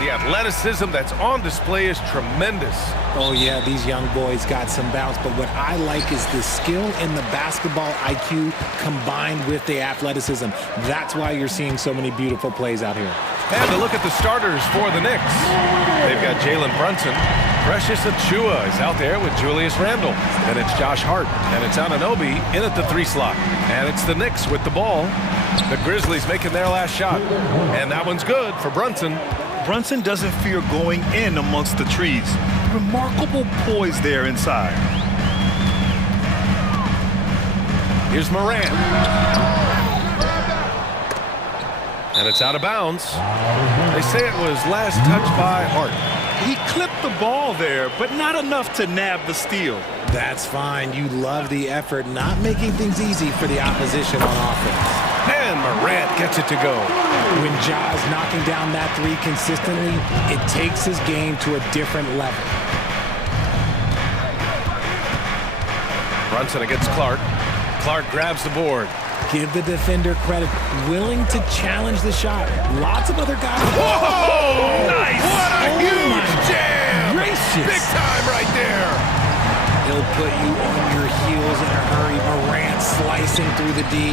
The athleticism that's on display is tremendous. Oh, yeah, these young boys got some bounce, but what I like is the skill and the basketball IQ combined with the athleticism. That's why you're seeing so many beautiful plays out here. And to look at the starters for the Knicks. They've got Jalen Brunson. Precious Achiuwa is out there with Julius Randle. And it's Josh Hart. And it's Anunoby in at the 3 slot. And it's the Knicks with the ball. The Grizzlies making their last shot. And that one's good for Brunson. Brunson doesn't fear going in amongst the trees. Remarkable poise there inside. Here's Morant. And it's out of bounds. They say it was last touched by Hart. He clipped the ball there, but not enough to nab the steal. That's fine. You love the effort, not making things easy for the opposition on offense. And Morant gets it to go. When Ja's knocking down that 3 consistently, it takes his game to a different level. Brunson against Clark. Clark grabs the board. Give the defender credit, willing to challenge the shot. Lots of other guys. Whoa! Nice! What a huge jam! Gracious. Big time right there. He'll put you on your heels in a hurry. Morant slicing through the D.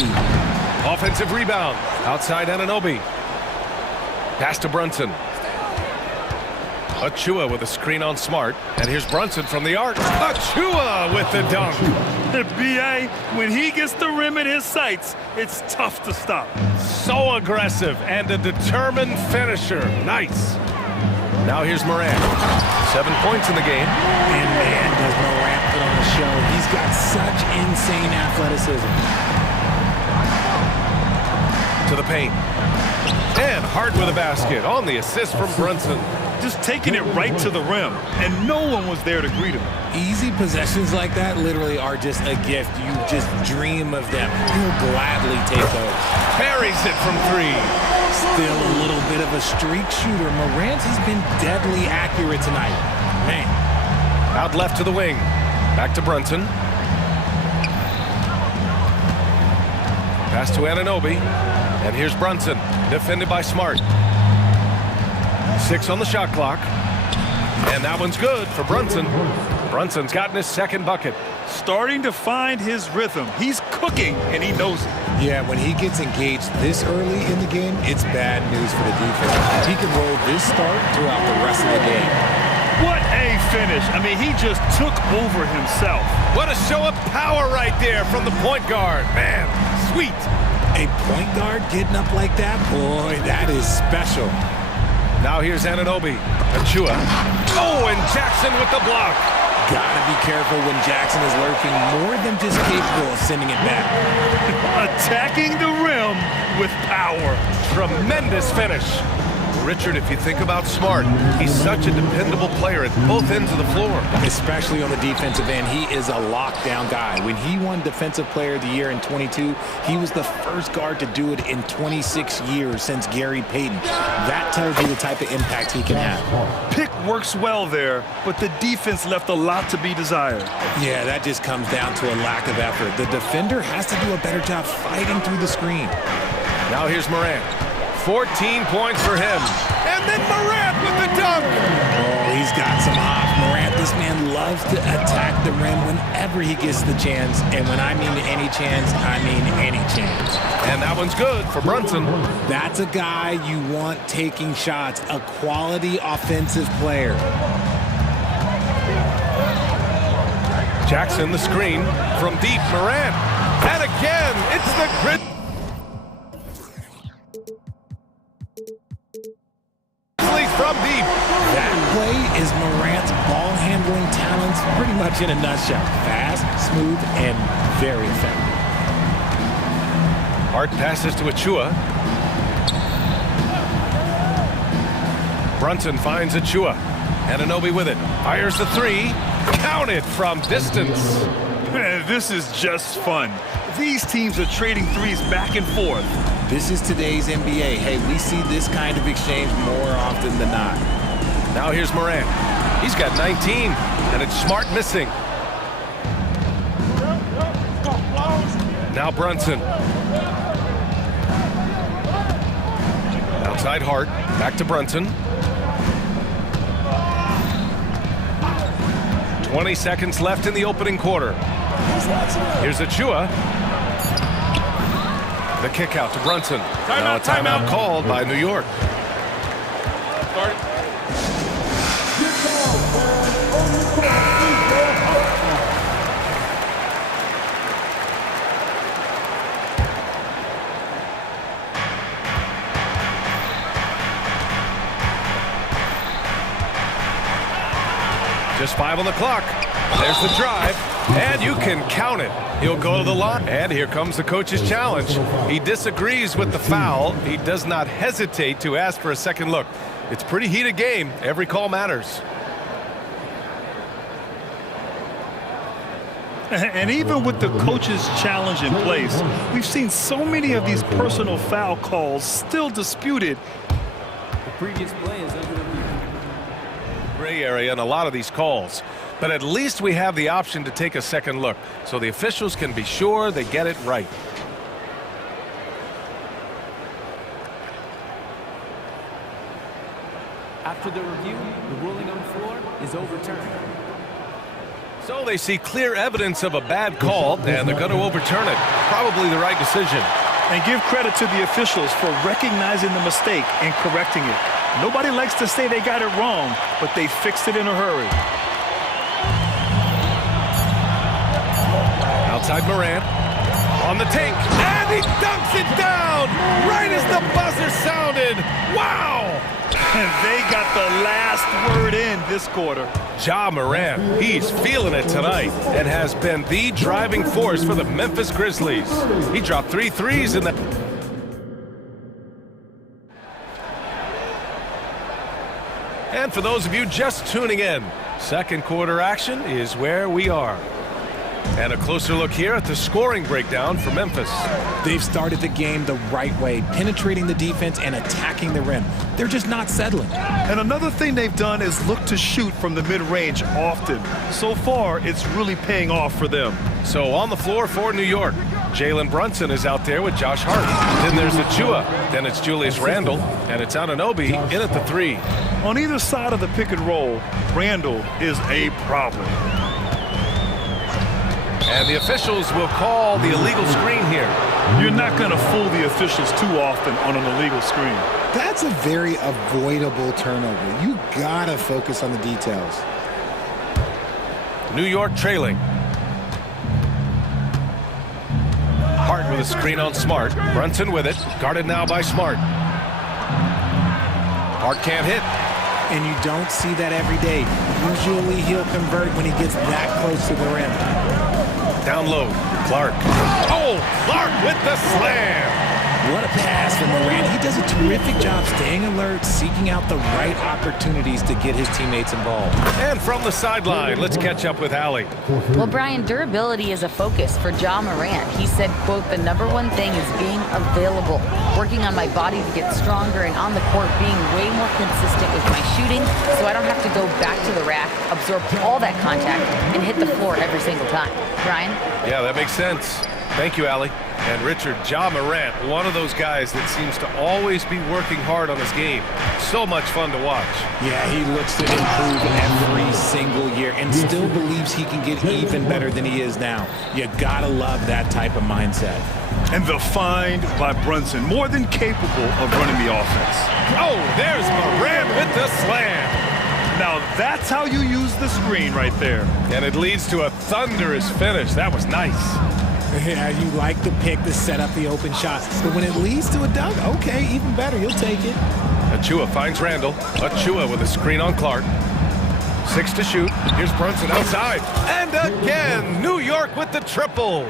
Offensive rebound. Outside Anunoby. Pass to Brunson. Achiuwa with a screen on Smart. And here's Brunson from the arc. Achiuwa with the dunk. The B.A., when he gets the rim in his sights, it's tough to stop. So aggressive and a determined finisher. Nice. Now here's Morant. 7 points in the game. And man, does Morant put on a show. He's got such insane athleticism. To the paint. And Hart with a basket on the assist from Brunson. Just taking it right to the rim, and no one was there to greet him. Easy possessions like that literally are just a gift. You just dream of them. He'll gladly take those. Parries it from 3. Still a little bit of a streak shooter. Morant has been deadly accurate tonight. Man. Out left to the wing. Back to Brunson. Pass to Anunoby. And here's Brunson, defended by Smart. 6 on the shot clock. And that one's good for Brunson. Brunson's gotten his 2nd bucket. Starting to find his rhythm. He's cooking, and he knows it. Yeah, when he gets engaged this early in the game, it's bad news for the defense. He can roll this start throughout the rest of the game. What a finish. I mean, he just took over himself. What a show of power right there from the point guard. Man, sweet. A point guard getting up like that? Boy, that is special. Now here's Anunoby. Achiuwa. Oh, and Jackson with the block. Gotta be careful when Jackson is lurking, more than just capable of sending it back. Attacking the rim with power. Tremendous finish. Richard, if you think about Smart, he's such a dependable player at both ends of the floor. Especially on the defensive end, he is a lockdown guy. When he won Defensive Player of the Year in 22, he was the first guard to do it in 26 years since Gary Payton. That tells you the type of impact he can have. Pick works well there, but the defense left a lot to be desired. Yeah, that just comes down to a lack of effort. The defender has to do a better job fighting through the screen. Now here's Morant. 14 points for him. And then Morant with the dunk. Oh, he's got some hop. Morant, this man loves to attack the rim whenever he gets the chance. And when I mean any chance, I mean any chance. And that one's good for Brunson. That's a guy you want taking shots, a quality offensive player. Jackson, the screen from deep. Morant. And again, it's the grit. From deep. That play is Morant's ball handling talents pretty much in a nutshell. Fast, smooth, and very effective. Hart passes to Achiuwa. Brunson finds Achiuwa. Anunoby with it. Fires the 3. Count it from distance. Man, this is just fun. These teams are trading threes back and forth. This is today's NBA. Hey, we see this kind of exchange more often than not. Now here's Morant. He's got 19, and it's Smart missing. Now Brunson. Outside Hart. Back to Brunson. 20 seconds left in the opening quarter. Here's Achua. The kick out to Brunson. Now a timeout called by New York. Just 5 on the clock. There's the drive, and you can count it. He'll go to the line, and here comes the coach's challenge. He disagrees with the foul. He does not hesitate to ask for a second look. It's a pretty heated game. Every call matters. And even with the coach's challenge in place, we've seen so many of these personal foul calls still disputed. The previous play is under review. Gray area in a lot of these calls, but at least we have the option to take a second look, so the officials can be sure they get it right. After the review, the ruling on the floor is overturned. So they see clear evidence of a bad call, and they're going to overturn it. Probably the right decision. And give credit to the officials for recognizing the mistake and correcting it. Nobody likes to say they got it wrong, but they fixed it in a hurry. Outside Morant, on the take, and he dunks it down right as the buzzer sounded. Wow! And they got the last word in this quarter. Ja Morant, he's feeling it tonight and has been the driving force for the Memphis Grizzlies. He dropped 3 threes in the... And for those of you just tuning in, second quarter action is where we are. And a closer look here at the scoring breakdown for Memphis. They've started the game the right way, penetrating the defense and attacking the rim. They're just not settling. And another thing they've done is look to shoot from the mid-range often. So far, it's really paying off for them. So on the floor for New York, Jalen Brunson is out there with Josh Hart. Then there's Achua. Then it's Julius Randle. And it's Anunoby in at the 3. On either side of the pick and roll, Randle is a problem. And the officials will call the illegal screen here. You're not going to fool the officials too often on an illegal screen. That's a very avoidable turnover. You gotta focus on the details. New York trailing. Hart with a screen on Smart. Brunson with it. Guarded now by Smart. Hart can't hit. And you don't see that every day. Usually he'll convert when he gets that close to the rim. Down low, Clark. Oh, Clark with the slam. What a pass from Morant. He does a terrific job staying alert, seeking out the right opportunities to get his teammates involved. And from the sideline, let's catch up with Allie. Well, Brian, durability is a focus for Ja Morant. He said, quote, "The #1 thing is being available, working on my body to get stronger, and on the court being way more consistent with my shooting so I don't have to go back to the rack, absorb all that contact, and hit the floor every single time." Brian? Yeah, that makes sense. Thank you, Allie. And Richard, Ja Morant, one of those guys that seems to always be working hard on his game. So much fun to watch. Yeah, he looks to improve every single year and still believes he can get even better than he is now. You gotta love that type of mindset. And the find by Brunson, more than capable of running the offense. Oh, there's Morant with the slam. Now that's how you use the screen right there. And it leads to a thunderous finish. That was nice. Yeah, you like the pick to set up the open shot. But when it leads to a dunk, okay, even better, you'll take it. Achua finds Randle. Achua with a screen on Clark. 6 to shoot. Here's Brunson outside. And again, New York with the triple.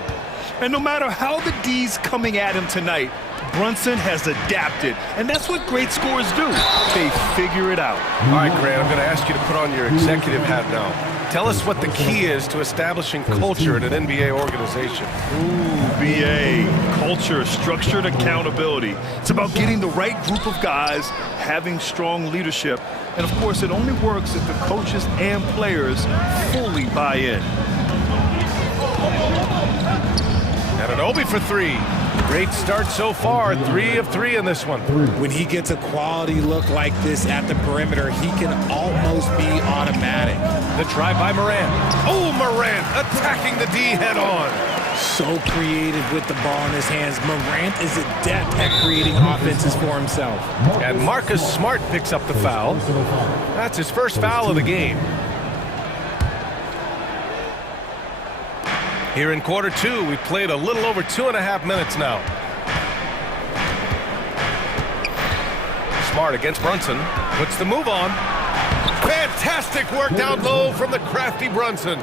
And no matter how the D's coming at him tonight, Brunson has adapted. And that's what great scorers do. They figure it out. All right, Grant, I'm going to ask you to put on your executive hat now. Tell us what the key is to establishing culture in an NBA organization. Ooh, BA. Culture, structured accountability. It's about getting the right group of guys, having strong leadership. And of course, it only works if the coaches and players fully buy in. And Anunoby for 3. Great start so far, 3 of 3 in this one. When he gets a quality look like this at the perimeter, he can almost be automatic. The try by Morant. Oh, Morant attacking the D head-on. So creative with the ball in his hands. Morant is adept at creating offenses for himself. And Marcus Smart picks up the foul. That's his first foul of the game. Here in quarter 2, we've played a little over 2.5 minutes now. Smart against Brunson. Puts the move on. Fantastic work down low from the crafty Brunson.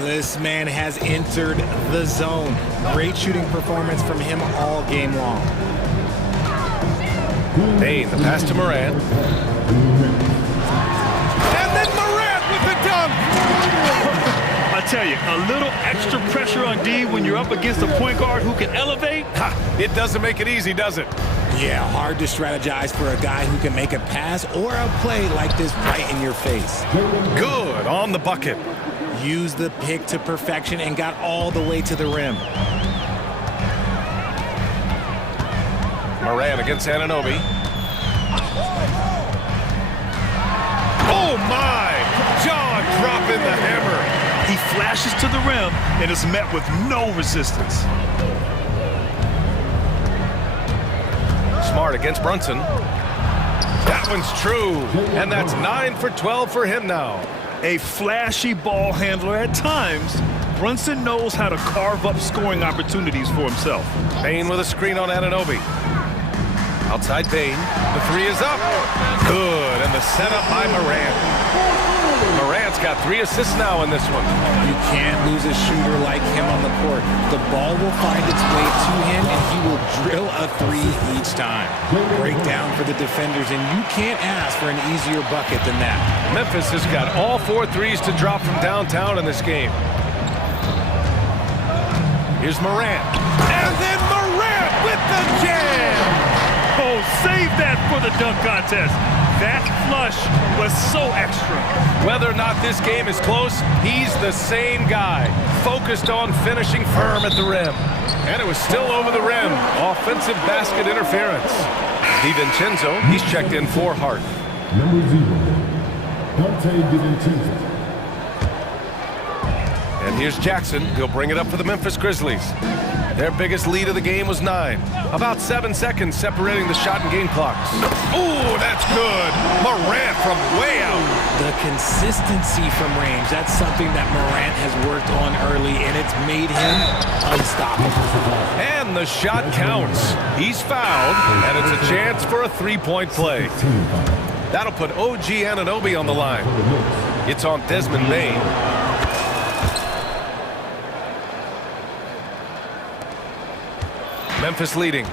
This man has entered the zone. Great shooting performance from him all game long. Payne, the pass to Morant. And then Morant with the dunk! I tell you, a little extra pressure on D when you're up against a point guard who can elevate. Ha! It doesn't make it easy, does it? Yeah, hard to strategize for a guy who can make a pass or a play like this right in your face. Good on the bucket. Used the pick to perfection and got all the way to the rim. Morant against Anunoby. Oh my! Jaw dropping the hammer. He flashes to the rim and is met with no resistance. Smart against Brunson. That one's true. And that's 9 for 12 for him now. A flashy ball handler at times, Brunson knows how to carve up scoring opportunities for himself. Payne with a screen on Anunoby. Outside Payne. The 3 is up. Good. And the setup by Morant. Morant's got 3 assists now in this one. You can't lose a shooter like him on the court. The ball will find its way to him, and he will drill a 3 each time. Breakdown for the defenders, and you can't ask for an easier bucket than that. Memphis has got all 4 threes to drop from downtown in this game. Here's Morant. And then Morant with the jam! Oh, save that for the dunk contest. That flush was so extra. Whether or not this game is close, he's the same guy. Focused on finishing firm at the rim. And it was still over the rim. Offensive basket interference. DiVincenzo, he's checked in for Hart. Number 0, Dante DiVincenzo. And here's Jackson. He'll bring it up for the Memphis Grizzlies. Their biggest lead of the game was 9. About 7 seconds separating the shot and game clocks. Ooh, that's good. Morant from way out. The consistency from range, that's something that Morant has worked on early, and it's made him unstoppable. And the shot counts. He's fouled, and it's a chance for a 3-point play. That'll put OG Anunoby on the line. It's on Desmond Bain. Memphis leading.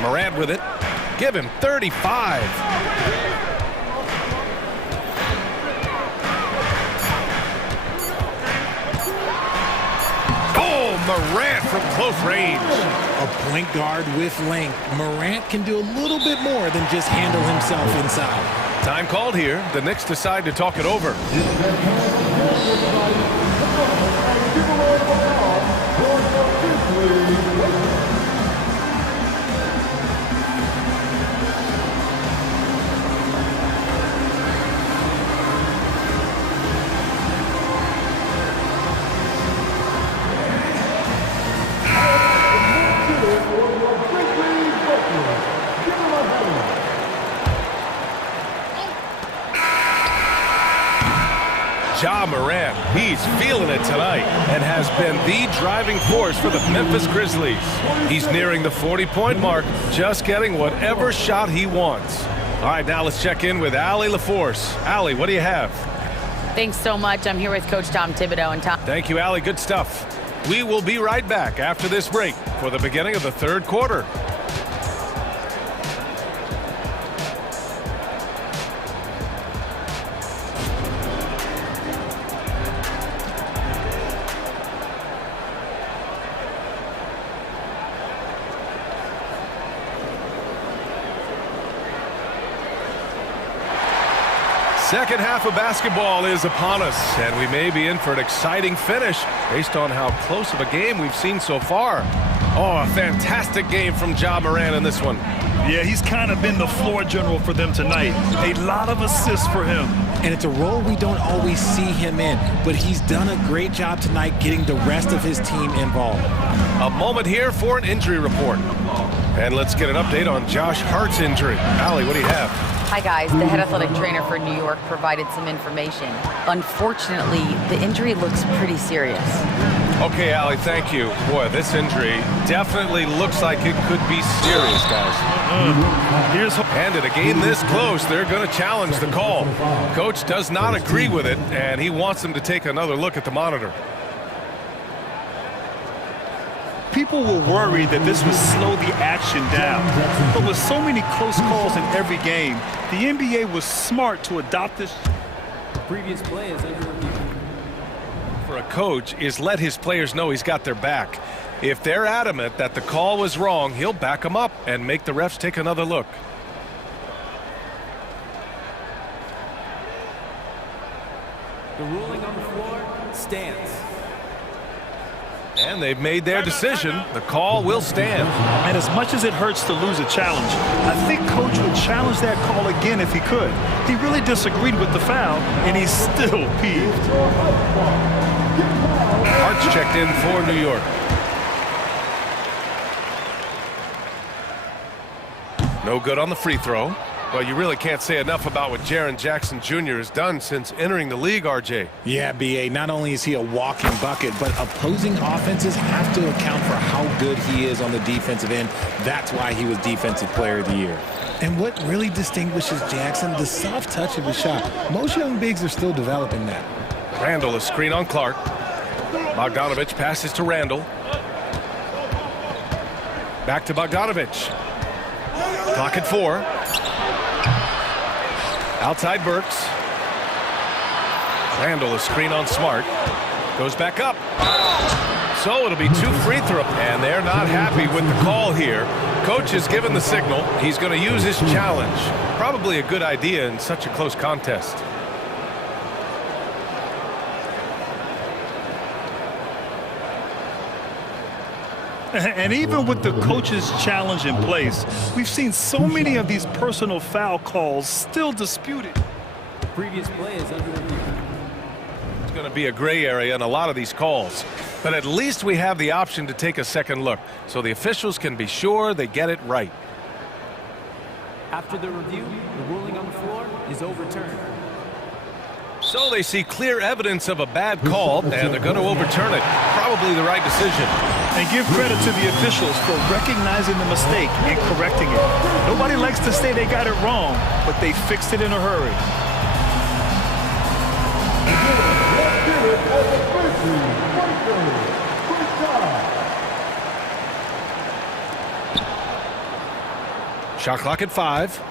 Morant with it. Give him 35. Oh, Morant from close range. A point guard with length. Morant can do a little bit more than just handle himself inside. Time called here. The Knicks decide to talk it over. Ja Morant, he's feeling it tonight and has been the driving force for the Memphis Grizzlies. He's nearing the 40-point mark, just getting whatever shot he wants. All right, now let's check in with Allie LaForce. Allie, what do you have? Thanks so much. I'm here with Coach Tom Thibodeau. And Tom. Thank you, Allie. Good stuff. We will be right back after this break for the beginning of the third quarter. Second half of basketball is upon us, and we may be in for an exciting finish based on how close of a game we've seen so far. Oh, a fantastic game from Ja Morant in this one. Yeah, he's kind of been the floor general for them tonight. A lot of assists for him. And it's a role we don't always see him in, but he's done a great job tonight getting the rest of his team involved. A moment here for an injury report. And let's get an update on Josh Hart's injury. Allie, what do you have? Hi guys, the head athletic trainer for New York provided some information. Unfortunately, the injury looks pretty serious. Okay, Allie, thank you. Boy, this injury definitely looks like it could be serious, guys. And in a game this close, they're going to challenge the call. Coach does not agree with it, and he wants them to take another look at the monitor. People were worried that this would slow the action down. But with so many close calls in every game, the NBA was smart to adopt this. Previous play is under review. For a coach is let his players know he's got their back. If they're adamant that the call was wrong, he'll back them up and make the refs take another look. The ruling on the floor stands. And they've made their decision. The call will stand. And as much as it hurts to lose a challenge, I think Coach would challenge that call again if he could. He really disagreed with the foul, and he's still peeved. Hart's checked in for New York. No good on the free throw. Well, you really can't say enough about what Jaren Jackson Jr. has done since entering the league, RJ. Yeah, B.A., not only is he a walking bucket, but opposing offenses have to account for how good he is on the defensive end. That's why he was Defensive Player of the Year. And what really distinguishes Jackson, the soft touch of his shot. Most young bigs are still developing that. Randall, a screen on Clark. Bogdanovich passes to Randall. Back to Bogdanovich. Clock at 4. Outside Burks. Randall, a screen on Smart. Goes back up. So it'll be 2 free throws. And they're not happy with the call here. Coach has given the signal. He's going to use his challenge. Probably a good idea in such a close contest. And even with the coach's challenge in place, we've seen so many of these personal foul calls still disputed. Previous play is under review. It's going to be a gray area in a lot of these calls. But at least we have the option to take a second look, so the officials can be sure they get it right. After the review, the ruling on the floor is overturned. So they see clear evidence of a bad call, and they're going to overturn it. Probably the right decision. And give credit to the officials for recognizing the mistake and correcting it. Nobody likes to say they got it wrong, but they fixed it in a hurry. Shot clock at 5.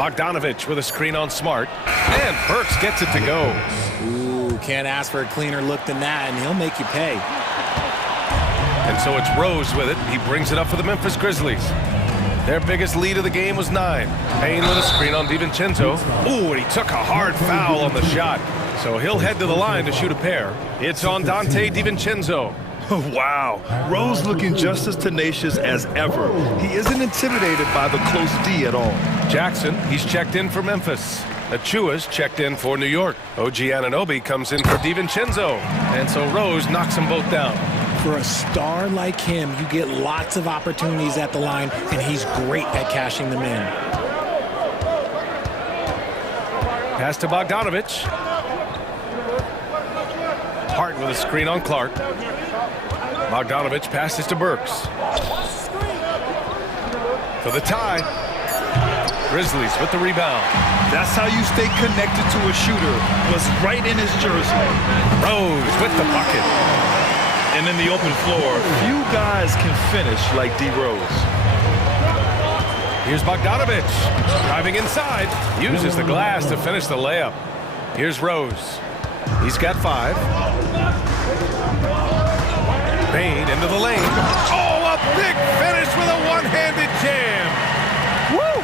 Bogdanovich with a screen on Smart. And Burks gets it to go. Ooh, can't ask for a cleaner look than that, and he'll make you pay. And so it's Rose with it. He brings it up for the Memphis Grizzlies. Their biggest lead of the game was 9. Payne with a screen on DiVincenzo. Ooh, and he took a hard foul on the shot. So he'll head to the line to shoot a pair. It's on Dante DiVincenzo. Wow, Rose looking just as tenacious as ever. He isn't intimidated by the close D at all. Jackson, he's checked in for Memphis. Achua's checked in for New York. OG Anunoby comes in for DiVincenzo. And so Rose knocks them both down. For a star like him, you get lots of opportunities at the line, and he's great at cashing them in. Pass to Bogdanovich. Hart with a screen on Clark. Bogdanovich passes to Burks. For the tie. Grizzlies with the rebound. That's how you stay connected to a shooter. Was right in his jersey. Rose with the bucket. And in the open floor, few guys can finish like D. Rose. Here's Bogdanovich. Driving inside. Uses the glass to finish the layup. Here's Rose. He's got 5. Payne into the lane. Oh, a big finish with a one-handed jam. Woo!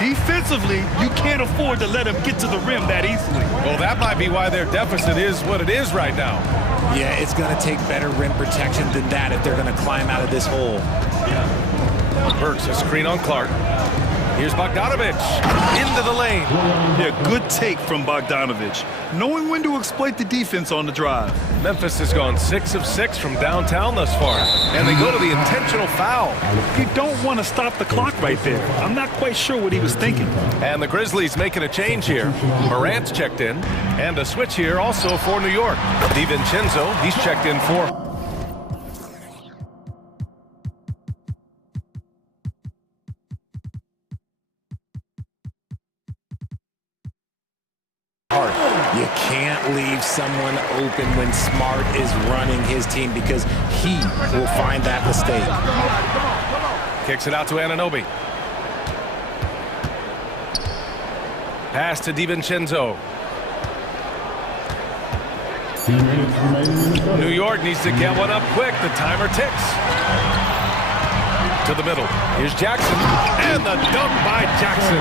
Defensively, you can't afford to let him get to the rim that easily. Well, that might be why their deficit is what it is right now. Yeah, it's going to take better rim protection than that if they're going to climb out of this hole. Burks, a screen on Clark. Here's Bogdanovich into the lane. Yeah, good take from Bogdanovich, knowing when to exploit the defense on the drive. Memphis has gone 6 of 6 from downtown thus far, and they go to the intentional foul. You don't want to stop the clock right there. I'm not quite sure what he was thinking. And the Grizzlies making a change here. Morant's checked in, and a switch here also for New York. DiVincenzo, he's checked in for. You can't leave someone open when Smart is running his team because he will find that mistake. Kicks it out to Anunoby. Pass to DiVincenzo. 2 minutes remaining in the third. New York needs to get one up quick. The timer ticks. To the middle. Here's Jackson. And the dunk by Jackson.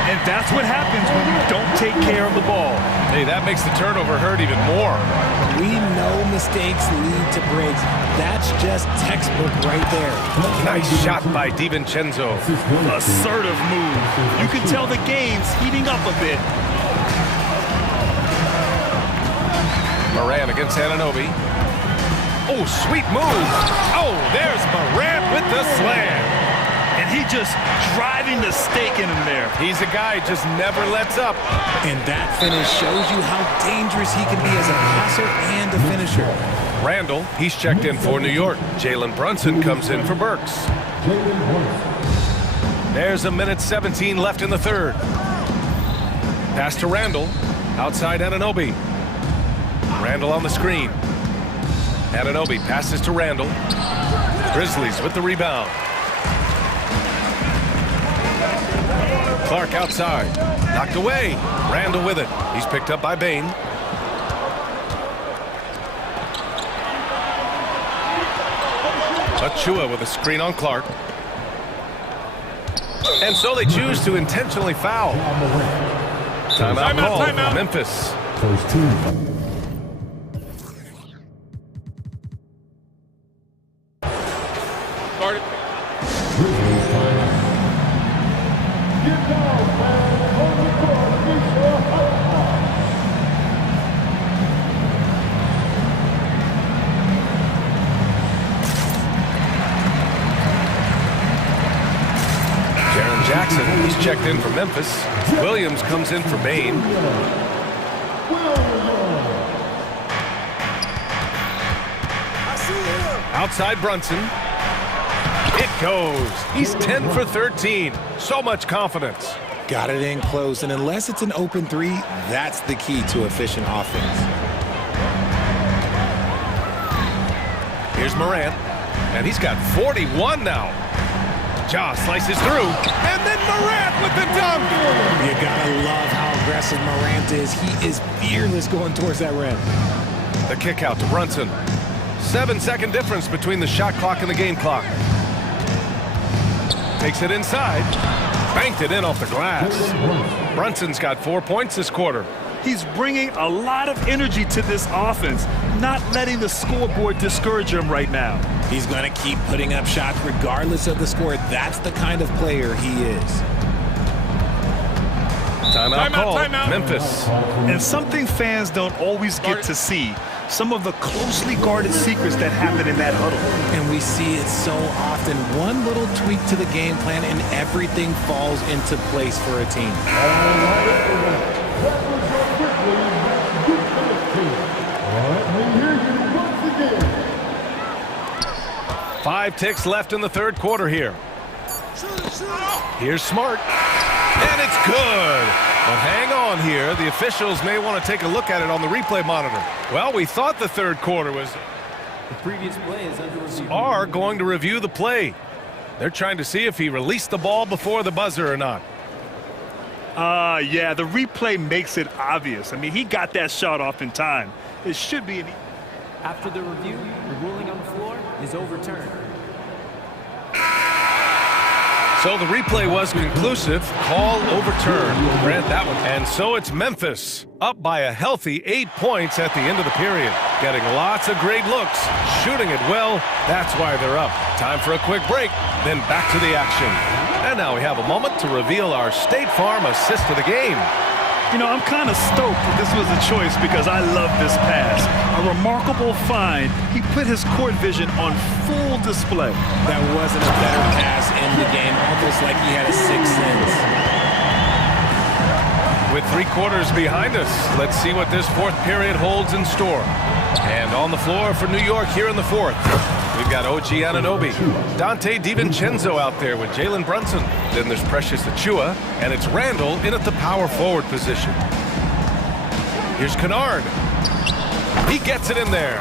And that's what happens when you don't take care of the ball. Hey, that makes the turnover hurt even more. We know mistakes lead to breaks. That's just textbook right there. Nice shot by DiVincenzo. Assertive move. You can tell the game's heating up a bit. Morant against Anunoby. Oh, sweet move. Oh, there's Morant with the slam. And he just driving the stake in him there. He's a guy who just never lets up. And that finish shows you how dangerous he can be as a passer and a finisher. Randall, he's checked in for New York. Jalen Brunson comes in for Burks. There's a minute 17 left in the third. Pass to Randall. Outside Anunoby. Randall on the screen. Anunoby passes to Randall. Grizzlies with the rebound. Clark outside. Knocked away. Randall with it. He's picked up by Bain. Achua with a screen on Clark. And so they choose to intentionally foul. Timeout call. Timeout. Memphis. First team. Start it. Jackson, he's checked in for Memphis. Williams comes in for Bain. Outside Brunson. It goes. He's 10 for 13. So much confidence. Got it in close, and unless it's an open three, that's the key to efficient offense. Here's Morant, and he's got 41 now. Ja slices through, and then Morant with the dunk. You gotta love how aggressive Morant is. He is fearless going towards that rim. The kick out to Brunson. 7-second difference between the shot clock and the game clock. Takes it inside. Banked it in off the glass. Brunson's got 4 points this quarter. He's bringing a lot of energy to this offense, not letting the scoreboard discourage him right now. He's going to keep putting up shots regardless of the score. That's the kind of player he is. Timeout call. Memphis. And something fans don't always get to see, some of the closely guarded secrets that happen in that huddle. And we see it so often. One little tweak to the game plan and everything falls into place for a team. 5 ticks left in the third quarter here. Here's Smart. And it's good. But hang on here. The officials may want to take a look at it on the replay monitor. Well, we thought the third quarter was... The previous play is under review. Are going to review the play. They're trying to see if he released the ball before the buzzer or not. Yeah, the replay makes it obvious. I mean, he got that shot off in time. It should be an... After the review, the ruling on the floor is overturned. So the replay was conclusive. Call overturned. Grant that one. And so it's Memphis up by a healthy 8 points at the end of the period. Getting lots of great looks. Shooting it well. That's why they're up. Time for a quick break. Then back to the action. And now we have a moment to reveal our State Farm assist of the game. You know, I'm kind of stoked that this was a choice because I love this pass. A remarkable find. He put his court vision on full display. That wasn't a better pass in the game, almost like he had a sixth sense. With 3 quarters behind us, let's see what this fourth period holds in store. And on the floor for New York here in the fourth, we've got OG Anunoby, Dante DiVincenzo out there with Jalen Brunson. Then there's Precious Achiuwa, and it's Randall in at the power forward position. Here's Kennard. He gets it in there.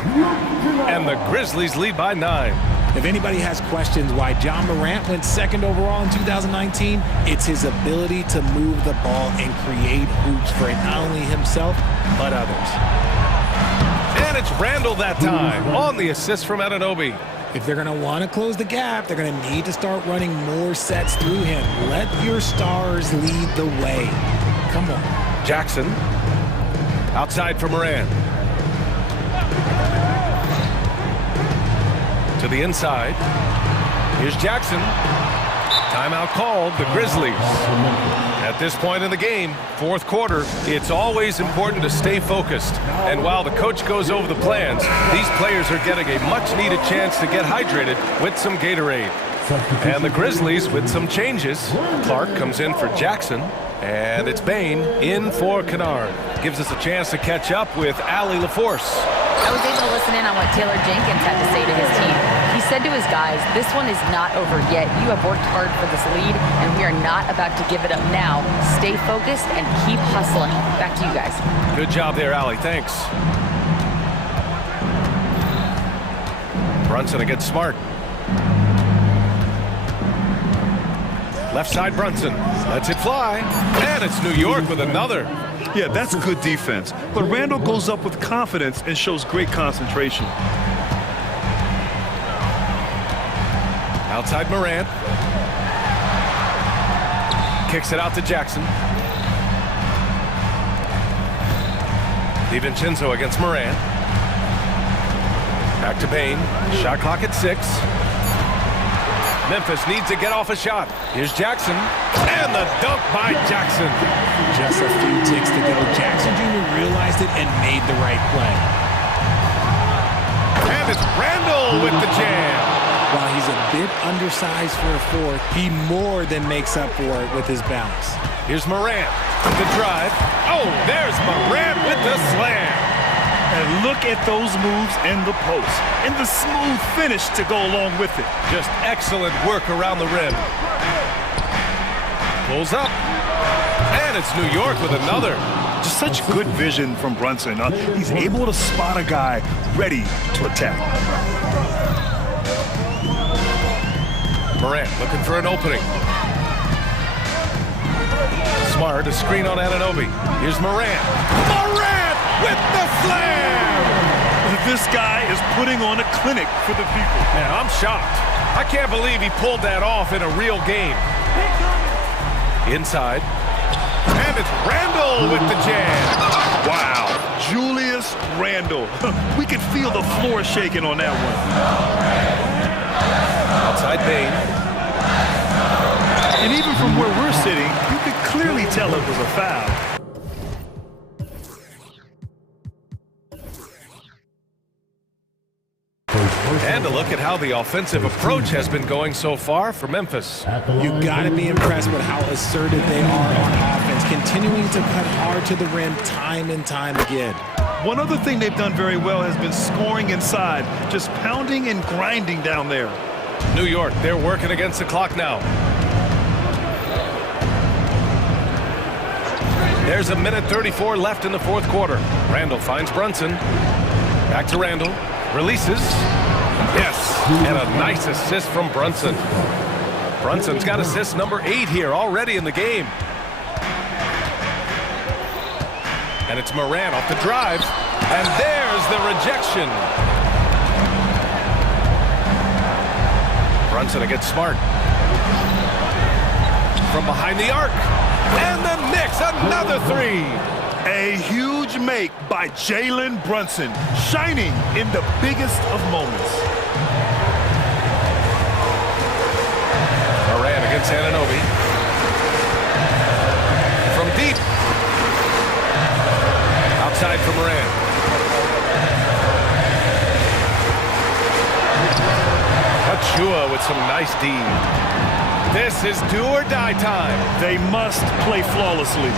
And the Grizzlies lead by 9. If anybody has questions why John Morant went second overall in 2019, it's his ability to move the ball and create hoops for not only himself, but others. And it's Randall that time on the assist from Anunoby. If they're going to want to close the gap, they're going to need to start running more sets through him. Let your stars lead the way. Come on. Jackson outside for Morant. To the inside. Here's Jackson. Timeout called, the Grizzlies. At this point in the game, fourth quarter, it's always important to stay focused. And while the coach goes over the plans, these players are getting a much-needed chance to get hydrated with some Gatorade. And the Grizzlies with some changes. Clark comes in for Jackson, and it's Bain in for Kennard. Gives us a chance to catch up with Allie LaForce. I was able to listen in on what Taylor Jenkins had to say to his team. He said to his guys, this one is not over yet. You have worked hard for this lead, and we are not about to give it up now. Stay focused and keep hustling. Back to you guys. Good job there, Allie. Thanks. Brunson against Smart. Left side Brunson. Lets it fly. And it's New York with another. Yeah, that's good defense. But Randall goes up with confidence and shows great concentration. Outside Morant. Kicks it out to Jackson. DiVincenzo against Morant. Back to Bain. Shot clock at 6. Memphis needs to get off a shot. Here's Jackson. And the dunk by Jackson. Just a few ticks to go. Jackson Jr. realized it and made the right play. And it's Randall with the jam. While he's a bit undersized for a fourth, he more than makes up for it with his bounce. Here's Morant with the drive. Oh, there's Morant with the slam. And look at those moves in the post. And the smooth finish to go along with it. Just excellent work around the rim. Pulls up. And it's New York with another. Just such good vision from Brunson. He's able to spot a guy ready to attack. Morant looking for an opening. Smart, a screen on Anunoby. Here's Morant. Morant with the slam! This guy is putting on a clinic for the people. Man, I'm shocked. I can't believe he pulled that off in a real game. Inside. And it's Randall with the jam. Wow, Julius Randall. We could feel the floor shaking on that one. Outside Bain. And even from where we're sitting, you could clearly tell it was a foul. And a look at how the offensive approach has been going so far for Memphis. You got to be impressed with how assertive they are on offense, continuing to cut hard to the rim time and time again. One other thing they've done very well has been scoring inside, just pounding and grinding down there. New York, they're working against the clock now. There's a minute 34 left in the fourth quarter. Randall finds Brunson. Back to Randall. Releases. Yes, and a nice assist from Brunson. Brunson's got assist number 8 here already in the game. And it's Morant off the drive. And there's the rejection. Brunson against Smart. from behind the arc. And the Knicks, another three. A huge make by Jalen Brunson, shining in the biggest of moments. Moran against Anunoby. From deep. Outside for Moran. Achua with some nice D. This is do or die time. They must play flawlessly.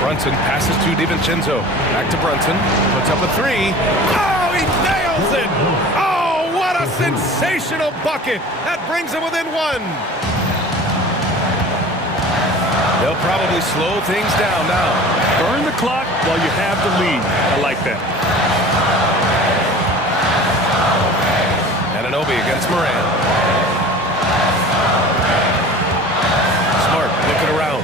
Brunson passes to DiVincenzo. Back to Brunson. Puts up a three. Oh, he nails it! Oh, what a sensational bucket! That brings him within one. They'll probably slow things down now. Burn the clock while you have the lead. I like that. Anunoby against Moran. Smart looking around.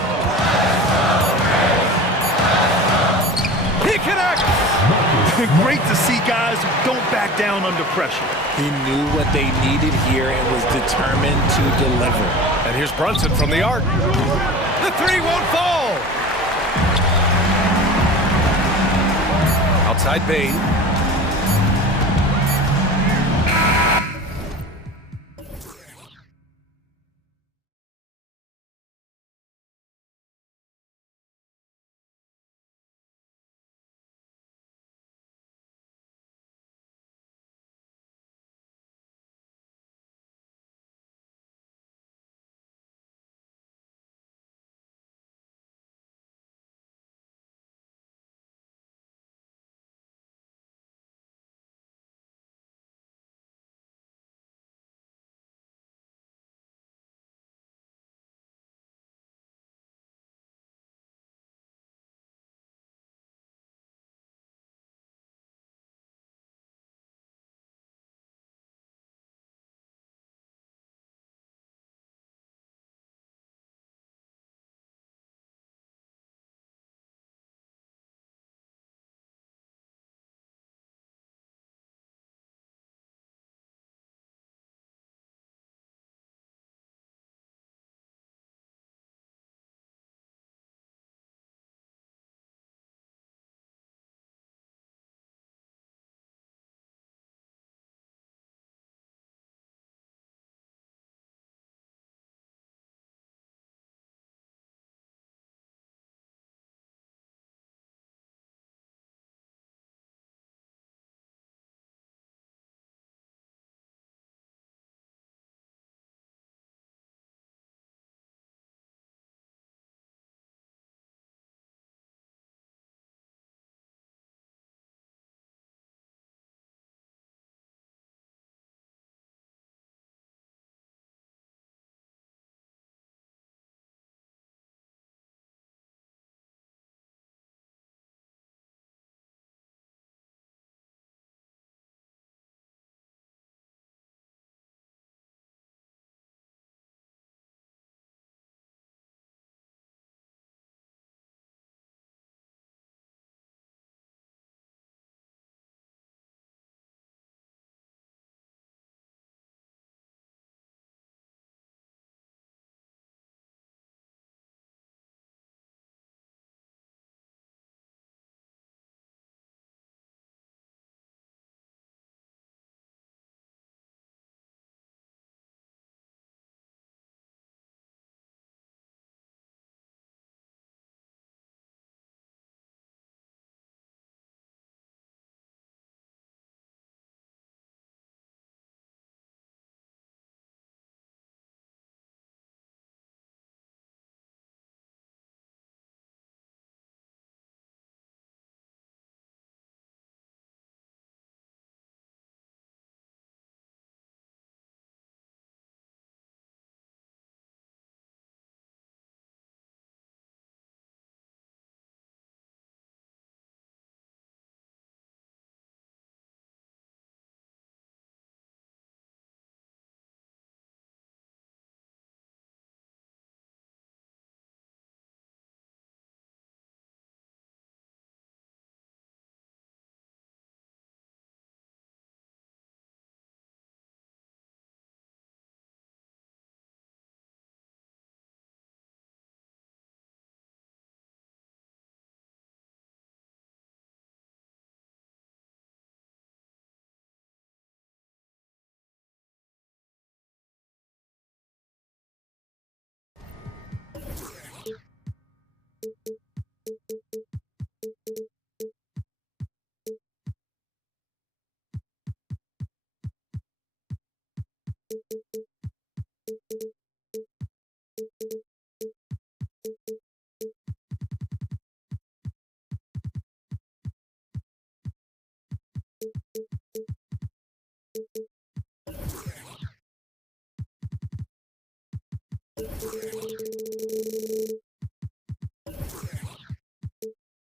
He connects! Great to see guys who don't back down under pressure. He knew what they needed here and was determined to deliver. And here's Brunson from the arc. The three won't fall. Outside Bain.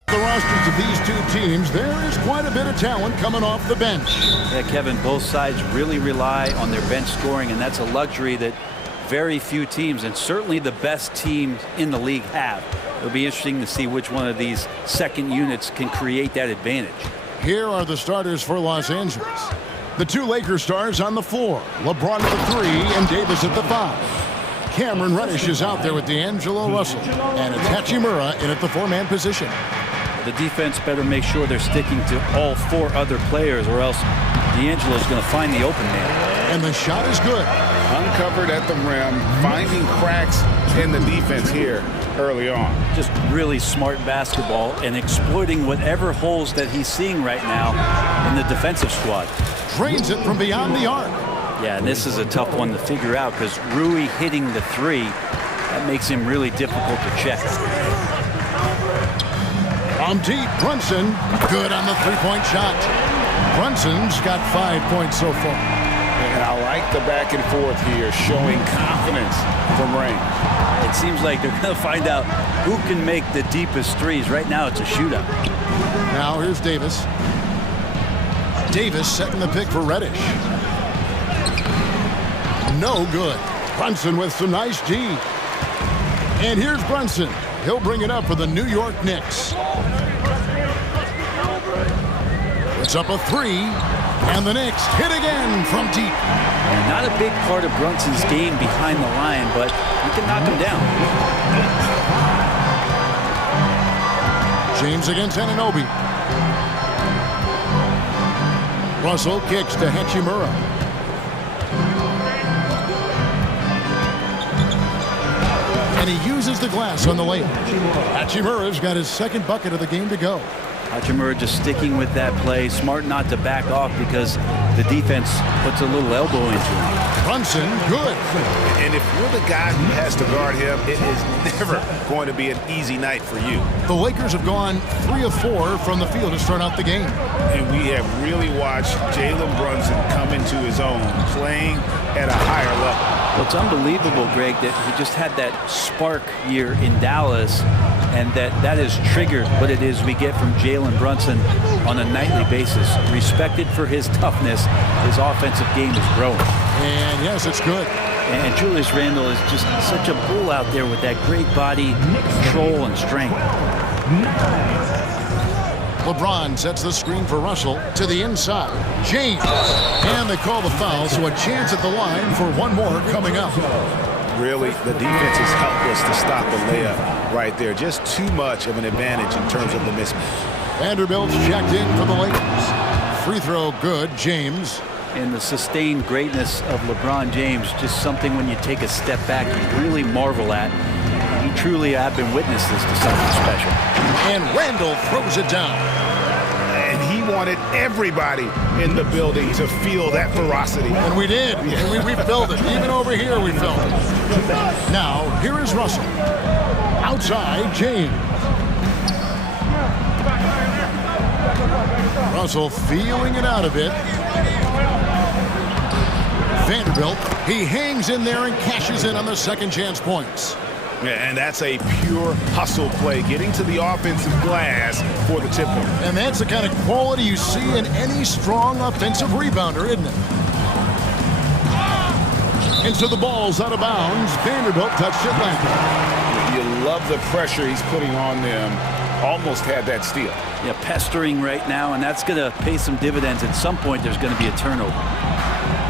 The rosters of these two teams, there is quite a bit of talent coming off the bench. Yeah, Kevin, both sides really rely on their bench scoring, and that's a luxury that very few teams, and certainly the best teams in the league, have. It'll be interesting to see which one of these second units can create that advantage. Here are the starters for Los Angeles. The two Lakers stars on the floor. LeBron at the 3 and Davis at the 5. Cameron Reddish is out there with D'Angelo Russell. And it's Hachimura in at the 4-man position. The defense better make sure they're sticking to all 4 other players, or else D'Angelo's going to find the open man. And the shot is good. Uncovered at the rim, finding cracks in the defense here early on. Just really smart basketball and exploiting whatever holes that he's seeing right now in the defensive squad. Drains it from beyond the arc. Yeah, and this is a tough one to figure out because Rui hitting the 3, that makes him really difficult to check. From deep, Brunson, good on the 3-point shot. Brunson's got 5 points so far. And I like the back and forth here, showing confidence from range. It seems like they're going to find out who can make the deepest threes. Right now, it's a shootout. Now here's Davis. Davis setting the pick for Reddish. No good. Brunson with some nice D. And here's Brunson. He'll bring it up for the New York Knicks. It's up a 3. And the Knicks hit again from deep. Not a big part of Brunson's game behind the line, but he can knock him down. James against Anunoby. Russell kicks to Hachimura. And he uses the glass on the layup. Hachimura's got his second bucket of the game to go. Hachimura just sticking with that play, smart not to back off because the defense puts a little elbow into him. Brunson, good. And if you're the guy who has to guard him, it is never going to be an easy night for you. The Lakers have gone 3 of 4 from the field to start out the game. And we have really watched Jalen Brunson come into his own, playing at a higher level. Well, it's unbelievable, Greg, that he just had that spark year in Dallas, and that has triggered what it is we get from Jalen Brunson on a nightly basis. Respected for his toughness, his offensive game is growing. And yes, it's good. And Julius Randle is just such a bull out there with that great body, control, and strength. LeBron sets the screen for Russell to the inside. James. And they call the foul, so a chance at the line for one more coming up. Really, the defense is helpless to stop the layup right there. Just too much of an advantage in terms of the mismatch. Vanderbilt's checked in for the Lakers. Free throw good, James. And the sustained greatness of LeBron James, just something when you take a step back, you really marvel at. You truly have been witnesses to something special. And Randle throws it down. And he wanted everybody in the building to feel that ferocity. And we did. Yeah. We felt it. Even over here, we felt it. Now, here is Russell. Outside, James. Russell feeling it out a bit. Vanderbilt, he hangs in there and cashes in on the second chance points. Yeah, and that's a pure hustle play, getting to the offensive glass for the tip point. And that's the kind of quality you see in any strong offensive rebounder, isn't it? And so the ball's out of bounds. Vanderbilt touched it last. You love the pressure he's putting on them. Almost had that steal. Yeah, pestering right now, and that's going to pay some dividends. At some point, there's going to be a turnover.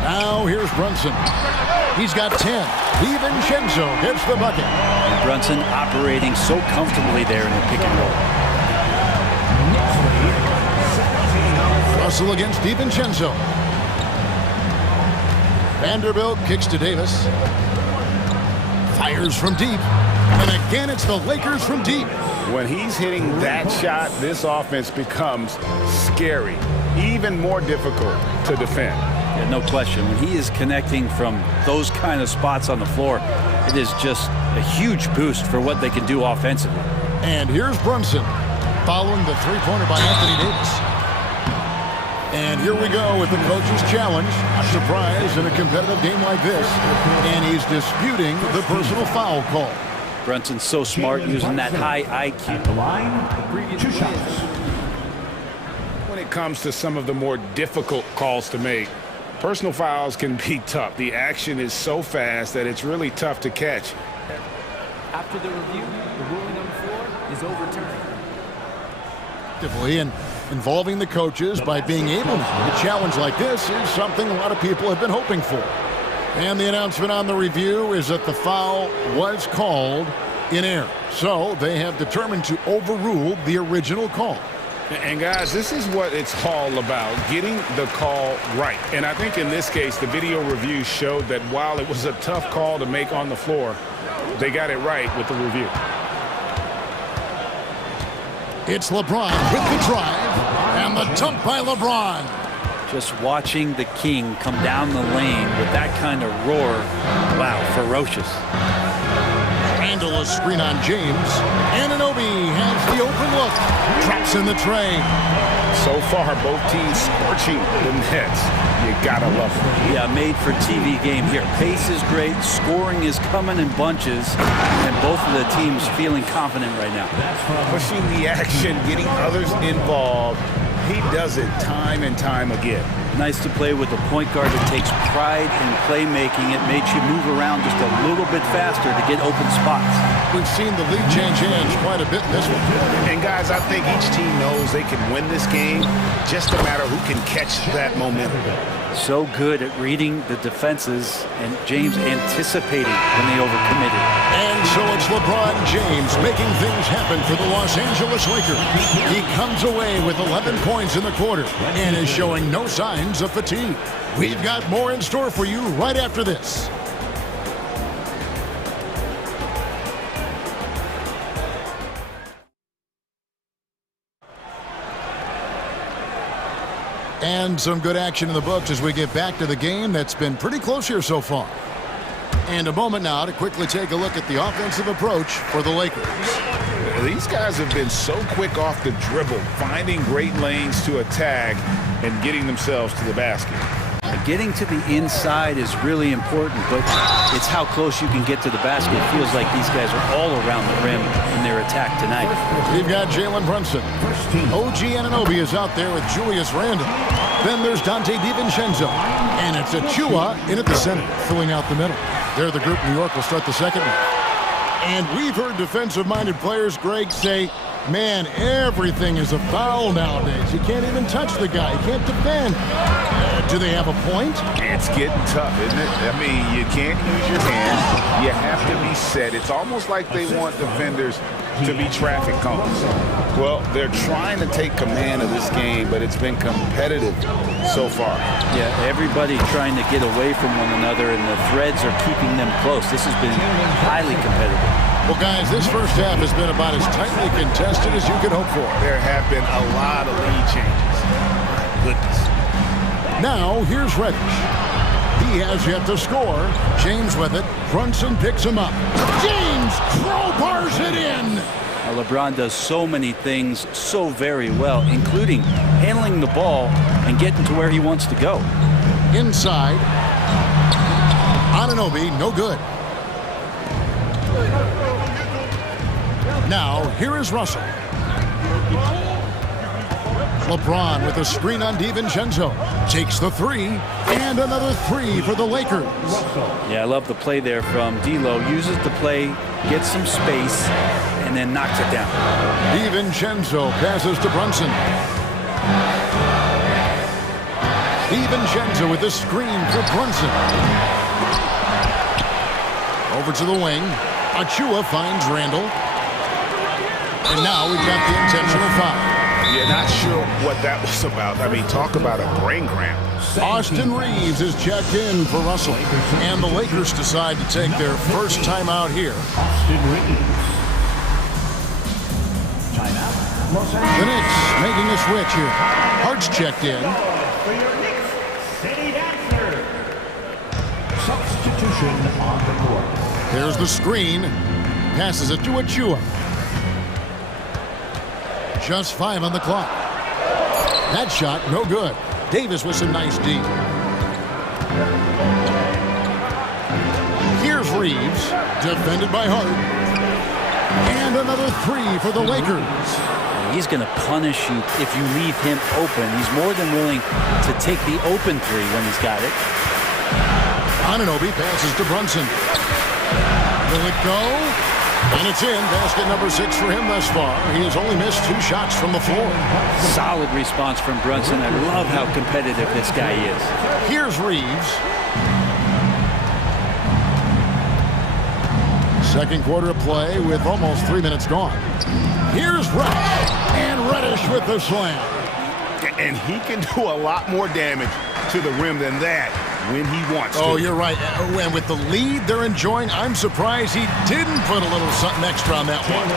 Now here's Brunson. He's got 10. DiVincenzo hits the bucket. And Brunson operating so comfortably there in the pick and roll. Russell against DiVincenzo. Vanderbilt kicks to Davis. Fires from deep. And again, it's the Lakers from deep. When he's hitting that shot, this offense becomes scary, even more difficult to defend. Yeah, no question. When he is connecting from those kind of spots on the floor, it is just a huge boost for what they can do offensively. And here's Brunson following the three-pointer by Anthony Davis. And here we go with the coach's challenge. A surprise in a competitive game like this. And he's disputing the personal foul call. Brunson's so smart using that high IQ. The line, 2 shots. When it comes to some of the more difficult calls to make, personal fouls can be tough. The action is so fast that it's really tough to catch. After the review, the ruling on the floor is overturned. And involving the coaches by being able to. A challenge like this is something a lot of people have been hoping for. And the announcement on the review is that the foul was called in error. So they have determined to overrule the original call. And guys, this is what it's all about, getting the call right. And I think in this case, the video review showed that while it was a tough call to make on the floor, they got it right with the review. It's LeBron with the drive, and the dunk by LeBron. Just watching the King come down the lane with that kind of roar, wow, ferocious. Handle a screen on James. Anunoby has the open look. Drops in the tray. So far, both teams scorching the nets. You gotta love it. Yeah, made for TV game here. Pace is great, scoring is coming in bunches, and both of the teams feeling confident right now. Pushing the action, getting others involved. He does it time and time again. Nice to play with a point guard that takes pride in playmaking. It made you move around just a little bit faster to get open spots. We've seen the league change hands quite a bit in this one. And guys, I think each team knows they can win this game, just a matter who can catch that momentum. So good at reading the defenses, and James anticipating when they overcommitted. And so it's LeBron James making things happen for the Los Angeles Lakers. He comes away with 11 points in the quarter and is showing no signs of fatigue. We've got more in store for you right after this. And some good action in the books as we get back to the game that's been pretty close here so far. And a moment now to quickly take a look at the offensive approach for the Lakers. These guys have been so quick off the dribble, finding great lanes to attack and getting themselves to the basket. Getting to the inside is really important, but it's how close you can get to the basket. It feels like these guys are all around the rim in their attack tonight. We've got Jalen Brunson. OG Anunoby is out there with Julius Randle. Then there's Dante DiVincenzo. And it's Achua in at the center, filling out the middle. There the group New York will start the second one. And we've heard defensive-minded players, Greg, say, man, everything is a foul nowadays. You can't even touch the guy. You can't defend. Do they have a point? It's getting tough, isn't it? I mean, you can't use your hands. You have to be set. It's almost like they want defenders to be traffic cones. Well, they're trying to take command of this game, but it's been competitive so far. Yeah, everybody trying to get away from one another, and the threads are keeping them close. This has been highly competitive. Well, guys, this first half has been about as tightly contested as you could hope for. There have been a lot of lead changes. My goodness. Now, here's Reddish. He has yet to score. James with it. Brunson picks him up. James crowbars it in. Now, LeBron does so many things so very well, including handling the ball and getting to where he wants to go. Inside. Anunoby, no good. Now, here is Russell. LeBron with a screen on DiVincenzo. Takes the three, and another three for the Lakers. Yeah, I love the play there from D'Lo. Uses the play, gets some space, and then knocks it down. DiVincenzo passes to Brunson. DiVincenzo with a screen for Brunson. Over to the wing. Achua finds Randle. And now we've got the intentional foul. You're not sure what that was about. I mean, talk about a brain cramp. Austin Reeves is checked in for Russell. And the Lakers decide to take their first timeout here. Austin Reeves. Timeout. The Knicks making a switch here. Hart's checked in. For your Knicks, City Dancer. Substitution on the court. There's the screen. Passes it to Achua. Just 5 on the clock. That shot, no good. Davis with some nice D. Here's Reeves, defended by Hart. And another three for the Lakers. He's going to punish you if you leave him open. He's more than willing to take the open three when he's got it. Anunoby passes to Brunson. Will it go? And it's in. Basket number 6 for him thus far. He has only missed 2 shots from the floor. Solid response from Brunson. I love how competitive this guy is. Here's Reeves. Second quarter of play with almost 3 minutes gone. Here's Reddish. And Reddish with the slam. And he can do a lot more damage to the rim than that when he wants to. Oh, you're right. And with the lead they're enjoying, I'm surprised he didn't put a little something extra on that one.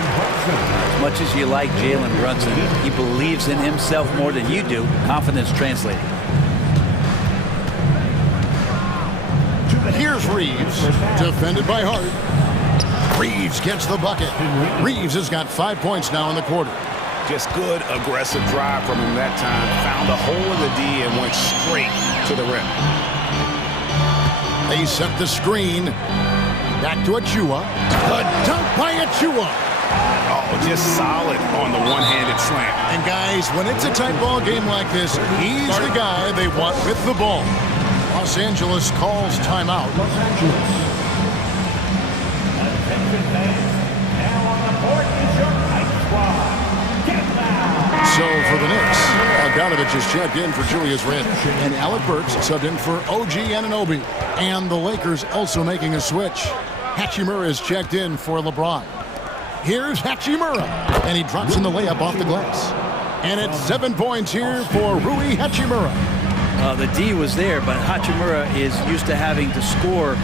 As much as you like Jalen Brunson, he believes in himself more than you do. Confidence translating. Here's Reeves, defended by Hart. Reeves gets the bucket. Reeves has got 5 points now in the quarter. Just good, aggressive drive from him that time. Found a hole in the D and went straight to the rim. They set the screen. Back to Achua. A dunk by Achua. Oh, just solid on the one-handed slam. And guys, when it's a tight ball game like this, he's the guy they want with the ball. Los Angeles calls timeout. So for the Knicks, Bogdanovich is checked in for Julius Randle. And Alec Burks subbed in for OG Anunoby. And the Lakers also making a switch. Hachimura is checked in for LeBron. Here's Hachimura. And he drops in the layup off the glass. And it's 7 points here for Rui Hachimura. The D was there, but Hachimura is used to having to score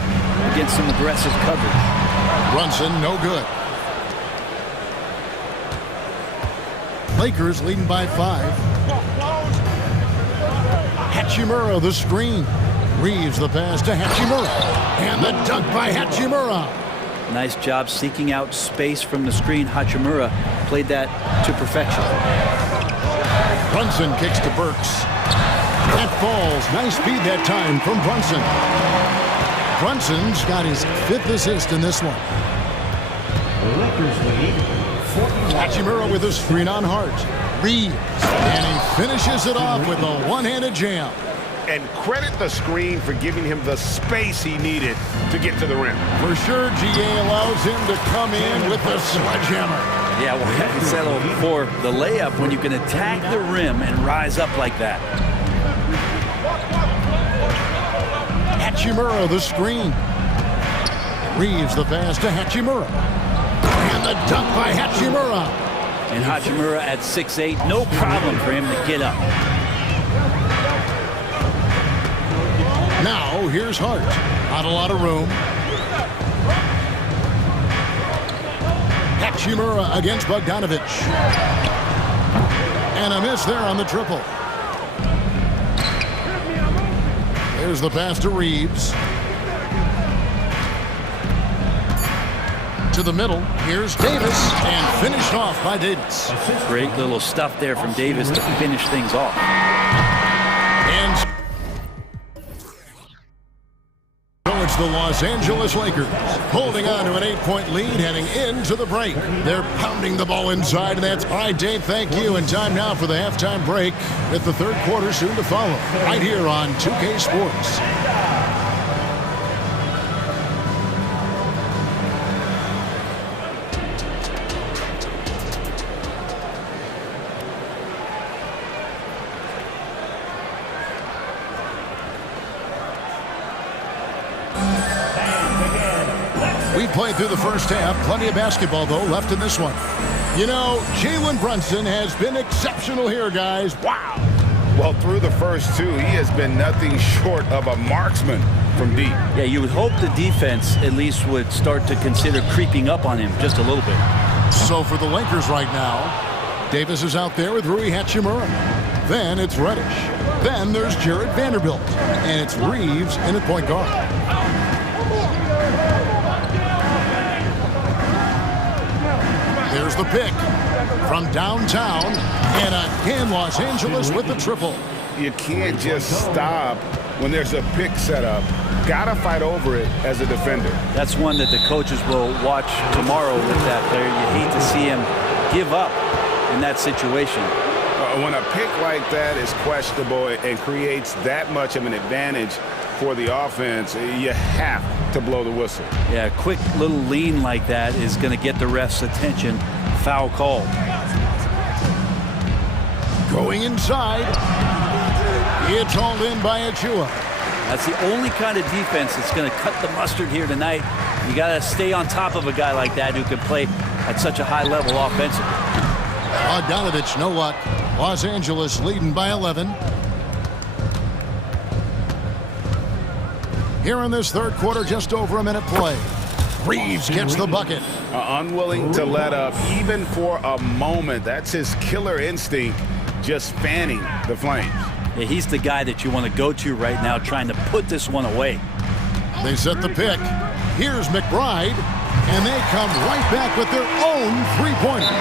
against some aggressive coverage. Brunson, no good. Lakers leading by 5. Hachimura, the screen. Reeves the pass to Hachimura. And the dunk by Hachimura. Nice job seeking out space from the screen. Hachimura played that to perfection. Brunson kicks to Burks. That falls. Nice speed that time from Brunson. Brunson's got his 5th assist in this one. Lakers lead. Hachimura with a screen on Hart. Reeves. And he finishes it off with a one-handed jam. And credit the screen for giving him the space he needed to get to the rim. For sure, GA allows him to come in with the sledgehammer. Yeah, well, settle for the layup when you can attack the rim and rise up like that. Hachimura, the screen. Reeves the pass to Hachimura. And the dunk by Hachimura. And Hachimura at 6'8", no problem for him to get up. Now, here's Hart. Not a lot of room. Hachimura against Bogdanovich. And a miss there on the triple. There's the pass to Reeves. To the middle. Here's Davis. And finished off by Davis. Great little stuff there from Davis to finish things off. And so it's the Los Angeles Lakers holding on to an 8-point lead heading into the break. They're pounding the ball inside, and that's all right, Dave. Thank you. And time now for the halftime break with the third quarter soon to follow right here on 2K Sports. We played through the first half. Plenty of basketball, though, left in this one. You know, Jalen Brunson has been exceptional here, guys. Wow. Well, through the first 2, he has been nothing short of a marksman from deep. Yeah, you would hope the defense at least would start to consider creeping up on him just a little bit. So for the Lakers right now, Davis is out there with Rui Hachimura. Then it's Reddish. Then there's Jared Vanderbilt. And it's Reeves in at point guard. There's the pick from downtown, and again Los Angeles with the triple. you can't just stop when there's a pick set up. Gotta fight over it as a defender. That's one that the coaches will watch tomorrow with that player. You hate to see him give up in that situation. When a pick like that is questionable and creates that much of an advantage for the offense, you have to blow the whistle. Yeah, a quick little lean like that is going to get the ref's attention. Foul call. Going inside. It's hauled in by Achua. That's the only kind of defense that's going to cut the mustard here tonight. You got to stay on top of a guy like that who can play at such a high level offensively. Bogdanovich, no luck. Los Angeles leading by 11. Here in this third quarter, just over a minute play. Reeves gets the bucket. Unwilling to let up even for a moment. That's his killer instinct, just fanning the flames. Yeah, he's the guy that you want to go to right now, trying to put this one away. They set the pick. Here's McBride, and they come right back with their own three-pointer.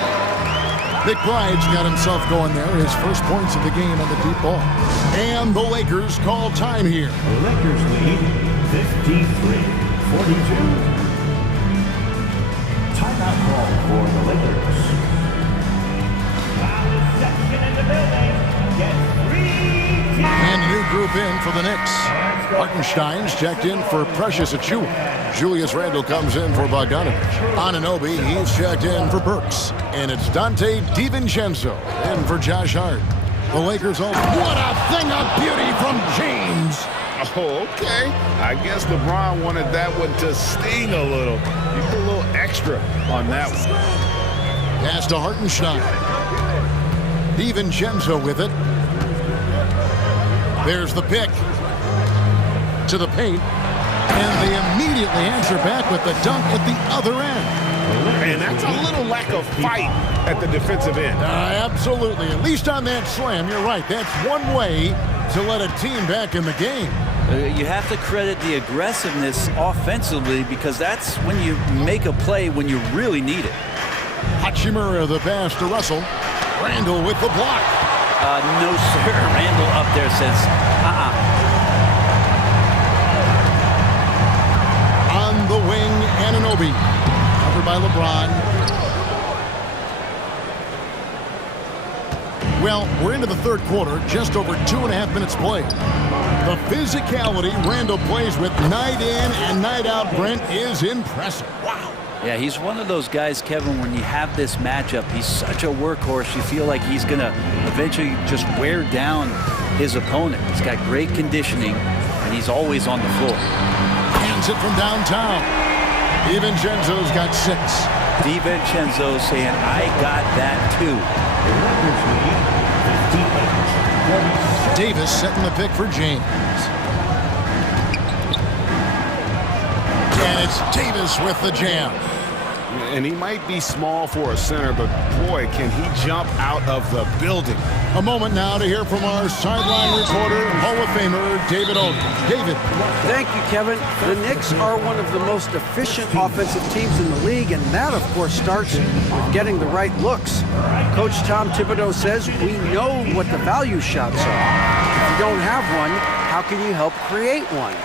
McBride's got himself going there, his first points of the game on the deep ball. And the Lakers call time here. The Lakers lead 53-42. Timeout call for the Lakers. And a new group in for the Knicks. Hartenstein's checked in for Precious Achua. Julius Randle comes in for Bogdanovich. Anunoby, he's checked in for Burks. And it's Dante DiVincenzo in for Josh Hart. The Lakers all... What a thing of beauty from James! Oh, okay. I guess LeBron wanted that one to sting a little. He put a little extra on that one. Pass to Hartenstein. DiVincenzo with it. There's the pick. To the paint. And they immediately answer back with the dunk at the other end. And that's a little lack of fight at the defensive end. Absolutely. At least on that slam, you're right. That's one way to let a team back in the game. You have to credit the aggressiveness offensively, because that's when you make a play when you really need it. Hachimura the pass to Russell. Randle with the block. No, sir. Randle up there says, On the wing, Anunoby. Covered by LeBron. Well, we're into the third quarter, just over 2.5 minutes played. The physicality Randle plays with night in and night out, Brent, is impressive. Wow. Yeah, he's one of those guys, Kevin, when you have this matchup, he's such a workhorse, you feel like he's going to eventually just wear down his opponent. He's got great conditioning, and he's always on the floor. Hands it from downtown. DiVincenzo's got 6. DiVincenzo saying, I got that too. Davis setting the pick for James. And it's Davis with the jam. And he might be small for a center, but boy, can he jump out of the building. A moment now to hear from our sideline reporter, Hall of Famer David Oldham. David. Thank you, Kevin. The Knicks are one of the most efficient offensive teams in the league, and that, of course, starts with getting the right looks. Coach Tom Thibodeau says we know what the value shots are. If you don't have one, how can you help create one?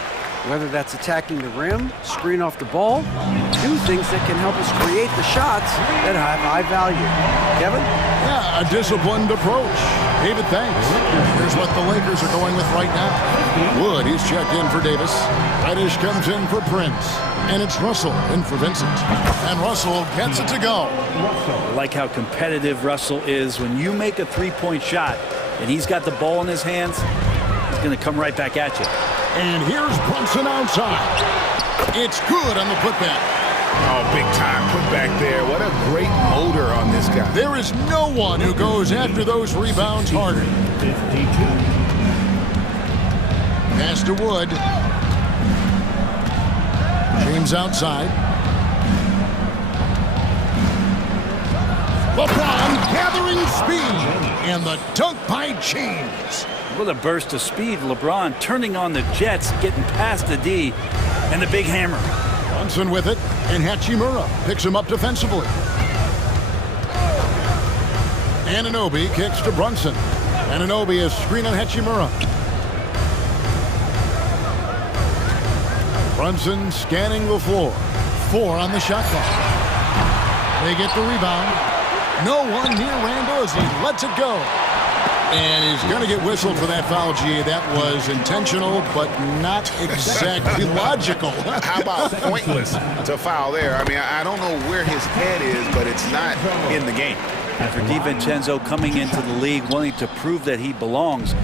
Whether that's attacking the rim, screen off the ball, do things that can help us create the shots that have high value. Kevin? Yeah, a disciplined approach. David, thanks. Here's what the Lakers are going with right now. Wood, he's checked in for Davis. Reddish comes in for Prince. And it's Russell in for Vincent. And Russell gets it to go. I like how competitive Russell is. When you make a three-point shot and he's got the ball in his hands, he's going to come right back at you. And here's Brunson outside. It's good on the putback. Oh, big time putback there. What a great motor on this guy. There is no one who goes after those rebounds harder. 52. Pass to Wood. James outside. LeBron gathering speed. And the dunk by James. With a burst of speed, LeBron turning on the Jets, getting past the D, and the big hammer. Brunson with it, and Hachimura picks him up defensively. Anunoby kicks to Brunson. Anunoby is screen on Hachimura. Brunson scanning the floor. 4 on the shot clock. They get the rebound. No one near Randall as he lets it go. And he's going to get whistled for that foul, G. That was intentional, but not exactly logical. How about pointless to foul there? I mean, I don't know where his head is, but it's not in the game. And for DiVincenzo coming into the league wanting to prove that he belongs,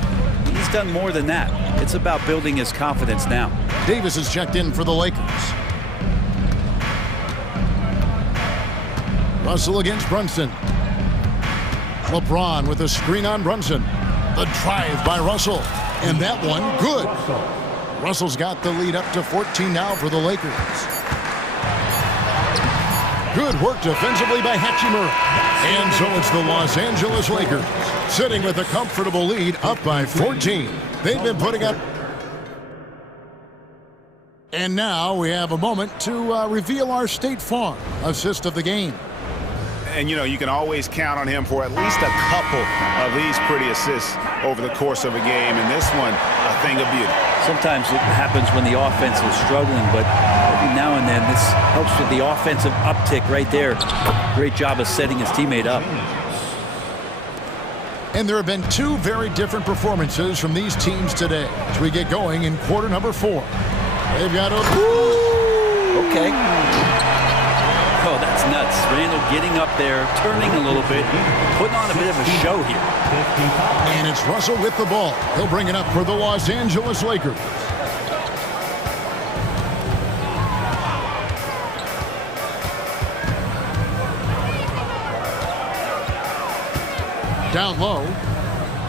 he's done more than that. It's about building his confidence now. Davis is checked in for the Lakers. Russell against Brunson. LeBron with a screen on Brunson. The drive by Russell. And that one, good. Russell's got the lead up to 14 now for the Lakers. Good work defensively by Hachimura. And so it's the Los Angeles Lakers sitting with a comfortable lead up by 14. They've been putting up. And now we have a moment to reveal our State Farm assist of the game. And, you know, you can always count on him for at least a couple of these pretty assists over the course of a game. And this one, a thing of beauty. Sometimes it happens when the offense is struggling, but every now and then this helps with the offensive uptick right there. Great job of setting his teammate up. And there have been 2 very different performances from these teams today as we get going in quarter number 4. They've got a... Okay. Oh, that's nuts. Randall getting up there, turning a little bit, putting on a bit of a show here. And it's Russell with the ball. He'll bring it up for the Los Angeles Lakers. Down low.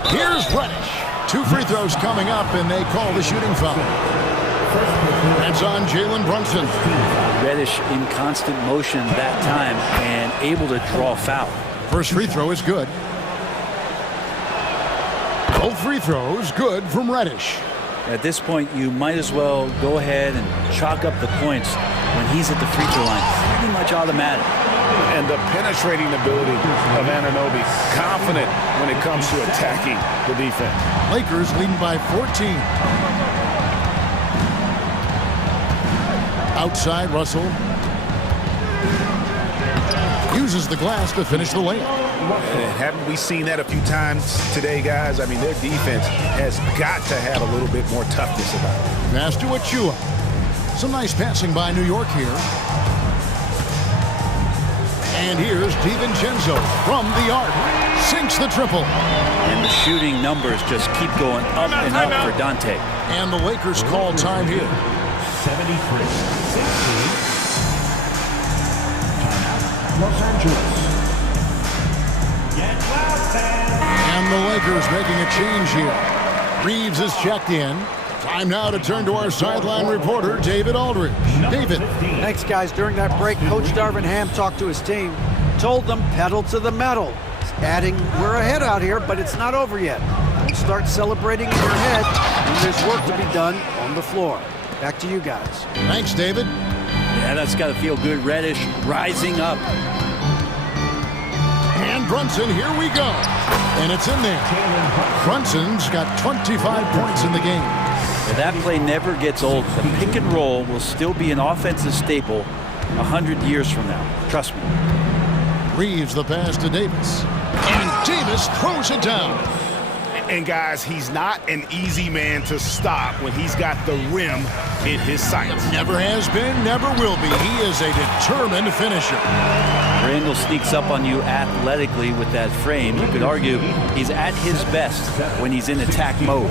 Here's Reddish. 2 free throws coming up, and they call the shooting foul. That's on Jalen Brunson. Reddish in constant motion that time and able to draw foul. First free throw is good. Both free throws good from Reddish. At this point, you might as well go ahead and chalk up the points when he's at the free throw line. Pretty much automatic. And the penetrating ability of Anunoby, confident when it comes to attacking the defense. Lakers leading by 14. Outside, Russell uses the glass to finish the layup. Haven't we seen that a few times today, guys? I mean, their defense has got to have a little bit more toughness about it. Pass to Achua. Some nice passing by New York here. And here's DiVincenzo from the arc. Sinks the triple. And the shooting numbers just keep going up and up for Dante. And the Lakers call time here. 73-16. Los Angeles. And the Lakers making a change here. Reeves is checked in. Time now to turn to our sideline reporter, David Aldridge. David. Thanks, guys. During that break, Coach Darvin Ham talked to his team, told them pedal to the metal. Adding, we're ahead out here, but it's not over yet. Start celebrating in your head, and there's work to be done on the floor. Back to you guys. Thanks, David. Yeah, that's got to feel good. Reddish rising up. And Brunson, here we go. And it's in there. Brunson's got 25 points in the game. If that play never gets old, the pick and roll will still be an offensive staple 100 years from now. Trust me. Reeves the pass to Davis. And Davis throws it down. And guys, he's not an easy man to stop when he's got the rim in his sights. Never has been, never will be. He is a determined finisher. Randall sneaks up on you athletically with that frame. You could argue he's at his best when he's in attack mode.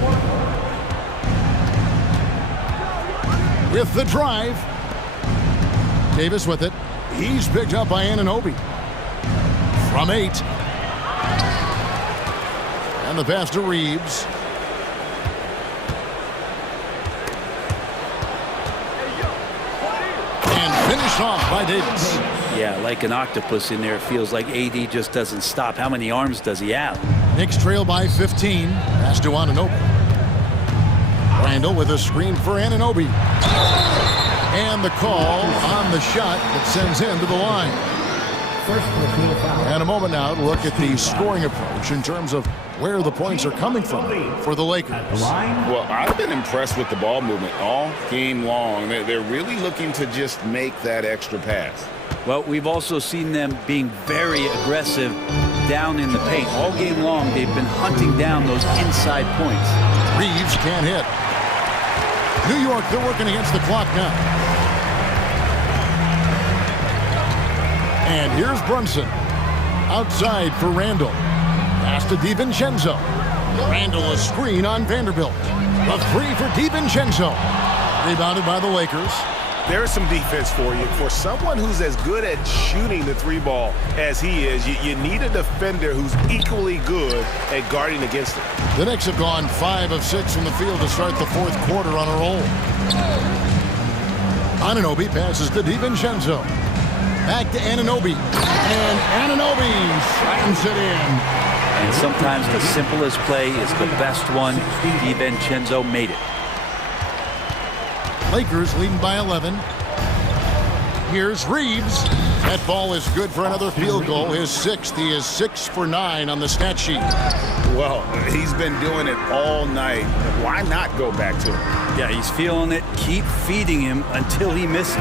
With the drive. Davis with it. He's picked up by Anunoby. From 8. And the pass to Reeves. And finished off by Davis. Yeah, like an octopus in there. It feels like AD just doesn't stop. How many arms does he have? Knicks trail by 15. Pass to Anunoby. Randall with a screen for Anunoby. And the call on the shot that sends him to the line. First personal foul. And a moment now to look at the scoring approach in terms of where the points are coming from for the Lakers. Well, I've been impressed with the ball movement all game long. They're really looking to just make that extra pass. Well, we've also seen them being very aggressive down in the paint. All game long, they've been hunting down those inside points. Reeves can't hit. New York, they're working against the clock now. And here's Brunson. Outside for Randall. Pass to DiVincenzo. Randall a screen on Vanderbilt. A three for DiVincenzo. Rebounded by the Lakers. There's some defense for you. For someone who's as good at shooting the three ball as he is, you need a defender who's equally good at guarding against it. The Knicks have gone 5 of 6 from the field to start the fourth quarter on a roll. Anunoby passes to DiVincenzo. Back to Anunoby. And Anunoby slams it in. And sometimes the simplest play is the best one. DiVincenzo made it. Lakers leading by 11. Here's Reeves. That ball is good for another field goal. His sixth. He is 6 for 9 on the stat sheet. Well, he's been doing it all night. Why not go back to him? Yeah, he's feeling it. Keep feeding him until he misses.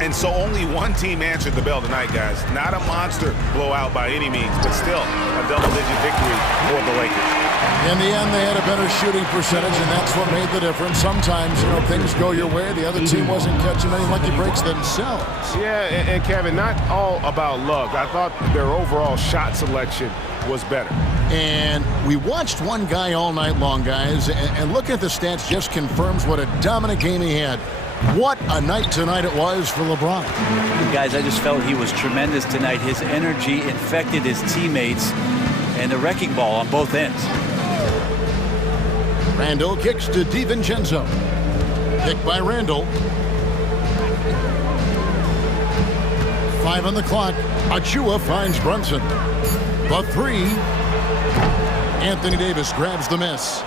And so only one team answered the bell tonight, guys. Not a monster blowout by any means, but still a double-digit victory for the Lakers. In the end, they had a better shooting percentage, and that's what made the difference. Sometimes, things go your way. The other team wasn't catching any lucky breaks themselves. Yeah, and Kevin, not all about luck. I thought their overall shot selection was better. And we watched one guy all night long, guys, and looking at the stats just confirms what a dominant game he had. What a night tonight it was for LeBron. Guys, I just felt he was tremendous tonight. His energy infected his teammates, and the wrecking ball on both ends. Randall kicks to DiVincenzo. Picked by Randall. 5 on the clock. Achua finds Brunson. The three. Anthony Davis grabs the miss.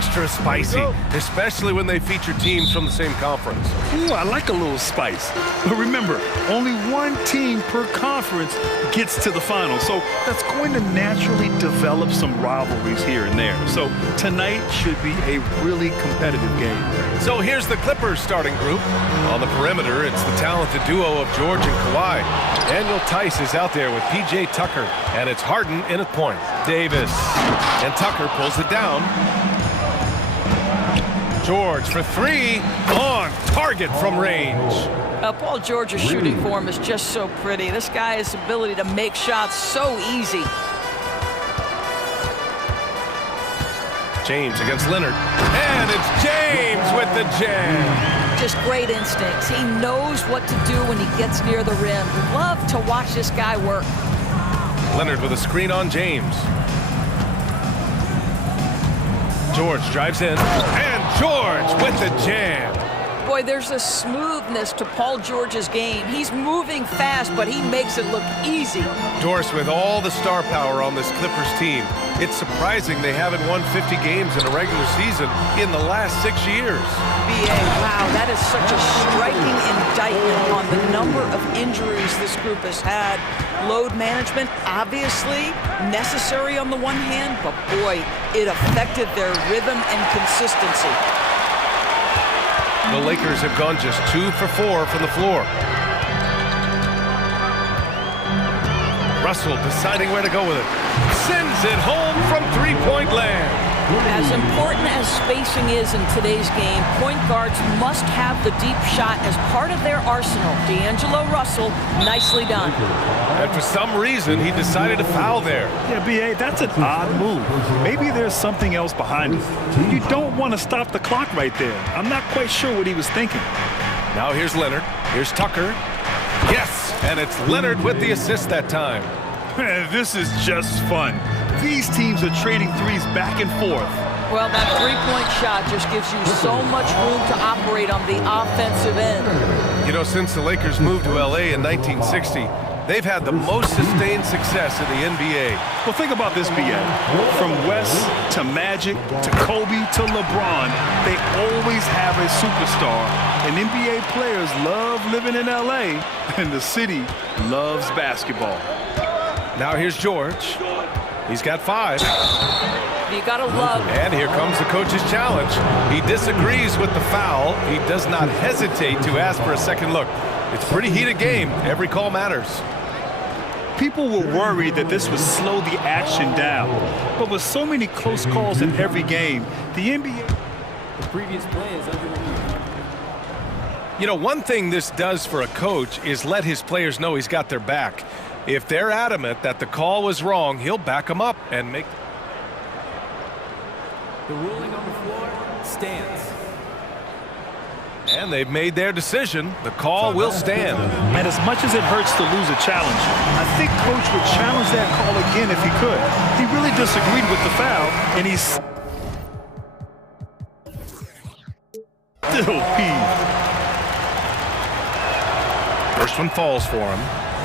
extra spicy, especially when they feature teams from the same conference. Ooh, I like a little spice. But remember, only one team per conference gets to the final, so that's going to naturally develop some rivalries here and there. So tonight should be a really competitive game. So here's the Clippers starting group. On the perimeter, it's the talented duo of George and Kawhi. Daniel Tice is out there with P.J. Tucker, and it's Harden in at point. Davis, and Tucker pulls it down. George for three, on target from range. Paul George's shooting form is just so pretty. This guy's ability to make shots so easy. James against Leonard, and it's James with the jam. Just great instincts. He knows what to do when he gets near the rim. Love to watch this guy work. Leonard with a screen on James. George drives in, and George with the jam. Boy, there's a smoothness to Paul George's game. He's moving fast, but he makes it look easy. Doris with all the star power on this Clippers team. It's surprising they haven't won 50 games in a regular season in the last 6 years. B.A., wow, that is such a striking indictment on the number of injuries this group has had. Load management, obviously necessary on the one hand, but boy, it affected their rhythm and consistency. The Lakers have gone just 2 for 4 from the floor. Russell deciding where to go with it. Sends it home from three-point land. As important as spacing is in today's game, point guards must have the deep shot as part of their arsenal. D'Angelo Russell, nicely done. And for some reason, he decided to foul there. Yeah, B.A., that's an odd move. Maybe there's something else behind it. You don't want to stop the clock right there. I'm not quite sure what he was thinking. Now here's Leonard. Here's Tucker. Yes, and it's Leonard with the assist that time. Man, this is just fun. These teams are trading threes back and forth. Well, that three-point shot just gives you so much room to operate on the offensive end. You know, since the Lakers moved to L.A. in 1960, they've had the most sustained success in the NBA. Well, think about this, B.A. From West to Magic to Kobe to LeBron, they always have a superstar. And NBA players love living in L.A., and the city loves basketball. Now here's George. He's got 5. You gotta love. And here comes the coach's challenge. He disagrees with the foul. He does not hesitate to ask for a second look. It's a pretty heated game. Every call matters. People were worried that this would slow the action down. But with so many close calls in every game, the NBA... The previous play is under review. You know, one thing this does for a coach is let his players know he's got their back. If they're adamant that the call was wrong, he'll back them up and make... The ruling on the floor stands. And they've made their decision. The call will stand. And as much as it hurts to lose a challenge, I think Coach would challenge that call again if he could. He really disagreed with the foul, and he's still peeved. First one falls for him.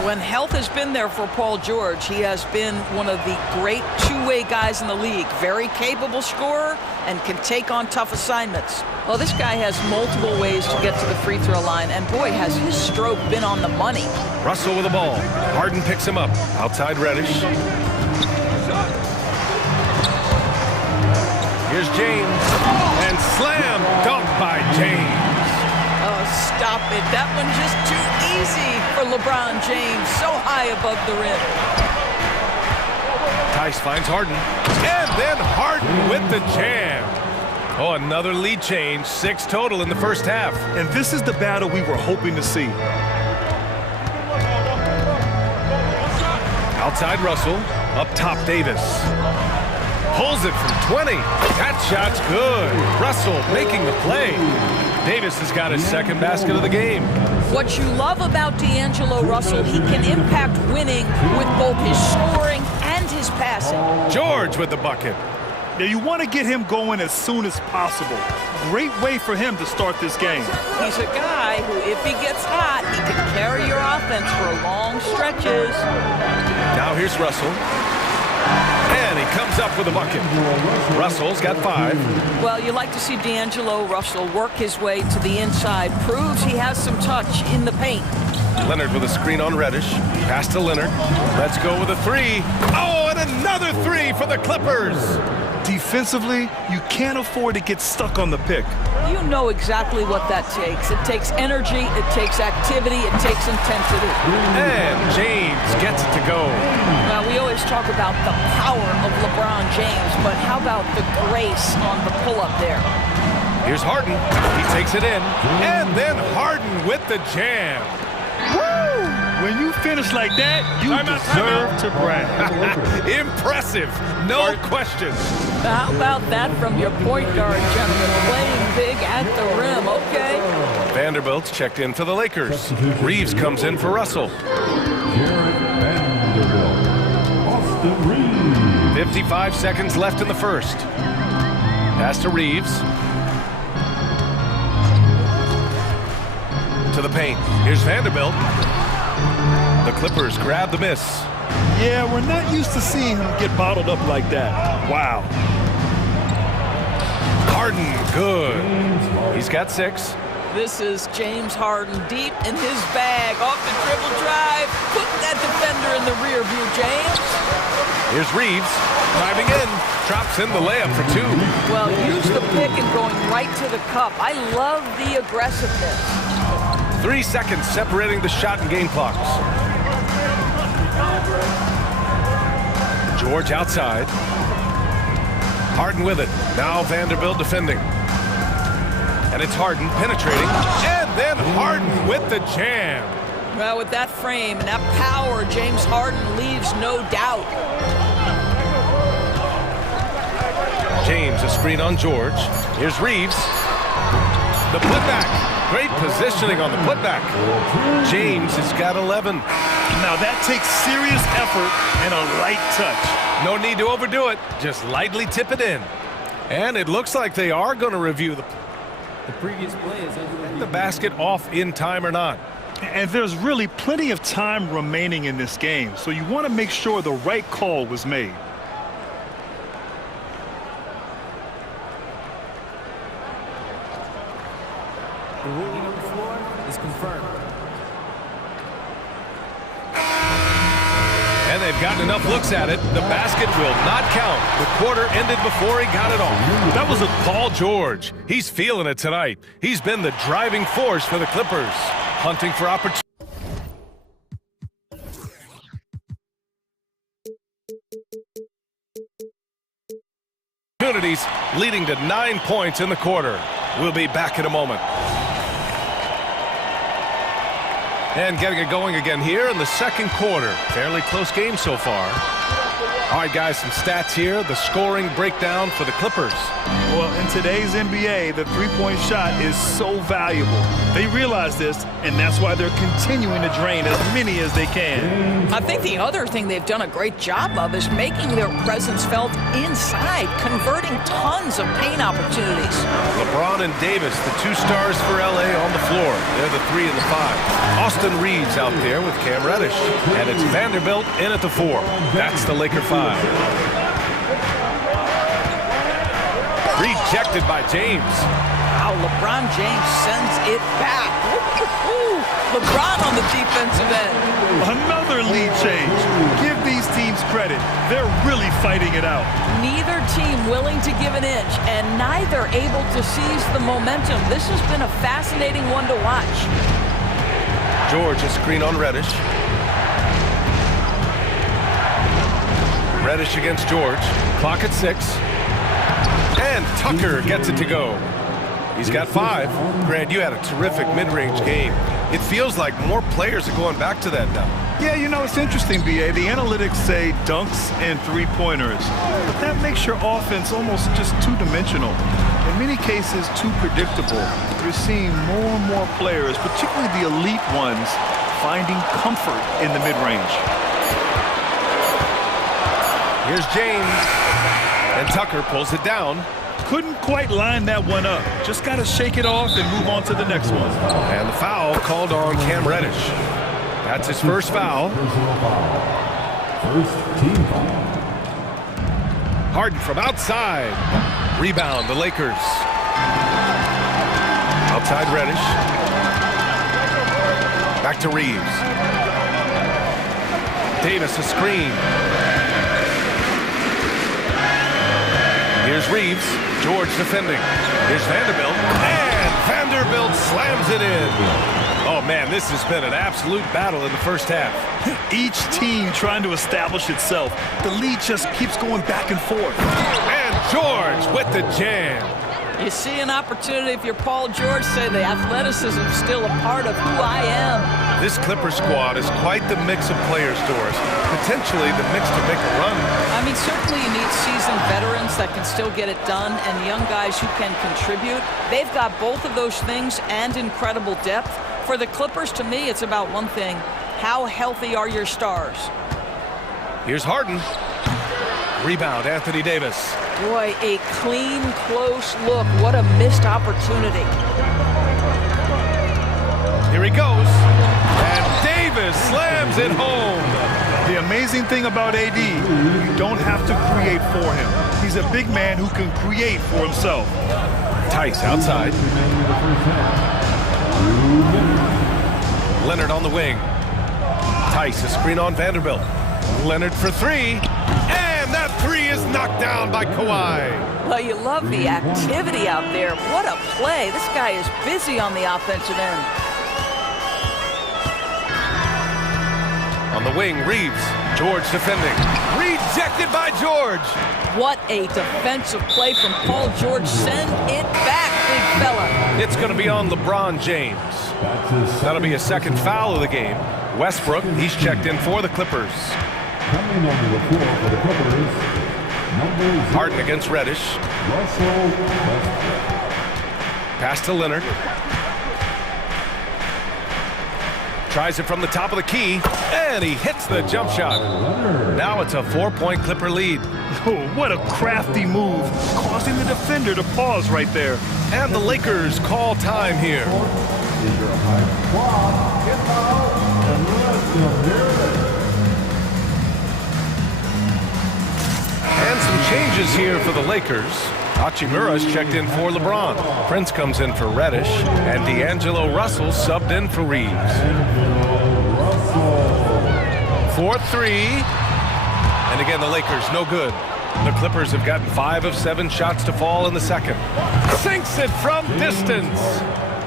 When health has been there for Paul George, he has been one of the great two-way guys in the league. Very capable scorer and can take on tough assignments. Well, this guy has multiple ways to get to the free throw line, and boy, has his stroke been on the money. Russell with the ball. Harden picks him up. Outside Reddish. Here's James. And slam dunk by James. Oh, stop it. That one just too easy for LeBron James. So high above the rim. Tice finds Harden. And then Harden with the jam. Oh, another lead change. 6 total in the first half. And this is the battle we were hoping to see. Outside Russell. Up top Davis. Pulls it from 20. That shot's good. Russell making the play. Davis has got his second basket of the game. What you love about D'Angelo Russell, he can impact winning with both his scoring and his passing. George with the bucket. Now you want to get him going as soon as possible. Great way for him to start this game. He's a guy who, if he gets hot, he can carry your offense for long stretches. Now here's Russell. And And he comes up with a bucket. Russell's got 5. Well, you like to see D'Angelo Russell work his way to the inside. Proves he has some touch in the paint. Leonard with a screen on Reddish. Pass to Leonard. Let's go with a 3. Oh, and another 3 for the Clippers. Defensively, you can't afford to get stuck on the pick. You know exactly what that takes. It takes energy, it takes activity, it takes intensity. And James gets it to go. Now, we always talk about the power of LeBron James, but how about the grace on the pull-up there? Here's Harden. He takes it in. And then Harden with the jam. When you finish like that, you deserve to brag. Impressive. No question. How about that from your point guard, gentlemen? Playing big at the rim. Okay. Vanderbilt's checked in for the Lakers. Reeves comes in for Russell. 55 seconds left in the first. Pass to Reeves. To the paint. Here's Vanderbilt. The Clippers grab the miss. Yeah, we're not used to seeing him get bottled up like that. Wow. Harden, good. He's got 6. This is James Harden deep in his bag. Off the dribble drive. Put that defender in the rear view, James. Here's Reeves. Driving in. Drops in the layup for 2. Well, use the pick and going right to the cup. I love the aggressiveness. 3 seconds separating the shot and game clocks. George outside. Harden with it. Now Vanderbilt defending. And it's Harden penetrating. And then Harden with the jam. Well, with that frame and that power, James Harden leaves no doubt. James, a screen on George. Here's Reeves. The putback. Great positioning on the putback. James has got 11. Now that takes serious effort and a light touch. No need to overdo it. Just lightly tip it in. And it looks like they are going to review the previous play is under the basket off in time or not. And there's really plenty of time remaining in this game, so you want to make sure the right call was made. The ruling on the floor is confirmed. And they've gotten enough looks at it. The basket will not count. The quarter ended before he got it off. That was a Paul George. He's feeling it tonight. He's been the driving force for the Clippers. Hunting for opportunities, leading to 9 points in the quarter. We'll be back in a moment. And getting it going again here in the second quarter. Fairly close game so far. All right, guys, some stats here. The scoring breakdown for the Clippers. Well, in today's NBA, the three-point shot is so valuable. They realize this, and that's why they're continuing to drain as many as they can. I think the other thing they've done a great job of is making their presence felt inside, converting tons of paint opportunities. LeBron and Davis, the 2 stars for LA on the floor. They're the 3 and the 5. Austin Reeves out there with Cam Reddish. And it's Vanderbilt in at the 4. That's the Laker 5. Rejected by James. Wow, LeBron James sends it back. LeBron on the defensive end. Another lead change. Give these teams credit. They're really fighting it out. Neither team willing to give an inch, and neither able to seize the momentum. This has been a fascinating one to watch. George, a screen on Reddish. Reddish against George. Clock at 6. And Tucker gets it to go. He's got 5. Grant, you had a terrific mid-range game. It feels like more players are going back to that now. Yeah, you know, it's interesting, B.A. The analytics say dunks and three-pointers. But that makes your offense almost just two-dimensional. In many cases, too predictable. You're seeing more and more players, particularly the elite ones, finding comfort in the mid-range. Here's James. And Tucker pulls it down. Couldn't quite line that one up. Just got to shake it off and move on to the next one. And the foul called on Cam Reddish. That's his first foul. First team foul. Harden from outside. Rebound, the Lakers. Outside Reddish. Back to Reeves. Davis, a screen. Here's Reeves. George defending. Here's Vanderbilt. And Vanderbilt slams it in. Oh, man, this has been an absolute battle in the first half. Each team trying to establish itself. The lead just keeps going back and forth. And George with the jam. You see an opportunity if you're Paul George, say the athleticism is still a part of who I am. This Clipper squad is quite the mix of players, Doris. Potentially the mix to make a run. I mean, certainly you need seasoned veterans that can still get it done and young guys who can contribute. They've got both of those things and incredible depth. For the Clippers, to me, it's about one thing. How healthy are your stars? Here's Harden. Rebound, Anthony Davis. Boy, a clean, close look. What a missed opportunity. Here he goes. And Davis slams it home. The amazing thing about AD, you don't have to create for him. He's a big man who can create for himself. Tice outside. Leonard on the wing. Tice, a screen on Vanderbilt. Leonard for three. And that three is knocked down by Kawhi. Well, you love the activity out there. What a play. This guy is busy on the offensive end. On the wing, Reeves. George defending. Rejected by George. What a defensive play from Paul George. Send it back, big fella. It's going to be on LeBron James. That'll be a second foul of the game. Westbrook, he's checked in for the Clippers. Coming on the floor for the Clippers, number Harden against Reddish. Pass to Leonard. Tries it from the top of the key, and he hits the jump shot. Now it's a 4-point Clipper lead. Oh, what a crafty move, causing the defender to pause right there. And the Lakers call time here. And some changes here for the Lakers. Hachimura's checked in for LeBron. Prince comes in for Reddish. And D'Angelo Russell subbed in for Reeves. 4-3. And again, the Lakers, no good. The Clippers have gotten 5 of 7 shots to fall in the second. Sinks it from distance.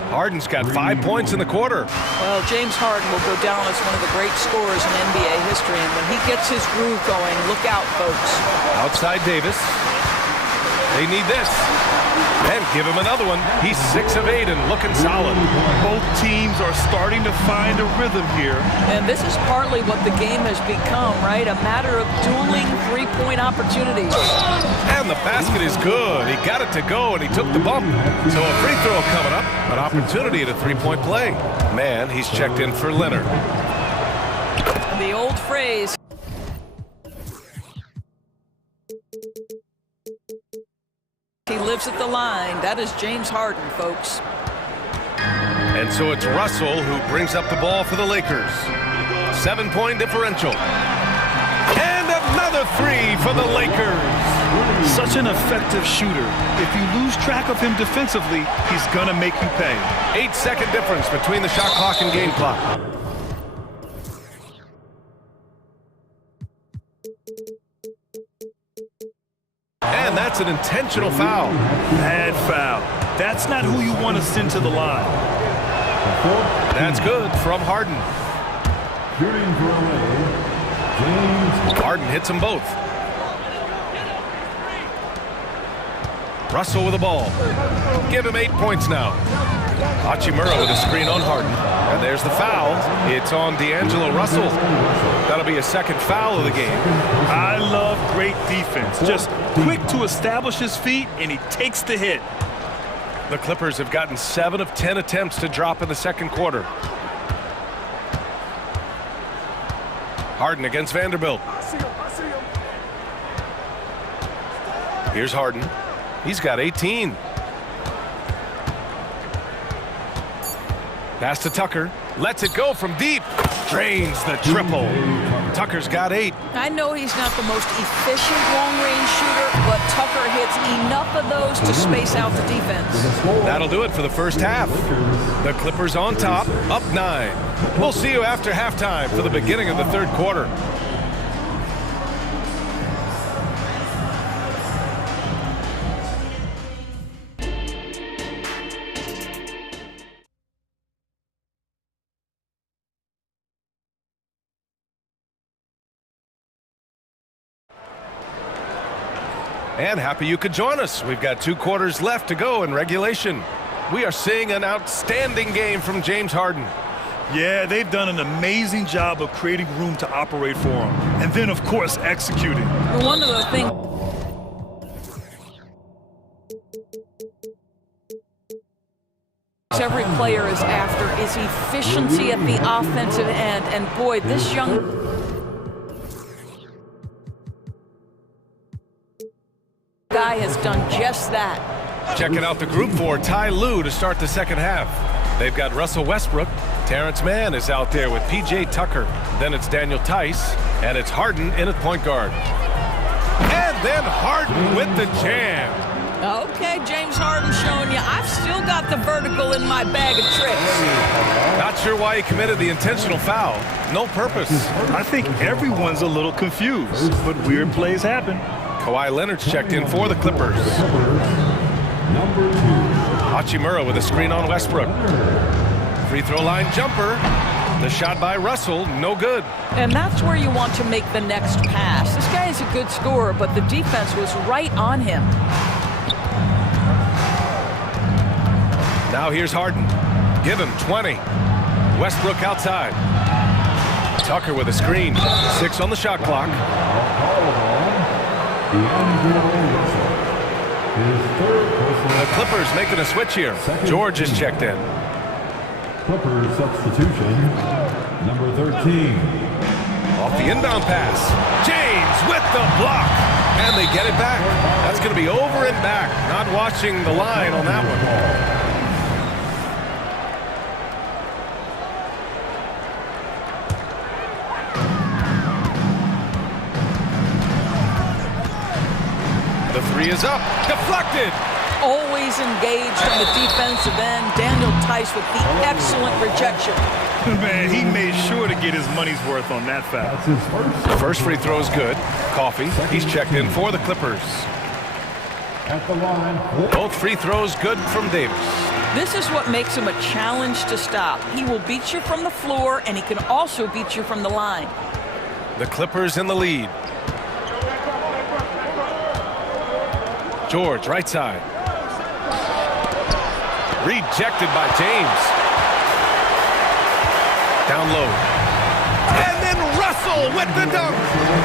Harden's got 5 points in the quarter. Well, James Harden will go down as one of the great scorers in NBA history, and when he gets his groove going, look out, folks. Outside Davis. They need this. And give him another one. He's 6 of 8 and looking solid. Both teams are starting to find a rhythm here. And this is partly what the game has become, right? A matter of dueling three-point opportunities. And the basket is good. He got it to go, and he took the bump. So a free throw coming up. An opportunity at a three-point play. Man, he's checked in for Leonard. The old phrase. He lives at the line. That is James Harden, folks. And so it's Russell who brings up the ball for the Lakers. 7-point differential. And another three for the Lakers. Such an effective shooter. If you lose track of him defensively, he's gonna make you pay. 8-second difference between the shot clock and game clock. And that's an intentional foul. Bad foul. That's not who you want to send to the line. That's good from Harden. Harden hits them both. Russell with the ball. Give him 8 points now. Hachimura with a screen on Harden. And there's the foul. It's on D'Angelo Russell. That'll be a second foul of the game. I love great defense. Just quick to establish his feet, and he takes the hit. The Clippers have gotten 7 of 10 attempts to drop in the second quarter. Harden against Vanderbilt. Here's Harden. He's got 18. Pass to Tucker. Lets it go from deep. Drains the triple. Tucker's got 8. I know he's not the most efficient long-range shooter, but Tucker hits enough of those to space out the defense. That'll do it for the first half. The Clippers on top, up 9. We'll see you after halftime for the beginning of the third quarter. And happy you could join us. We've got 2 quarters left to go in regulation. We are seeing an outstanding game from James Harden. Yeah, they've done an amazing job of creating room to operate for him. And then, of course, executing. One of the things every player is after is efficiency at the offensive end. And boy, this young guy has done just that. Checking out the group for Ty Lue to start the second half. They've got Russell Westbrook. Terrence Mann is out there with P.J. Tucker. Then it's Daniel Tice. And it's Harden in at point guard. And then Harden with the jam. Okay, James Harden showing you I've still got the vertical in my bag of tricks. Not sure why he committed the intentional foul. No purpose. I think everyone's a little confused, but weird plays happen. Kawhi Leonard's checked in for the Clippers. Hachimura with a screen on Westbrook. Free throw line jumper. The shot by Russell, no good. And that's where you want to make the next pass. This guy is a good scorer, but the defense was right on him. Now here's Harden. Give him 20. Westbrook outside. Tucker with a screen. 6 on the shot clock. The Clippers making a switch here. George is checked in. Clippers substitution, number 13. Off the inbound pass. James with the block. And they get it back. That's going to be over and back. Not watching the line on that one. The 3 is up. Deflected. Always engaged on the defensive end. Daniel Tice with the excellent rejection. Man, he made sure to get his money's worth on that foul. The first free throw is good. Coffee, he's checked in for the Clippers. At the line. Both free throws good from Davis. This is what makes him a challenge to stop. He will beat you from the floor, and he can also beat you from the line. The Clippers in the lead. George, right side. Rejected by James. Down low. And then Russell with the dunk.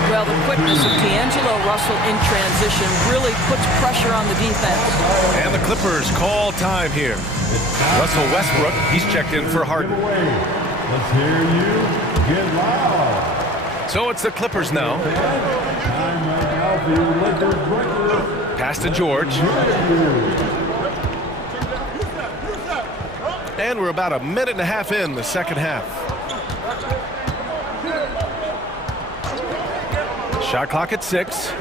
Well, the quickness of D'Angelo Russell in transition really puts pressure on the defense. And the Clippers call time here. Russell Westbrook, he's checked in for Harden. Let's hear you get loud. So it's the Clippers now. Time right now for your Lakers regular. Pass to George. And we're about a minute and a half in the second half. Shot clock at 6.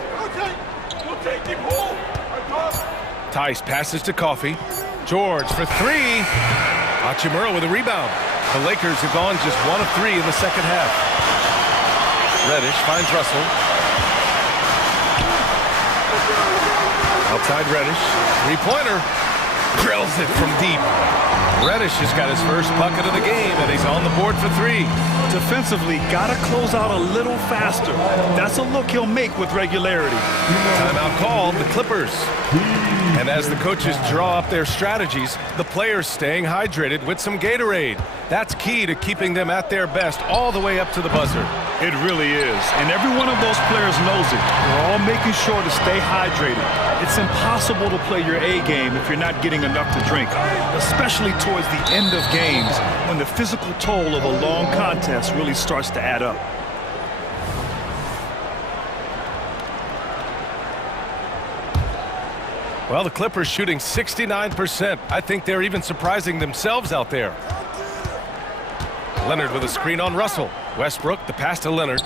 Tice passes to Coffee. George for 3. Hachimura with a rebound. The Lakers have gone just 1 of 3 in the second half. Reddish finds Russell. Outside Reddish. 3-pointer. Drills it from deep. Reddish has got his first bucket of the game, and he's on the board for 3. Defensively, gotta close out a little faster. That's a look he'll make with regularity. Timeout called, the Clippers. And as the coaches draw up their strategies, the players staying hydrated with some Gatorade. That's key to keeping them at their best all the way up to the buzzer. It really is. And every one of those players knows it. We're all making sure to stay hydrated. It's impossible to play your A game if you're not getting enough to drink, especially towards the end of games when the physical toll of a long contest really starts to add up. Well, the Clippers shooting 69%. I think they're even surprising themselves out there. Leonard with a screen on Russell. Westbrook, the pass to Leonard.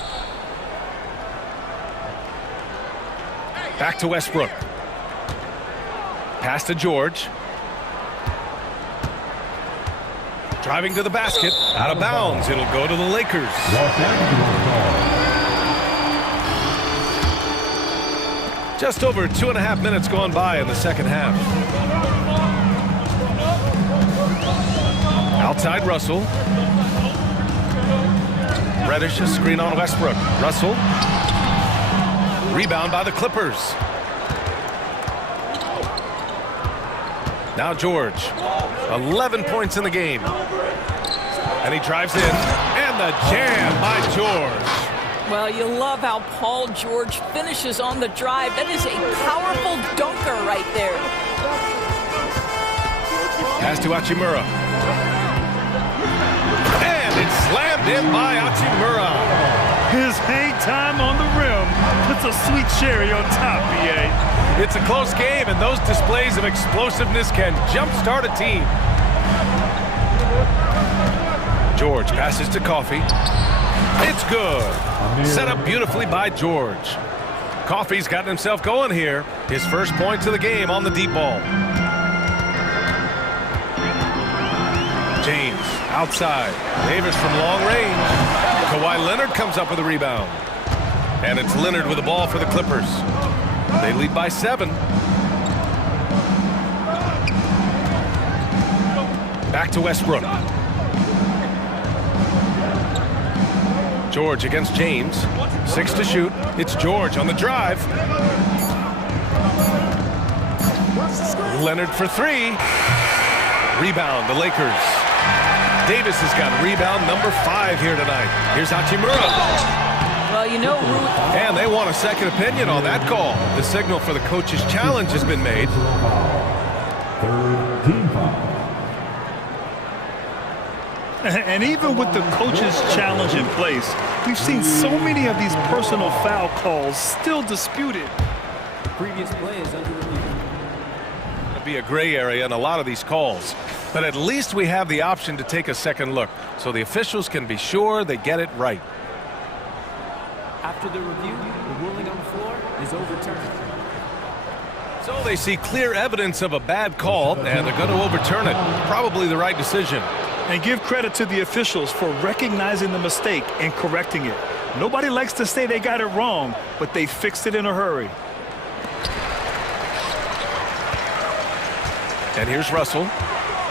Back to Westbrook. Pass to George. Driving to the basket. Out of bounds. It'll go to the Lakers. Just over 2.5 minutes gone by in the second half. Outside Russell. Reddish, a screen on Westbrook. Russell. Rebound by the Clippers. Now George. 11 points in the game. And he drives in. And the jam by George. Well, you love how Paul George finishes on the drive. That is a powerful dunker right there. Pass to Hachimura. And it's slammed in by Hachimura. His hang time on the rim puts a sweet cherry on top, BA. It's a close game, and those displays of explosiveness can jumpstart a team. George passes to Coffey. It's good. Set up beautifully by George. Coffey's gotten himself going here. His first points of the game on the deep ball. James outside. Davis from long range. Kawhi Leonard comes up with a rebound. And it's Leonard with the ball for the Clippers. They lead by 7. Back to Westbrook. George against James. 6 to shoot. It's George on the drive. Leonard for 3. Rebound, the Lakers. Davis has got rebound number 5 here tonight. Here's Hachimura. Well, you know, and they want a second opinion on that call. The signal for the coach's challenge has been made. Third team foul. And even with the coach's challenge in place, we've seen so many of these personal foul calls still disputed. The previous play is under review. It'll be a gray area in a lot of these calls. But at least we have the option to take a second look, so the officials can be sure they get it right. After the review, the ruling on the floor is overturned. So they see clear evidence of a bad call, and they're going to overturn it. Probably the right decision. And give credit to the officials for recognizing the mistake and correcting it. Nobody likes to say they got it wrong, but they fixed it in a hurry. And here's Russell.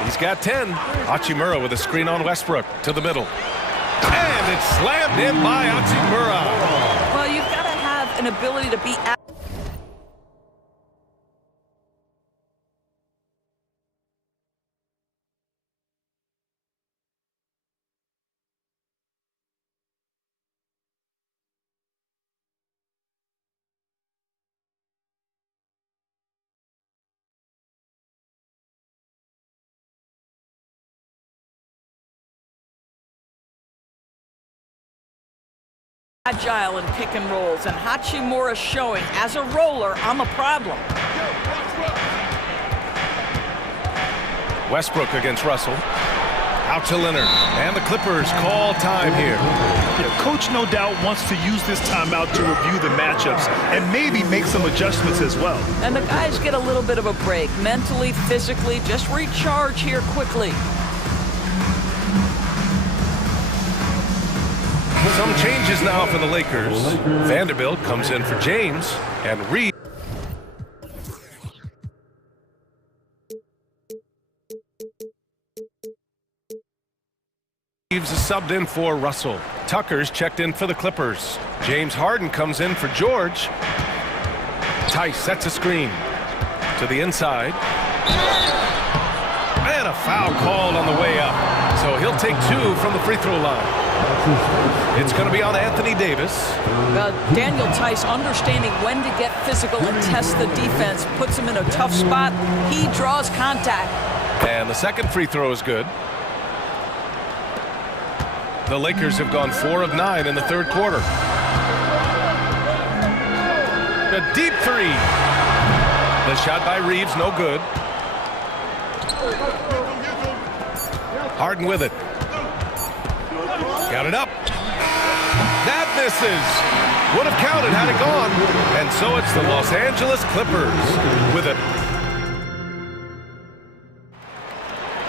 He's got 10. Hachimura with a screen on Westbrook to the middle. And it's slammed in by Hachimura. well, you've got to have an ability to be at agile in pick and rolls, and Hachimura showing as a roller on the problem. Westbrook against Russell. Out to Leonard. And the Clippers call time here. Yeah, Coach no doubt wants to use this timeout to review the matchups and maybe make some adjustments as well. And the guys get a little bit of a break, mentally, physically, just recharge here quickly. Some changes now for the Lakers. Vanderbilt comes in for James, and Reeves is subbed in for Russell. Tucker's checked in for the Clippers. James Harden comes in for George. Tice sets a screen to the inside. And a foul called on the way up. So he'll take 2 from the free throw line. It's going to be on Anthony Davis. Daniel Tice understanding when to get physical and test the defense, puts him in a tough spot. He draws contact. And the second free throw is good. The Lakers have gone 4 of 9 in the third quarter. A deep 3. The shot by Reeves, no good. Harden with it. Got it up. That misses. Would have counted had it gone. And so it's the Los Angeles Clippers with it.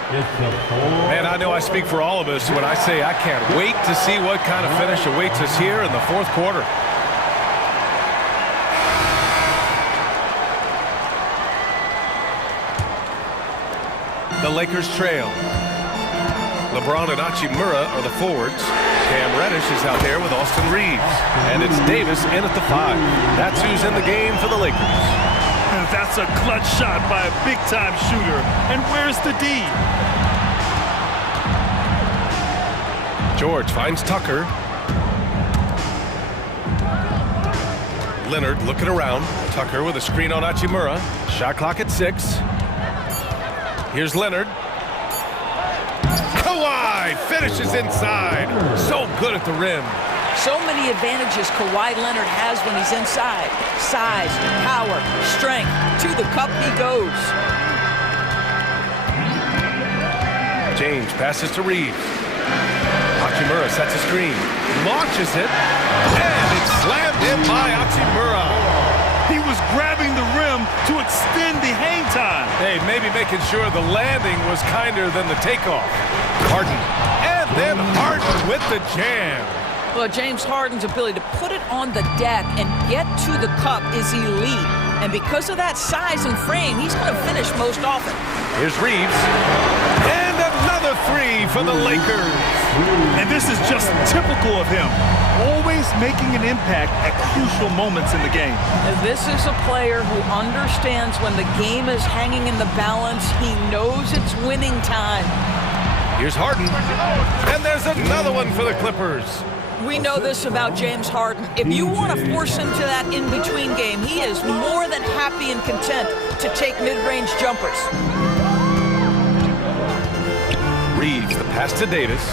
Man, I know I speak for all of us when I say I can't wait to see what kind of finish awaits us here in the fourth quarter. The Lakers trail. LeBron and Hachimura are the forwards. Cam Reddish is out there with Austin Reeves. And it's Davis in at the 5. That's who's in the game for the Lakers. That's a clutch shot by a big-time shooter. And where's the D? George finds Tucker. Leonard looking around. Tucker with a screen on Hachimura. Shot clock at 6. Here's Leonard. Kawhi finishes inside. So good at the rim. So many advantages Kawhi Leonard has when he's inside. Size, power, strength. To the cup he goes. James passes to Reeves. Hachimura sets a screen. Launches it. And it's slammed in by Hachimura. He was grabbing the rim to extend the hang time. Hey, maybe making sure the landing was kinder than the takeoff. Harden. And then Harden with the jam. Well, James Harden's ability to put it on the deck and get to the cup is elite. And because of that size and frame, he's going to finish most often. Here's Reeves. And another 3 for the Lakers. And this is just typical of him. Always making an impact at crucial moments in the game. And this is a player who understands when the game is hanging in the balance. He knows it's winning time. Here's Harden. And there's another one for the Clippers. We know this about James Harden. If you want to force him to that in-between game, he is more than happy and content to take mid-range jumpers. Reeves, the pass to Davis.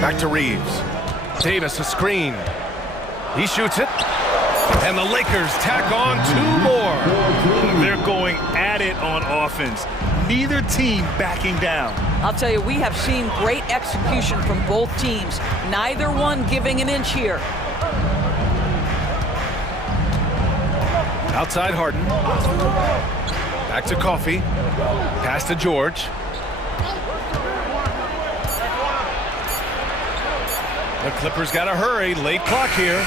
Back to Reeves. Davis, a screen. He shoots it. And the Lakers tack on 2 more. They're going at it on offense. Neither team backing down. I'll tell you, we have seen great execution from both teams. Neither one giving an inch here. Outside Harden. Back to Coffey. Pass to George. The Clippers got to hurry. Late clock here.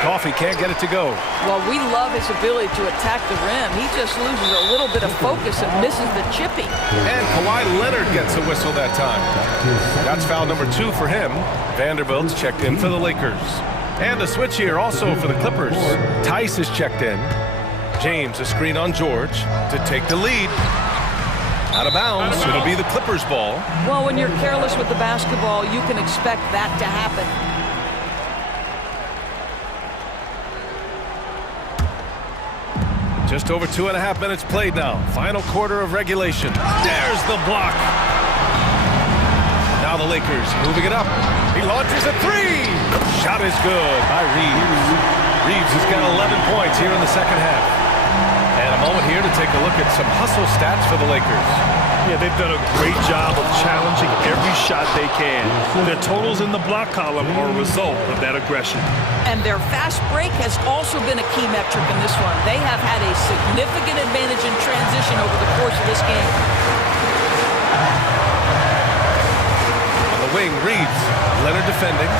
Coffey can't get it to go. Well, we love his ability to attack the rim. He just loses a little bit of focus and misses the chipping. And Kawhi Leonard gets a whistle that time. That's foul number 2 for him. Vanderbilt's checked in for the Lakers. And a switch here also for the Clippers. Tice is checked in. James, a screen on George to take the lead. Out of bounds, it'll be the Clippers' ball. Well, when you're careless with the basketball, you can expect that to happen. Just over 2.5 minutes played now. Final quarter of regulation. There's the block. Now the Lakers moving it up. He launches a 3. Shot is good by Reeves. Reeves has got 11 points here in the second half. And a moment here to take a look at some hustle stats for the Lakers. Yeah, they've done a great job of challenging every shot they can. Their totals in the block column are a result of that aggression. And their fast break has also been a key metric in this one. They have had a significant advantage in transition over the course of this game. On the wing, Reeves. Leonard defending.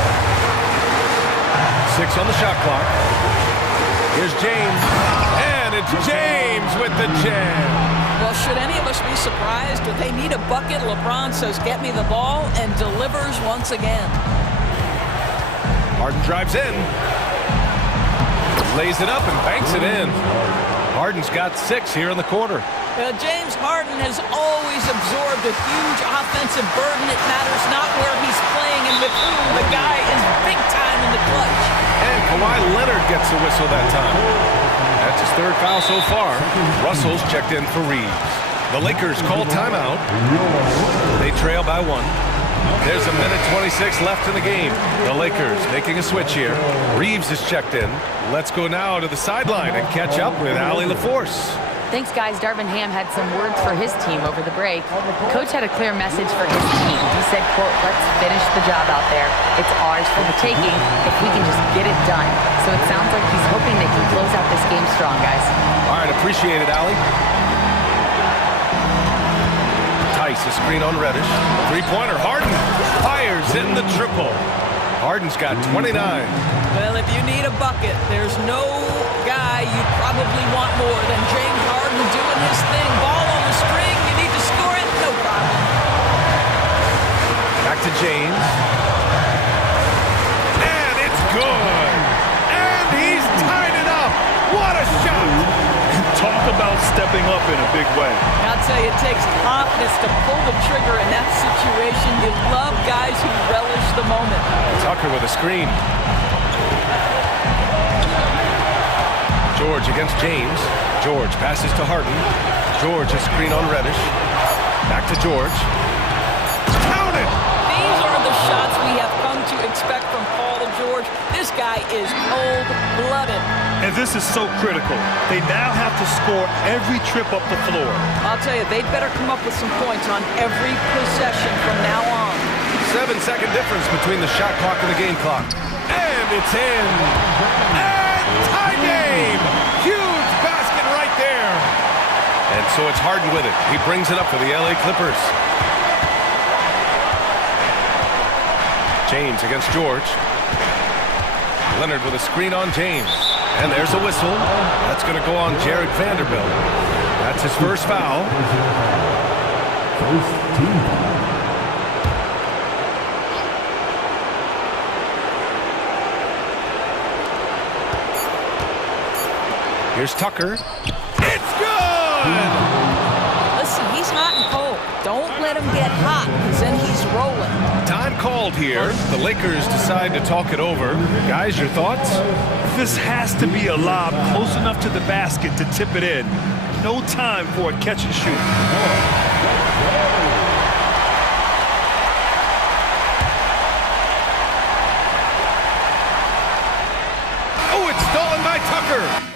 6 on the shot clock. Here's James. And it's James with the jam. Well, should any of us be surprised? If they need a bucket, LeBron says, get me the ball, and delivers once again. Harden drives in. Lays it up and banks it in. Harden's got 6 here in the quarter. James Harden has always absorbed a huge offensive burden. It matters not where he's playing and with whom. The guy is big time in the clutch. And Kawhi Leonard gets the whistle that time. That's his 3rd foul so far. Russell's checked in for Reeves. The Lakers call timeout. They trail by 1. There's a minute 26 left in the game. The Lakers making a switch here. Reeves is checked in. Let's go now to the sideline and catch up with Allie LaForce. Thanks, guys. Darvin Ham had some words for his team over the break. Coach had a clear message for his team. He said, quote, let's finish the job out there. It's ours for the taking if we can just get it done. So it sounds like he's hoping they can close out this game strong, guys. All right, appreciate it, Allie. Tice, a screen on Reddish. Three-pointer, Harden fires in the triple. Harden's got 29. Well, if you need a bucket, there's no guy you probably want more than James Harden doing his thing. Ball on the string, you need to score it, no problem. Back to James. And it's good. And he's tied it up. What a shot. Talk about stepping up in a big way. I'll tell you, it takes confidence to pull the trigger in that situation. You love guys who relish the moment. Tucker with a screen. George against James. George passes to Harden. George, a screen on Reddish. Back to George. Count it! These are the shots we have come to expect from Paul George. This guy is cold-blooded. And this is so critical. They now have to score every trip up the floor. I'll tell you, they better come up with some points on every possession from now on. 7-second difference between the shot clock and the game clock. And it's in. And tie game. Huge basket right there. And so it's Harden with it. He brings it up for the LA Clippers. James against George. Leonard with a screen on James. And there's a whistle. That's going to go on Jared Vanderbilt. That's his first foul. First team foul. Here's Tucker. It's good! Listen, he's hot and cold. Don't let him get hot, because then he's rolling. Time called here. The Lakers decide to talk it over. Guys, your thoughts? This has to be a lob close enough to the basket to tip it in. No time for a catch and shoot. Oh, it's stolen by Tucker.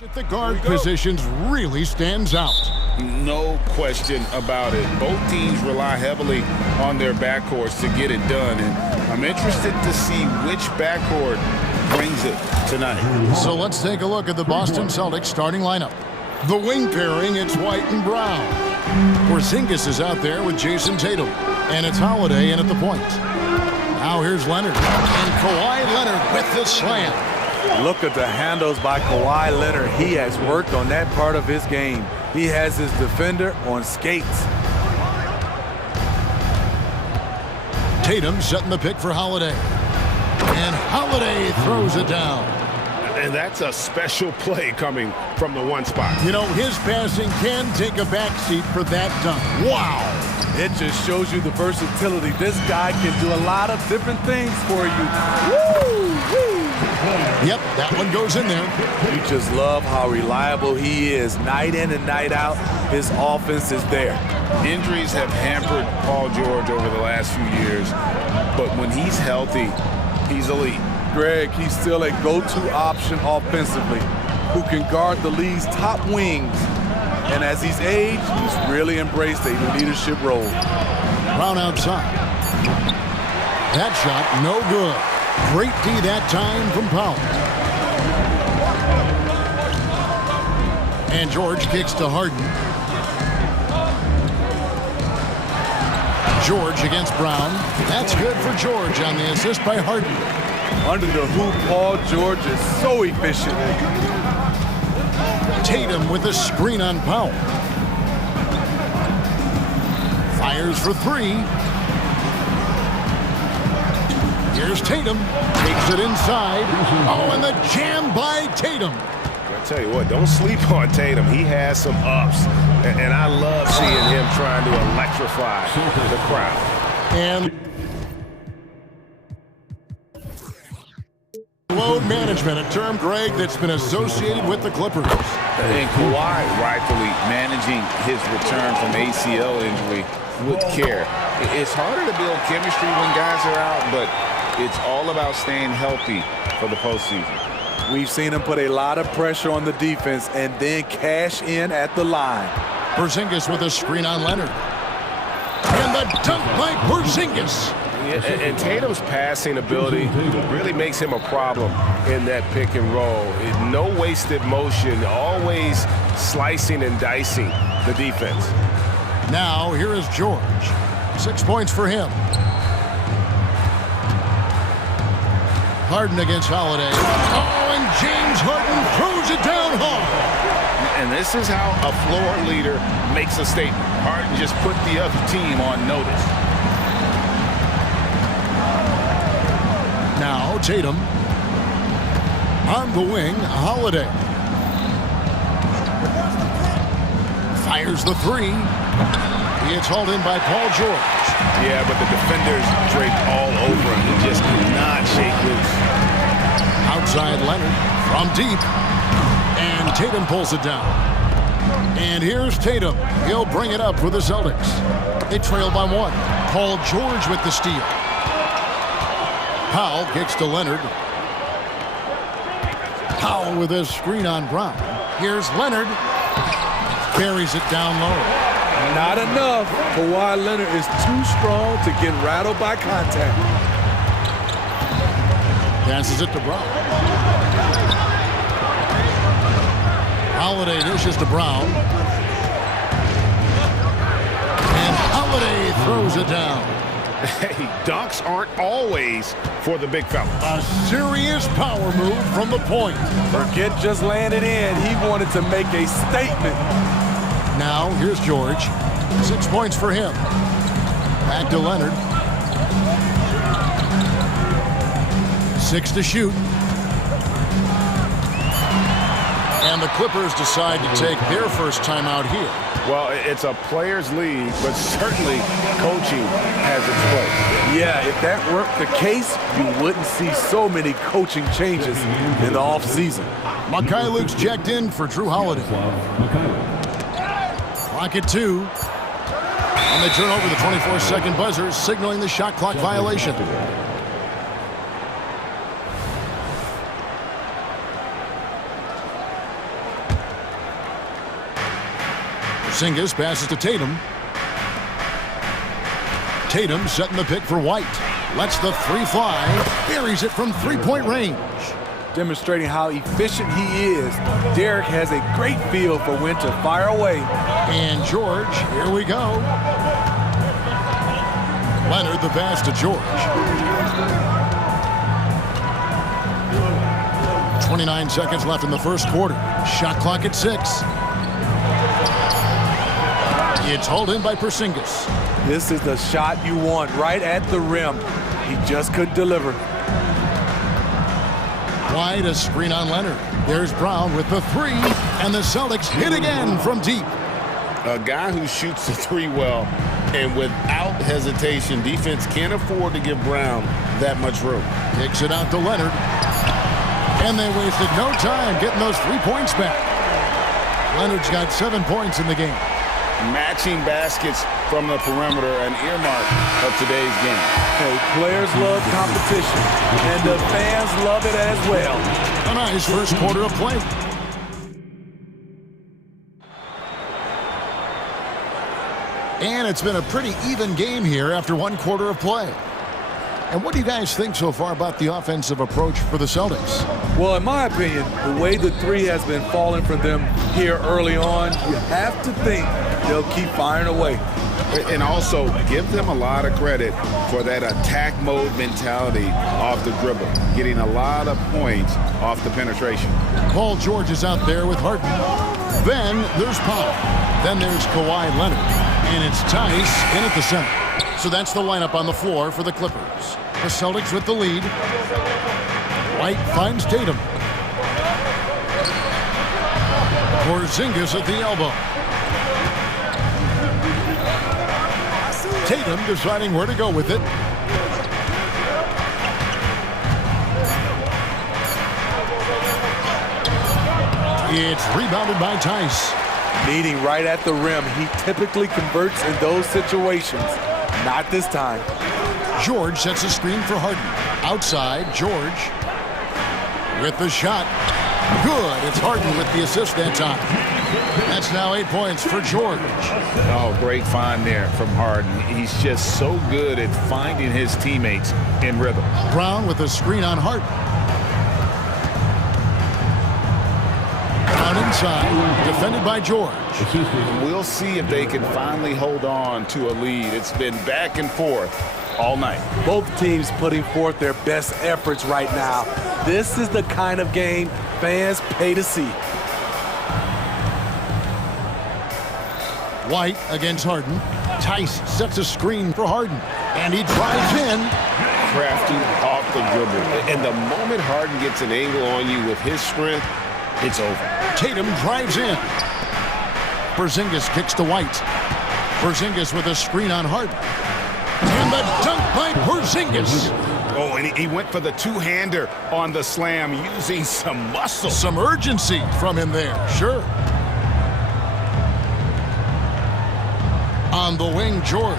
The guard positions really stands out. No question about it. Both teams rely heavily on their backcourts to get it done, and I'm interested to see which backcourt brings it tonight. So let's take a look at the Boston Celtics starting lineup. The wing pairing, it's White and Brown. Porzingis is out there with Jason Tatum, and it's Holiday in at the point. Now here's Leonard, and Kawhi Leonard with the slam. Look at the handles by Kawhi Leonard. He has worked on that part of his game. He has his defender on skates. Tatum setting the pick for Holiday. And Holiday throws it down. And that's a special play coming from the one spot. You know, his passing can take a backseat for that dunk. Wow. It just shows you the versatility. This guy can do a lot of different things for you. Woo! Yep, that one goes in there. You just love how reliable he is. Night in and night out, his offense is there. Injuries have hampered Paul George over the last few years, but when he's healthy, he's elite. Greg, he's still a go-to option offensively who can guard the league's top wings. And as he's aged, he's really embraced a leadership role. Brown outside. That shot, no good. Great D that time from Powell. And George kicks to Harden. George against Brown. That's good for George on the assist by Harden. Under the hoop, Paul George is so efficient. Tatum with a screen on Powell. Fires for three. Here's Tatum. Takes it inside. Oh, and the jam by Tatum. I tell you what, don't sleep on Tatum. He has some ups, and I love seeing him trying to electrify the crowd. And load management, a term, Greg, that's been associated with the Clippers. And Kawhi rightfully managing his return from ACL injury with care. It's harder to build chemistry when guys are out, but it's all about staying healthy for the postseason. We've seen him put a lot of pressure on the defense and then cash in at the line. Porzingis with a screen on Leonard. And the dunk by Porzingis. And Tatum's passing ability really makes him a problem in that pick and roll. No wasted motion, always slicing and dicing the defense. Now, here is George. 6 points for him. Harden against Holiday. Oh, and James Harden throws it down hard. And this is how a floor leader makes a statement. Harden just put the other team on notice. Now, Tatum. On the wing, Holiday. Fires the three. It's hauled in by Paul George. Yeah, but the defenders draped all over him. He just could not shake loose. Outside Leonard from deep. And Tatum pulls it down. And here's Tatum. He'll bring it up for the Celtics. They trail by one. Paul George with the steal. Powell kicks to Leonard. Powell with a screen on Brown. Here's Leonard. Carries it down low. Not enough. Kawhi Leonard is too strong to get rattled by contact. Passes it to Brown. Holiday dishes to Brown. And Holiday throws it down. Hey, dunks aren't always for the big fella. A serious power move from the point. Forget just landed in. He wanted to make a statement. Now, here's George. 6 points for him. Back to Leonard. 6 to shoot. And the Clippers decide to take their first timeout here. Well, it's a players' league, but certainly coaching has its place. Yeah, if that weren't the case, you wouldn't see so many coaching changes in the offseason. Mikhailuk's checked in for Drew Holiday. Clock at 2. And they turn over the 24-second buzzer, signaling the shot clock violation. Porzingis passes to Tatum. Tatum setting the pick for White. Lets the three fly. Buries it from three-point range. Demonstrating how efficient he is. Derek has a great feel for when to fire away. And George, here we go. Leonard the pass to George. 29 seconds left in the first quarter. Shot clock at 6. It's hauled in by Porzingis. This is the shot you want, right at the rim. He just couldn't deliver. Wide, a screen on Leonard. There's Brown with the three, and the Celtics hit again from deep. A guy who shoots the three well, and without hesitation, defense can't afford to give Brown that much room. Kicks it out to Leonard. And they wasted no time getting those 3 points back. Leonard's got 7 points in the game. Matching baskets from the perimeter, an earmark of today's game. Hey, players love competition, and the fans love it as well. A nice first quarter of play. And it's been a pretty even game here after 1 quarter of play. And what do you guys think so far about the offensive approach for the Celtics? Well, in my opinion, the way the three has been falling for them here early on, you have to think they'll keep firing away. And also, give them a lot of credit for that attack mode mentality off the dribble, getting a lot of points off the penetration. Paul George is out there with Harden. Then there's Powell. Then there's Kawhi Leonard. And it's Tice in at the center. So that's the lineup on the floor for the Clippers. The Celtics with the lead. White finds Tatum. Porzingis at the elbow. Tatum deciding where to go with it. It's rebounded by Tice. Meeting right at the rim. He typically converts in those situations. Not this time. George sets a screen for Harden. Outside, George with the shot. Good. It's Harden with the assist that time. That's now 8 points for George. Oh, great find there from Harden. He's just so good at finding his teammates in rhythm. Brown with a screen on Harden. Brown inside, defended by George. We'll see if they can finally hold on to a lead. It's been back and forth all night. Both teams putting forth their best efforts right now. This is the kind of game fans pay to see. White against Harden. Tice sets a screen for Harden. And he drives in. Crafty off the dribble. And the moment Harden gets an angle on you with his strength, it's over. Tatum drives in. Porzingis kicks to White. Porzingis with a screen on Harden. And the dunk by Porzingis. Oh, and he went for the two-hander on the slam, using some muscle. Some urgency from him there, sure. On the wing, George,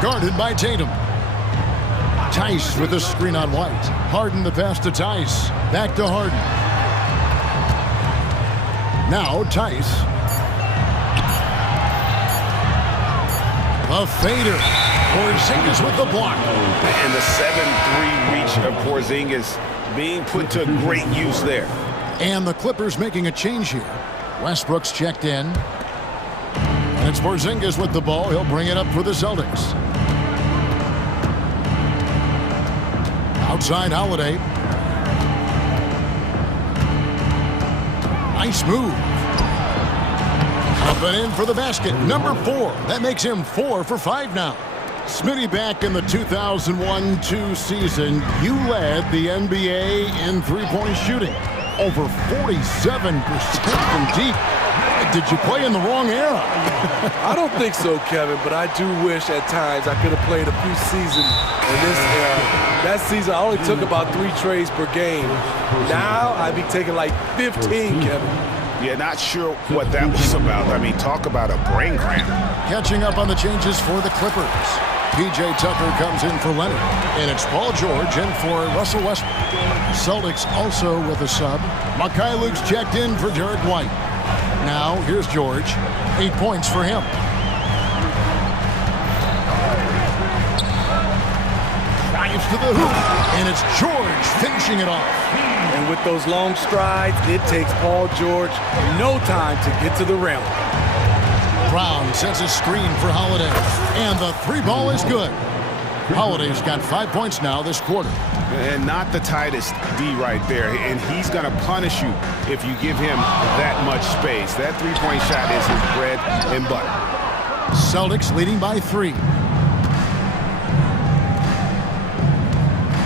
guarded by Tatum. Tice with a screen on White. Harden the pass to Tice. Back to Harden. Now Tice. A fader. Porzingis with the block. And the 7-3 reach of Porzingis being put to great use there. And the Clippers making a change here. Westbrook's checked in. And it's Porzingis with the ball. He'll bring it up for the Celtics. Outside Holiday. Nice move. Up and in for the basket. Number 4. That makes him 4 for 5 now. Smitty, back in the 2001-2 season, you led the NBA in three-point shooting. Over 47% from deep. Did you play in the wrong era? I don't think so, Kevin, but I do wish at times I could have played a few seasons in this era. That season, I only took about 3 trades per game. Now, I'd be taking like 15, Kevin. Yeah, not sure what that was about. I mean, talk about a brain cramp. Catching up on the changes for the Clippers. P.J. Tucker comes in for Leonard. And it's Paul George in for Russell Westbrook. Celtics also with a sub. Mikhailuk's checked in for Derek White. Now, here's George. 8 points for him. Drives to the hoop, and it's George finishing it off. And with those long strides, it takes Paul George no time to get to the rim. Brown sets a screen for Holiday, and the three ball is good. Holiday's got 5 points now this quarter. And not the tightest D right there, and he's going to punish you if you give him that much space. That three-point shot is his bread and butter. Celtics leading by 3.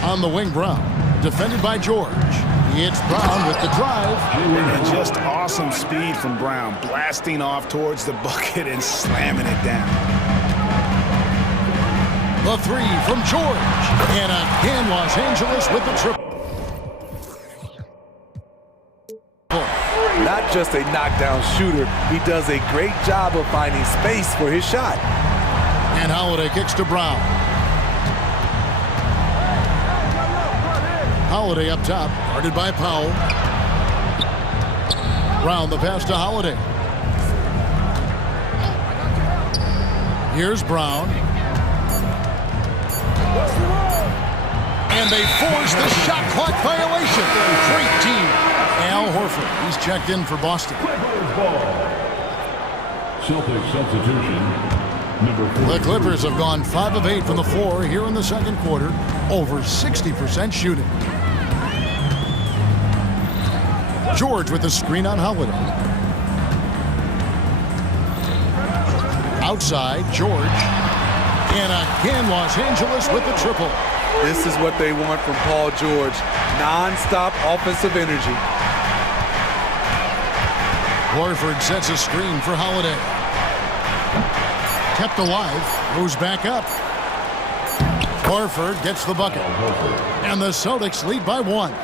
On the wing, Brown, defended by George. It's Brown with the drive. And just awesome speed from Brown, blasting off towards the bucket and slamming it down. The three from George. And again, Los Angeles with the triple. Not just a knockdown shooter, he does a great job of finding space for his shot. And Holiday kicks to Brown. Holiday up top, guarded by Powell. Brown the pass to Holiday. Here's Brown. And they force the shot clock violation. Great team. Al Horford, he's checked in for Boston. Celtics substitution. The Clippers have gone 5 of 8 from the floor here in the second quarter. Over 60% shooting. George with the screen on Holiday. Outside, George. And again, Los Angeles with the triple. This is what they want from Paul George. Non-stop offensive energy. Horford sets a screen for Holiday. Kept alive, goes back up. Horford gets the bucket. And the Celtics lead by 1.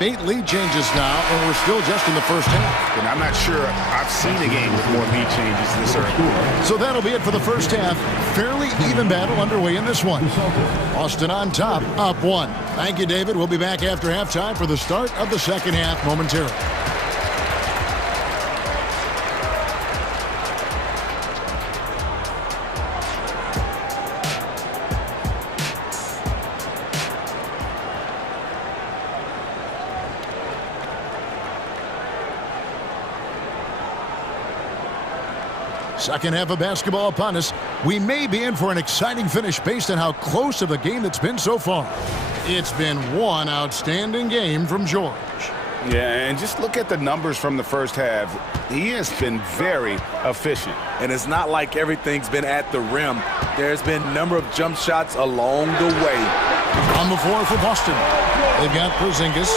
8 lead changes now, and we're still just in the first half. And I'm not sure I've seen a game with more lead changes this early. So that'll be it for the first half. Fairly even battle underway in this one. Boston on top, up 1. Thank you, David. We'll be back after halftime for the start of the second half momentarily. Second half of basketball upon us. We may be in for an exciting finish based on how close of a game it's been so far. It's been one outstanding game from George. Yeah, and just look at the numbers from the first half. He has been very efficient. And it's not like everything's been at the rim. There's been a number of jump shots along the way. On the floor for Boston, they've got Porzingis.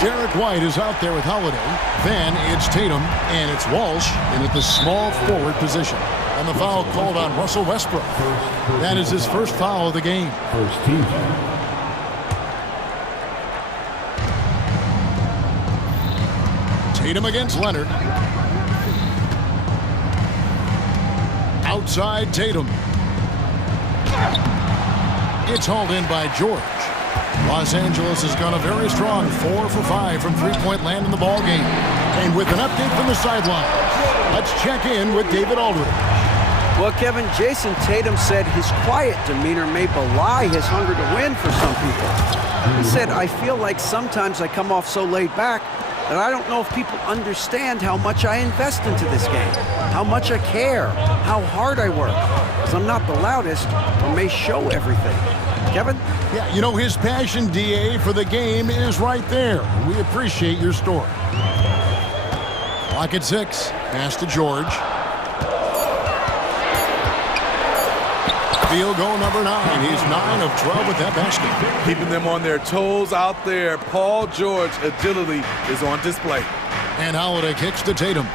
Derek White is out there with Holiday. Then it's Tatum, and it's Walsh in at the small forward position. And the foul called on Russell Westbrook. That is his first foul of the game. First team. Tatum against Leonard. Outside Tatum. It's hauled in by George. Los Angeles has gone a very strong 4 for 5 from three-point land in the ball game. And with an update from the sideline, let's check in with David Aldridge. Well, Kevin, Jason Tatum said his quiet demeanor may belie his hunger to win for some people. He said, I feel like sometimes I come off so laid back that I don't know if people understand how much I invest into this game, how much I care, how hard I work, because I'm not the loudest or may show everything. Kevin? Yeah, you know, his passion, DA, for the game is right there. We appreciate your story. Clock at 6. Pass to George. Field goal number 9. He's 9 of 12 with that basket. Keeping them on their toes out there. Paul George agility is on display. And Holiday kicks to Tatum.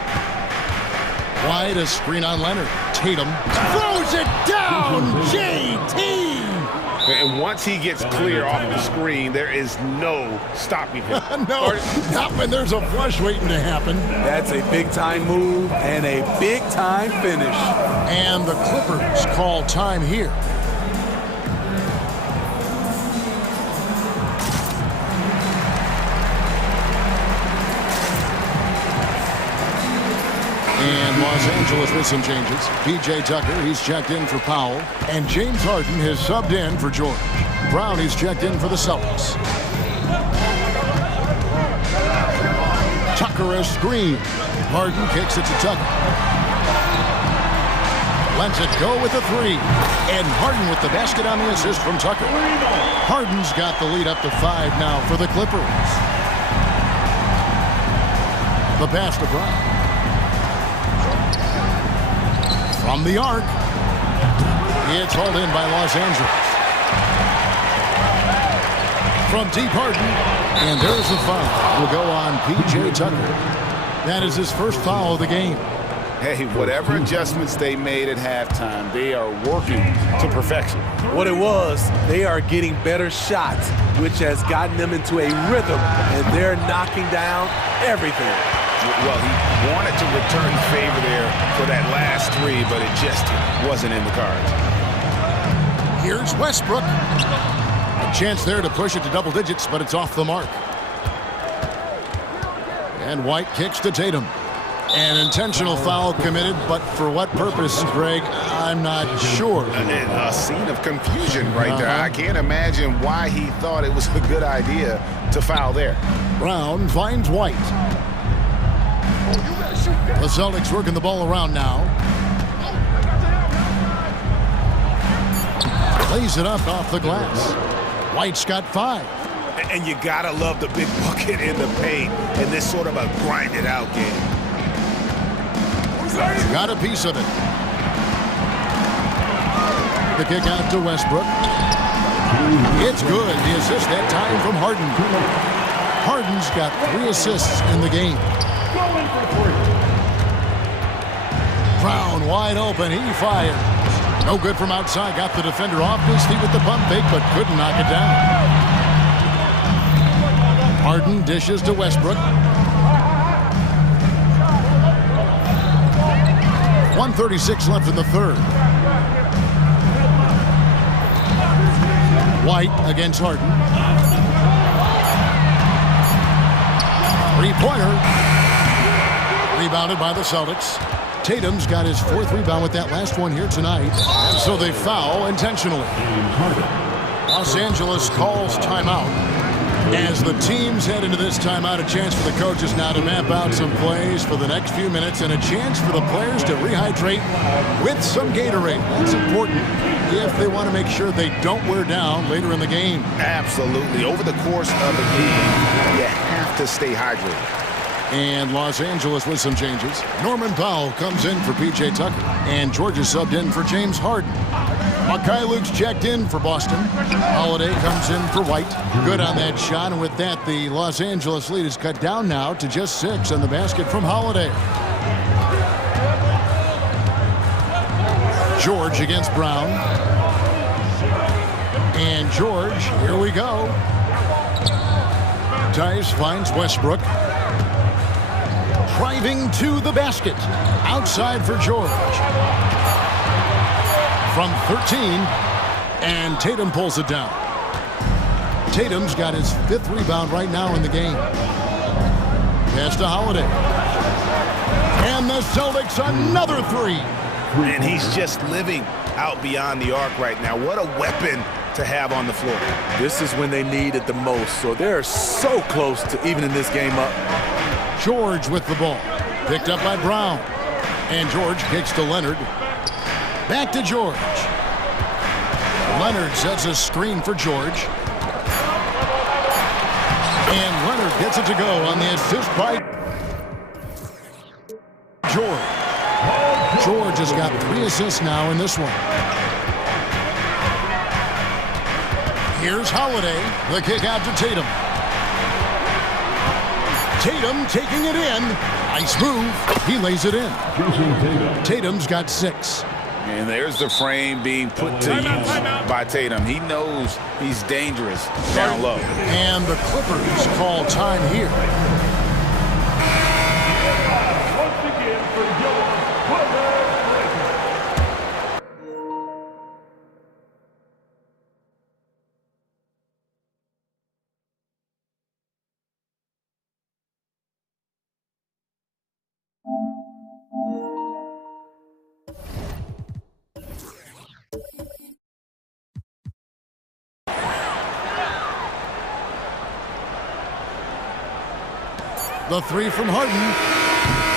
White, a screen on Leonard. Tatum throws it down. JT! And once he gets clear off the screen, there is no stopping him. No, not when there's a flush waiting to happen. That's a big-time move and a big-time finish. And the Clippers call time here. And Los Angeles with some changes. P.J. Tucker, he's checked in for Powell. And James Harden has subbed in for George. Brown, he's checked in for the Celtics. Tucker a screen. Harden kicks it to Tucker. Lets it go with a three. And Harden with the basket on the assist from Tucker. Harden's got the lead up to 5 now for the Clippers. The pass to Brown. From the arc. It's hauled in by Los Angeles. From deep Harden. And there's the foul. Will go on P.J. Tucker. That is his first foul of the game. Hey, whatever adjustments they made at halftime, they are working to perfection. What it was, they are getting better shots, which has gotten them into a rhythm, and they're knocking down everything. Well, he wanted to return the favor there for that last three, but it just wasn't in the cards. Here's Westbrook. A chance there to push it to double digits, but it's off the mark. And White kicks to Tatum. An intentional foul committed, but for what purpose, Greg, I'm not sure. A scene of confusion right there. I can't imagine why he thought it was a good idea to foul there. Brown finds White. The Celtics working the ball around now. Lays it up off the glass. White's got 5. And you gotta love the big bucket in the paint in this sort of a grinded-out game. Got a piece of it. The kick out to Westbrook. It's good. The assist that time from Harden. Harden's got 3 assists in the game. Brown wide open. He fires. No good from outside. Got the defender off his feet with the pump fake, but couldn't knock it down. Harden dishes to Westbrook. 1:36 left in the third. White against Harden. 3-pointer. Rebounded by the Celtics. Tatum's got his 4th rebound with that last one here tonight. And so they foul intentionally. Los Angeles calls timeout. As the teams head into this timeout, a chance for the coaches now to map out some plays for the next few minutes and a chance for the players to rehydrate with some Gatorade. That's important if they want to make sure they don't wear down later in the game. Absolutely. Over the course of the game, you have to stay hydrated. And Los Angeles with some changes. Norman Powell comes in for P.J. Tucker. And Georgia subbed in for James Harden. Makai Luke's checked in for Boston. Holiday comes in for White. Good on that shot. And with that, the Los Angeles lead is cut down now to just 6 on the basket from Holiday. George against Brown. And George, here we go. Tice finds Westbrook. Driving to the basket. Outside for George. From 13. And Tatum pulls it down. Tatum's got his 5th rebound right now in the game. Pass to Holiday. And the Celtics another 3. And he's just living out beyond the arc right now. What a weapon to have on the floor. This is when they need it the most, so they're so close to evening this game up. George with the ball. Picked up by Brown. And George kicks to Leonard. Back to George. Leonard sets a screen for George. And Leonard gets it to go on the assist by George. George has got 3 assists now in this one. Here's Holiday. The kick out to Tatum. Tatum taking it in. Nice move. He lays it in. Tatum's got 6. And there's the frame being put to use by Tatum. He knows he's dangerous down low. And the Clippers call time here. The three from Harden.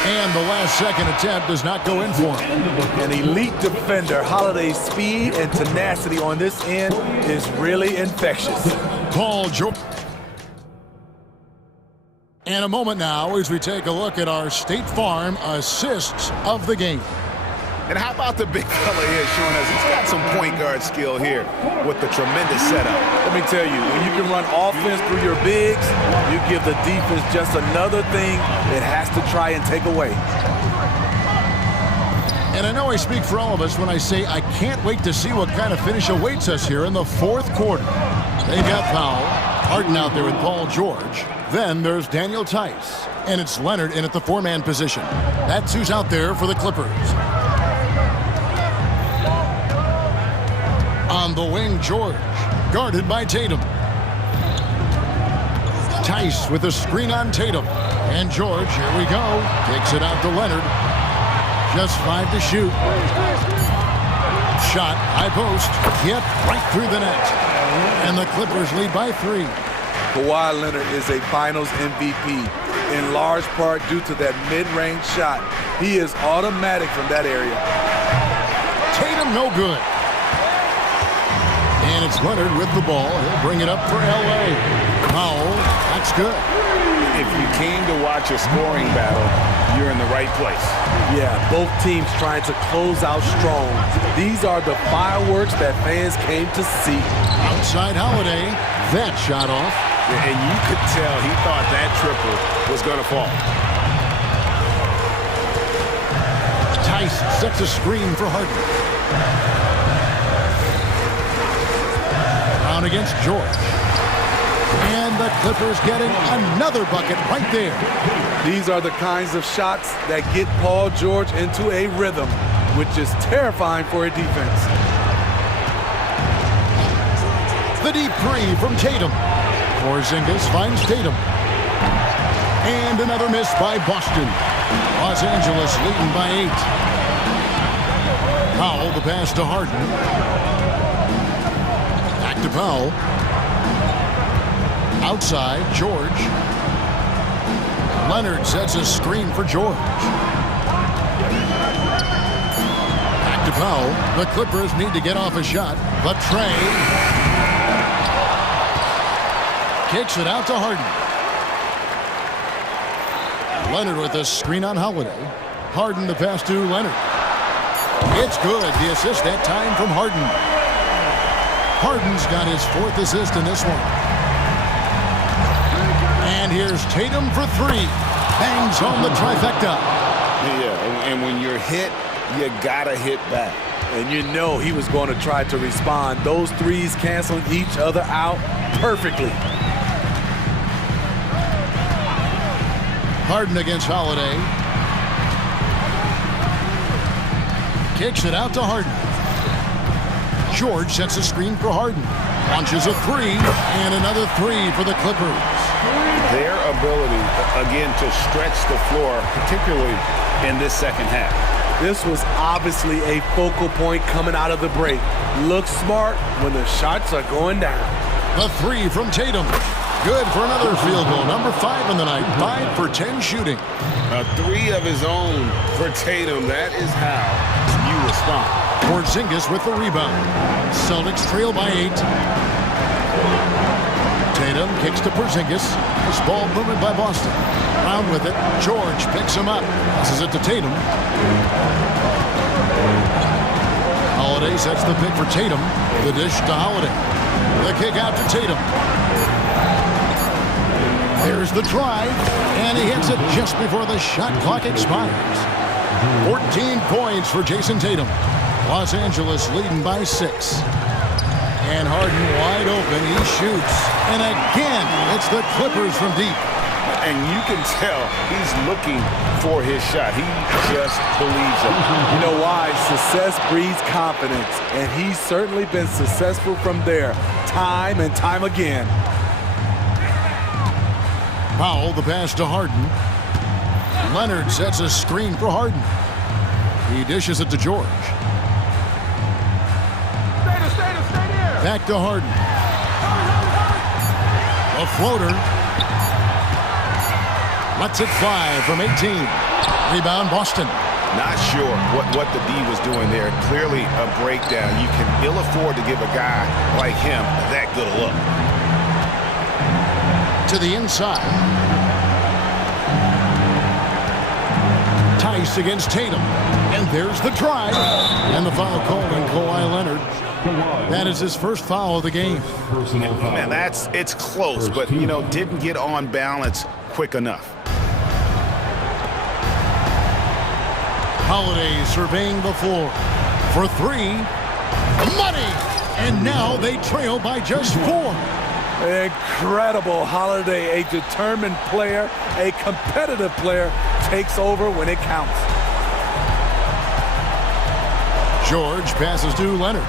And the last second attempt does not go in for him. An elite defender. Holiday's speed and tenacity on this end is really infectious. Paul George. In a moment now as we take a look at our State Farm assists of the game. And how about the big fella here showing us he's got some point guard skill here with the tremendous setup. Let me tell you, when you can run offense through your bigs, you give the defense just another thing it has to try and take away. And I know I speak for all of us when I say I can't wait to see what kind of finish awaits us here in the fourth quarter. They've got Powell, Harden out there with Paul George. Then there's Daniel Tice, and it's Leonard in at the four-man position. That's who's out there for the Clippers. On the wing, George, guarded by Tatum. Tice with a screen on Tatum. And George, here we go, takes it out to Leonard. Just 5 to shoot. Shot, high post, hit right through the net. And the Clippers lead by 3. Kawhi Leonard is a Finals MVP, in large part due to that mid-range shot. He is automatic from that area. Tatum no good. And it's Leonard with the ball. He'll bring it up for L.A. Powell, that's good. If you came to watch a scoring battle, you're in the right place. Yeah, both teams trying to close out strong. These are the fireworks that fans came to see. Outside Holiday, that shot off. And you could tell he thought that triple was going to fall. Tice sets a screen for Harden. Down against George. And the Clippers getting another bucket right there. These are the kinds of shots that get Paul George into a rhythm, which is terrifying for a defense. The deep three from Tatum. Porzingis finds Tatum. And another miss by Boston. Los Angeles leading by 8. Powell, the pass to Harden. Back to Powell. Outside, George. Leonard sets a screen for George. Back to Powell. The Clippers need to get off a shot. But Trey kicks it out to Harden. Leonard with a screen on Holiday. Harden the pass to Leonard. It's good. The assist that time from Harden. Harden's got his 4th assist in this one. And here's Tatum for 3. Bangs home the trifecta. Yeah, and when you're hit, you gotta hit back. And you know he was going to try to respond. Those threes canceling each other out perfectly. Harden against Holiday. Kicks it out to Harden. George sets a screen for Harden. Launches a 3, and another 3 for the Clippers. Their ability, again, to stretch the floor, particularly in this second half. This was obviously a focal point coming out of the break. Look smart when the shots are going down. The 3 from Tatum. Good for another field goal. Number 5 in the night. 5 for 10 shooting. A 3 of his own for Tatum. That is how you respond. Porzingis with the rebound. Celtics trail by 8. Tatum kicks to Porzingis. This ball movement by Boston. Brown with it. George picks him up. Passes it to Tatum. Holiday sets the pick for Tatum. The dish to Holiday. The kick out to Tatum. There's the drive, and he hits it just before the shot clock expires. 14 points for Jason Tatum. Los Angeles leading by 6. And Harden wide open, he shoots. And again, it's the Clippers from deep. And you can tell he's looking for his shot. He just believes it. You know why? Success breeds confidence, and he's certainly been successful from there, time and time again. Powell, the pass to Harden. Leonard sets a screen for Harden. He dishes it to George. Back to Harden. A floater. Lets it fly from 18. Rebound, Boston. Not sure what the D was doing there. Clearly a breakdown. You can ill afford to give a guy like him that good a look. To the inside. Tice against Tatum. And there's the drive. And the foul called on Kawhi Leonard. That is his first foul of the game. Man, it's close, but, didn't get on balance quick enough. Holiday surveying the floor. For three. Money! And now they trail by just 4. Incredible. Holiday, a determined player, a competitive player, takes over when it counts. George passes to Leonard.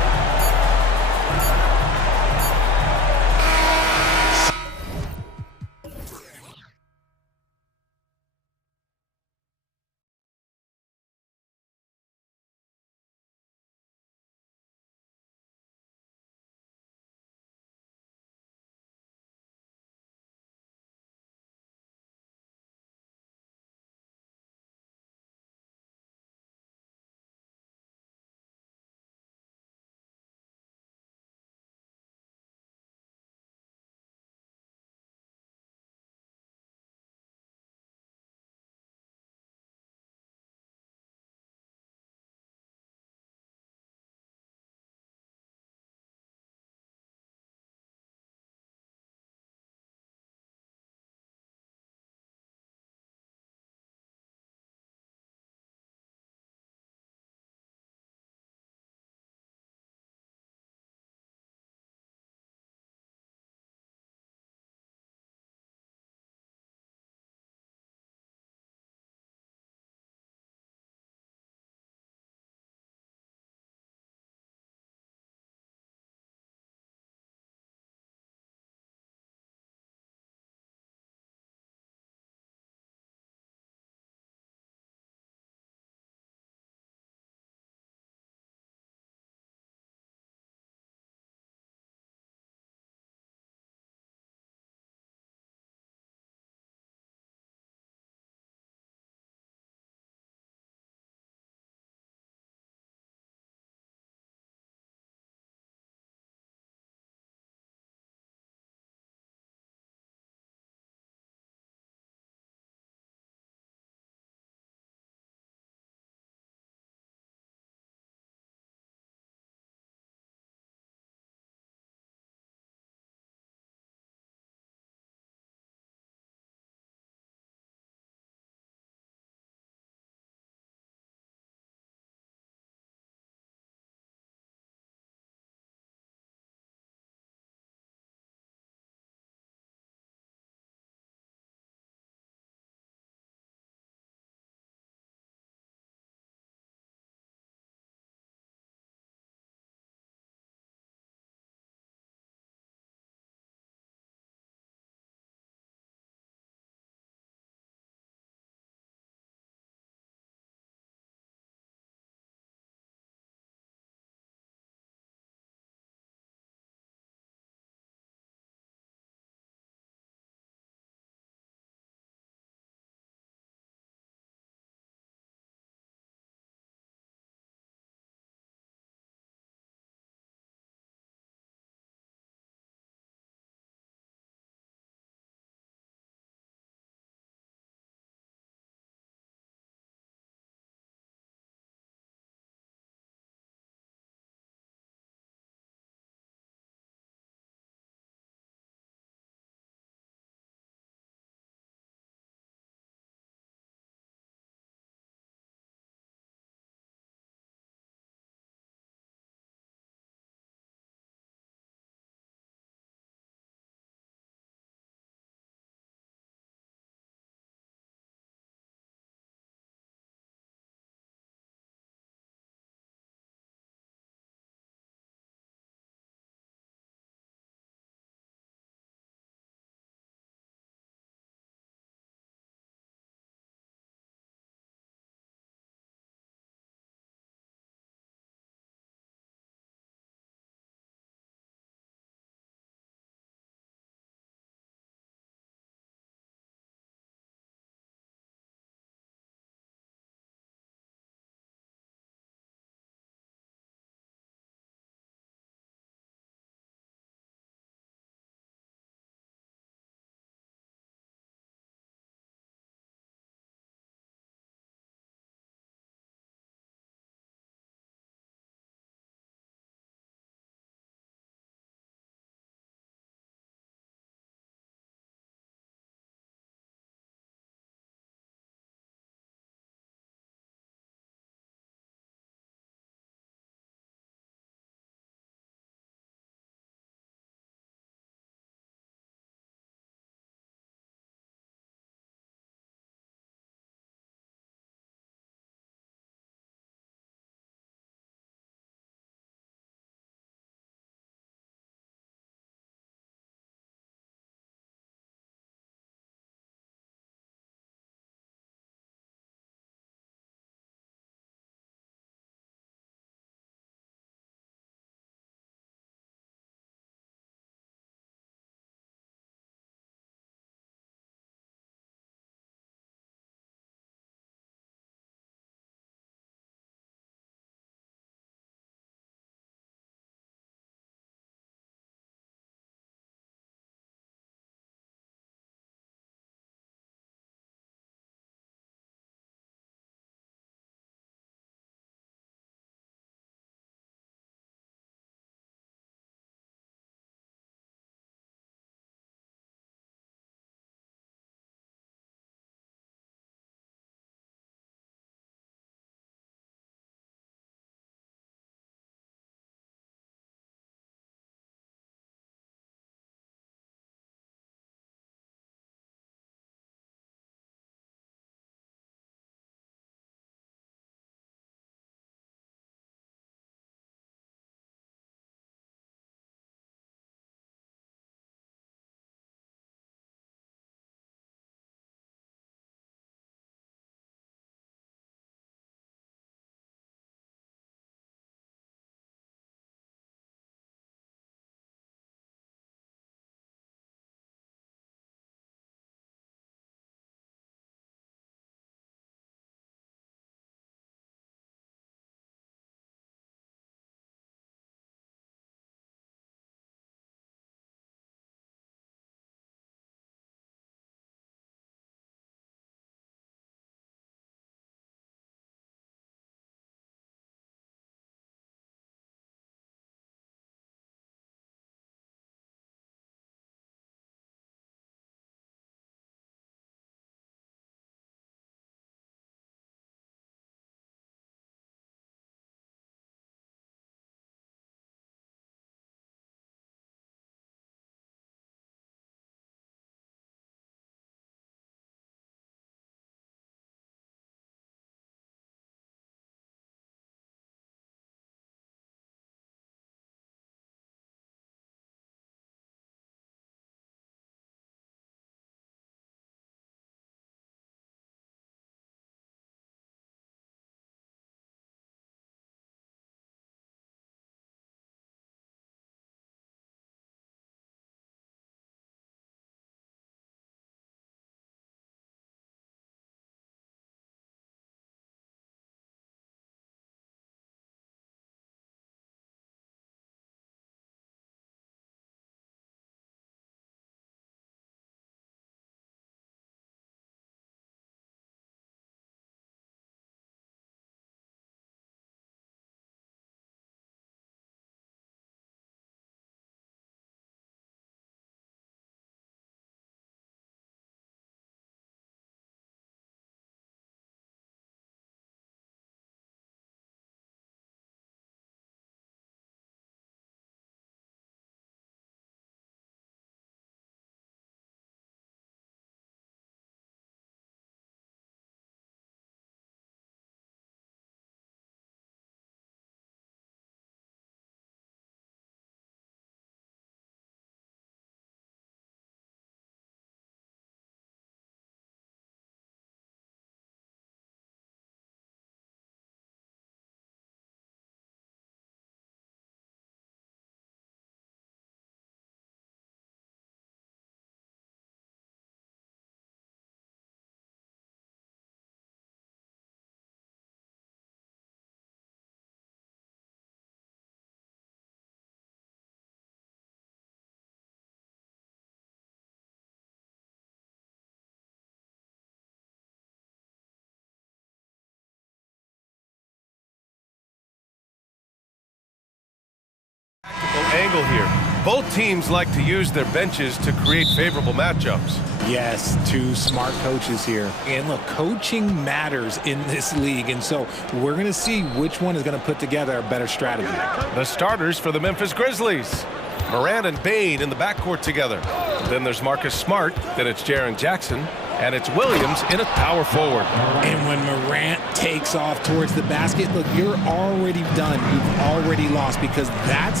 angle here. Both teams like to use their benches to create favorable matchups. Yes, two smart coaches here. And look, coaching matters in this league, and so we're going to see which one is going to put together a better strategy. The starters for the Memphis Grizzlies. Morant and Bane in the backcourt together. Then there's Marcus Smart, then it's Jaren Jackson, and it's Williams in at power forward. And when Morant takes off towards the basket, look, you're already done. You've already lost, because that's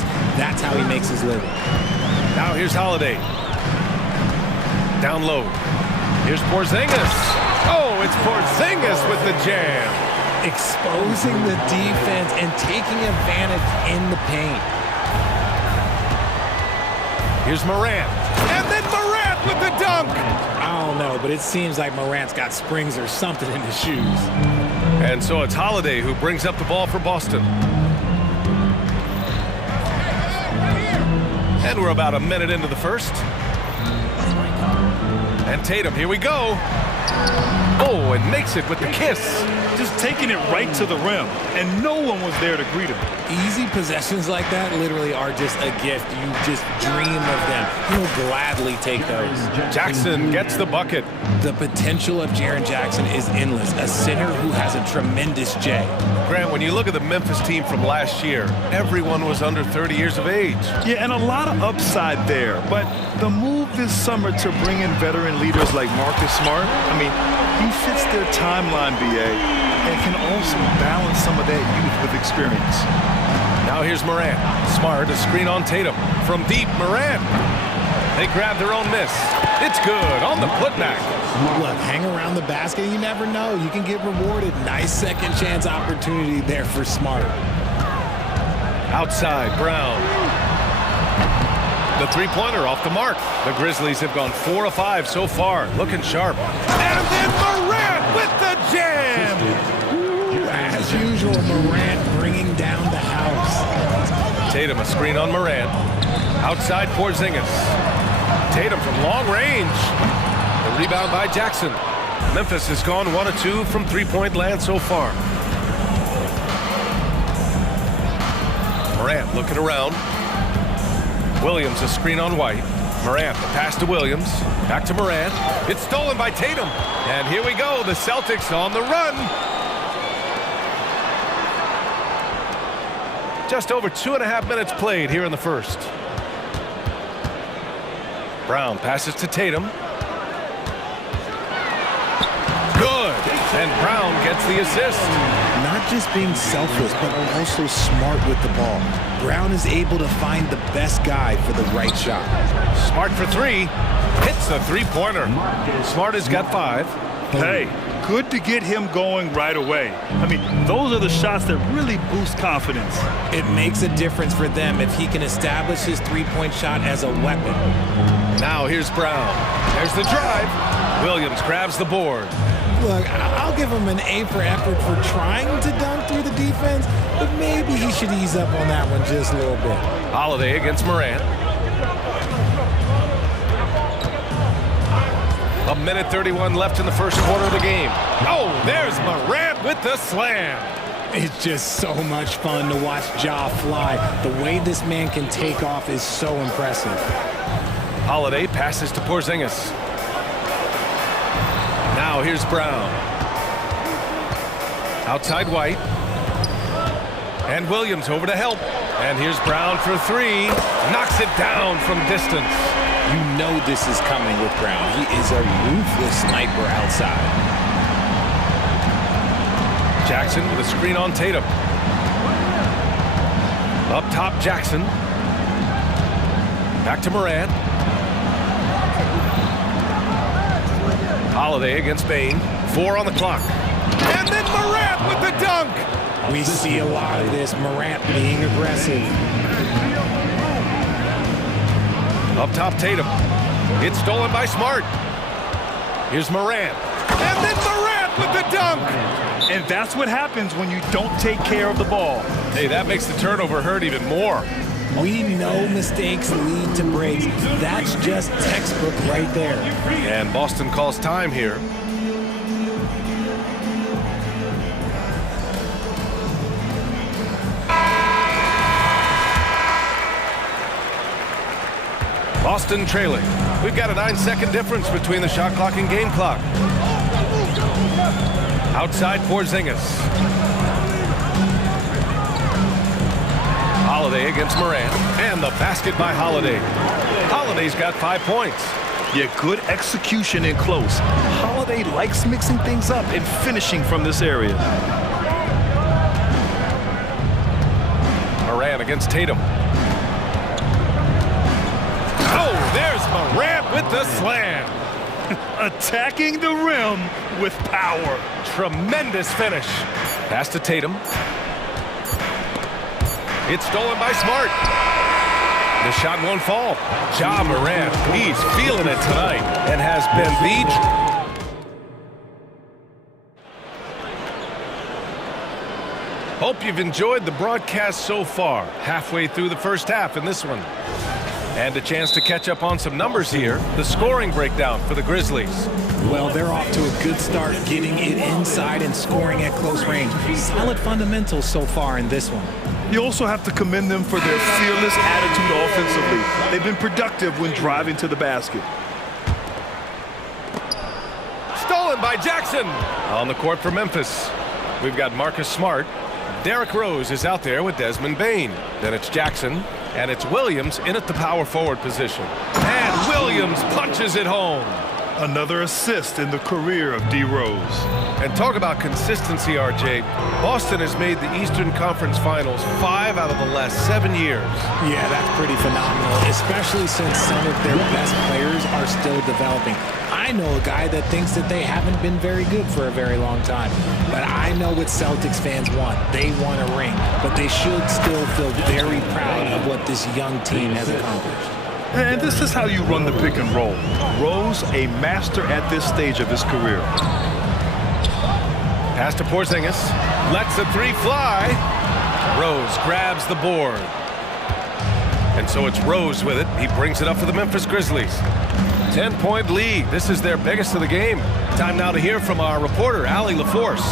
how he makes his living. Now here's Holiday. Down low. Here's Porzingis. Oh, it's Porzingis with the jam. Exposing the defense and taking advantage in the paint. Here's Morant. And then Morant with the dunk. I don't know, but it seems like Morant's got springs or something in his shoes. And so it's Holiday who brings up the ball for Boston. And we're about a minute into the first. And Tatum, here we go. Oh, and makes it with the kiss. Just taking it right to the rim, and no one was there to greet him. Easy possessions like that literally are just a gift. You just dream of them. You'll gladly take those. Jackson gets the bucket. The potential of Jaren Jackson is endless. A center who has a tremendous J. Grant, when you look at the Memphis team from last year, everyone was under 30 years of age. Yeah, and a lot of upside there. But the move this summer to bring in veteran leaders like Marcus Smart, I mean, he fits their timeline, BA, and can also balance some of that youth with experience. Now here's Morant. Smart, a screen on Tatum. From deep, Morant. They grab their own miss. It's good on the putback. Look, hang around the basket, you never know. You can get rewarded. Nice second chance opportunity there for Smart. Outside, Brown. The three-pointer off the mark. The Grizzlies have gone 4 of 5 so far, looking sharp. And then Morant with the jam! As usual, Morant bringing down the house. Tatum, a screen on Morant. Outside, Porzingis. Tatum from long range. The rebound by Jackson. Memphis has gone 1 of 2 from three-point land so far. Morant looking around. Williams, a screen on White. Morant, the pass to Williams. Back to Morant. It's stolen by Tatum. And here we go, the Celtics on the run. Just over 2.5 minutes played here in the first. Brown passes to Tatum. Good. And Brown gets the assist. Not just being selfless, but also smart with the ball. Brown is able to find the best guy for the right shot. Smart for three. Hits the three-pointer. Smart has got 5. Hey, good to get him going right away. I mean, those are the shots that really boost confidence. It makes a difference for them if he can establish his three-point shot as a weapon. Now here's Brown. There's the drive. Williams grabs the board. Look, I'll give him an A for effort for trying to dunk through the defense, but maybe he should ease up on that one just a little bit. Holiday against Morant. 1:31 left in the first quarter of the game. Oh, there's Morant with the slam. It's just so much fun to watch Ja fly. The way this man can take off is so impressive. Holiday passes to Porzingis. Now here's Brown. Outside White. And Williams over to help. And here's Brown for 3. Knocks it down from distance. You know this is coming with Brown. He is a ruthless sniper outside. Jackson with a screen on Tatum. Up top, Jackson. Back to Morant. Holiday against Bane. 4 on the clock. And then Morant with the dunk. We see a lot of this. Morant being aggressive. Up top, Tatum. It's stolen by Smart. Here's Morant. And then Morant with the dunk. And that's what happens when you don't take care of the ball. Hey, that makes the turnover hurt even more. We know mistakes lead to breaks. That's just textbook right there. And Boston calls time here. Boston trailing. We've got a 9-second difference between the shot clock and game clock. Outside Porzingis. Holiday against Morant. And the basket by Holiday. Holiday's got 5 points. Yeah, good execution in close. Holiday likes mixing things up and finishing from this area. Morant against Tatum. Oh, there's Morant with the slam. Attacking the rim with power. Tremendous finish. Pass to Tatum. It's stolen by Smart. The shot won't fall. Ja Morant, he's feeling it tonight and has been the... Hope you've enjoyed the broadcast so far. Halfway through the first half in this one. And a chance to catch up on some numbers here. The scoring breakdown for the Grizzlies. Well, they're off to a good start getting it inside and scoring at close range. Solid fundamentals so far in this one. You also have to commend them for their fearless attitude offensively. They've been productive when driving to the basket. Stolen by Jackson. On the court for Memphis. We've got Marcus Smart. Derrick Rose is out there with Desmond Bane. Then it's Jackson. And it's Williams in at the power forward position. And Williams punches it home. Another assist in the career of D. Rose. And talk about consistency, RJ. Boston has made the Eastern Conference Finals 5 out of the last 7 years. Yeah, that's pretty phenomenal, especially since some of their best players are still developing. I know a guy that thinks that they haven't been very good for a very long time. But I know what Celtics fans want. They want a ring. But they should still feel very proud of what this young team has accomplished. And this is how you run the pick and roll. Rose, a master at this stage of his career. Pass to Porzingis. Lets the three fly. Rose grabs the board. And so it's Rose with it. He brings it up for the Memphis Grizzlies. 10-point lead. This is their biggest of the game. Time now to hear from our reporter, Allie LaForce.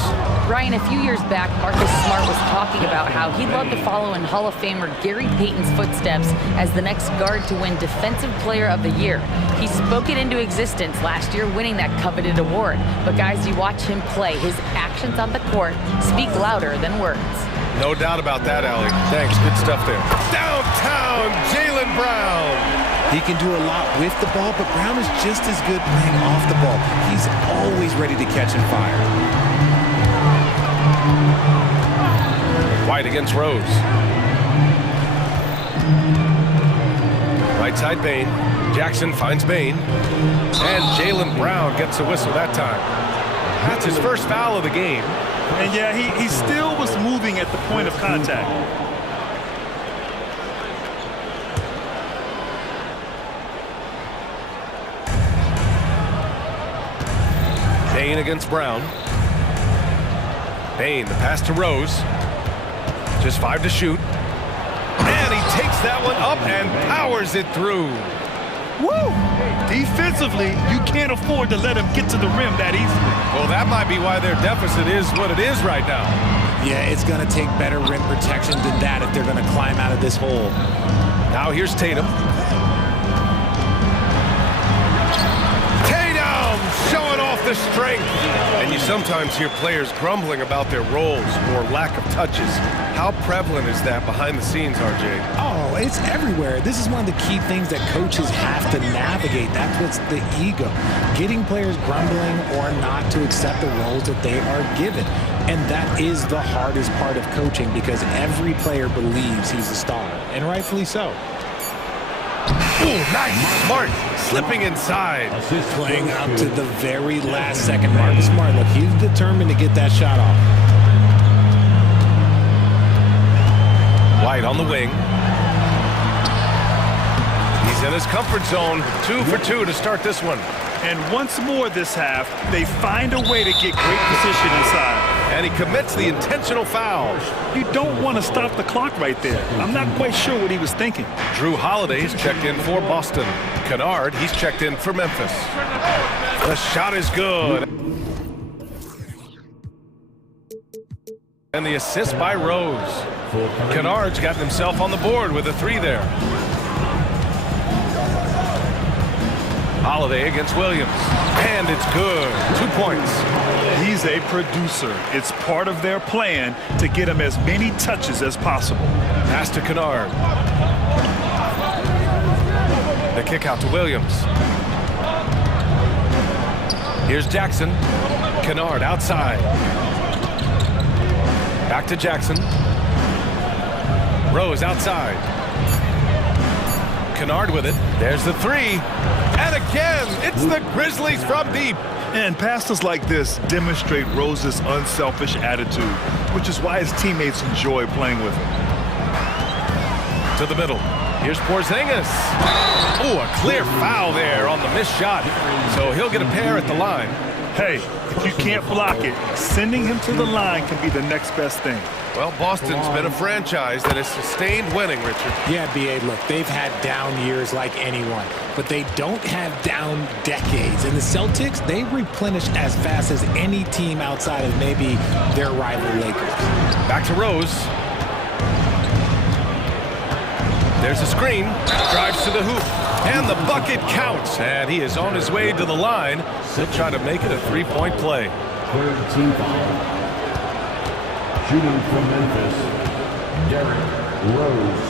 Ryan, a few years back, Marcus Smart was talking about how he'd love to follow in Hall of Famer Gary Payton's footsteps as the next guard to win Defensive Player of the Year. He spoke it into existence last year, winning that coveted award. But guys, you watch him play, his actions on the court speak louder than words. No doubt about that, Allie. Thanks. Good stuff there. Downtown, Jaylen Brown. He can do a lot with the ball, but Brown is just as good playing off the ball. He's always ready to catch and fire. White against Rose. Right side Bane. Jackson finds Bane. And Jaylen Brown gets a whistle that time. That's his first foul of the game. And yeah, he still was moving at the point of contact. Bane against Brown. Bane, the pass to Rose. Just 5 to shoot. And he takes that one up and powers it through. Woo! Defensively, you can't afford to let him get to the rim that easily. Well, that might be why their deficit is what it is right now. Yeah, it's going to take better rim protection than that if they're going to climb out of this hole. Now here's Tatum. Tatum showing off the strength. And you sometimes hear players grumbling about their roles or lack of touches. How prevalent is that behind the scenes, RJ? Oh, it's everywhere. This is one of the key things that coaches have to navigate. That's what's the ego. Getting players grumbling or not to accept the roles that they are given. And that is the hardest part of coaching because every player believes he's a star, and rightfully so. Ooh, nice. Smart slipping inside. Playing up to the very last second. Marcus Smart, look, he's determined to get that shot off. White on the wing. He's in his comfort zone. 2 for 2 to start this one. And once more this half, they find a way to get great position inside. And he commits the intentional foul. You don't want to stop the clock right there. I'm not quite sure what he was thinking. Drew Holiday's checked in for Boston. Kennard, he's checked in for Memphis. The shot is good. And the assist by Rose. Kennard's got himself on the board with a 3 there. Holiday against Williams. And it's good. 2 points. He's a producer. It's part of their plan to get him as many touches as possible. Pass to Kennard. The kick out to Williams. Here's Jackson. Kennard outside. Back to Jackson. Rose outside. Kennard with it. There's the three. And again, it's the Grizzlies from deep. And passes like this demonstrate Rose's unselfish attitude, which is why his teammates enjoy playing with him. To the middle. Here's Porzingis. Oh, a clear foul there on the missed shot. So he'll get a pair at the line. Hey, if you can't block it, sending him to the line can be the next best thing. Well, Boston's been a franchise that has sustained winning, Richard. Yeah, B.A., look, they've had down years like anyone, but they don't have down decades. And the Celtics, they replenish as fast as any team outside of maybe their rival Lakers. Back to Rose. There's a screen. Drives to the hoop. And the bucket counts. And he is on his way to the line to try to make it a three-point play. Third team foul. Shooting from Memphis, Derrick Rose.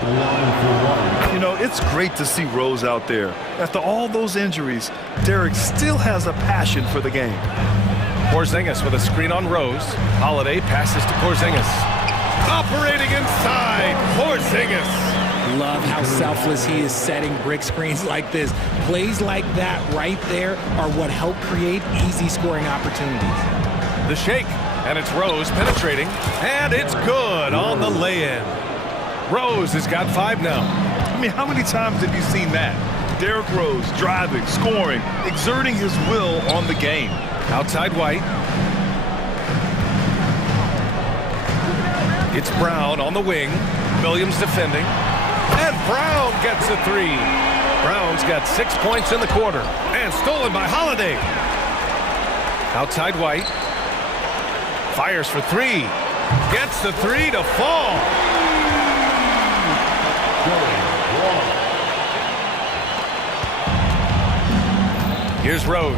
The line for one. You know, it's great to see Rose out there. After all those injuries, Derrick still has a passion for the game. Porzingis with a screen on Rose. Holiday passes to Porzingis. Operating inside, Porzingis. Love how selfless he is setting brick screens like this. Plays like that right there are what help create easy scoring opportunities. The shake, and it's Rose penetrating, and it's good on the lay-in. Rose has got 5 now. I mean, how many times have you seen that? Derrick Rose driving, scoring, exerting his will on the game. Outside White. It's Brown on the wing. Williams defending. And Brown gets a 3. Brown's got 6 points in the quarter. And stolen by Holiday. Outside White. Fires for 3. Gets the 3 to fall. Here's Rose.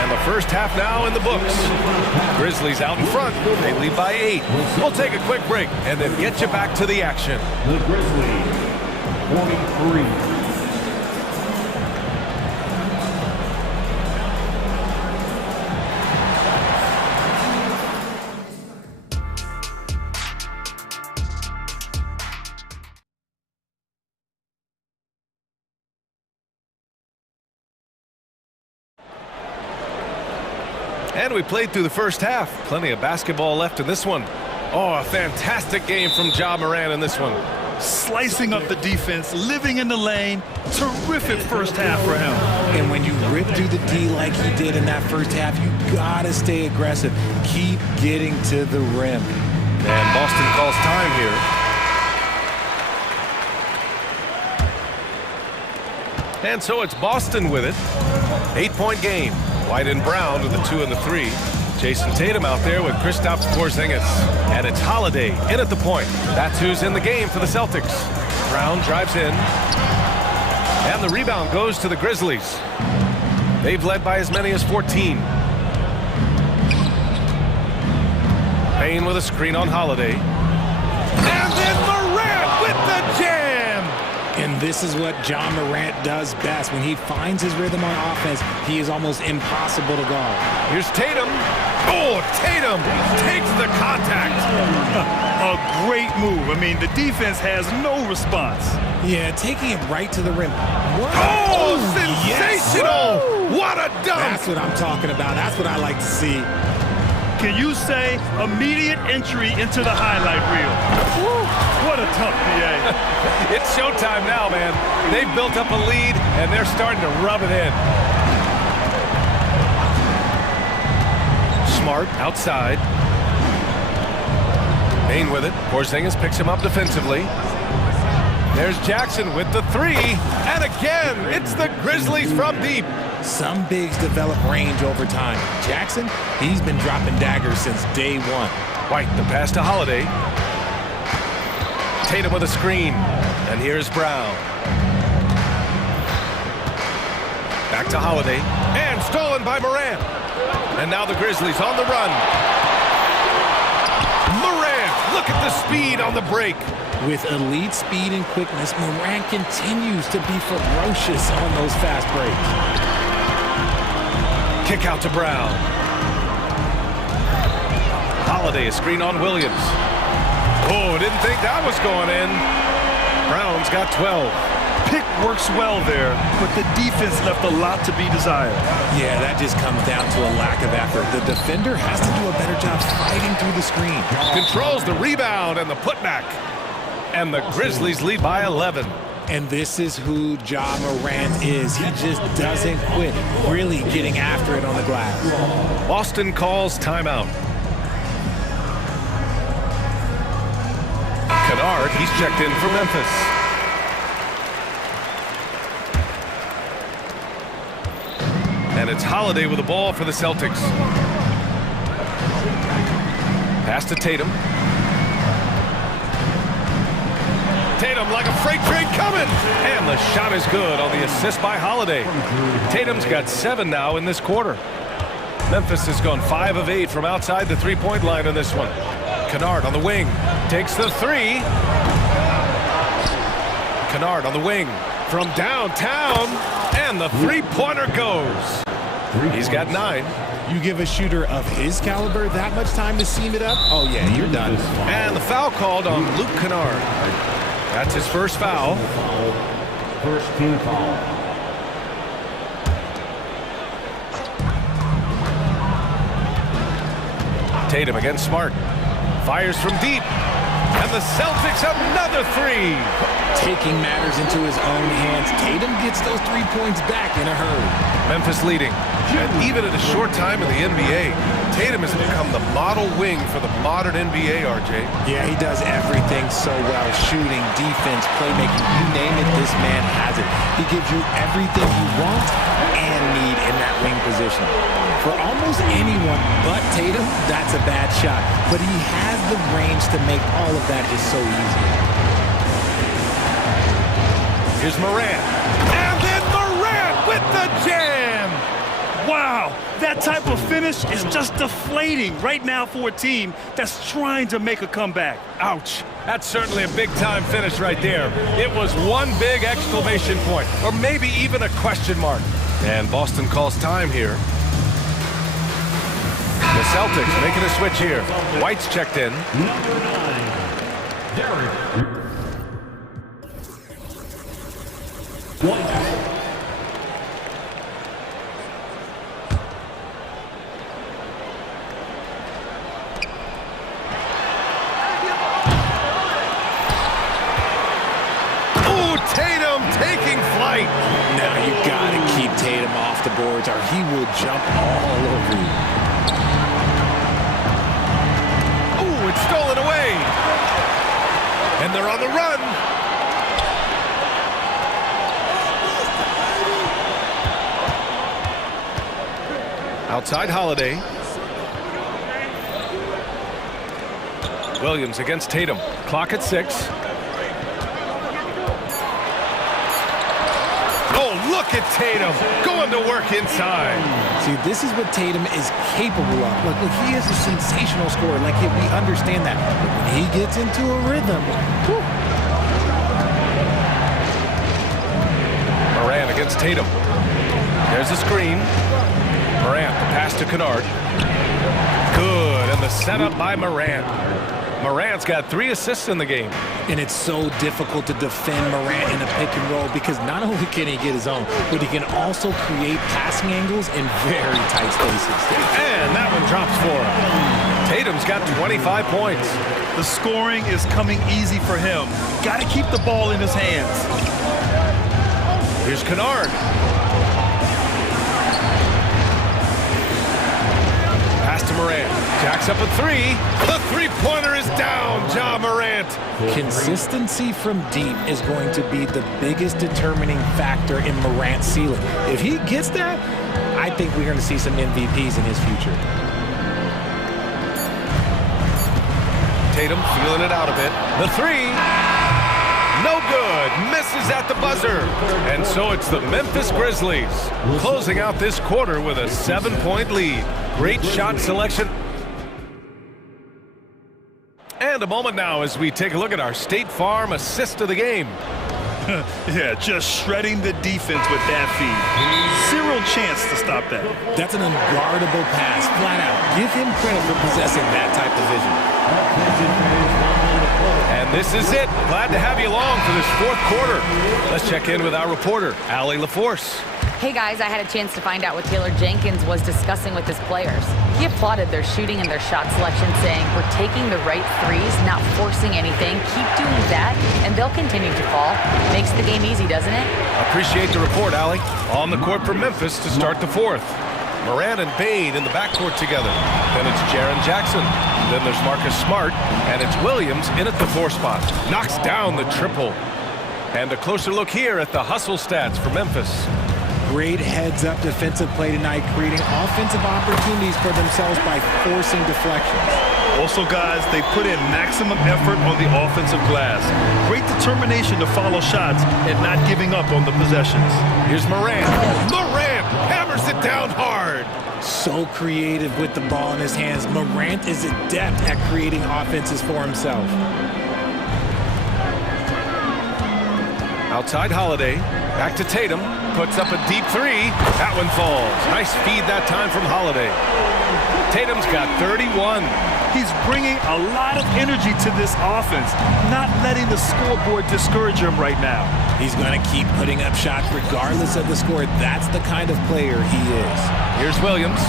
And the first half now in the books. Grizzlies out in front. They lead by 8. We'll take a quick break and then get you back to the action. The Grizzlies, 43. And we played through the first half. Plenty of basketball left in this one. Oh, a fantastic game from Ja Morant in this one. Slicing up the defense, living in the lane. Terrific first half for him. And when you rip through the D like he did in that first half, you gotta stay aggressive. Keep getting to the rim. And Boston calls time here. And so it's Boston with it. 8-point game. White and Brown with the 2 and the 3. Jason Tatum out there with Kristaps Porzingis. And it's Holiday in at the point. That's who's in the game for the Celtics. Brown drives in. And the rebound goes to the Grizzlies. They've led by as many as 14. Payne with a screen on Holiday. And then Morant with the jam! And this is what Ja Morant does best. When he finds his rhythm on offense, he is almost impossible to guard. Here's Tatum. Oh, Tatum takes the contact. A great move. I mean, the defense has no response. Yeah, taking it right to the rim. What? Oh, sensational! Yes. What a dunk! That's what I'm talking about. That's what I like to see. Can you say immediate entry into the highlight reel? Woo. What a tough PA. It's showtime now, man. They've built up a lead, and they're starting to rub it in. Smart outside. Payne with it. Porzingis picks him up defensively. There's Jackson with the 3. And again, it's the Grizzlies from deep. Some bigs develop range over time. Jackson, he's been dropping daggers since day 1. White, the pass to Holiday. Tatum with a screen. And here's Brown. Back to Holiday. And stolen by Morant. And now the Grizzlies on the run. Morant, look at the speed on the break. With elite speed and quickness, Morant continues to be ferocious on those fast breaks. Kick out to Brown. Holiday, a screen on Williams. Oh, didn't think that was going in. Brown's got 12. Pick works well there, but the defense left a lot to be desired. Yeah, that just comes down to a lack of effort. The defender has to do a better job fighting through the screen. Controls the rebound and the putback. And the Grizzlies lead by 11. And this is who Ja Morant is. He just doesn't quit, really getting after it on the glass. Boston calls timeout. Kennard, he's checked in for Memphis. And it's Holiday with the ball for the Celtics. Pass to Tatum. Tatum like a freight train coming. And the shot is good on the assist by Holiday. Tatum's got 7 now in this quarter. Memphis has gone 5 of 8 from outside the three-point line in this one. Kennard on the wing. Takes the 3. Kennard on the wing from downtown. And the three-pointer goes. He's got 9. You give a shooter of his caliber that much time to seam it up? Oh, yeah, you're done. And the foul called on Luke Kennard. That's his first foul. First team foul. Tatum against Smart. Fires from deep. And the Celtics another 3. Taking matters into his own hands. Tatum gets those 3 points back in a hurry. Memphis leading. And even at a short time in the NBA, Tatum has become the model wing for the modern NBA, RJ. Yeah, he does everything so well. Shooting, defense, playmaking, you name it, this man has it. He gives you everything you want and need in that wing position. For almost anyone but Tatum, that's a bad shot. But he has the range to make all of that just so easy. Here's Morant. And then Morant with the jam! Wow, that type of finish is just deflating right now for a team that's trying to make a comeback. Ouch. That's certainly a big-time finish right there. It was one big exclamation point, or maybe even a question mark. And Boston calls time here. The Celtics making a switch here. White's checked in. Number 9, Derek White. Tatum taking flight. Now you gotta keep Tatum off the boards or he will jump all over you. Ooh, it's stolen away. And they're on the run. Outside Holiday. Williams against Tatum. Clock at 6. Look at Tatum going to work inside. See, this is what Tatum is capable of. Look, he is a sensational scorer. Like, we understand that. But when he gets into a rhythm, whew. Morant against Tatum. There's a screen. Morant, the pass to Kennard. Good, and the setup by Morant. Morant's got 3 assists in the game. And it's so difficult to defend Morant in a pick and roll because not only can he get his own, but he can also create passing angles in very tight spaces. And that one drops for him. Tatum's got 25 points. The scoring is coming easy for him. Got to keep the ball in his hands. Here's Kennard. Pass to Morant. Jacks up a 3. The three-pointer is down. Ja Morant. Consistency from deep is going to be the biggest determining factor in Morant's ceiling. If he gets that, I think we're going to see some MVPs in his future. Tatum feeling it out a bit. The 3. No good. Misses at the buzzer. And so it's the Memphis Grizzlies closing out this quarter with a 7-point lead. Great shot selection. And a moment now as we take a look at our State Farm assist of the game. Yeah, just shredding the defense with that feed. Zero chance to stop that. That's an unguardable pass, flat out. Give him credit for possessing that type of vision. And this is it. Glad to have you along for this fourth quarter. Let's check in with our reporter, Allie LaForce. Hey guys, I had a chance to find out what Taylor Jenkins was discussing with his players. He applauded their shooting and their shot selection, saying, "We're taking the right threes, not forcing anything. Keep doing that, and they'll continue to fall." Makes the game easy, doesn't it? Appreciate the report, Allie. On the court for Memphis to start the fourth. Moran and Bade in the backcourt together. Then it's Jaren Jackson. Then there's Marcus Smart, and it's Williams in at the 4 spot. Knocks down the triple. And a closer look here at the hustle stats for Memphis. Great heads-up defensive play tonight, creating offensive opportunities for themselves by forcing deflections. Also, guys, they put in maximum effort on the offensive glass. Great determination to follow shots and not giving up on the possessions. Here's Moran. Moran hammers it down hard. So creative with the ball in his hands. Morant is adept at creating offenses for himself. Outside Holiday, back to Tatum, puts up a deep 3. That one falls. Nice feed that time from Holiday. Tatum's got 31. He's bringing a lot of energy to this offense, not letting the scoreboard discourage him right now. He's going to keep putting up shots regardless of the score. That's the kind of player he is. Here's Williams.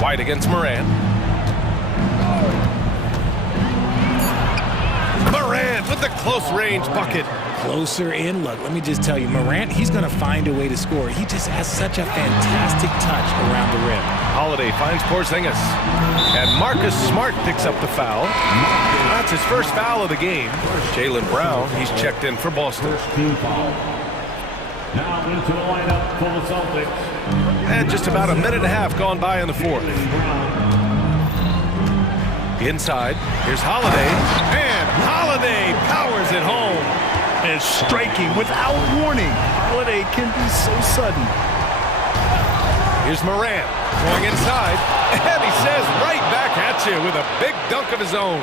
White against Moran. Morant with the close-range bucket. Closer in. Look, let me just tell you, Morant, he's going to find a way to score. He just has such a fantastic touch around the rim. Holiday finds Porzingis. And Marcus Smart picks up the foul. That's his first foul of the game. Jaylen Brown, he's checked in for Boston. Now into the lineup for the Celtics. And just about a minute and a half gone by in the fourth. Inside, here's Holiday, and Holiday powers it home. And striking without warning. Holiday can be so sudden. Here's Moran going inside, and he says right back at you with a big dunk of his own.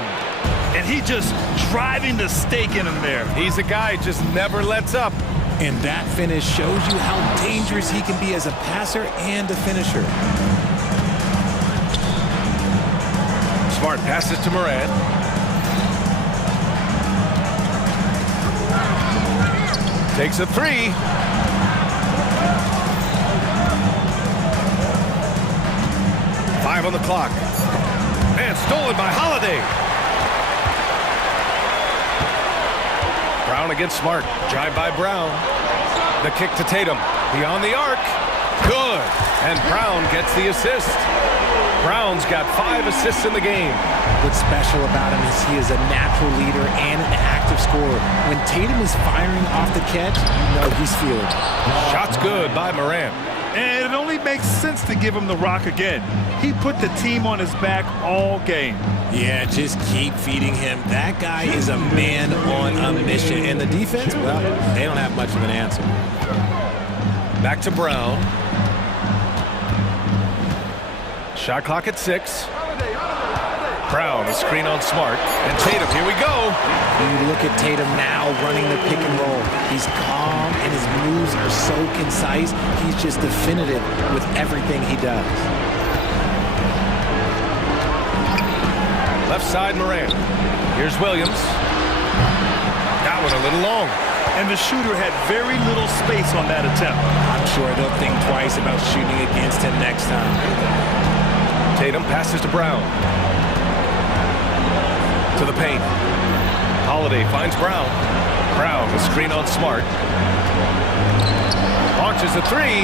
And he just driving the stake in him there. He's a guy who just never lets up. And that finish shows you how dangerous he can be as a passer and a finisher. Smart passes to Moran. Takes a 3. Five on the clock. And stolen by Holiday. Brown against Smart. Drive by Brown. The kick to Tatum. Beyond the arc. Good. And Brown gets the assist. Brown's got 5 assists in the game. What's special about him is he is a natural leader and an active scorer. When Tatum is firing off the catch, you know he's feeling it. Shot's good by Moran. And it only makes sense to give him the rock again. He put the team on his back all game. Yeah, just keep feeding him. That guy is a man on a mission. And the defense, well, they don't have much of an answer. Back to Brown. Shot clock at 6. Brown, a screen on Smart. And Tatum, here we go. You look at Tatum now running the pick and roll. He's calm and his moves are so concise. He's just definitive with everything he does. Left side, Moran. Here's Williams. That one a little long. And the shooter had very little space on that attempt. I'm sure they'll think twice about shooting against him next time. Tatum passes to Brown. To the paint. Holiday finds Brown. Brown, the screen on Smart. Launches a 3.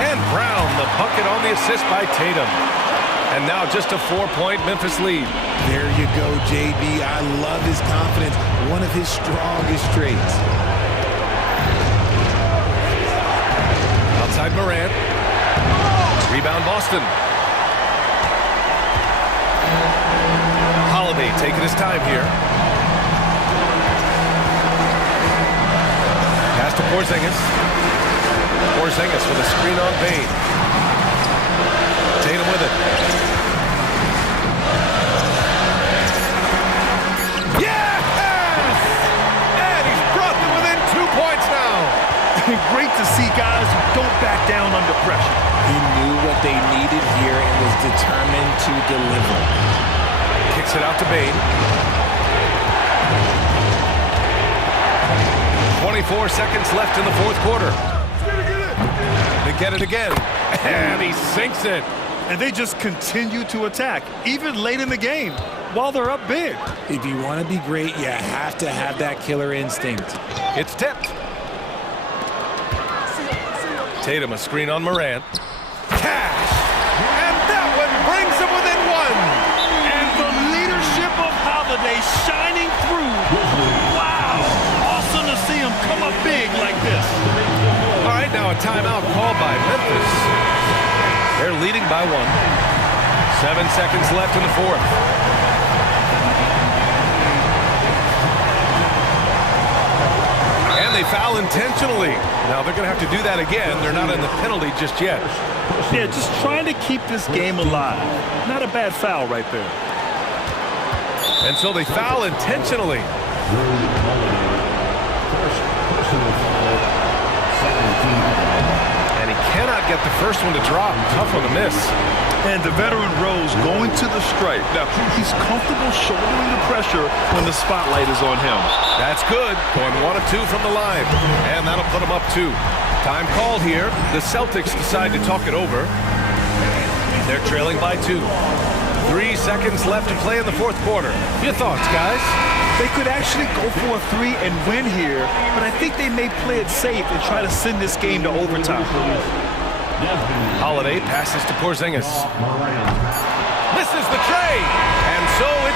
And Brown, the bucket on the assist by Tatum. And now just a 4-point Memphis lead. There you go, JB. I love his confidence. One of his strongest traits. Outside Morant. Rebound Boston. Holiday taking his time here. Pass to Porzingis. Porzingis with a screen on Bane. Tatum with it. Yes! And he's brought them within 2 points now. Great to see guys who don't back down under pressure. He knew what they needed here and was determined to deliver. Kicks it out to Bane. 24 seconds left in the fourth quarter. They get it again. And he sinks it. And they just continue to attack, even late in the game, while they're up big. If you want to be great, you have to have that killer instinct. It's tipped. Tatum, a screen on Morant. Cash! And that one brings them within one! And the leadership of Holiday shining through. Wow! Awesome to see him come up big like this. All right, now a timeout called by Memphis. They're leading by 1. 7 seconds left in the fourth. And they foul intentionally. Now they're going to have to do that again. They're not in the penalty just yet. Yeah, just trying to keep this game alive. Not a bad foul right there. And so they foul intentionally. And he cannot get the first one to drop. Tough one to miss. And the veteran Rose going to the stripe. Now, he's comfortable shouldering the pressure when the spotlight is on him. That's good. Going 1 of 2 from the line. And that'll put him up 2. Time called here. The Celtics decide to talk it over. They're trailing by 2. 3 seconds left to play in the fourth quarter. Your thoughts, guys? They could actually go for a 3 and win here, but I think they may play it safe and try to send this game to overtime. Holiday passes to Porzingis. Misses the tray. And so it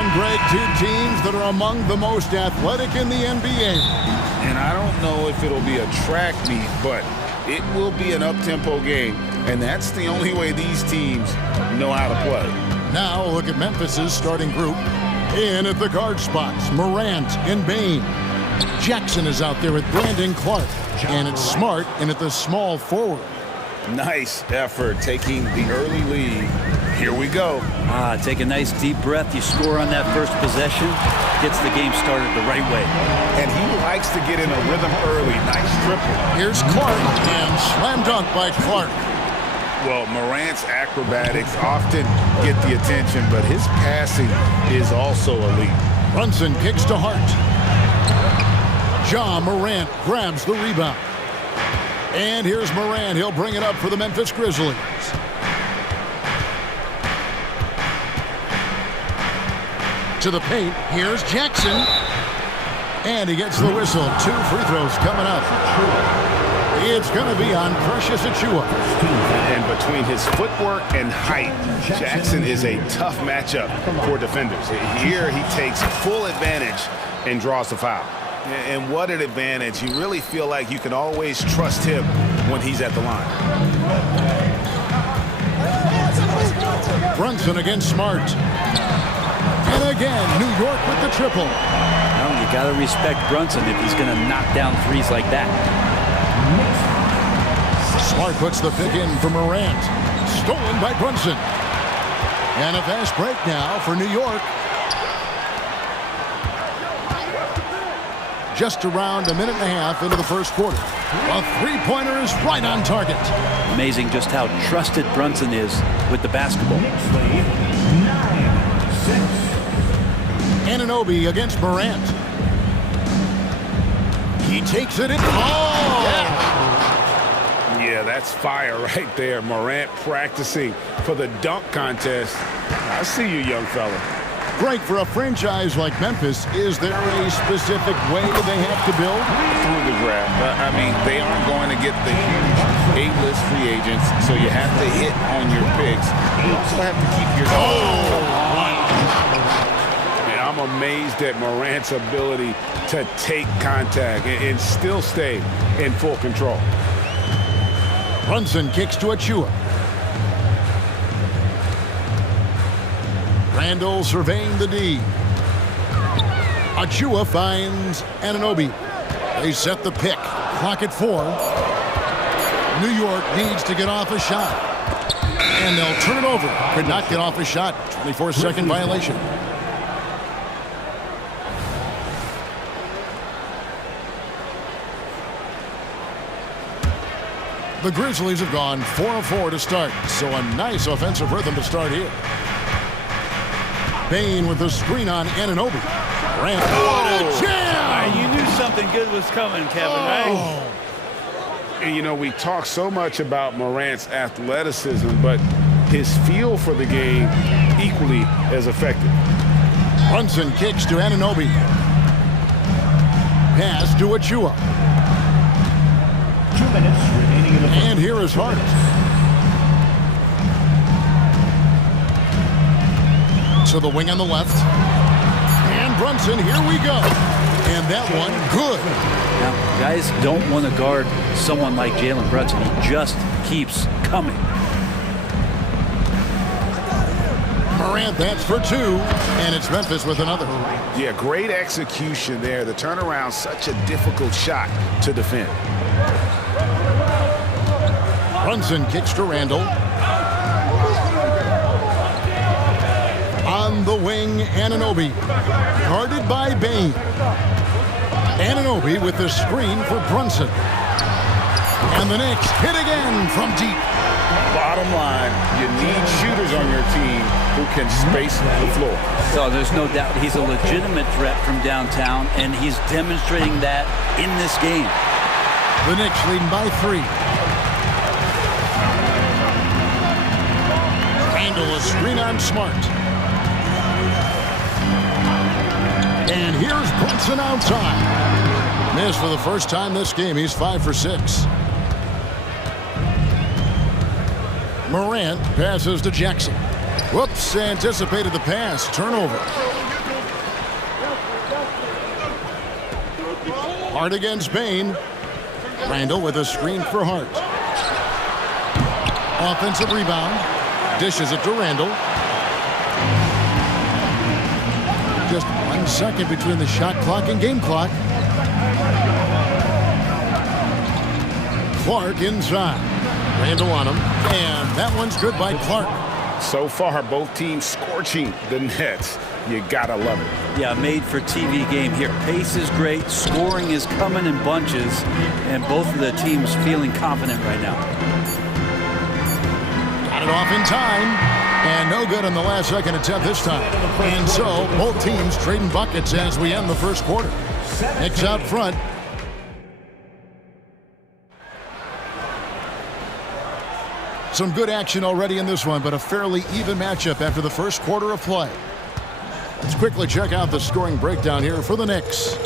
And, Greg, two teams that are among the most athletic in the NBA. And I don't know if it'll be a track meet, but it will be an up-tempo game. And that's the only way these teams know how to play. Now look at Memphis's starting group. In at the guard spots, Morant and Bain. Jackson is out there with Brandon Clark. And it's Smart in at the small forward. Nice effort taking the early lead. Here we go. Take a nice deep breath. You score on that first possession. Gets the game started the right way. And he likes to get in a rhythm early. Nice triple. Here's Clark and slam dunk by Clark. Well, Morant's acrobatics often get the attention, but his passing is also elite. Brunson kicks to Hart. Ja Morant grabs the rebound. And here's Morant. He'll bring it up for the Memphis Grizzlies. To the paint. Here's Jackson. And he gets the whistle. 2 free throws coming up. It's going to be on Precious Achiuwa. And between his footwork and height, Jackson is a tough matchup for defenders. Here he takes full advantage and draws the foul. And what an advantage. You really feel like you can always trust him when he's at the line. Brunson against Smart. And again, New York with the triple. Well, you got to respect Brunson if he's going to knock down threes like that. Smart puts the pick in for Morant. Stolen by Brunson. And a fast break now for New York. Just around a minute and a half into the first quarter. A three-pointer is right on target. Amazing just how trusted Brunson is with the basketball. Anunoby against Morant. He takes it in. Oh! Yeah, that's fire right there. Morant practicing for the dunk contest. I see you, young fella. Great for a franchise like Memphis. Is there a specific way they have to build? Through the draft. I mean, they aren't going to get the huge A-list free agents, so you have to hit on your picks. You also have to keep your... Man, I'm amazed at Morant's ability to take contact and still stay in full control. Brunson kicks to Achiuwa. Randall surveying the D. Achiuwa finds Anunoby. They set the pick. Clock at 4. New York needs to get off a shot. And they'll turn it over. Could not get off a shot. 24-second violation. The Grizzlies have gone 4 of 4 to start. So a nice offensive rhythm to start here. Bain with the screen on Anunoby. What a jam! You knew something good was coming, Kevin, right? And, you know, we talk so much about Morant's athleticism, but his feel for the game equally as effective. Brunson kicks to Anunoby. Pass to Achiuwa. 2 minutes remaining in the first. And here is Hart. To the wing on the left. And Brunson, here we go. And that one, good. Now, guys don't want to guard someone like Jalen Brunson. He just keeps coming. Morant, that's for 2. And it's Memphis with another. Yeah, great execution there. The turnaround, such a difficult shot to defend. Brunson kicks to Randall. On the wing, Anunoby. Guarded by Bain. Anunoby with the screen for Brunson. And the Knicks hit again from deep. Bottom line, you need shooters on your team who can space the floor. So there's no doubt he's a legitimate threat from downtown, and he's demonstrating that in this game. The Knicks leading by 3. Randall a screen on Smart. And here's Brunson outside. Missed for the first time this game. He's 5 for 6. Morant passes to Jackson. Whoops, anticipated the pass. Turnover. Hart against Bain. Randall with a screen for Hart. Offensive rebound. Dishes it to Randall. Just 1 second between the shot clock and game clock. Clark inside. Randall on him. And that one's good by Clark. So far, both teams scorching the nets. You gotta love it. Yeah, made for TV game here. Pace is great. Scoring is coming in bunches. And both of the teams feeling confident right now. Got it off in time. And no good on the last second attempt this time. And so both teams trading buckets as we end the first quarter. Knicks out front. Some good action already in this one, but a fairly even matchup after the first quarter of play. Let's quickly check out the scoring breakdown here for the Knicks.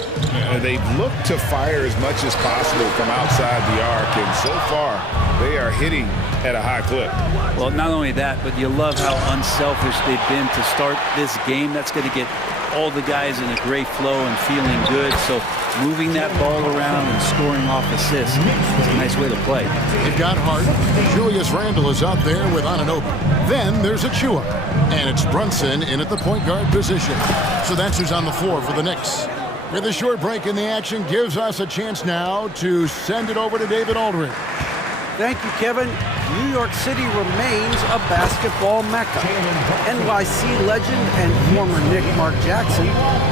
They've looked to fire as much as possible from outside the arc, and so far they are hitting at a high clip. Well, not only that, but you love how unselfish they've been to start this game. That's going to get all the guys in a great flow and feeling good. So moving that ball around and scoring off assists is a nice way to play. They've got Hart. Julius Randle is out there with Anunoby. Then there's Achua. And it's Brunson in at the point guard position. So that's who's on the floor for the Knicks. With a short break in the action gives us a chance now to send it over to David Aldridge. Thank you, Kevin. New York City remains a basketball mecca. NYC legend and former Knick Mark Jackson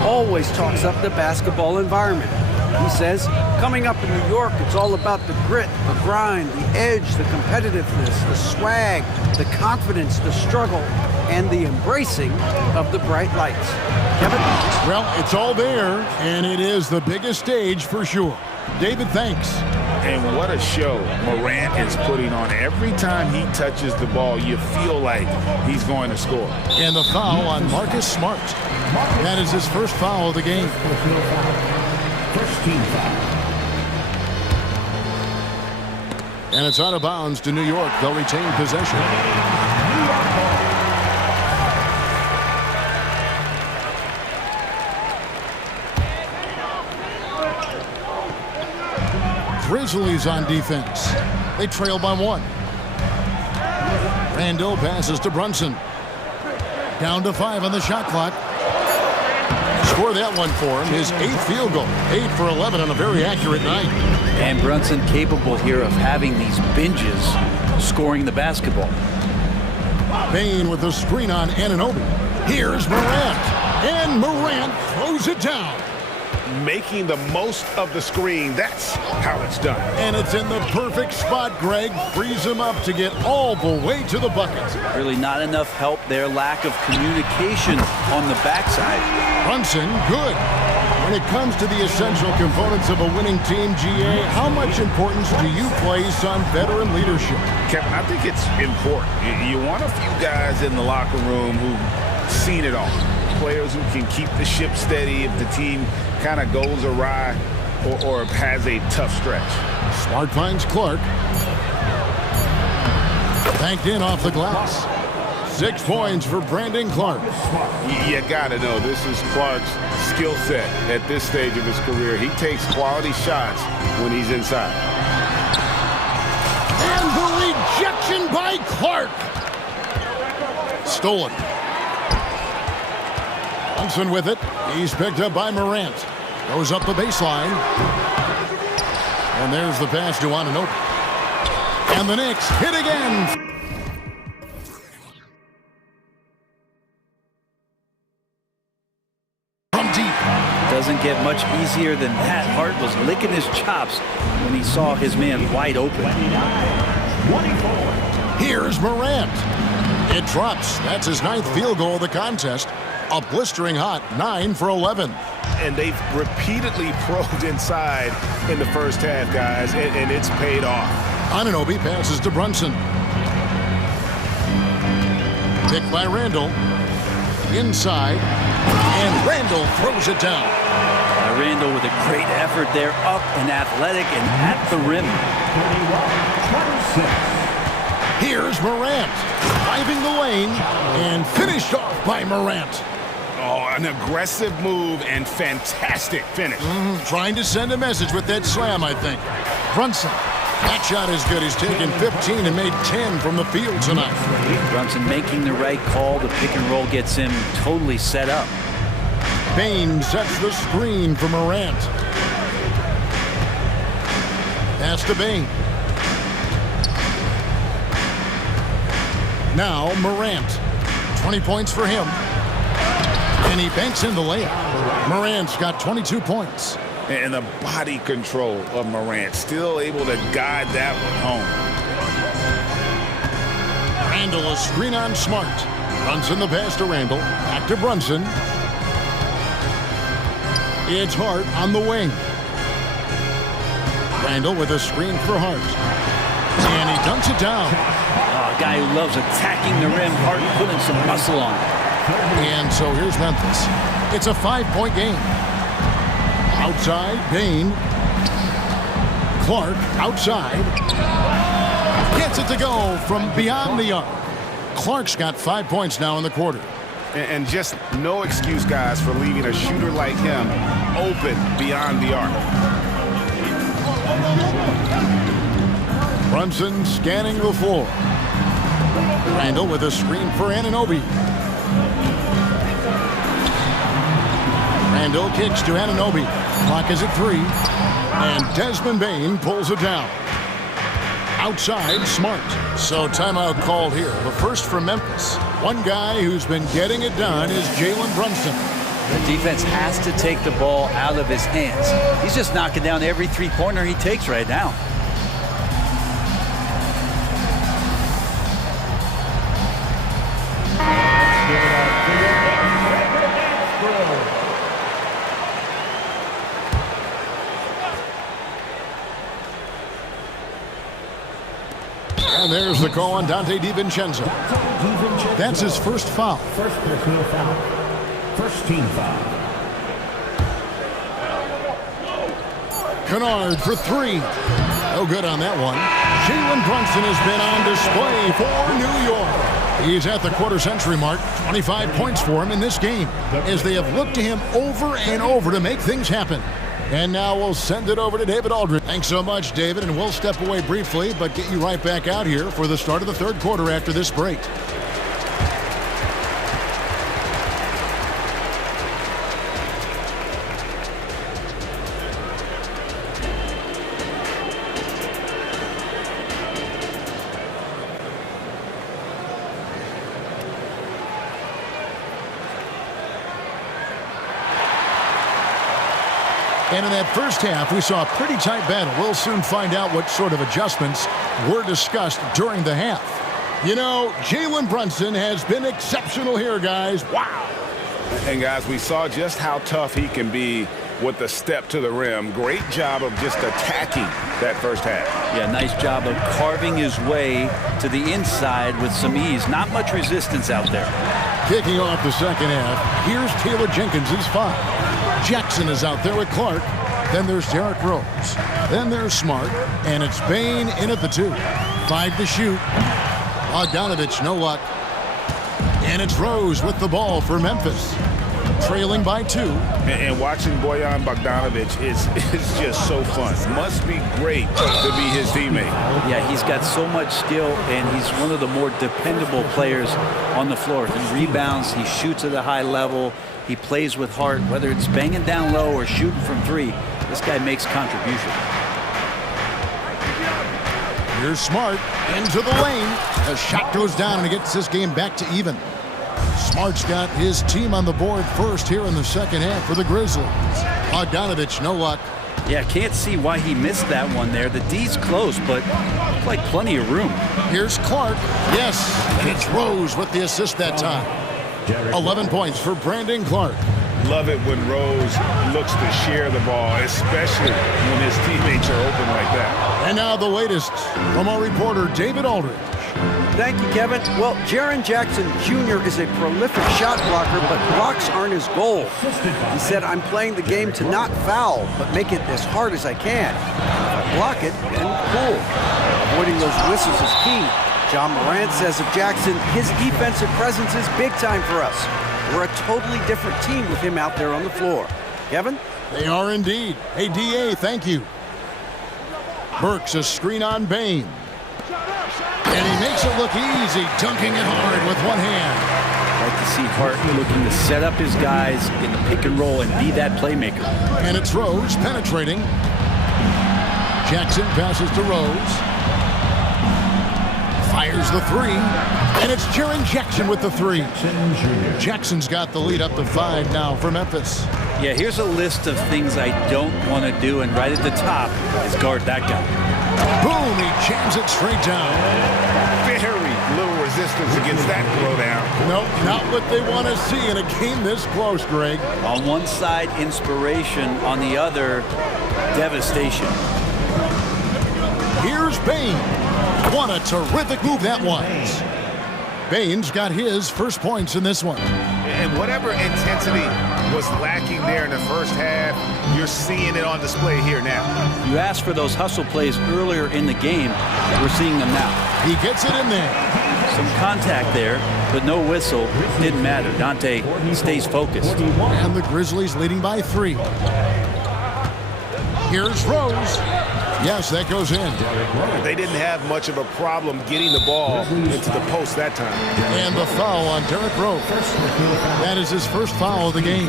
always talks up the basketball environment. He says, coming up in New York, it's all about the grit, the grind, the edge, the competitiveness, the swag, the confidence, the struggle, and the embracing of the bright lights. Kevin? Well, it's all there, and it is the biggest stage for sure. David, thanks. And what a show Morant is putting on. Every time he touches the ball, you feel like he's going to score. And the foul on Marcus Smart. That is his first foul of the game. First team foul. And it's out of bounds to New York. They'll retain possession. Grizzlies on defense. They trail by 1. Randall passes to Brunson. Down to 5 on the shot clock. Score that one for him. His 8th field goal. 8 for 11 on a very accurate night. And Brunson capable here of having these binges, scoring the basketball. Bain with the screen on Anunoby. Here's Morant. And Morant throws it down. Making the most of the screen. That's how it's done. And it's in the perfect spot, Greg. Frees him up to get all the way to the bucket. Really not enough help there. Lack of communication on the backside. Brunson, good. When it comes to the essential components of a winning team, GA, how much importance do you place on veteran leadership? Kevin, I think it's important. You want a few guys in the locker room who've seen it all. Players who can keep the ship steady if the team kind of goes awry or has a tough stretch. Smart finds Clark. Banked in off the glass. 6 points for Brandon Clark. You gotta know, this is Clark's skill set at this stage of his career. He takes quality shots when he's inside. And the rejection by Clark. Stolen. Brunson with it. He's picked up by Morant. Goes up the baseline. And there's the pass to Anunoby. And the Knicks hit again. From deep. Doesn't get much easier than that. Hart was licking his chops when he saw his man wide open. Here's Morant. It drops. That's his 9th field goal of the contest. A blistering hot 9 for 11. And they've repeatedly probed inside in the first half, guys, and it's paid off. Anunoby passes to Brunson. Picked by Randall. Inside. And Randall throws it down. Randall with a great effort there, up and athletic and at the rim. Here's Morant. Driving the lane and finished off by Morant. Oh, an aggressive move and fantastic finish. Trying to send a message with that slam, I think. Brunson. That shot is good. He's taken 15 and made 10 from the field tonight. Brunson making the right call. The pick and roll gets him totally set up. Bain sets the screen for Morant. Pass to Bain. Now Morant. 20 points for him. And he banks in the layup. Morant's got 22 points. And the body control of Morant, still able to guide that one home. Randall, a screen on Smart. Brunson the pass to Randall. Back to Brunson. It's Hart on the wing. Randall with a screen for Hart. And he dunks it down. Oh, a guy who loves attacking the rim. Hart putting some muscle on it. And so here's Memphis. It's a 5-point game. Outside, Bain. Clark outside. Gets it to go from beyond the arc. Clark's got 5 points now in the quarter. And just no excuse, guys, for leaving a shooter like him open beyond the arc. Brunson scanning the floor. Randall with a screen for Anunoby. Randall kicks to Anunoby. Clock is at 3. And Desmond Bain pulls it down. Outside, Smart. So timeout called here. The first for Memphis. One guy who's been getting it done is Jalen Brunson. The defense has to take the ball out of his hands. He's just knocking down every three-pointer he takes right now. And there's the call on Dante DiVincenzo. That's his first foul. First personal foul. First team foul. Kennard for 3. No good on that one. Jalen Brunson has been on display for New York. He's at the quarter-century mark. 25 points for him in this game as they have looked to him over and over to make things happen. And now we'll send it over to David Aldridge. Thanks so much, David, and we'll step away briefly, but get you right back out here for the start of the third quarter after this break. And in that first half, we saw a pretty tight battle. We'll soon find out what sort of adjustments were discussed during the half. You know, Jalen Brunson has been exceptional here, guys. Wow. And, guys, we saw just how tough he can be with the step to the rim. Great job of just attacking that first half. Yeah, nice job of carving his way to the inside with some ease. Not much resistance out there. Kicking off the second half, here's Taylor Jenkins' 5. Jackson is out there with Clark. Then there's Derrick Rose. Then there's Smart. And it's Bain in at the 2. 5 to shoot. Bogdanovich, no luck. And it's Rose with the ball for Memphis. Trailing by 2. And watching Bojan Bogdanovich is just so fun. Must be great to be his teammate. Yeah, he's got so much skill, and he's one of the more dependable players on the floor. He rebounds, he shoots at a high level, he plays with heart, whether it's banging down low or shooting from 3. This guy makes contribution. Here's Smart into the lane. The shot goes down, and it gets this game back to even. Smart's got his team on the board first here in the second half for the Grizzlies. Bogdanovich, no luck. Yeah, can't see why he missed that one there. The D's close, but looked like plenty of room. Here's Clark. Yes, and it's Rose with the assist that time. 11 points for Brandon Clark. Love it when Rose looks to share the ball, especially when his teammates are open like that. And now the latest from our reporter, David Aldridge. Thank you, Kevin. Well, Jaren Jackson Jr. is a prolific shot blocker, but blocks aren't his goal. He said, I'm playing the game to not foul, but make it as hard as I can. If I block it, then cool. Avoiding those whistles is key. John Morant says of Jackson, his defensive presence is big time for us. We're a totally different team with him out there on the floor. Kevin? They are indeed. Hey, D.A., thank you. Burks a screen on Bain. And he makes it look easy, dunking it hard with one hand. Like to see Hart looking to set up his guys in the pick and roll and be that playmaker. And it's Rose penetrating. Jackson passes to Rose. Fires the three. And it's Jaren Jackson with the three. Jackson's got the lead up to 5 now for Memphis. Yeah, here's a list of things I don't want to do, and right at the top is guard that guy. Boom, he jams it straight down. Very little resistance against that throwdown. Nope, not what they want to see in a game this close, Greg. On one side, inspiration. On the other, devastation. Here's Bain. What a terrific move that was. Bain's got his first points in this one. And whatever intensity was lacking there in the first half, you're seeing it on display here now. You asked for those hustle plays earlier in the game. We're seeing them now. He gets it in there. Some contact there, but no whistle. Didn't matter. Dante stays focused. And the Grizzlies leading by 3. Here's Rose. Yes, that goes in. They didn't have much of a problem getting the ball into the post that time. And the foul on Derrick Rose. That is his first foul of the game.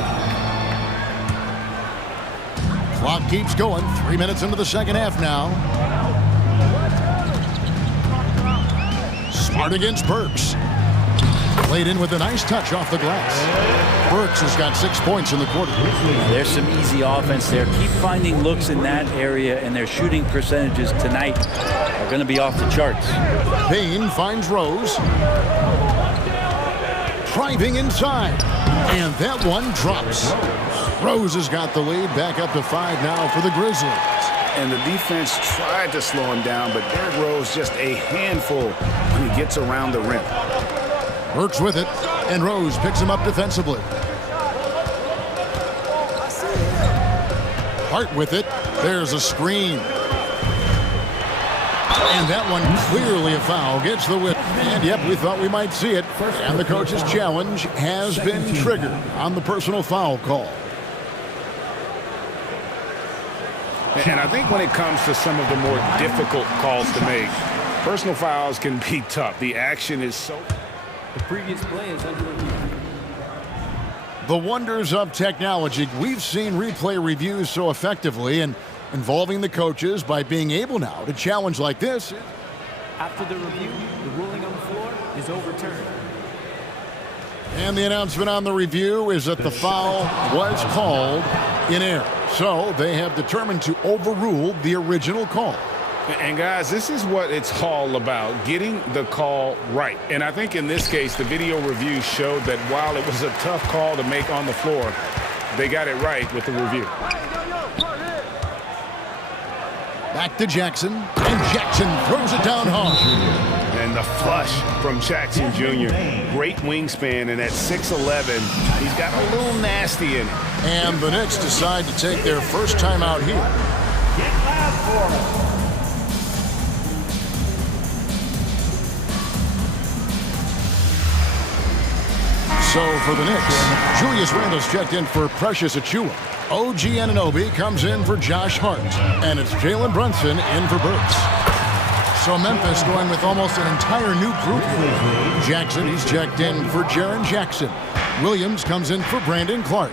Clock keeps going. 3 minutes into the second half now. Smart against Burks. Played in with a nice touch off the glass. Burks has got 6 points in the quarter. There's some easy offense there. Keep finding looks in that area, and their shooting percentages tonight are going to be off the charts. Bain finds Rose. Driving inside. And that one drops. Rose has got the lead, back up to 5 now for the Grizzlies. And the defense tried to slow him down, but Derrick Rose just a handful when he gets around the rim. Burks with it, and Rose picks him up defensively. Hart with it. There's a screen. And that one clearly a foul. Gets the whip. And yep, we thought we might see it. And the coach's challenge has been triggered on the personal foul call. And I think when it comes to some of the more difficult calls to make, personal fouls can be tough. The action is so... The previous play is under review. The wonders of technology. We've seen replay reviews so effectively and involving the coaches by being able now to challenge like this. After the review, the ruling on the floor is overturned. And the announcement on the review is that the foul was called in error. So they have determined to overrule the original call. And guys, this is what it's all about, getting the call right. And I think in this case, the video review showed that while it was a tough call to make on the floor, they got it right with the review. Back to Jackson, and Jackson throws it down hard. And the flush from Jackson Jr. Great wingspan, and at 6'11", he's got a little nasty in it. And the Knicks decide to take their first time out here. So for the Knicks, Julius Randle's checked in for Precious Achiuwa. OG Anunoby comes in for Josh Hart. And it's Jalen Brunson in for Burks. So Memphis going with almost an entire new group here. Jackson, he's checked in for Jaren Jackson. Williams comes in for Brandon Clark.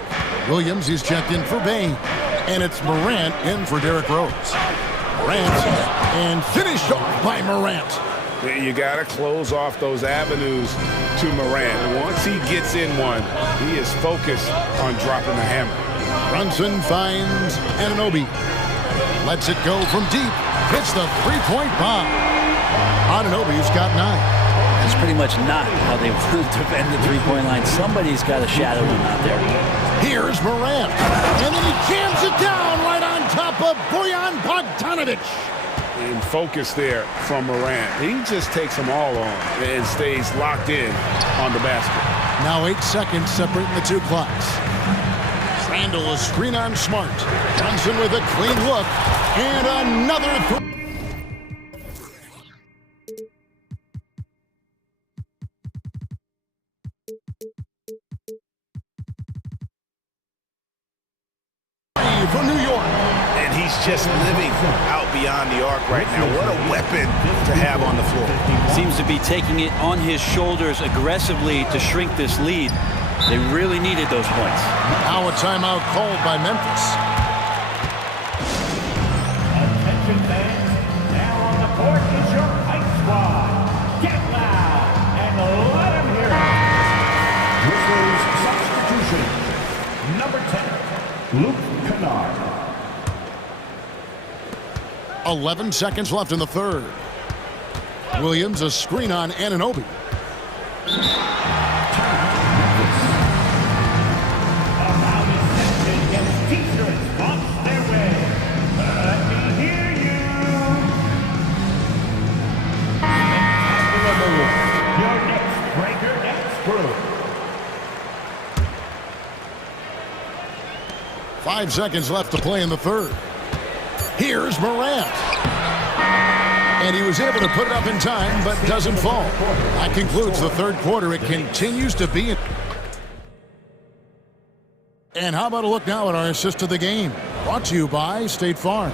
Williams, he's checked in for Bain. And it's Morant in for Derrick Rose. Morant, and finished off by Morant. You got to close off those avenues to Morant. Once he gets in one, he is focused on dropping the hammer. Brunson finds Anunoby. Lets it go from deep. Hits the three-point bomb. Anunoby's got 9. That's pretty much not how they want to defend the three-point line. Somebody's got to shadow him out there. Here's Morant. And then he jams it down right on top of Bojan Bogdanovic. And focus there from Morant. He just takes them all on and stays locked in on the basket. Now 8 seconds separating the two clocks. Randle a screen on Smart. Johnson with a clean look. And another for New York. And he's just living out beyond the arc right now. What a weapon to have on the floor. Seems to be taking it on his shoulders aggressively to shrink this lead. They really needed those points. Now a timeout called by Memphis. Attention fans, now on the court is your Fight Squad. Get loud and let them hear it. Grizzlies substitution. Number 10, Luke Kennard. 11 seconds left in the third. Williams, a screen on Anunoby. Let me hear you. Your next breaker next group. 5 seconds left to play in the third. Here's Morant. And he was able to put it up in time, but doesn't fall. That concludes the third quarter. It continues to be. And how about a look now at our assist of the game? Brought to you by State Farm.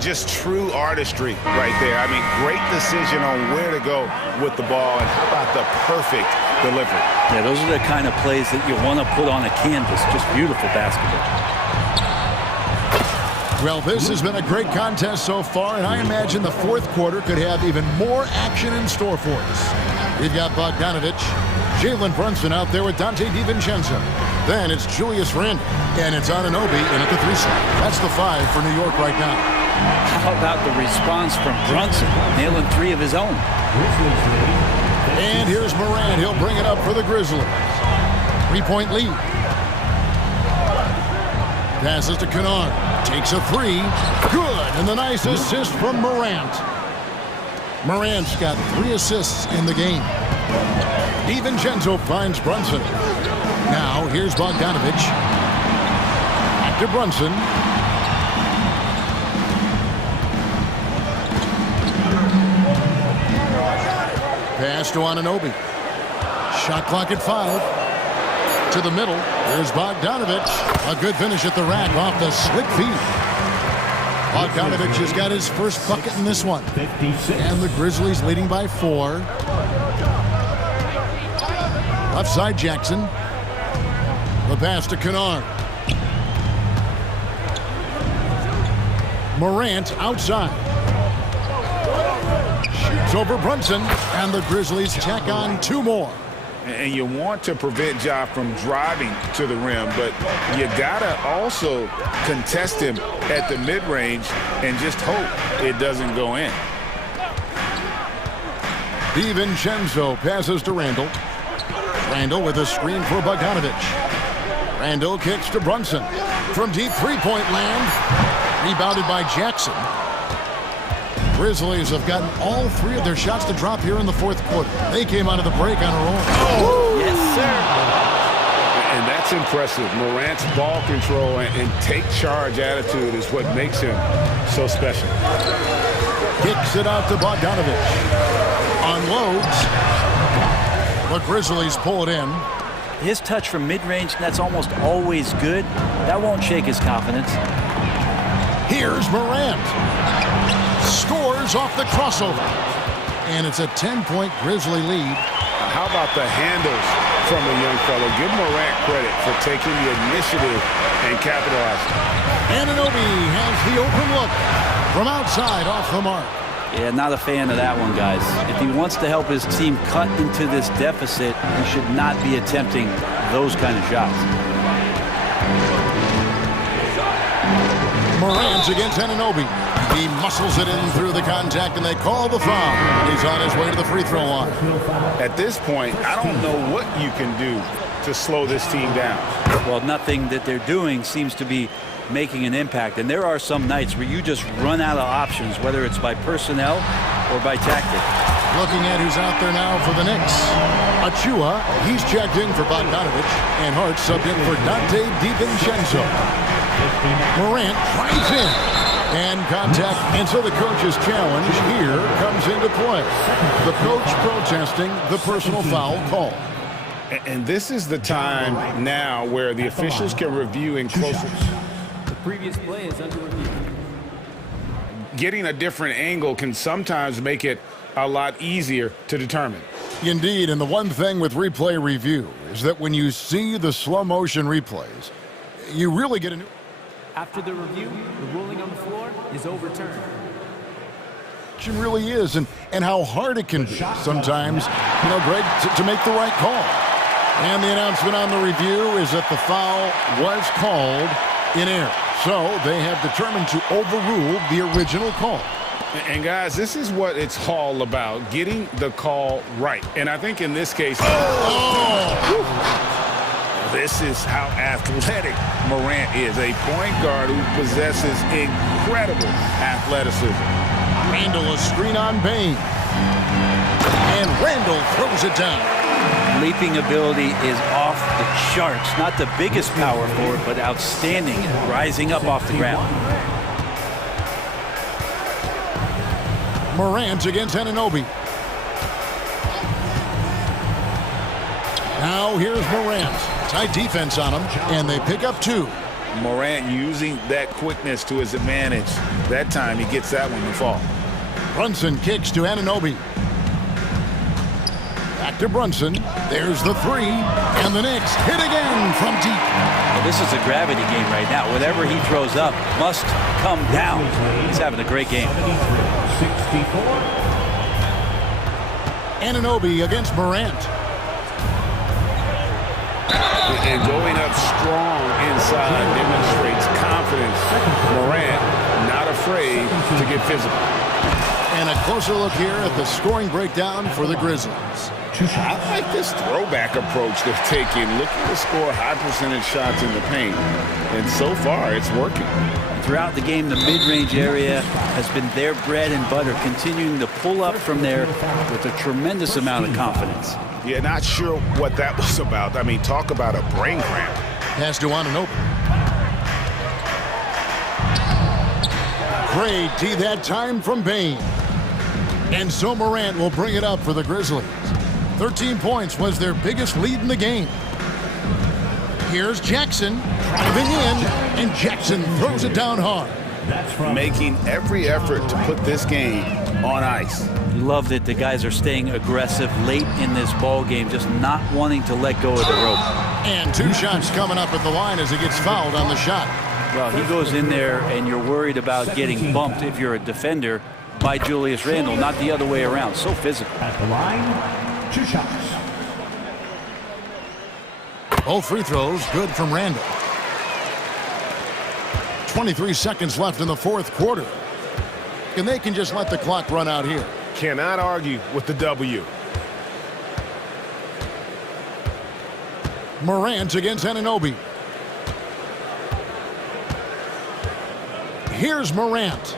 Just true artistry right there. I mean, great decision on where to go with the ball, and how about the perfect delivery? Yeah, those are the kind of plays that you want to put on a canvas. Just beautiful basketball. Well, this has been a great contest so far, and I imagine the fourth quarter could have even more action in store for us. We've got Bogdanovic, Jalen Brunson out there with Dante DiVincenzo. Then it's Julius Randle, and it's Anunoby in at the 3 slot. That's the 5 for New York right now. How about the response from Brunson, nailing 3 of his own? And here's Morant. He'll bring it up for the Grizzlies. 3-point lead. Passes to Kennard. Takes a 3. Good. And the nice assist from Morant. Morant's got 3 assists in the game. DiVincenzo finds Brunson. Now here's Bogdanovic. Back to Brunson. Pass to Anunoby. Shot clock at 5. To the middle. Here's Bogdanovic. A good finish at the rack off the slick feet. Bogdanovic has got his first bucket in this one. And the Grizzlies leading by 4. Left side Jackson. The pass to Kennard. Morant outside. Shoots over Brunson. And the Grizzlies tack on 2 more. And you want to prevent Ja from driving to the rim, but you gotta also contest him at the mid-range and just hope it doesn't go in. DiVincenzo passes to Randle. Randle with a screen for Bogdanovic. Randle kicks to Brunson. From deep 3-point land. Rebounded by Jackson. Grizzlies have gotten all 3 of their shots to drop here in the fourth quarter. They came out of the break on a roll. Oh, yes, sir. And that's impressive. Morant's ball control and take charge attitude is what makes him so special. Kicks it out to Bogdanovic. Unloads. The Grizzlies pull it in. His touch from mid-range, that's almost always good. That won't shake his confidence. Here's Morant. Scores off the crossover. And it's a 10-point Grizzly lead. How about the handles from the young fellow? Give Morant credit for taking the initiative and capitalizing. Anunoby has the open look from outside off the mark. Yeah, not a fan of that one, guys. If he wants to help his team cut into this deficit, he should not be attempting those kind of shots. Morant against Anunoby. He muscles it in through the contact, and they call the foul. He's on his way to the free throw line. At this point, I don't know what you can do to slow this team down. Well, nothing that they're doing seems to be making an impact. And there are some nights where you just run out of options, whether it's by personnel or by tactic. Looking at who's out there now for the Knicks. Achua, he's checked in for Bogdanovic, and Hart subbed in for Dante DiVincenzo. Morant tries in. And contact, and so the coach's challenge here comes into play. The coach protesting the personal foul call. And this is the time now where the officials can review in closer. Previous play is under review. Getting a different angle can sometimes make it a lot easier to determine. Indeed, and the one thing with replay review is that when you see the slow motion replays, you really get a new... After the review, the ruling on the floor is overturned. It really is, and how hard it can be sometimes, Greg, to make the right call. And the announcement on the review is that the foul was called in error. So they have determined to overrule the original call. And guys, this is what it's all about, getting the call right. And I think in this case, this is how athletic Morant is, a point guard who possesses incredible athleticism. Randall, a screen on Bain. And Randall throws it down. Leaping ability is off the charts. Not the biggest power forward, but outstanding, rising up off the ground. Morant against Anunoby. Now here's Morant. Tight defense on him, and they pick up 2. Morant using that quickness to his advantage. That time he gets that one to fall. Brunson kicks to Anunoby. Back to Brunson. There's the 3, and the Knicks hit again from deep. Well, this is a gravity game right now. Whatever he throws up must come down. He's having a great game. 64. Anunoby against Morant. And going up strong inside demonstrates confidence. Morant not afraid to get physical. And a closer look here at the scoring breakdown for the Grizzlies. I like this throwback approach they're taking, looking to score high percentage shots in the paint. And so far, it's working. Throughout the game, the mid-range area has been their bread and butter, continuing to pull up from there with a tremendous amount of confidence. Yeah, not sure what that was about. I mean, talk about a brain cramp. Pass to Anunoby. Great D that time from Bain. And so Morant will bring it up for the Grizzlies. 13 points was their biggest lead in the game. Here's Jackson driving in, and Jackson throws it down hard. Making every effort to put this game on ice. Love that the guys are staying aggressive late in this ball game, just not wanting to let go of the rope. And 2 shots coming up at the line as he gets fouled on the shot. Well, he goes in there, and you're worried about getting bumped if you're a defender by Julius Randle, not the other way around. So physical. At the line, 2 shots. Both free throws good from Randle. 23 seconds left in the 4th quarter. And they can just let the clock run out here. Cannot argue with the W. Morant against Anunoby. Here's Morant.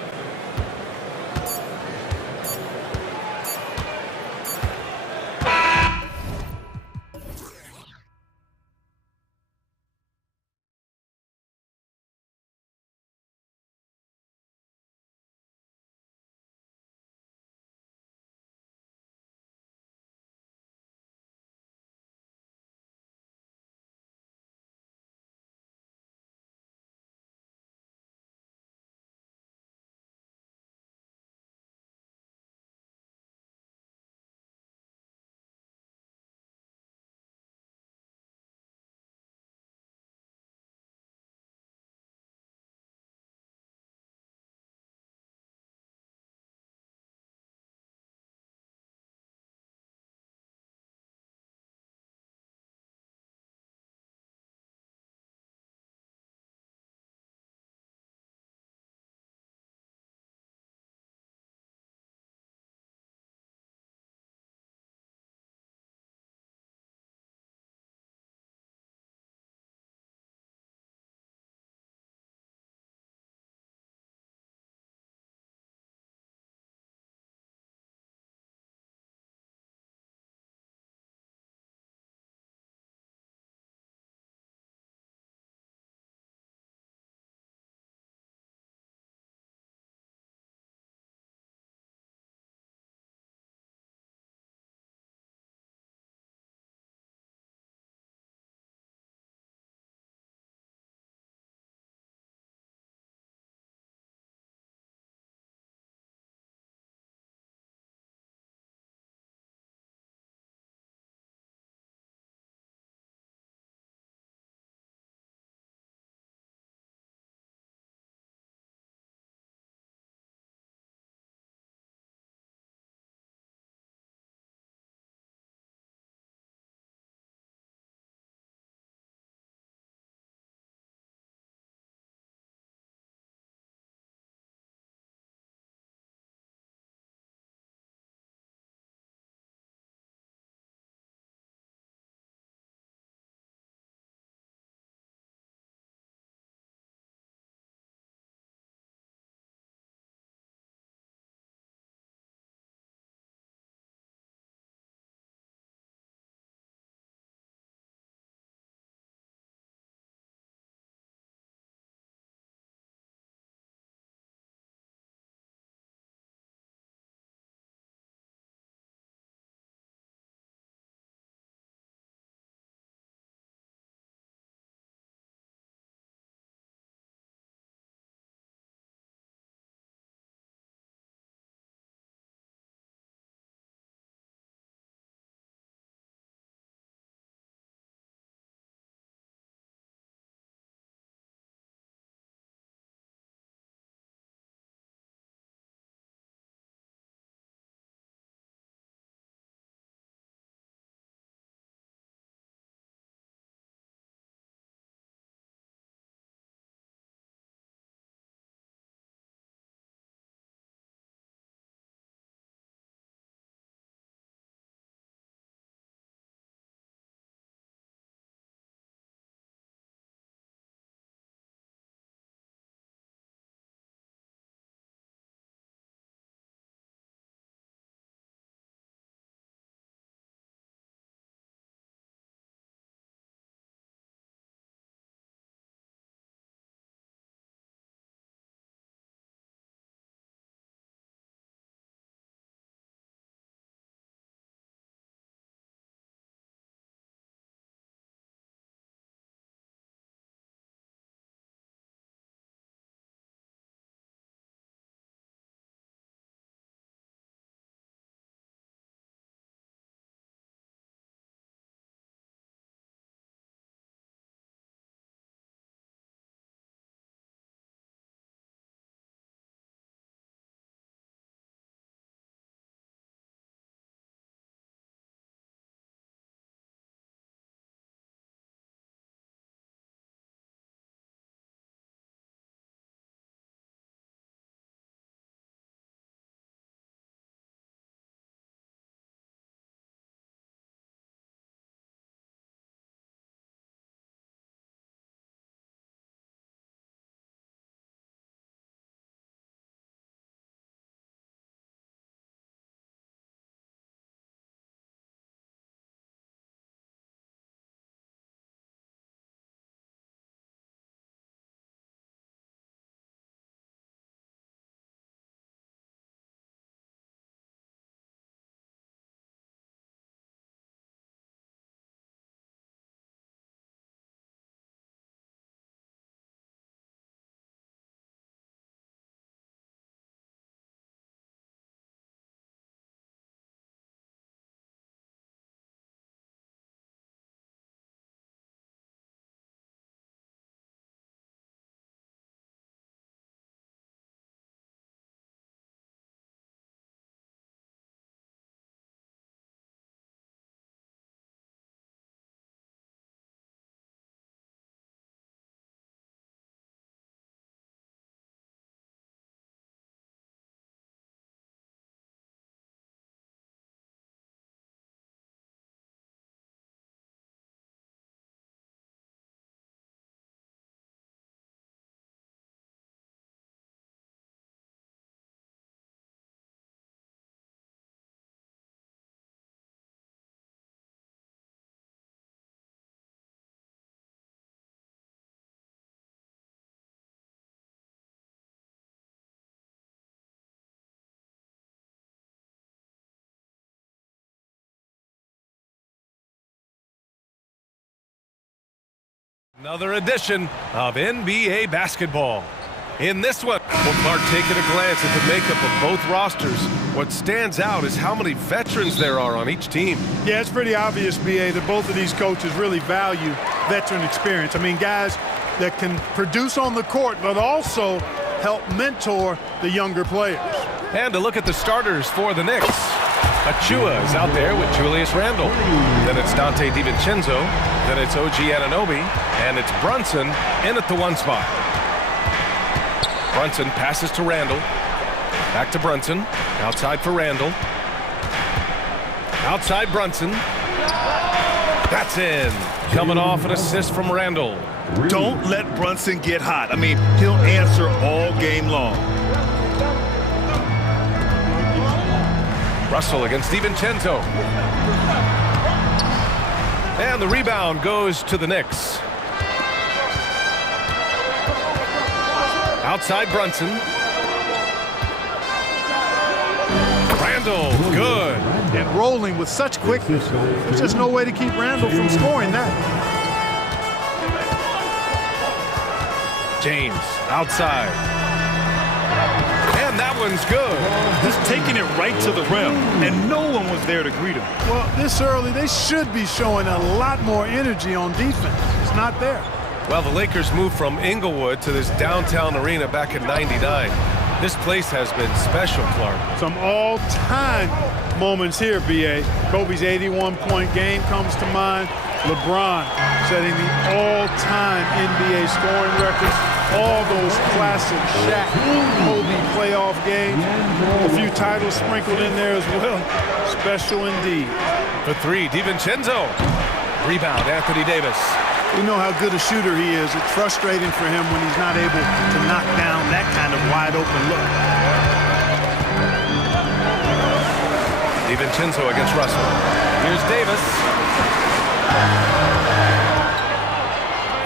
Another edition of NBA basketball. In this one, we'll partake at a glance at the makeup of both rosters. What stands out is how many veterans there are on each team. Yeah, it's pretty obvious, B.A., that both of these coaches really value veteran experience. I mean, guys that can produce on the court, but also help mentor the younger players. And to look at the starters for the Knicks. Achua is out there with Julius Randle. Then it's Dante DiVincenzo. Then it's OG Anunoby. And it's Brunson in at the 1 spot. Brunson passes to Randle. Back to Brunson. Outside for Randle. Outside Brunson. That's in. Coming off an assist from Randle. Don't let Brunson get hot. I mean, he'll answer all game long. Russell against DiVincenzo. And the rebound goes to the Knicks. Outside Brunson. Randle, good. And rolling with such quickness. There's just no way to keep Randle from scoring that. James, outside. And that one's good. Just taking it right to the rim, and no one was there to greet him. Well, this early, they should be showing a lot more energy on defense. It's not there. Well, the Lakers moved from Inglewood to this downtown arena back in '99. This place has been special, Clark. Some all-time moments here, B.A. Kobe's 81-point game comes to mind. LeBron setting the all-time NBA scoring records. All those classic Shaq, Kobe playoff games. A few titles sprinkled in there as well. Special indeed. For 3, DiVincenzo. Rebound, Anthony Davis. We know how good a shooter he is. It's frustrating for him when he's not able to knock down that kind of wide-open look. DiVincenzo against Russell. Here's Davis.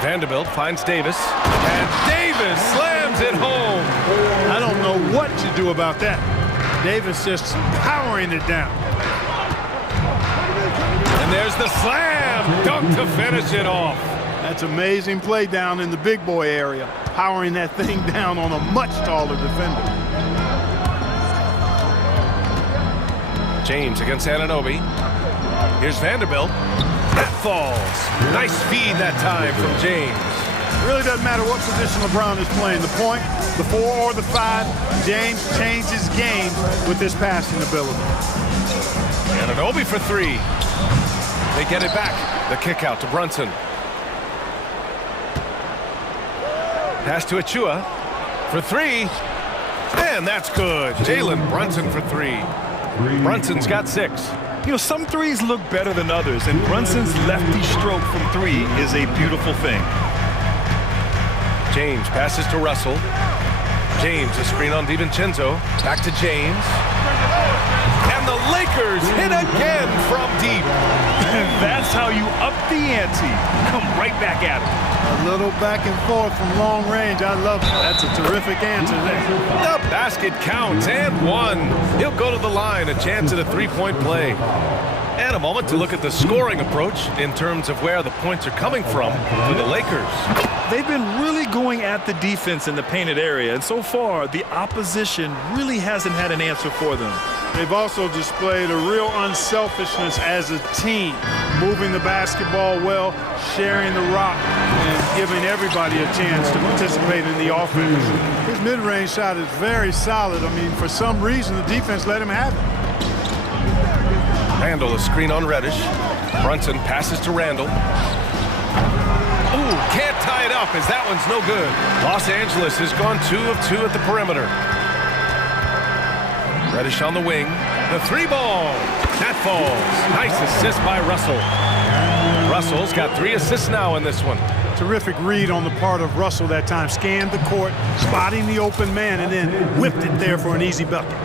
Vanderbilt finds Davis. And Davis slams it home. I don't know what to do about that. Davis just powering it down. And there's the slam. Dunk to finish it off. That's amazing play down in the big boy area. Powering that thing down on a much taller defender. James against Anunoby. Here's Vanderbilt. That falls. Nice feed that time from James. Really doesn't matter what position LeBron is playing. The point, the 4 or the 5, James changes game with his passing ability. Anunoby for 3. They get it back. The kick out to Brunson. Pass to Achua for 3. And that's good. Jalen Brunson for 3. Brunson's got 6. You know, some threes look better than others, and Brunson's lefty stroke from 3 is a beautiful thing. James passes to Russell. James, a screen on DiVincenzo. Back to James. And the Lakers hit again from deep. And that's how you up the ante. Come right back at it. A little back and forth from long range. I love it. That's a terrific answer there. The basket counts and 1. He'll go to the line, a chance at a 3-point play. And a moment to look at the scoring approach in terms of where the points are coming from for the Lakers. They've been really going at the defense in the painted area, and so far the opposition really hasn't had an answer for them. They've also displayed a real unselfishness as a team, moving the basketball well, sharing the rock, and giving everybody a chance to participate in the offense. His mid-range shot is very solid. I mean, for some reason, the defense let him have it. Randle, a screen on Reddish. Brunson passes to Randle. Ooh, can't tie it up as that one's no good. Los Angeles has gone 2 of 2 at the perimeter. Reddish on the wing. The 3-ball. That falls. Nice assist by Russell. Russell's got 3 assists now in this one. Terrific read on the part of Russell that time. Scanned the court, spotting the open man, and then whipped it there for an easy bucket.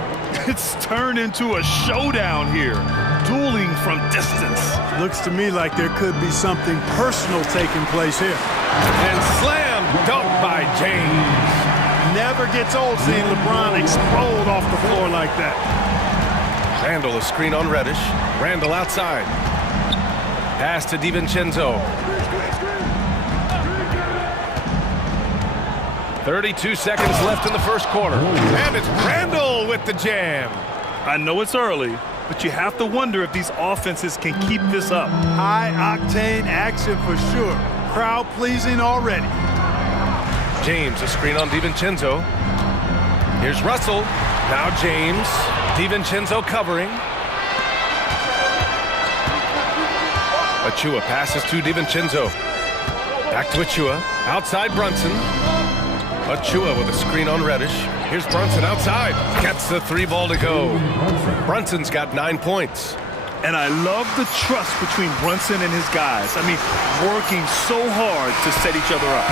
It's turned into a showdown here. Dueling from distance. Looks to me like there could be something personal taking place here. And slam dunk by James. Never gets old seeing LeBron explode off the floor like that. Randle, a screen on Reddish. Randle outside. Pass to DiVincenzo. 32 seconds left in the first quarter. And it's Randall with the jam. I know it's early, but you have to wonder if these offenses can keep this up. High-octane action for sure. Crowd-pleasing already. James, a screen on DiVincenzo. Here's Russell. Now James. DiVincenzo covering. Achua passes to DiVincenzo. Back to Achua. Outside Brunson. Achua with a screen on Reddish. Here's Brunson outside. Gets the 3 ball to go. Brunson's got 9 points. And I love the trust between Brunson and his guys. I mean, working so hard to set each other up.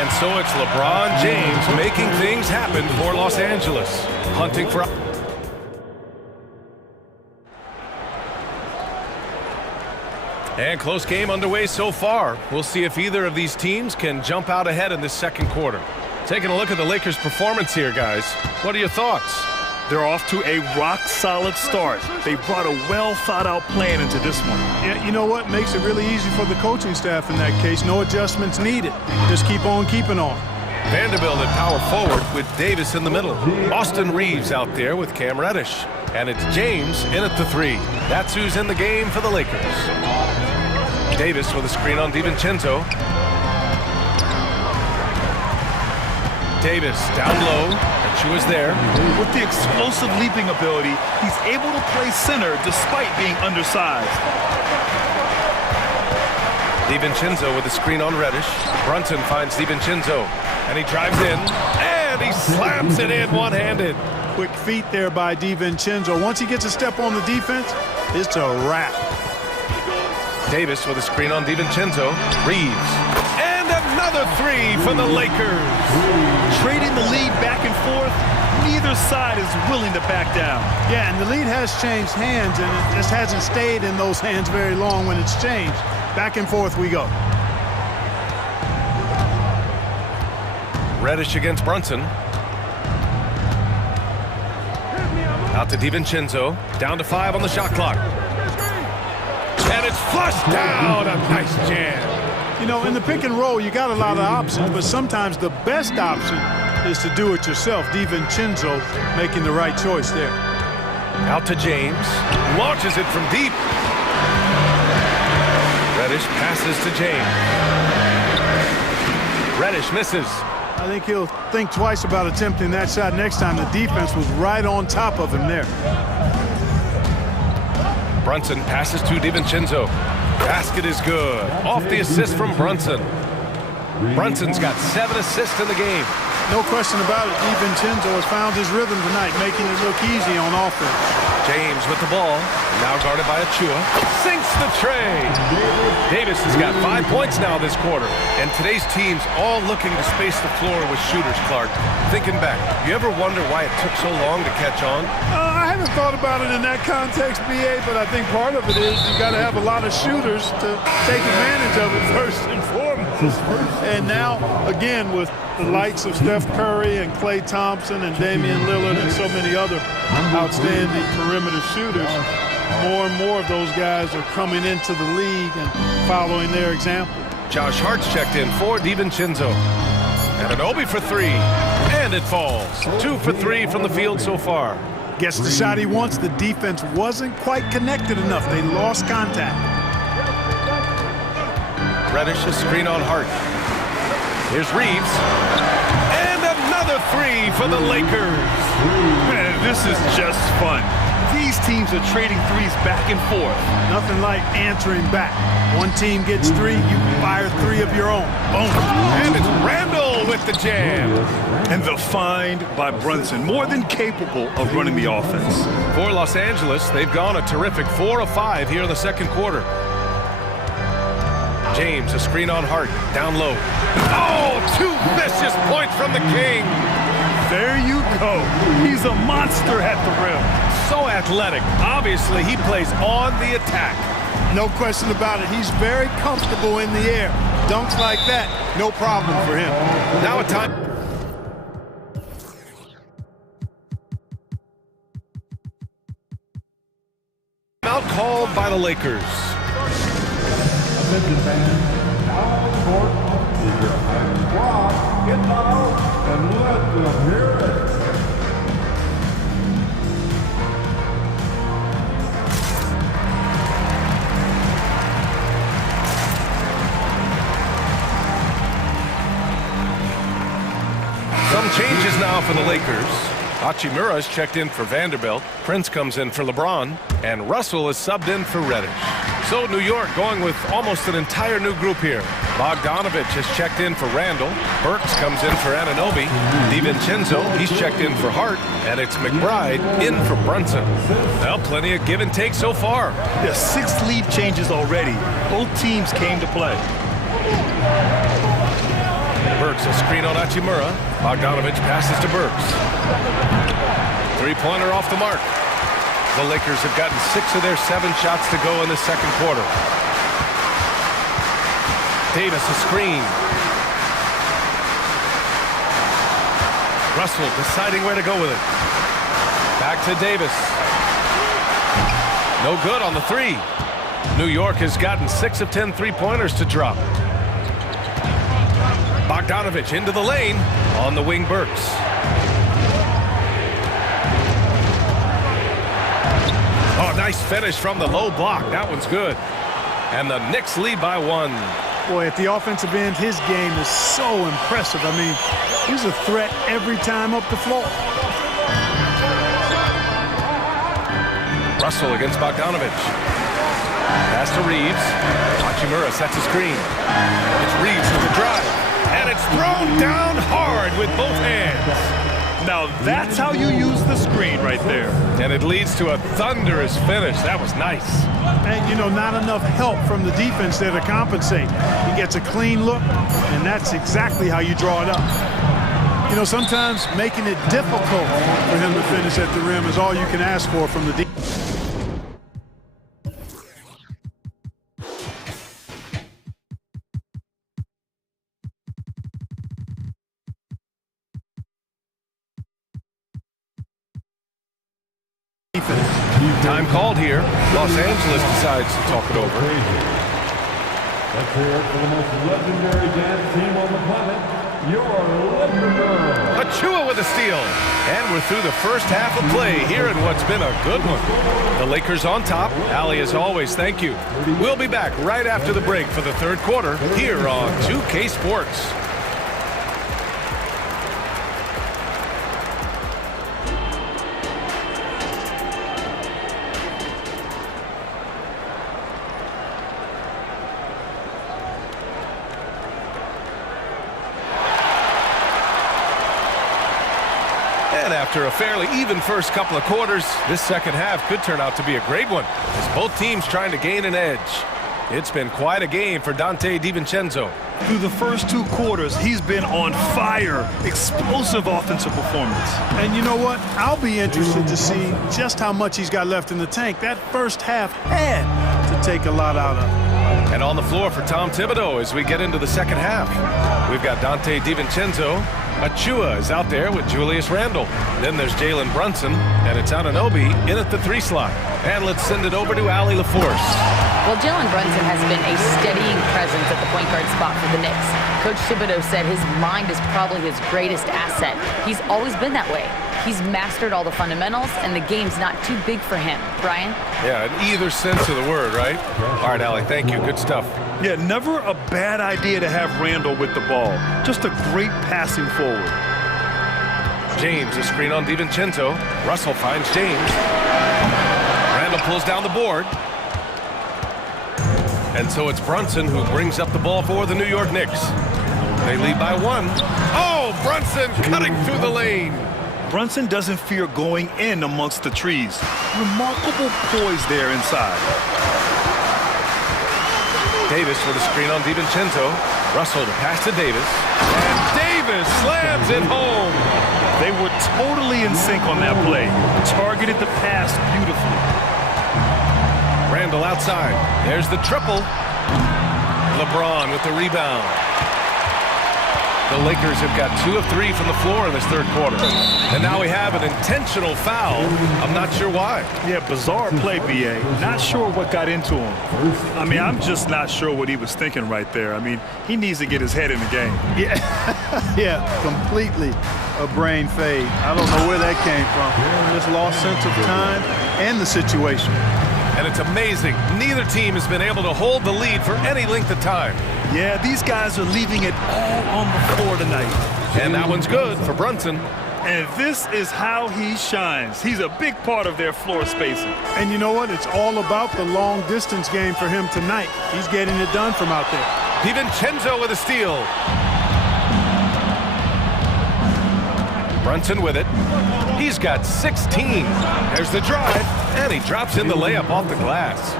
And so it's LeBron James making things happen for Los Angeles. Hunting for... And close game underway so far. We'll see if either of these teams can jump out ahead in this second quarter. Taking a look at the Lakers' performance here, guys. What are your thoughts? They're off to a rock-solid start. They brought a well-thought-out plan into this one. Yeah, you know what? Makes it really easy for the coaching staff in that case. No adjustments needed. Just keep on keeping on. Vanderbilt at power forward with Davis in the middle. Austin Reeves out there with Cam Reddish. And it's James in at the 3. That's who's in the game for the Lakers. Davis with a screen on DiVincenzo. Davis down low. Achua's there. With the explosive leaping ability, he's able to play center despite being undersized. DiVincenzo with a screen on Reddish. Brunson finds DiVincenzo. And he drives in. And he slams it in one-handed. Quick feet there by DiVincenzo. Once he gets a step on the defense, it's a wrap. Davis with a screen on DiVincenzo. Reeves. And another 3 for the Lakers. Trading the lead back and forth, neither side is willing to back down. Yeah, and the lead has changed hands, and it just hasn't stayed in those hands very long when it's changed. Back and forth we go. Reddish against Brunson. Out to DiVincenzo. Down to 5 on the shot clock. And it's flushed down. A nice jam. You know, in the pick and roll, you got a lot of options, but sometimes the best option is to do it yourself. DiVincenzo making the right choice there. Out to James. Launches it from deep. Reddish passes to James. Reddish misses. I think he'll think twice about attempting that shot next time. The defense was right on top of him there. Brunson passes to DiVincenzo. Basket is good. Off the assist from Brunson. Brunson's got 7 assists in the game. No question about it. DiVincenzo has found his rhythm tonight, making it look easy on offense. James with the ball. Now guarded by Achua. Sinks the tray. Davis has got 5 points now this quarter. And today's team's all looking to space the floor with shooters, Clark. Thinking back, you ever wonder why it took so long to catch on? I haven't thought about it in that context, BA, but I think part of it is you got to have a lot of shooters to take advantage of it first and foremost. And now, again, with the likes of Steph Curry and Klay Thompson and Damian Lillard and so many other outstanding perimeter shooters, more and more of those guys are coming into the league and following their example. Josh Hart's checked in for DiVincenzo. And an Obi for 3. And it falls. 2 for 3 from the field so far. Gets the shot he wants. The defense wasn't quite connected enough. They lost contact. Reddish, a screen on Hart. Here's Reeves. And another 3 for the Lakers. Man, this is just fun. These teams are trading threes back and forth. Nothing like answering back. One team gets 3, you fire 3 of your own. Boom. And it's Randall with the jam. And the find by Brunson, more than capable of running the offense. For Los Angeles, they've gone a terrific 4 of 5 here in the second quarter. James, a screen on Hart, down low. Oh, 2 vicious points from the King. There you go. He's a monster at the rim. So athletic. Obviously, he plays on the attack. No question about it. He's very comfortable in the air. Dunks like that, no problem for him. Now a time. Out called by the Lakers. Attention fans, now on the court is your high squad. Get loud. Some changes now for the Lakers. Hachimura's checked in for Vanderbilt. Prince comes in for LeBron. And Russell is subbed in for Reddish. So New York going with almost an entire new group here. Bogdanovich has checked in for Randall. Burks comes in for Anunoby. DiVincenzo, he's checked in for Hart. And it's McBride in for Brunson. Well, plenty of give and take so far. Yeah, 6 lead changes already. Both teams came to play. Burks a screen on Hachimura. Bogdanovich passes to Burks. Three-pointer off the mark. The Lakers have gotten 6 of their 7 shots to go in the second quarter. Davis a screen. Russell deciding where to go with it. Back to Davis. No good on the 3. New York has gotten 6 of 10 three-pointers to drop. Bogdanovich into the lane. On the wing, Burks. Oh, nice finish from the low block. That one's good. And the Knicks lead by 1. Boy, at the offensive end, his game is so impressive. I mean, he's a threat every time up the floor. Russell against Bogdanovich. Pass to Reeves. Hachimura sets a screen. It's Reeves with the drive. And it's thrown down hard with both hands. Now that's how you use the screen right there. And it leads to a thunderous finish. That was nice. And, you know, not enough help from the defense there to compensate. He gets a clean look, and that's exactly how you draw it up. You know, sometimes making it difficult for him to finish at the rim is all you can ask for from the defense. Time called here. Los Angeles decides to talk it over. Let's hear it for the most legendary dance team on the planet, your Laker Girls. Achua with a steal. And we're through the first half of play here in what's been a good one. The Lakers on top. Allie, as always, thank you. We'll be back right after the break for the third quarter here on 2K Sports. And after a fairly even first couple of quarters, this second half could turn out to be a great one, as both teams trying to gain an edge. It's been quite a game for Dante DiVincenzo. Through the first 2 quarters, he's been on fire. Explosive offensive performance. And you know what? I'll be interested to see just how much he's got left in the tank. That first half had to take a lot out of him. And on the floor for Tom Thibodeau as we get into the second half. We've got Dante DiVincenzo. Achua is out there with Julius Randle. Then there's Jalen Brunson, and it's Anunoby in at the 3 slot. And let's send it over to Allie LaForce. Well, Jalen Brunson has been a steadying presence at the point guard spot for the Knicks. Coach Thibodeau said his mind is probably his greatest asset. He's always been that way. He's mastered all the fundamentals, and the game's not too big for him. Brian? Yeah, in either sense of the word, right? All right, Allie, thank you. Good stuff. Yeah, never a bad idea to have Randall with the ball. Just a great passing forward. James, a screen on DiVincenzo. Russell finds James. Randall pulls down the board. And so it's Brunson who brings up the ball for the New York Knicks. They lead by 1. Oh, Brunson cutting through the lane. Brunson doesn't fear going in amongst the trees. Remarkable poise there inside. Davis with a screen on DiVincenzo. Russell to pass to Davis. And Davis slams it home. They were totally in sync on that play. Targeted the pass beautifully. Randall outside. There's the triple. LeBron with the rebound. The Lakers have got 2 of 3 from the floor in this third quarter. And now we have an intentional foul. I'm not sure why. Yeah, bizarre play, BA. Not sure what got into him. I mean, I'm just not sure what he was thinking right there. I mean, he needs to get his head in the game. Yeah, yeah, completely a brain fade. I don't know where that came from. Just lost sense of time and the situation. And it's amazing. Neither team has been able to hold the lead for any length of time. Yeah, these guys are leaving it all on the floor tonight. And that one's good for Brunson. And this is how he shines. He's a big part of their floor spacing. And you know what? It's all about the long distance game for him tonight. He's getting it done from out there. DiVincenzo with a steal. Brunson with it. He's got 16. There's the drive, and he drops in the layup off the glass.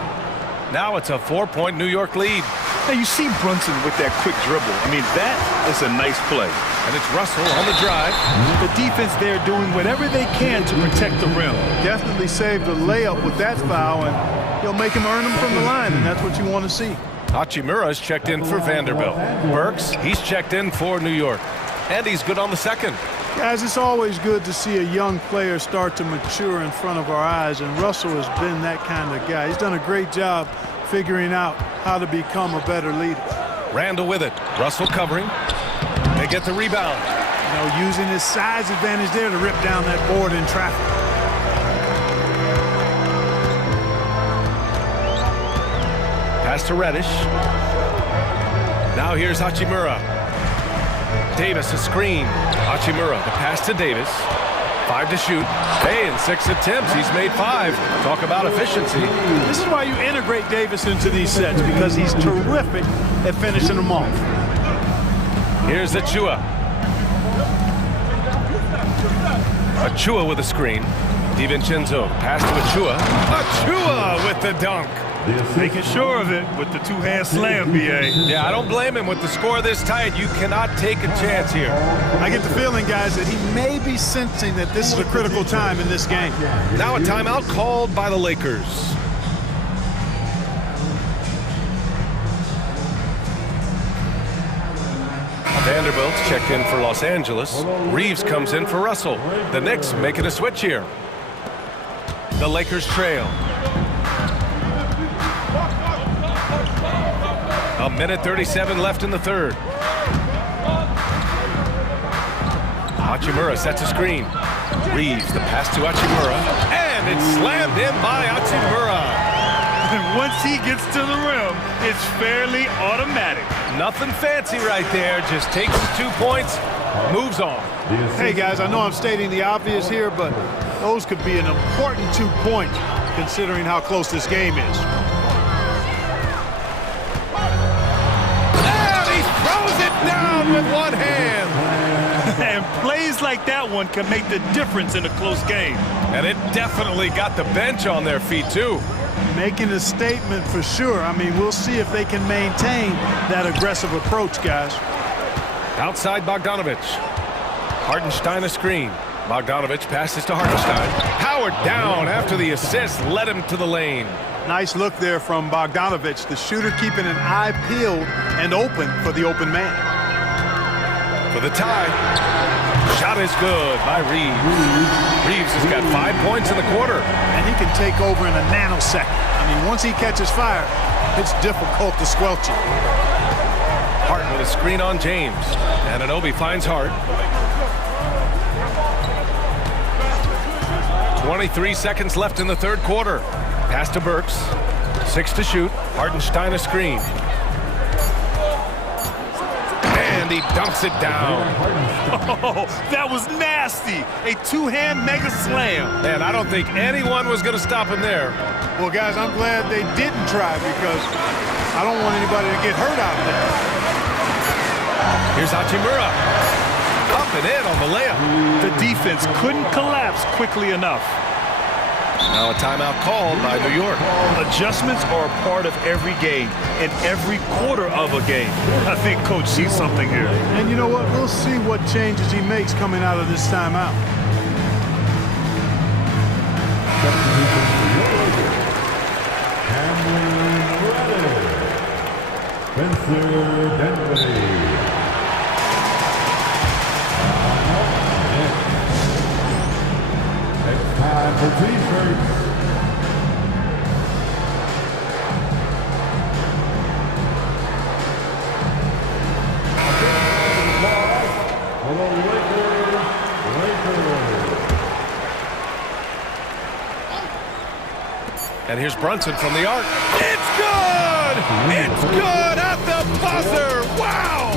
Now it's a 4-point New York lead. Now you see Brunson with that quick dribble. I mean, that is a nice play. And it's Russell on the drive. The defense there doing whatever they can to protect the rim. Definitely saved the layup with that foul, and he'll make him earn them from the line, and that's what you want to see. Hachimura's checked in for Vanderbilt. Burks, he's checked in for New York. And he's good on the second. Guys, it's always good to see a young player start to mature in front of our eyes, and Russell has been that kind of guy. He's done a great job figuring out how to become a better leader. Randall with it. Russell covering. They get the rebound. You know, using his size advantage there to rip down that board in traffic. Pass to Reddish. Now here's Hachimura. Davis, a screen. Hachimura, the pass to Davis. 5 to shoot. Hey, in 6 attempts, he's made 5. Talk about efficiency. This is why you integrate Davis into these sets, because he's terrific at finishing them off. Here's Achua. Achua with a screen. DiVincenzo, pass to Achua. Achua with the dunk. Making sure of it with the two-hand slam, BA. Yeah, I don't blame him. With the score this tight, you cannot take a chance here. I get the feeling, guys, that he may be sensing that this is a critical time in this game. Now a timeout called by the Lakers. Vanderbilt's checked in for Los Angeles. Reeves comes in for Russell. The Knicks making a switch here. The Lakers trail. A minute 37 left in the third. Hachimura sets a screen. Reeves, the pass to Hachimura. And it's slammed in by Hachimura. And once he gets to the rim, it's fairly automatic. Nothing fancy right there. Just takes his 2 points, moves on. Hey, guys, I know I'm stating the obvious here, but those could be an important 2 points considering how close this game is. Down with one hand. And plays like that one can make the difference in a close game. And it definitely got the bench on their feet, too. Making a statement for sure. I mean, we'll see if they can maintain that aggressive approach, guys. Outside Bogdanovich. Hartenstein a screen. Bogdanovich passes to Hartenstein. Howard down after the assist led him to the lane. Nice look there from Bogdanovich, the shooter keeping an eye peeled and open for the open man. For the tie. Shot is good by Reeves. Reeves has got 5 points in the quarter. And he can take over in a nanosecond. I mean, once he catches fire, it's difficult to squelch it. Hart with a screen on James. Anunoby finds Hart. 23 seconds left in the third quarter. Pass to Burks. 6 to shoot. Hartenstein a screen. And he dunks it down. Oh, that was nasty. A two-hand mega slam. Man, I don't think anyone was going to stop him there. Well, guys, I'm glad they didn't try because I don't want anybody to get hurt out there. Here's Hachimura. Up and in on the layup. The defense couldn't collapse quickly enough. Now a timeout called by New York. Adjustments are a part of every game and every quarter of a game. I think Coach sees something here. And you know what? We'll see what changes he makes coming out of this timeout. And here's Brunson from the arc. It's good! It's good at the buzzer! Wow!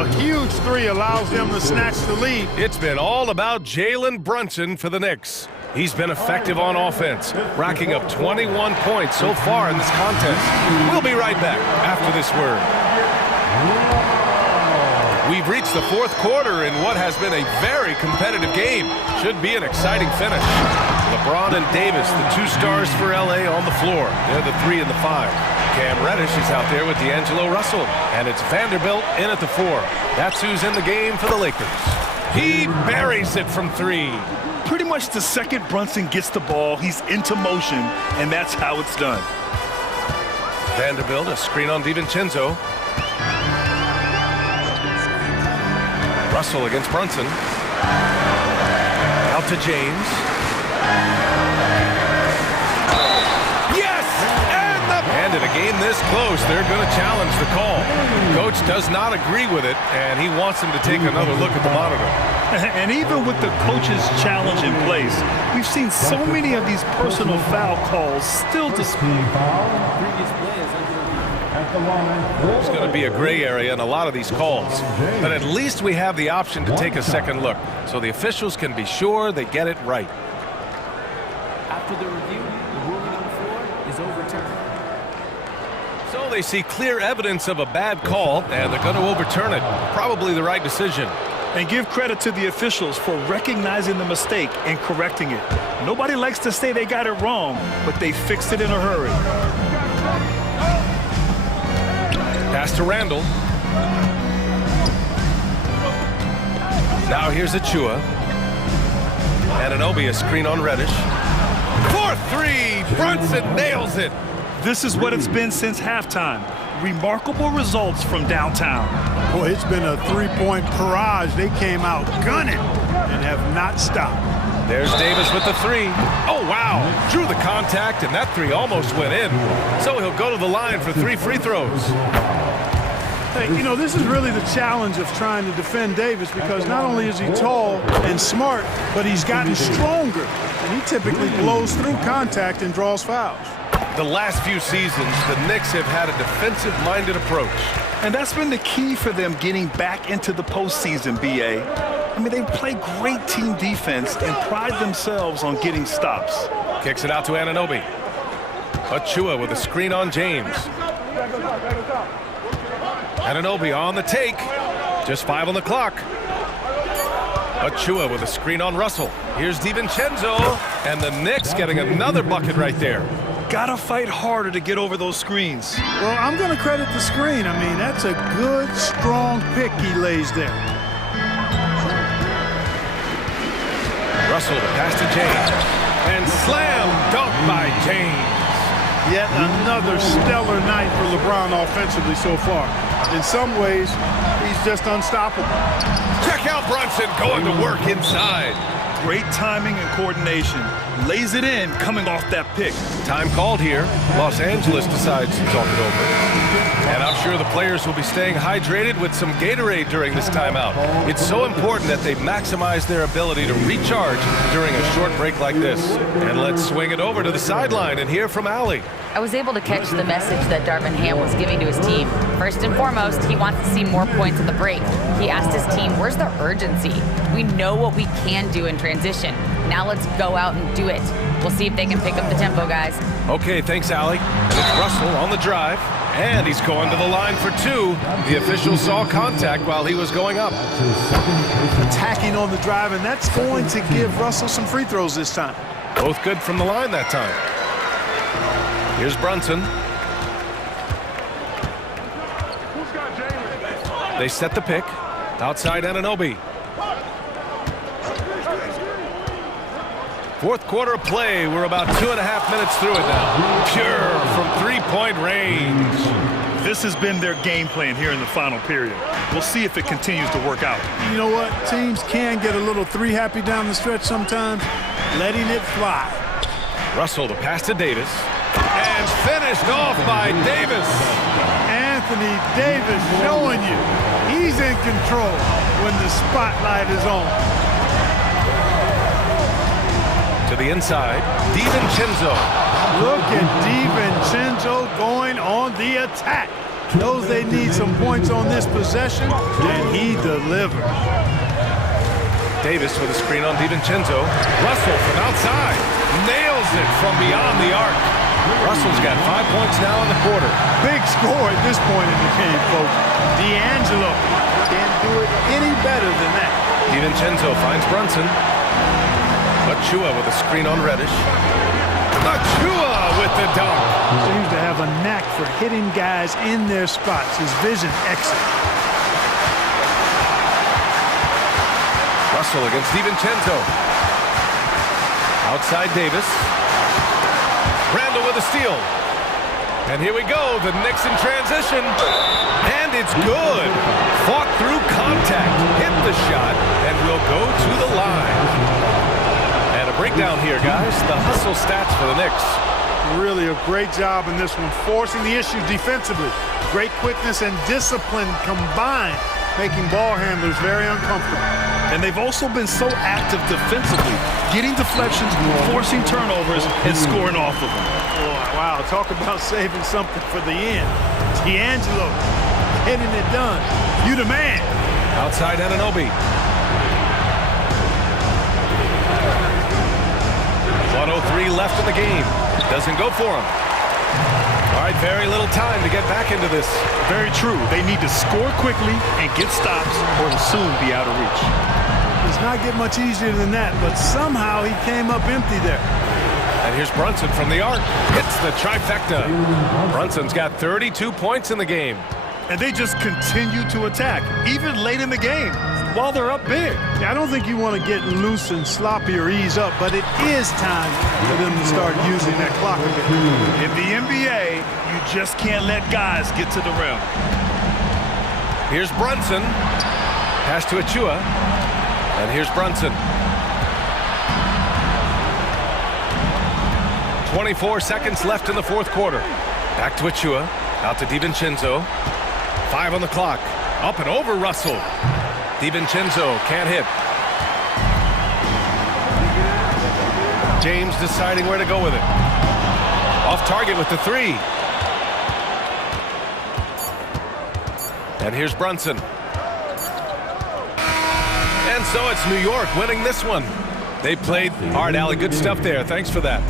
A huge three allows them to snatch the lead. It's been all about Jalen Brunson for the Knicks. He's been effective on offense, racking up 21 points so far in this contest. We'll be right back after this word. We've reached the fourth quarter in what has been a very competitive game. Should be an exciting finish. LeBron and Davis, the two stars for LA on the floor. They're the 3 and the 5. Cam Reddish is out there with D'Angelo Russell. And it's Vanderbilt in at the 4. That's who's in the game for the Lakers. He buries it from 3. Pretty much the second Brunson gets the ball, he's into motion, and that's how it's done. Vanderbilt, a screen on DiVincenzo. Russell against Brunson. Out to James. Yes! And in a game this close, they're going to challenge the call. Coach does not agree with it, and he wants them to take another look at the monitor. And even with the coach's challenge in place, we've seen so many of these personal foul calls still displayed. There's going to be a gray area in a lot of these calls, but at least we have the option to take a second look, so the officials can be sure they get it right. After the review, the ruling on the floor is overturned. So they see clear evidence of a bad call, and they're going to overturn it. Probably the right decision. And give credit to the officials for recognizing the mistake and correcting it. Nobody likes to say they got it wrong, but they fixed it in a hurry. Pass to Randall. Now here's Achua. Anunoby, a screen on Reddish. 4-3! Brunson nails it! This is what it's been since halftime. Remarkable results from downtown. Boy, it's been a three-point barrage. They came out gunning and have not stopped. There's Davis with the 3. Oh, wow. Drew the contact, and that 3 almost went in. So he'll go to the line for 3 free throws. Hey, you know, this is really the challenge of trying to defend Davis, because not only is he tall and smart, but he's gotten stronger. And he typically blows through contact and draws fouls. The last few seasons, the Knicks have had a defensive-minded approach. And that's been the key for them getting back into the postseason, B.A. I mean, they play great team defense and pride themselves on getting stops. Kicks it out to Anunoby. Achua with a screen on James. Anunoby on the take. Just 5 on the clock. Achua with a screen on Russell. Here's DiVincenzo. And the Knicks getting another bucket right there. Gotta fight harder to get over those screens. Well, I'm going to credit the screen. I mean, that's a good, strong pick he lays there. Russell to pass to James. And slam dunk by James. Yet another stellar night for LeBron offensively so far. In some ways, he's just unstoppable. Check out Brunson going to work inside. Great timing and coordination. Lays it in coming off that pick. Time called here. Los Angeles decides to talk it over. And I'm sure the players will be staying hydrated with some Gatorade during this timeout. It's so important that they maximize their ability to recharge during a short break like this. And let's swing it over to the sideline and hear from Allie. I was able to catch the message that Darvin Ham was giving to his team. First and foremost, he wants to see more points at the break. He asked his team, where's the urgency? We know what we can do in transition. Now let's go out and do it. We'll see if they can pick up the tempo, guys. Okay, thanks, Allie. And it's Russell on the drive. And he's going to the line for 2. The official saw contact while he was going up. Attacking on the drive, and that's going to give Russell some free throws this time. Both good from the line that time. Here's Brunson. They set the pick. Outside Anunoby. Fourth quarter of play. We're about 2.5 minutes through it now. Pure from 3-point range. This has been their game plan here in the final period. We'll see if it continues to work out. You know what? Teams can get a little three-happy down the stretch sometimes, letting it fly. Russell to pass to Davis. And finished off by Davis. Anthony Davis showing you he's in control when the spotlight is on. To the inside, DiVincenzo. Look at DiVincenzo going on the attack. Knows they need some points on this possession, and he delivers. Davis with a screen on DiVincenzo. Russell from outside. Nails it from beyond the arc. Russell's got 5 points now in the quarter. Big score at this point in the game, folks. D'Angelo can't do it any better than that. DiVincenzo finds Brunson. Achua with a screen on Reddish. Achua with the dunk. Seems to have a knack for hitting guys in their spots. His vision excellent. Russell against DiVincenzo. Outside Davis. Randall with a steal. And here we go, the Knicks in transition. And it's good. Fought through contact, hit the shot, and will go to the line. And a breakdown here, guys. The hustle stats for the Knicks. Really a great job in this one, forcing the issue defensively. Great quickness and discipline combined, making ball handlers very uncomfortable. And they've also been so active defensively, getting deflections, forcing turnovers, and scoring off of them. Oh, wow, talk about saving something for the end. D'Angelo getting it done. You the man. Outside Anunoby. 1:03 left in the game. Doesn't go for him. All right, very little time to get back into this. Very true. They need to score quickly and get stops, or it'll soon be out of reach. It's not get much easier than that, but somehow he came up empty there. And here's Brunson from the arc. Hits the trifecta. Brunson's got 32 points in the game. And they just continue to attack, even late in the game, while they're up big. I don't think you want to get loose and sloppy or ease up, but it is time for them to start using that clock a bit. In the NBA, you just can't let guys get to the rim. Here's Brunson. Pass to Achua. And here's Brunson. 24 seconds left in the fourth quarter. Back to Achua. Out to DiVincenzo. 5 on the clock. Up and over Russell. DiVincenzo can't hit. James deciding where to go with it. Off target with the 3. And here's Brunson. And so it's New York winning this one. They played hard, Allie. Good stuff there. Thanks for that.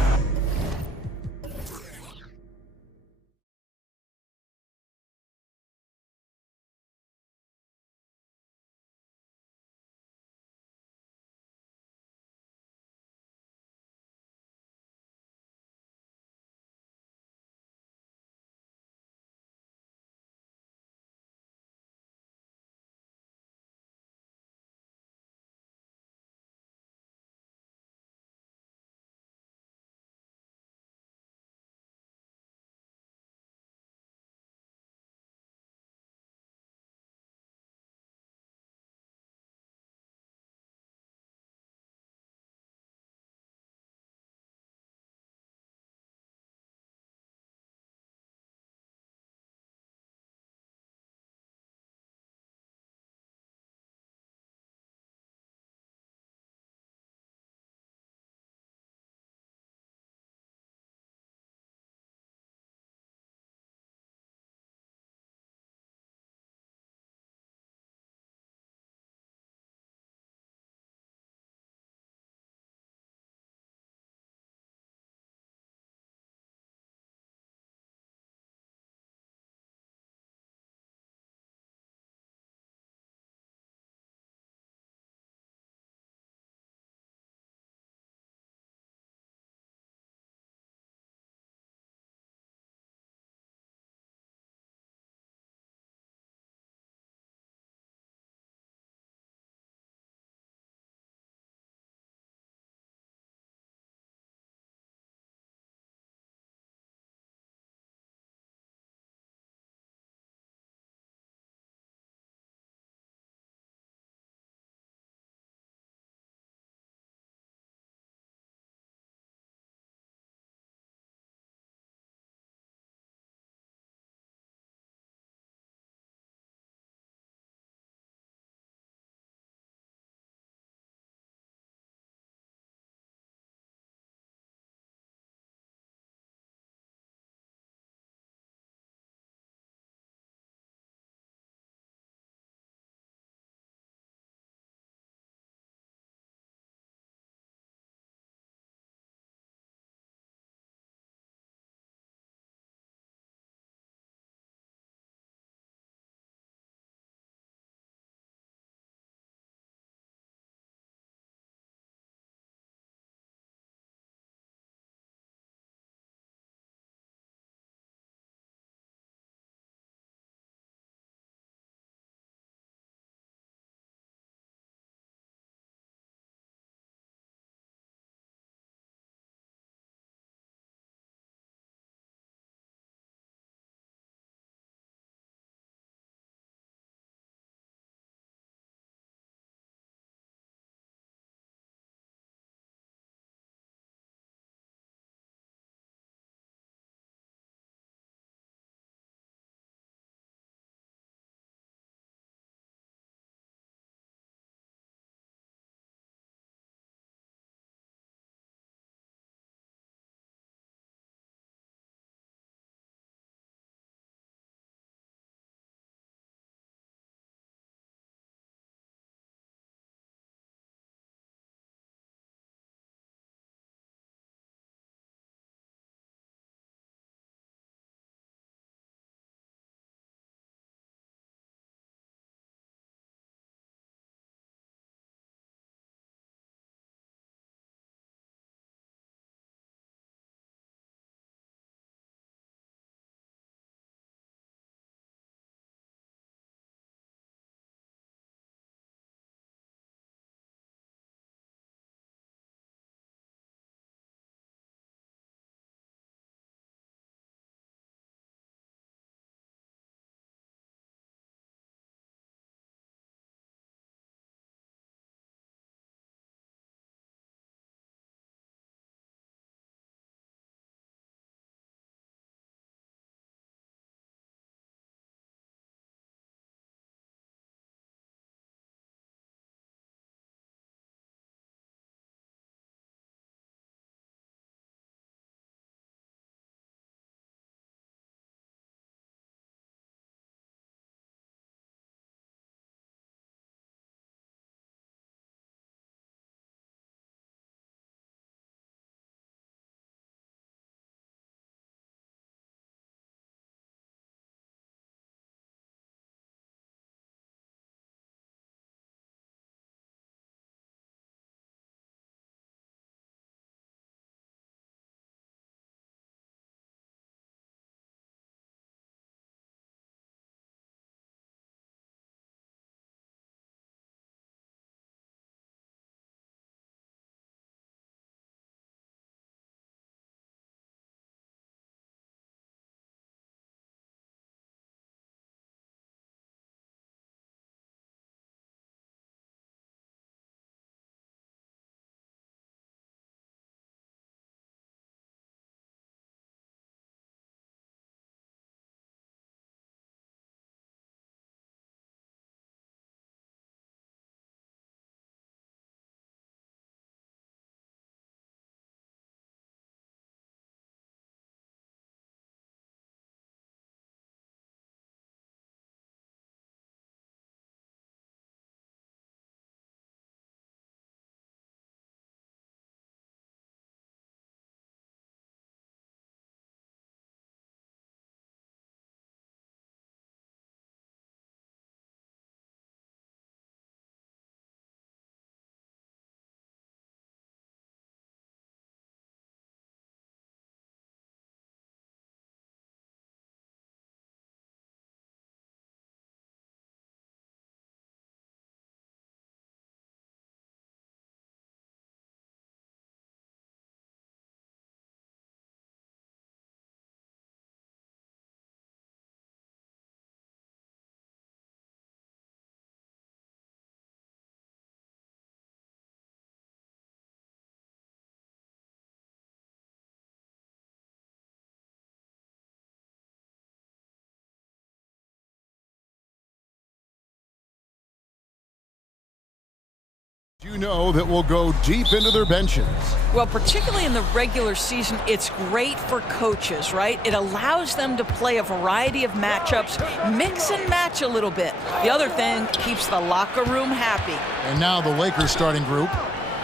You know that will go deep into their benches. Well, particularly in the regular season, it's great for coaches, right? It allows them to play a variety of matchups, mix and match a little bit. The other thing keeps the locker room happy. And now the Lakers starting group.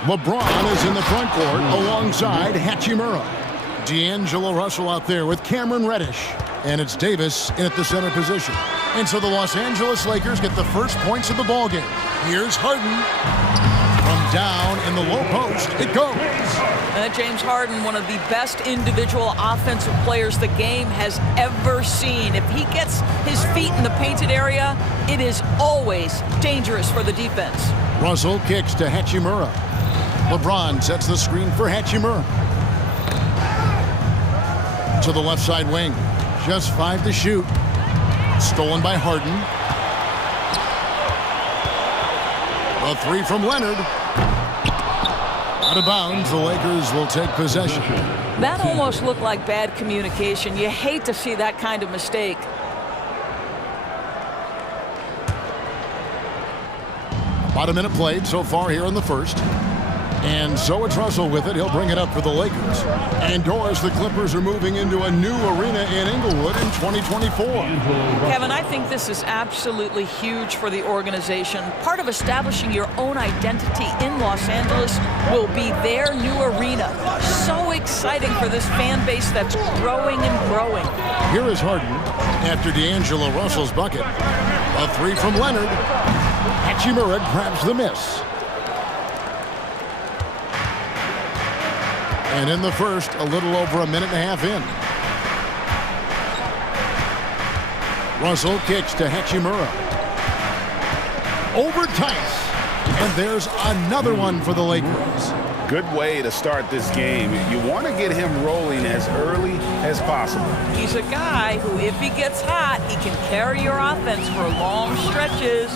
LeBron is in the front court alongside Hachimura. D'Angelo Russell out there with Cameron Reddish. And it's Davis in at the center position. And so the Los Angeles Lakers get the first points of the ballgame. Here's Harden. From down in the low post, it goes. James Harden, one of the best individual offensive players the game has ever seen. If he gets his feet in the painted area, it is always dangerous for the defense. Russell kicks to Hachimura. LeBron sets the screen for Hachimura. To the left side wing. Just 5 to shoot. Stolen by Harden. A 3 from Leonard. Out of bounds, the Lakers will take possession. That almost looked like bad communication. You hate to see that kind of mistake. About a minute played so far here in the first. And so it's Russell with it. He'll bring it up for the Lakers. And Doris, the Clippers are moving into a new arena in Inglewood in 2024. Kevin, I think this is absolutely huge for the organization. Part of establishing your own identity in Los Angeles will be their new arena. So exciting for this fan base that's growing and growing. Here is Harden after D'Angelo Russell's bucket. A 3 from Leonard. Hachimura grabs the miss. And in the first, a little over a minute and a half in. Russell kicks to Hachimura. Over Tice. And there's another one for the Lakers. Good way to start this game. You want to get him rolling as early as possible. He's a guy who, if he gets hot, he can carry your offense for long stretches.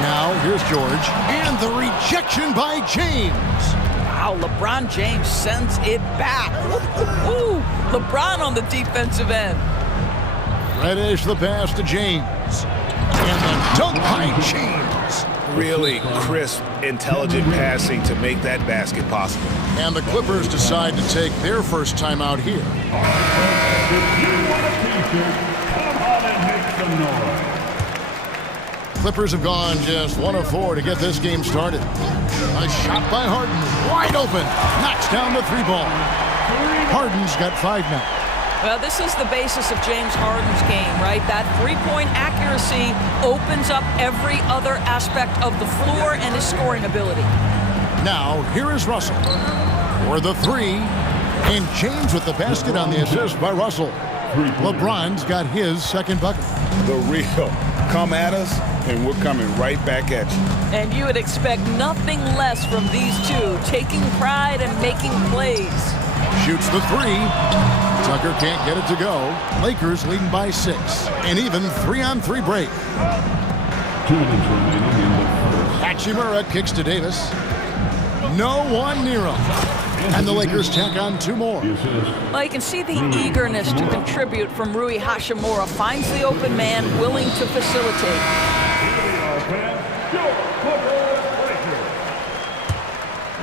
Now, here's George. And the rejection by James. Wow, LeBron James sends it back. Ooh, LeBron on the defensive end. Reddish the pass to James. And the dunk by James. Really crisp, intelligent passing to make that basket possible. And the Clippers decide to take their first time out here. If you want a t-shirt, come on and make some noise. Clippers have gone just 1 of 4 to get this game started. A shot by Harden, wide open, knocks down the 3-ball. Harden's got 5 now. Well, this is the basis of James Harden's game, right? That three-point accuracy opens up every other aspect of the floor and his scoring ability. Now, here is Russell for the 3, and James with the basket on the assist by Russell. LeBron's got his second bucket. The real. Come at us, and we're coming right back at you. And you would expect nothing less from these two, taking pride and making plays. Shoots the 3. Tucker can't get it to go. Lakers leading by 6. And even 3-on-3 break. 2 minutes remaining in the first. Hachimura kicks to Davis. No one near him. And the Lakers tack on 2 more. Well, you can see the eagerness to contribute from Rui Hachimura. Finds the open man, willing to facilitate.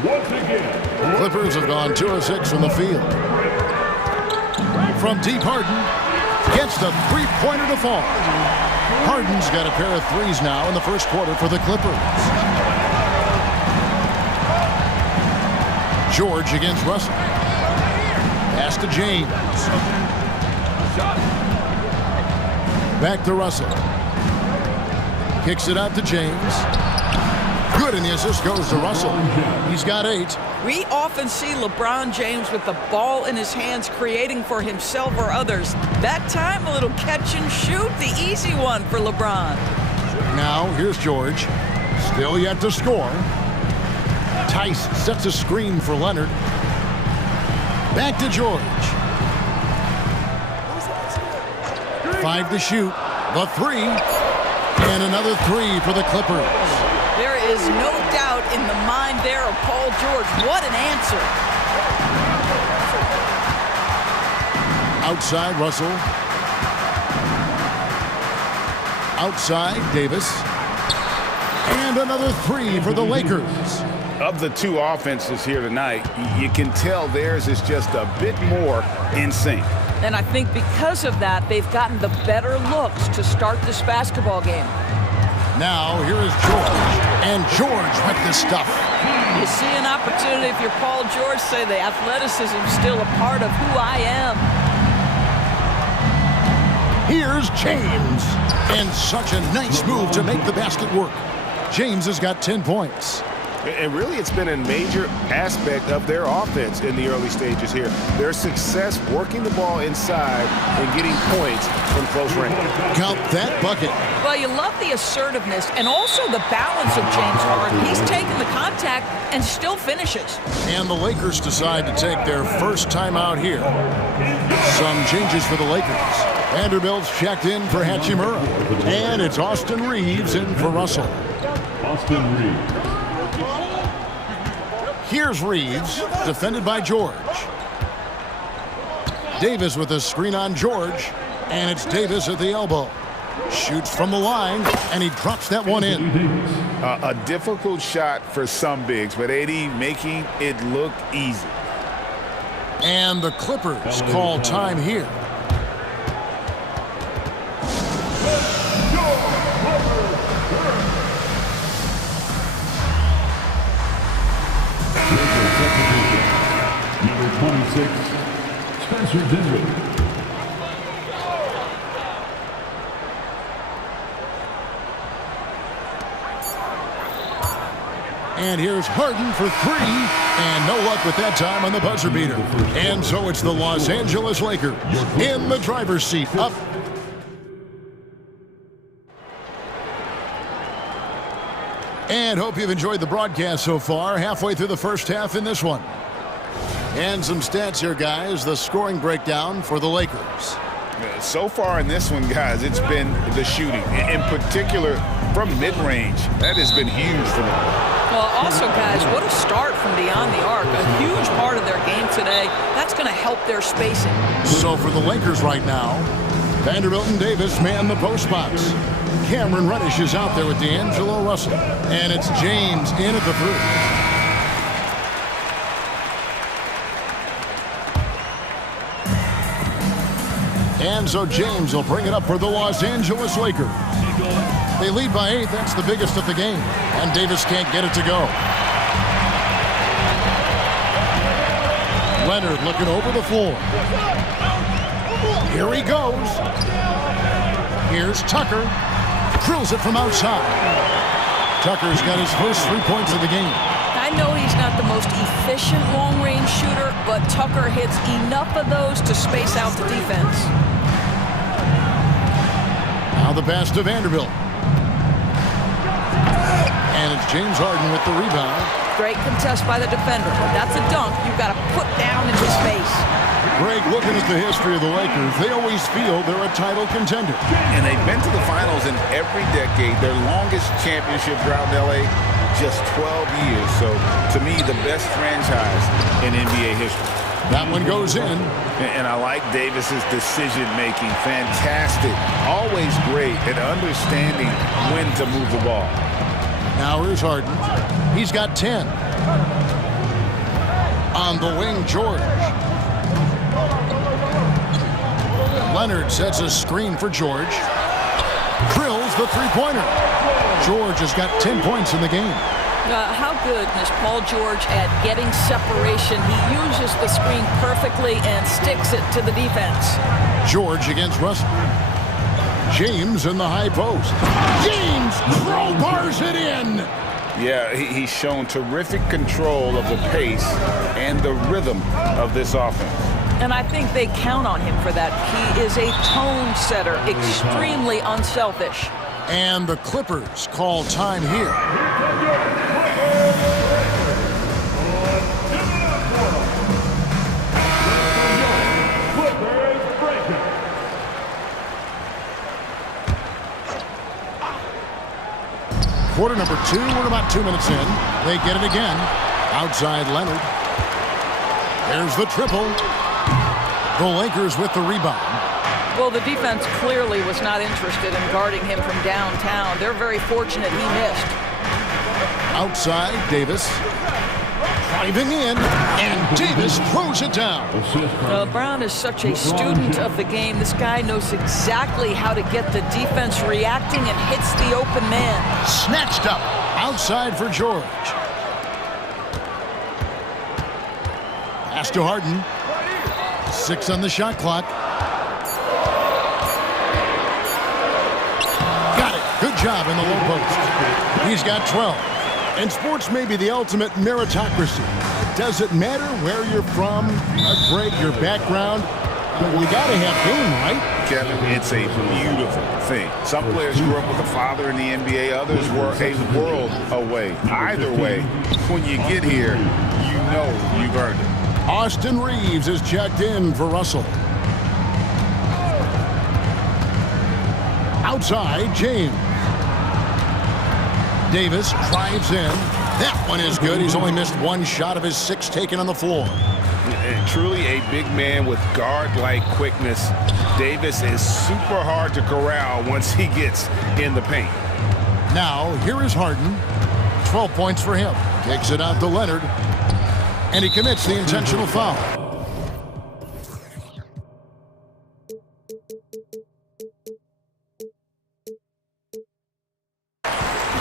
Once again, Clippers have gone 2 of 6 from the field. From deep, Harden gets the 3-pointer to fall. Harden's got a pair of 3s now in the first quarter for the Clippers. George against Russell. Pass to James. Back to Russell. Kicks it out to James. Good, and the assist goes to Russell. He's got 8. We often see LeBron James with the ball in his hands, creating for himself or others. That time, a little catch and shoot, the easy one for LeBron. Now, here's George. Still yet to score. Tice sets a screen for Leonard. Back to George. 5 to shoot. The 3. And another 3 for the Clippers. There is no doubt in the mind there of Paul George. What an answer. Outside, Russell. Outside, Davis. And And another three for the Lakers. Of the two offenses here tonight, you can tell theirs is just a bit more in sync. And I think because of that, they've gotten the better looks to start this basketball game. Now, here is George. And George with the stuff. You see an opportunity if you're Paul George, say the athleticism is still a part of who I am. Here's James. And such a nice move to make the basket work. James has got 10 points. And really, it's been a major aspect of their offense in the early stages here. Their success working the ball inside and getting points from close range. Count that bucket. Well, you love the assertiveness and also the balance of James Harden. He's taken the contact and still finishes. And the Lakers decide to take their first time out here. Some changes for the Lakers. Vanderbilt's checked in for Hachimura. And it's Austin Reeves in for Russell. Austin Reeves. Here's Reeves, defended by George. Davis with a screen on George, and it's Davis at the elbow. Shoots from the line, and he drops that one in. A difficult shot for some bigs, but AD making it look easy. And the Clippers call time here. Number 26, Spencer Dinwiddie. And here's Harden for three. And no luck with that time on the buzzer beater. And so it's the Los Angeles Lakers in the driver's seat. Up. And hope you've enjoyed the broadcast so far. Halfway through the first half in this one. And some stats here, guys. The scoring breakdown for the Lakers. So far in this one, guys, it's been the shooting. In particular, from mid-range. That has been huge for them. Well, also, guys, what a start from beyond the arc. A huge part of their game today. That's going to help their spacing. So for the Lakers right now, Vanderbilt and Davis man the post box. Cameron Reddish is out there with D'Angelo Russell. And it's James in at the three. And so James will bring it up for the Los Angeles Lakers. They lead by 8. That's the biggest of the game. And Davis can't get it to go. Leonard looking over the floor. Here he goes. Here's Tucker. Drills it from outside. Tucker's got his first 3 points of the game. I know he's not the most efficient long-range shooter, but Tucker hits enough of those to space out the defense. Now the pass to Vanderbilt. And it's James Harden with the rebound. Great contest by the defender. That's a dunk you've got to put down in his face. Greg, looking at the history of the Lakers, they always feel they're a title contender. And they've been to the finals in every decade. Their longest championship drought in LA, just 12 years. So, to me, the best franchise in NBA history. That one goes in. And I like Davis's decision-making. Fantastic. Always great at understanding when to move the ball. Now here's Harden. He's got 10. On the wing, George. Leonard sets a screen for George. Drills the three-pointer. George has got 10 points in the game. How good is Paul George at getting separation? He uses the screen perfectly and sticks it to the defense. George against Russell. James in the high post. James crowbars it in. Yeah, he's shown terrific control of the pace and the rhythm of this offense. And I think they count on him for that. He is a tone setter, extremely unselfish. And the Clippers call time here. Quarter number 2, we're about 2 minutes in. They get it again. Outside Leonard. There's the triple. The Lakers with the rebound. Well, the defense clearly was not interested in guarding him from downtown. They're very fortunate he missed. Outside, Davis. Driving in, and Davis throws it down. Brown is such a student of the game. This guy knows exactly how to get the defense reacting and hits the open man. Snatched up. Outside for George. Pass to Harden. 6 on the shot clock. Got it. Good job in the low post. He's got 12. And sports may be the ultimate meritocracy. It doesn't matter where you're from, your grade, your background. We got to have game, right? Kevin, it's a beautiful thing. Some players grew up with a father in the NBA. Others were a world away. Either way, when you get here, you know you've earned it. Austin Reeves is checked in for Russell. Outside, James. Davis drives in. That one is good. He's only missed 1 shot of his 6 taken on the floor. And truly a big man with guard-like quickness. Davis is super hard to corral once he gets in the paint. Now, here is Harden. 12 points for him. Takes it out to Leonard. And he commits the intentional foul.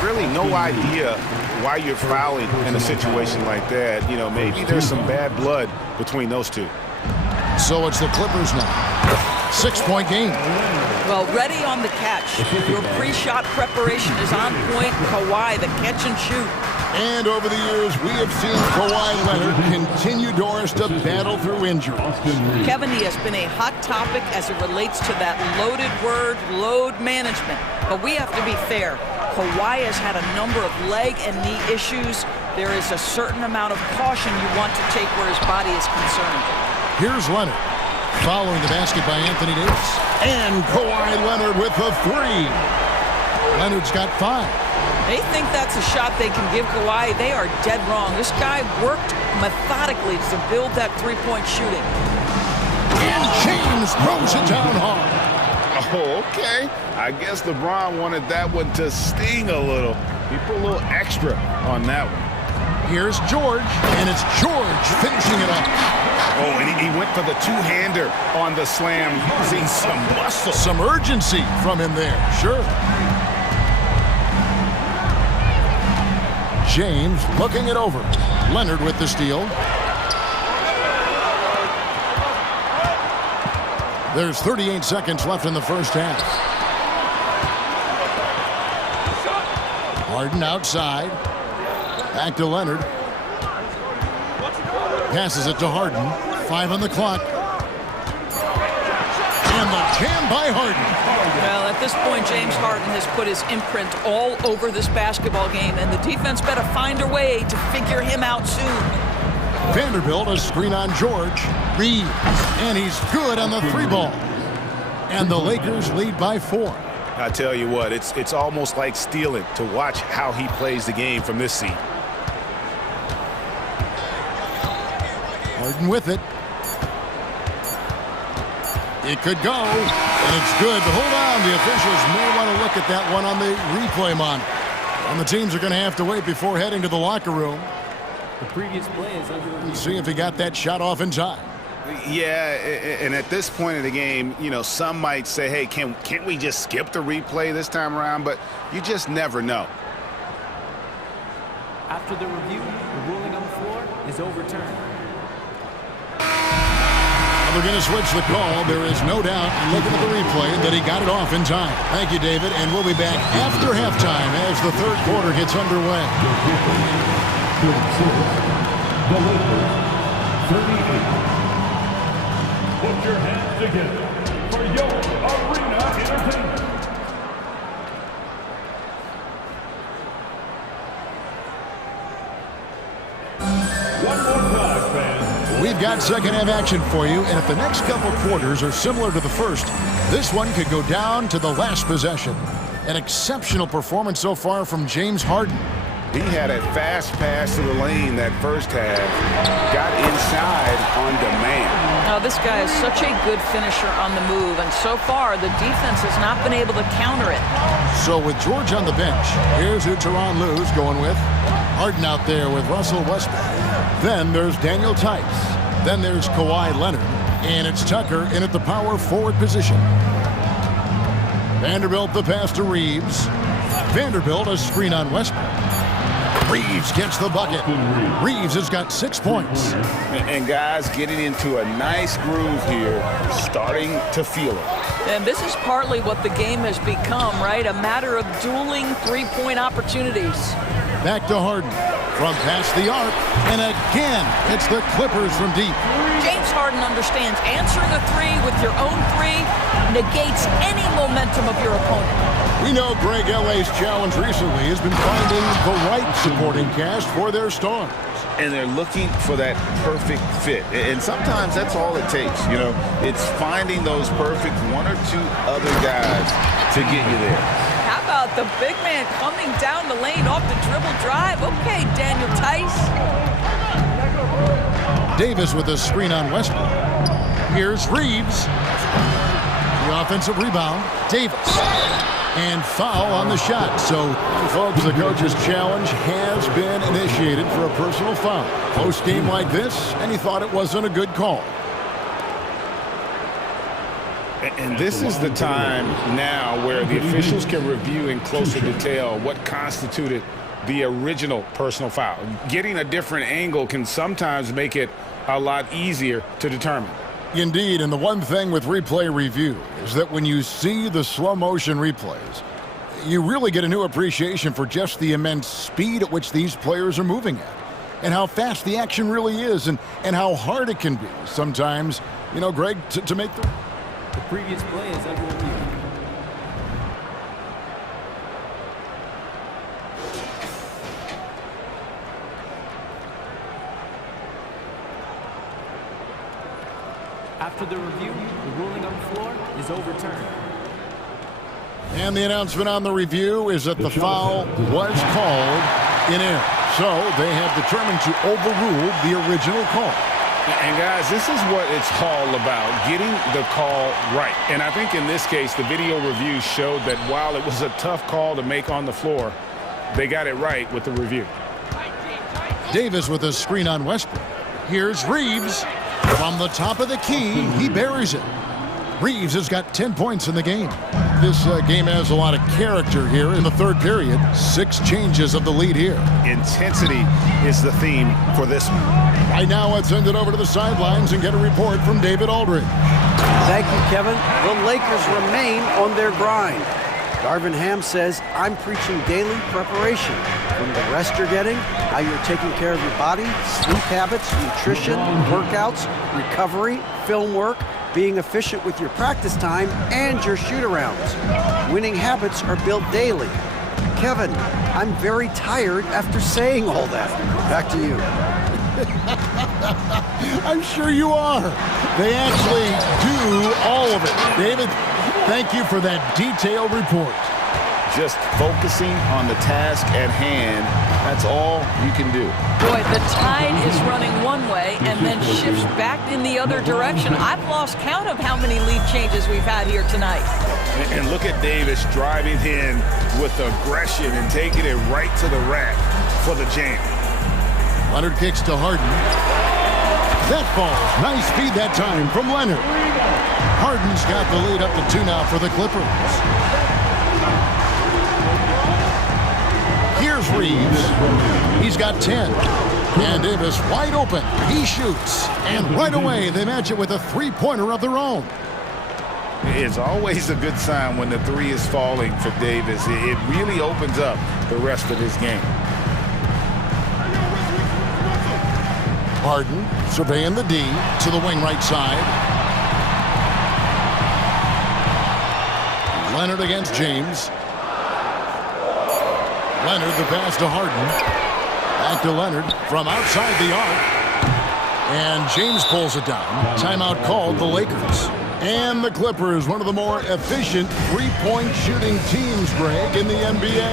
Really no idea why you're fouling in a situation like that. You know, maybe there's some bad blood between those two. So it's the Clippers now. 6-point game. Well, ready on the catch. Your pre-shot preparation is on point. Kawhi, the catch and shoot. And over the years, we have seen Kawhi Leonard continue, Doris, to battle through injuries. Kevin, he has been a hot topic as it relates to that loaded word, load management. But we have to be fair. Kawhi has had a number of leg and knee issues. There is a certain amount of caution you want to take where his body is concerned. Here's Leonard. Following the basket by Anthony Davis. And Kawhi Leonard with the 3. Leonard's got 5. They think that's a shot they can give Kawhi. They are dead wrong. This guy worked methodically to build that three-point shooting. And James throws it down hard. Oh, okay. I guess LeBron wanted that one to sting a little. He put a little extra on that one. Here's George, and it's George finishing it off. Oh, and he went for the two-hander on the slam, using some muscle. Some urgency from him there, sure. James looking it over. Leonard with the steal. There's 38 seconds left in the first half. Harden outside. Back to Leonard. Passes it to Harden. 5 on the clock. And the jam by Harden. Well, at this point, James Harden has put his imprint all over this basketball game, and the defense better find a way to figure him out soon. Vanderbilt, a screen on George. Reeves, and he's good on the 3-ball. And the Lakers lead by 4. I tell you what, it's almost like stealing to watch how he plays the game from this seat. Harden with it. It could go, and it's good. But hold on, the officials may want to look at that one on the replay monitor. And the teams are going to have to wait before heading to the locker room. The previous play is under review. See if he got that shot off in time. Yeah, and at this point of the game, you know, some might say, hey, can't we just skip the replay this time around? But you just never know. After the review, the ruling on the floor is overturned. They're going to switch the call. There is no doubt, looking at the replay, that he got it off in time. Thank you, David. And we'll be back after halftime as the third quarter gets underway. The Lakers, 38. Put your hands together for your arena entertainment. One more time, fans. We've got second half action for you, and if the next couple quarters are similar to the first, this one could go down to the last possession. An exceptional performance so far from James Harden. He had a fast pass to the lane that first half, got inside on demand. Now, this guy is such a good finisher on the move, and so far the defense has not been able to counter it. So with George on the bench, here's who Tyronn Lue's going with. Harden out there with Russell Westbrook. Then there's Daniel Tice. Then there's Kawhi Leonard. And it's Tucker in at the power forward position. Vanderbilt the pass to Reeves. Vanderbilt a screen on Westbrook. Reeves gets the bucket. Reeves has got 6 points. And guys getting into a nice groove here, starting to feel it. And this is partly what the game has become, right? A matter of dueling three-point opportunities. Back to Harden from past the arc. And again, it's the Clippers from deep. James Harden understands answering a three with your own three negates any momentum of your opponent. We know Greg LA's challenge recently has been finding the right supporting cast for their stars. And they're looking for that perfect fit. And sometimes that's all it takes. You know, it's finding those perfect one or two other guys to get you there. How about the big man coming down the lane off the dribble drive? Okay, Daniel Tice. Davis with a screen on Westbrook. Here's Reeves. The offensive rebound. Davis. And foul on the shot. So, folks, the coach's challenge has been initiated for a personal foul. Close game like this, and he thought it wasn't a good call. And this is the time now where the officials can review in closer detail what constituted the original personal foul. Getting a different angle can sometimes make it a lot easier to determine. Indeed, and the one thing with replay review is that when you see the slow motion replays, you really get a new appreciation for just the immense speed at which these players are moving at, and how fast the action really is, and how hard it can be sometimes, you know, Greg, to make the previous play is under review. After the review, the ruling on the floor is overturned. And the announcement on the review is that the foul was called in error. So they have determined to overrule the original call. And guys, this is what it's all about, getting the call right. And I think in this case, the video review showed that while it was a tough call to make on the floor, they got it right with the review. Davis with a screen on Westbrook. Here's Reeves. From the top of the key, he buries it. Reeves has got 10 points in the game. This game has a lot of character here in the third period. 6 changes of the lead here. Intensity is the theme for this one. Right now, let's send it over to the sidelines and get a report from David Aldridge. Thank you, Kevin. The Lakers remain on their grind. Darvin Ham says, I'm preaching daily preparation. From the rest you're getting, how you're taking care of your body, sleep habits, nutrition, workouts, recovery, film work, being efficient with your practice time, and your shoot-arounds. Winning habits are built daily. Kevin, I'm very tired after saying all that. Back to you. I'm sure you are. They actually do all of it. David, thank you for that detailed report. Just focusing on the task at hand, that's all you can do. Boy, the tide is running one way and then shifts back in the other direction. I've lost count of how many lead changes we've had here tonight. And look at Davis driving in with aggression and taking it right to the rack for the jam. Leonard kicks to Harden. That falls. Nice speed that time from Leonard. Harden's got the lead up to 2 now for the Clippers. Here's Reeves. He's got 10. And Davis wide open. He shoots. And right away, they match it with a three-pointer of their own. It's always a good sign when the three is falling for Davis. It really opens up the rest of his game. Harden surveying the D to the wing right side. Leonard against James. Leonard the pass to Harden. Back to Leonard from outside the arc. And James pulls it down. Timeout called the Lakers. And the Clippers, one of the more efficient three-point shooting teams, Greg, in the NBA.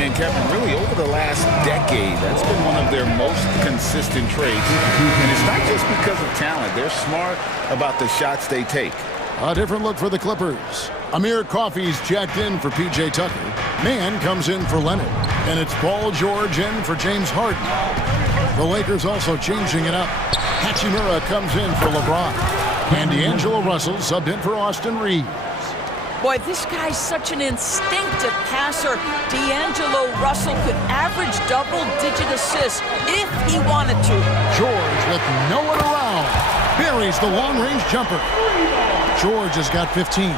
And Kevin, really over the last decade, that's been one of their most consistent traits. And it's not just because of talent. They're smart about the shots they take. A different look for the Clippers. Amir Coffey's checked in for P.J. Tucker. Man comes in for Leonard, and it's Paul George in for James Harden. The Lakers also changing it up. Hachimura comes in for LeBron, and D'Angelo Russell subbed in for Austin Reeves. Boy, this guy's such an instinctive passer. D'Angelo Russell could average double-digit assists if he wanted to. George with no one around buries the long-range jumper. George has got 15.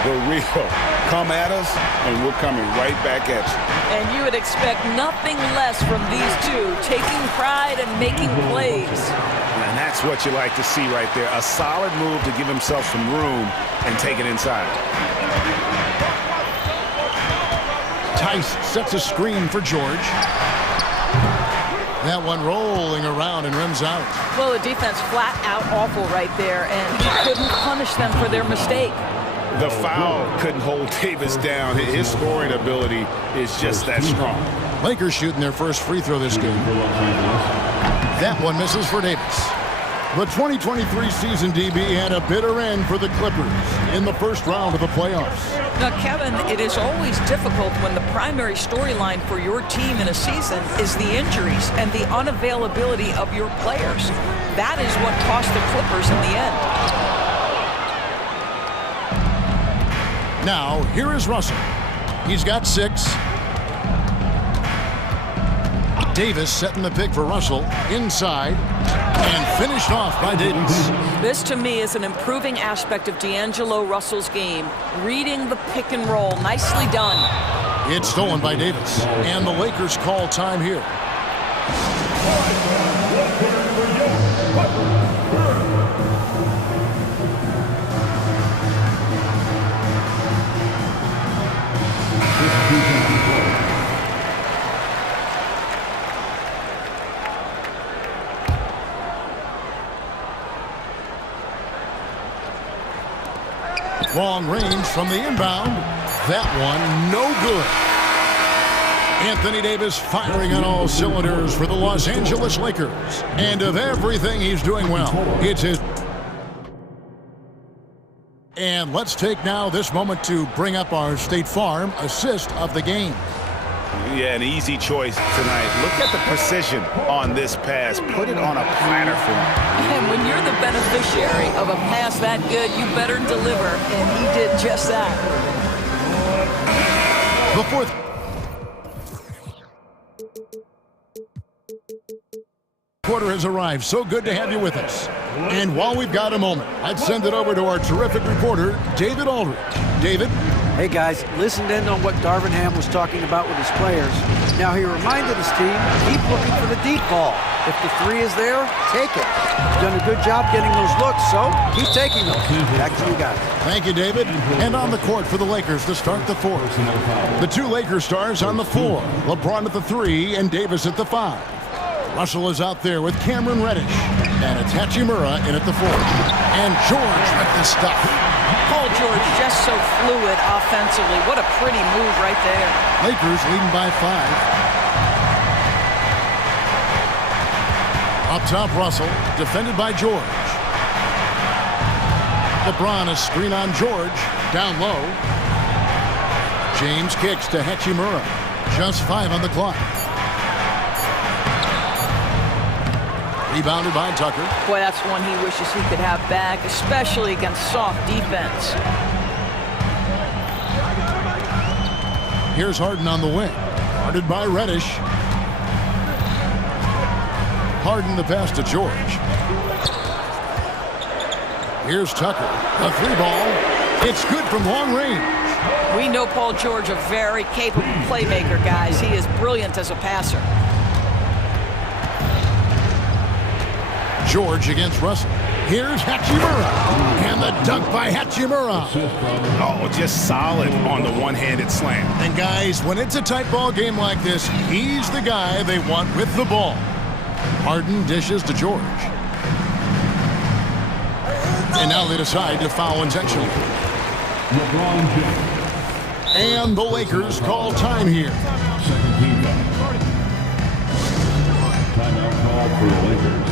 The real come at us, and we're coming right back at you. And you would expect nothing less from these two, taking pride and making plays. And that's what you like to see right there. A solid move to give himself some room and take it inside. Tice sets a screen for George. That one rolling around and rims out. Well, the defense flat out awful right there, and he couldn't punish them for their mistake. The foul couldn't hold Davis down. His scoring ability is just that strong. Lakers shooting their first free throw this game. That one misses for Davis. The 2023 season, DB, had a bitter end for the Clippers in the first round of the playoffs. Now, Kevin, it is always difficult when the primary storyline for your team in a season is the injuries and the unavailability of your players. That is what cost the Clippers in the end. Now, here is Russell. He's got 6. Davis setting the pick for Russell inside and finished off by Davis. This, to me, is an improving aspect of D'Angelo Russell's game. Reading the pick and roll. Nicely done. It's stolen by Davis, and the Lakers call time here. Long range from the inbound. That one, no good. Anthony Davis firing on all cylinders for the Los Angeles Lakers. And of everything he's doing well, it's his... And let's take now this moment to bring up our State Farm assist of the game. Yeah, an easy choice tonight. Look at the precision on this pass. Put it on a platter for him. And when you're the beneficiary of a pass that good, you better deliver. And he did just that. The fourth. Quarter has arrived. So good to have you with us. And while we've got a moment, I'd send it over to our terrific reporter, David Aldridge. David? Hey guys, listened in on what Darvin Ham was talking about with his players. Now he reminded his team, keep looking for the deep ball. If the 3 is there, take it. You've done a good job getting those looks, so keep taking them. Back to you guys. Thank you, David. And on the court for the Lakers to start the fourth. The 2 Lakers stars on the floor. LeBron at the 3 and Davis at the 5. Russell is out there with Cameron Reddish. And it's Hachimura in at the 4. And George with the stuff. Paul George just so fluid offensively. What a pretty move right there. Lakers leading by 5. Up top, Russell, defended by George. LeBron a screen on George, down low. James kicks to Hachimura. Just 5 on the clock. Rebounded by Tucker. Boy, that's one he wishes he could have back, especially against soft defense. Here's Harden on the wing. Guarded by Reddish. Harden the pass to George. Here's Tucker. A 3 ball. It's good from long range. We know Paul George, a very capable playmaker, guys. He is brilliant as a passer. George against Russell. Here's Hachimura. And the dunk by Hachimura. Oh, just solid on the one-handed slam. And guys, when it's a tight ball game like this, he's the guy they want with the ball. Harden dishes to George. And now they decide to foul intentionally. And the Lakers call time here. Timeout call for the Lakers.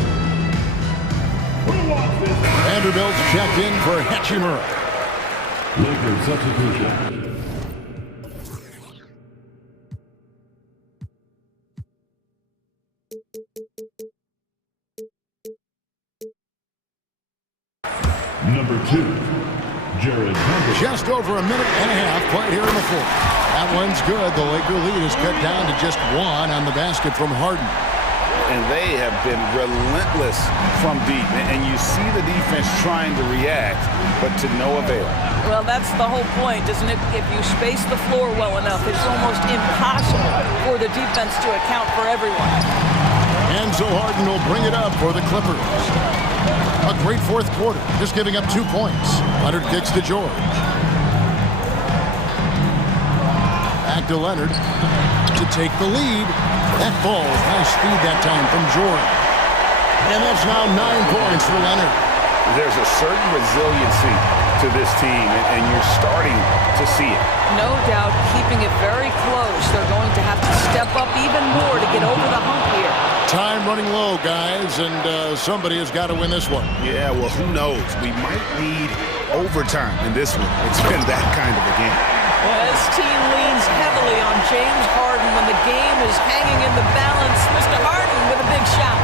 Vanderbilt's checked in for Hachimura. Lakers substitution. Just over a minute and a half played here in the fourth. That one's good. The Laker lead is cut down to just one on the basket from Harden. And they have been relentless from deep. And you see the defense trying to react, but to no avail. Well, that's the whole point, isn't it? If you space the floor well enough, it's almost impossible for the defense to account for everyone. And so Harden will bring it up for the Clippers. A great fourth quarter, just giving up 2 points. Leonard kicks to George. Back to Leonard to take the lead. That ball, nice speed that time from George. And that's now 9 points for Leonard. There's a certain resiliency to this team, and you're starting to see it. No doubt, keeping it very close. They're going to have to step up even more to get over the hump here. Time running low, guys, and somebody has got to win this one. Yeah, well, who knows? We might need overtime in this one. It's been that kind of a game. Well, this team leans heavily on James Harden when the game is hanging in the balance. Mr. Harden with a big shot.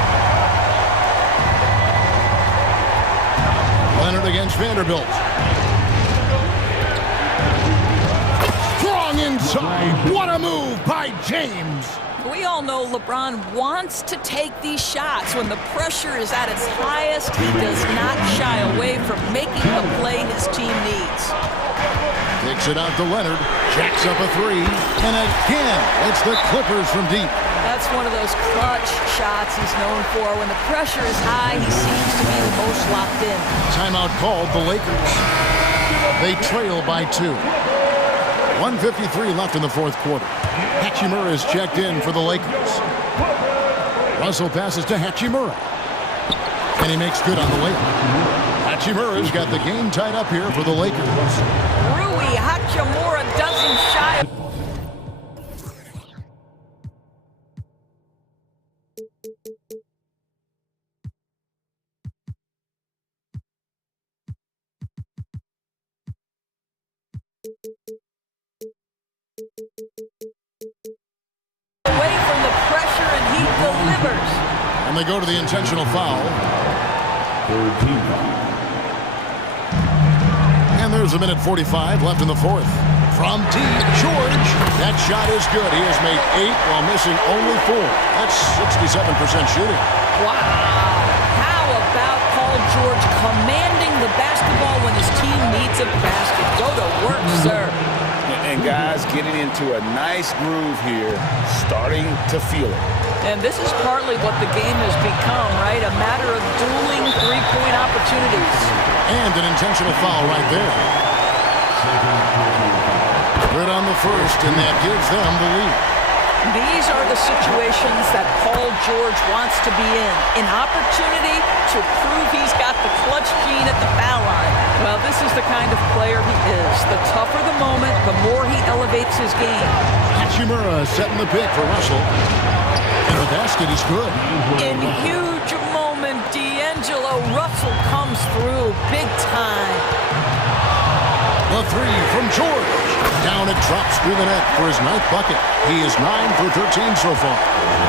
Leonard against Vanderbilt. Strong inside. What a move by James. We all know LeBron wants to take these shots. When the pressure is at its highest, he does not shy away from making the play his team needs. Takes it out to Leonard. Jacks up a three. And again, it's the Clippers from deep. That's one of those clutch shots he's known for. When the pressure is high, he seems to be the most locked in. Timeout called the Lakers. They trail by 2. 1:53 left in the fourth quarter. Hachimura is checked in for the Lakers. Russell passes to Hachimura. And he makes good on the layup. Hachimura's got the game tied up here for the Lakers. Rui Hachimura doesn't shy. Away from the pressure, and he delivers. And they go to the intentional foul. And there's a minute 45 left in the fourth. From deep, George. That shot is good. He has made 8 while missing only 4. That's 67% shooting. Wow. How about Paul George commanding the basketball when his team needs a basket? Go to work, sir. And guys getting into a nice groove here, starting to feel it. And this is partly what the game has become, right? A matter of dueling three-point opportunities. And an intentional foul right there. Good on the first, and that gives them the lead. These are the situations that Paul George wants to be in. An opportunity to prove he's got the clutch gene at the foul line. Well, this is the kind of player he is. The tougher the moment, the more he elevates his game. Hachimura setting the pick for Russell. And the basket is good. In huge moment, D'Angelo Russell comes through big time. The three from George. Down it drops through the net for his 9th bucket. He is 9 for 13 so far.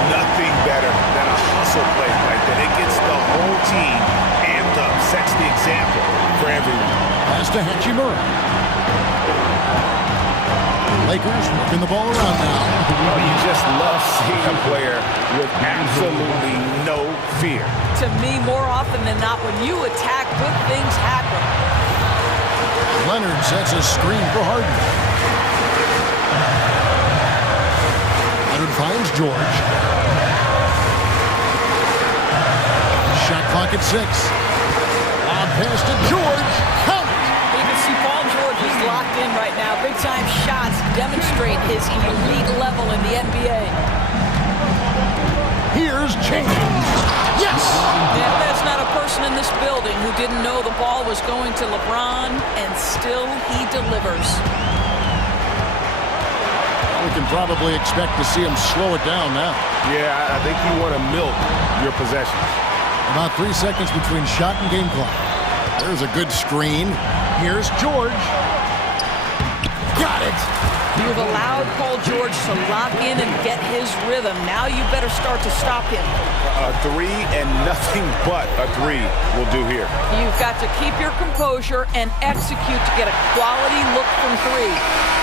Nothing better than a hustle play like that. It gets the whole team amped up, sets the example for everyone. Pass to Hachimura. Lakers working the ball around now. Well, you just love seeing a player with absolutely no fear. To me, more often than not, when you attack, good things happen. Leonard sets a screen for Harden. Leonard finds George. Shot clock at 6. Lob pass to George. Count it. You can see Paul George is locked in right now. Big-time shots demonstrate his elite level in the NBA. Here's James. Yes! Yeah, there's not a person in this building who didn't know the ball was going to LeBron, and still he delivers. We can probably expect to see him slow it down now. Yeah, I think you want to milk your possessions. About 3 seconds between shot and game clock. There's a good screen. Here's George. got it. You've allowed Paul George to lock in and get his rhythm. Now you better start to stop him. A three and nothing but a three will do here. You've got to keep your composure and execute to get a quality look from three.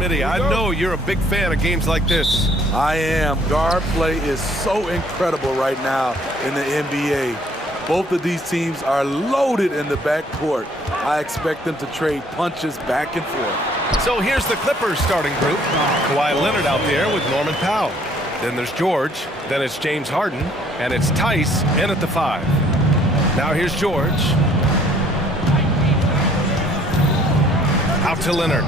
Smitty, I know you're a big fan of games like this. I am. Guard play is so incredible right now in the NBA. Both of these teams are loaded in the backcourt. I expect them to trade punches back and forth. So here's the Clippers starting group. Kawhi Leonard out there with Norman Powell. Then there's George, then it's James Harden, and it's Tice in at the 5. Now here's George. Out to Leonard.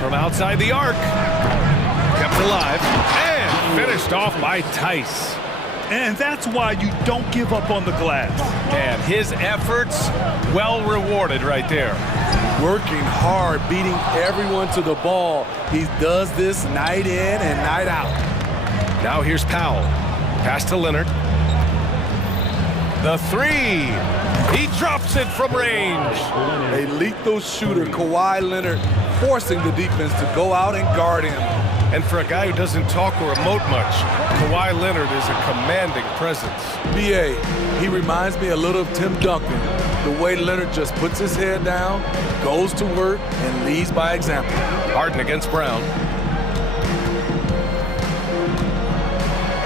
From outside the arc. Kept alive and finished off by Tice. And that's why you don't give up on the glass. And his efforts well rewarded right there. Working hard, beating everyone to the ball. He does this night in and night out. Now here's Powell. Pass to Leonard. The 3. He drops it from range. A lethal shooter, Kawhi Leonard, forcing the defense to go out and guard him. And for a guy who doesn't talk or emote much, Kawhi Leonard is a commanding presence. B.A., he reminds me a little of Tim Duncan. The way Leonard just puts his head down, goes to work, and leads by example. Harden against Brown.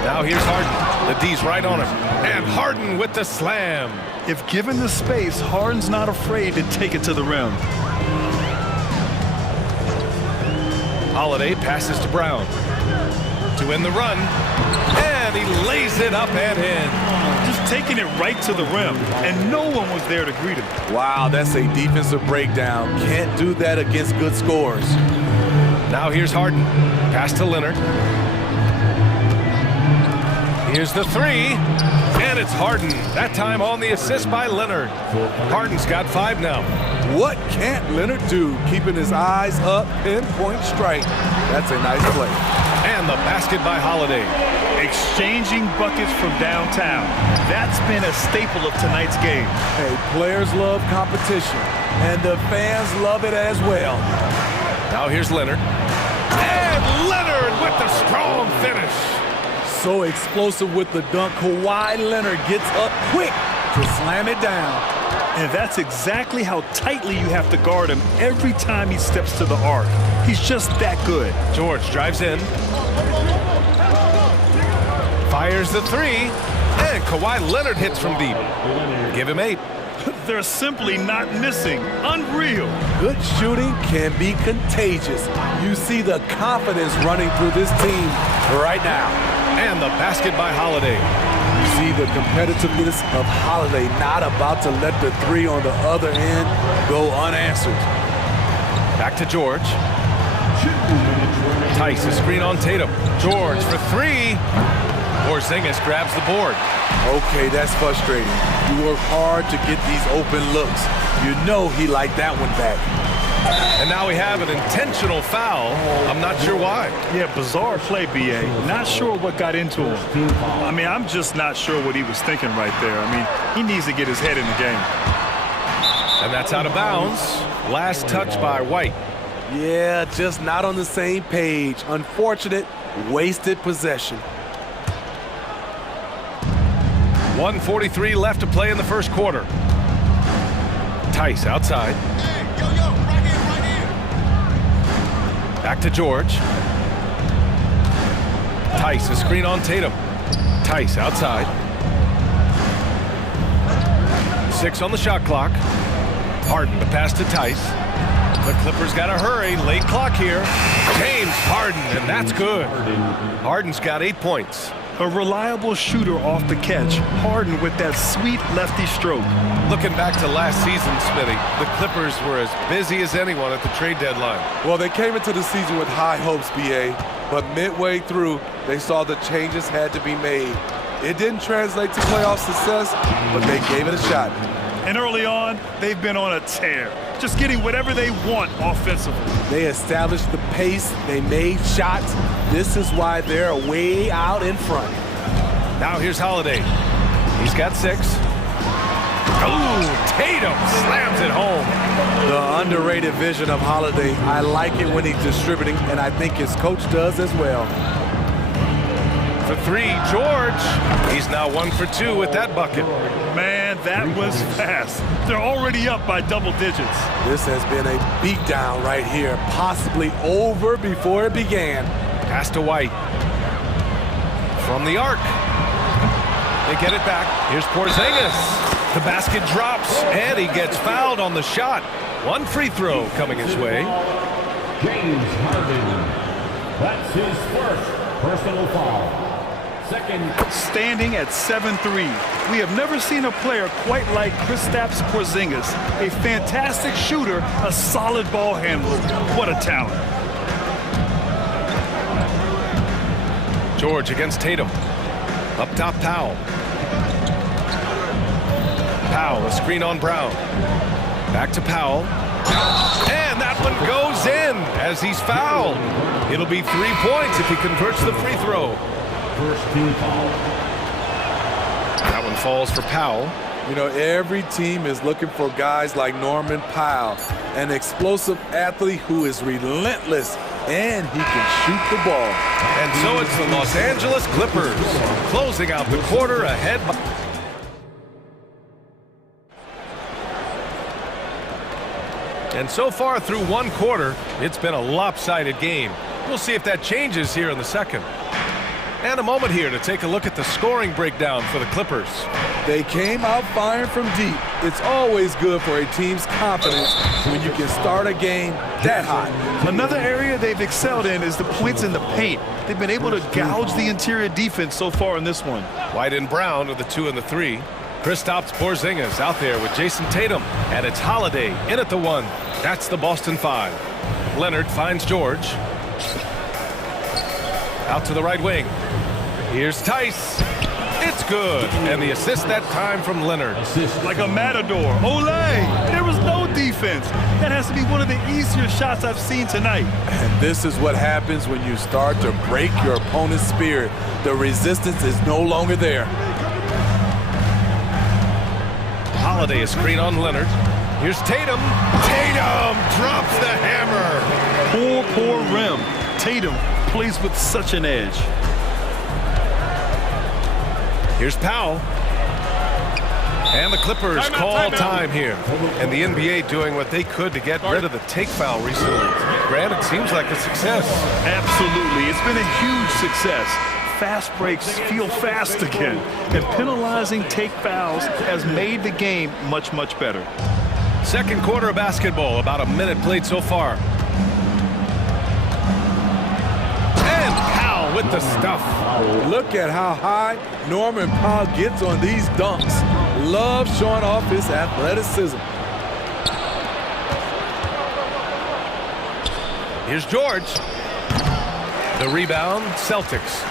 Now here's Harden. The D's right on him. And Harden with the slam. If given the space, Harden's not afraid to take it to the rim. Holiday passes to Brown. To end the run. And he lays it up and in. Just taking it right to the rim. And no one was there to greet him. Wow, that's a defensive breakdown. Can't do that against good scores. Now here's Harden. Pass to Leonard. Here's the 3, and it's Harden. That time on the assist by Leonard. Harden's got 5 now. What can't Leonard do? Keeping his eyes up, pinpoint strike. That's a nice play. And the basket by Holiday. Exchanging buckets from downtown. That's been a staple of tonight's game. Hey, players love competition, and the fans love it as well. Now here's Leonard. And Leonard with the strong finish. So explosive with the dunk. Kawhi Leonard gets up quick to slam it down. And that's exactly how tightly you have to guard him every time he steps to the arc. He's just that good. George drives in. Fires the 3. And Kawhi Leonard hits from deep. Give him 8. They're simply not missing. Unreal. Good shooting can be contagious. You see the confidence running through this team right now. And the basket by Holiday. You see the competitiveness of Holiday, not about to let the 3 on the other end go unanswered. Back to George. Tice, a screen on Tatum. George for 3. Porzingis grabs the board. Okay, that's frustrating. You work hard to get these open looks. You know he liked that one back. And now we have an intentional foul. I'm not sure why. Yeah, bizarre play, B.A. Not sure what got into him. I mean, I'm just not sure what he was thinking right there. I mean, he needs to get his head in the game. And that's out of bounds. Last touch by White. Yeah, just not on the same page. Unfortunate, wasted possession. 1:43 left to play in the first quarter. Tice outside. Back to George. Tice, a screen on Tatum. Tice outside. 6 on the shot clock. Harden the pass to Tice. The Clippers got to hurry. Late clock here. James Harden, and that's good. Harden's got 8 points. A reliable shooter off the catch. Harden with that sweet lefty stroke. Looking back to last season, Smitty, the Clippers were as busy as anyone at the trade deadline. Well, they came into the season with high hopes, B.A., but midway through, they saw the changes had to be made. It didn't translate to playoff success, but they gave it a shot. And early on, they've been on a tear, just getting whatever they want offensively. They established the pace, they made shots. This is why they're way out in front. Now here's Holiday. He's got 6. Oh, Tatum slams it home. The underrated vision of Holiday. I like it when he's distributing, and I think his coach does as well. for three. George, he's now 1 for 2 with that bucket. Man, that was fast. They're already up by double digits. This has been a beatdown right here, possibly over before it began. Pass to White. From the arc. They get it back. Here's Porzingis. The basket drops, and he gets fouled on the shot. One free throw coming his way. James Harden. That's his first personal foul. Second. Standing at 7'3", we have never seen a player quite like Kristaps Porzingis. A fantastic shooter, a solid ball handler. What a talent. George against Tatum. Up top, Powell. Powell, a screen on Brown. Back to Powell. And that one goes in as he's fouled. It'll be 3 points if he converts the free throw. First team foul. That one falls for Powell. You know, every team is looking for guys like Norman Powell, an explosive athlete who is relentless, and he can shoot the ball. And so it's the Los Angeles Clippers closing out the quarter ahead. And so far through one quarter, it's been a lopsided game. We'll see if that changes here in the second. And a moment here to take a look at the scoring breakdown for the Clippers. They came out firing from deep. It's always good for a team's confidence when you can start a game that hot. Another area they've excelled in is the points in the paint. They've been able to gouge the interior defense so far in this one. White and Brown are the 2 and the 3. Kristaps Porzingis out there with Jason Tatum. And it's Holiday in at the 1. That's the Boston 5. Leonard finds George. Out to the right wing. Here's Tice. It's good. And the assist that time from Leonard. Like a matador. Olay! There was no defense. That has to be one of the easier shots I've seen tonight. And this is what happens when you start to break your opponent's spirit. The resistance is no longer there. Holiday a screen on Leonard. Here's Tatum. Tatum drops the hammer. Poor rim. Tatum plays with such an edge. Here's Powell. And the Clippers call time here. And the NBA doing what they could to get rid of the take foul recently. Grant, it seems like a success. Absolutely. It's been a huge success. Fast breaks feel fast again. And penalizing take fouls has made the game much, much better. Second quarter of basketball, about a minute played so far. And Powell with the stuff. Look at how high Norman Powell gets on these dunks. Love showing off his athleticism. Here's George. The rebound, Celtics.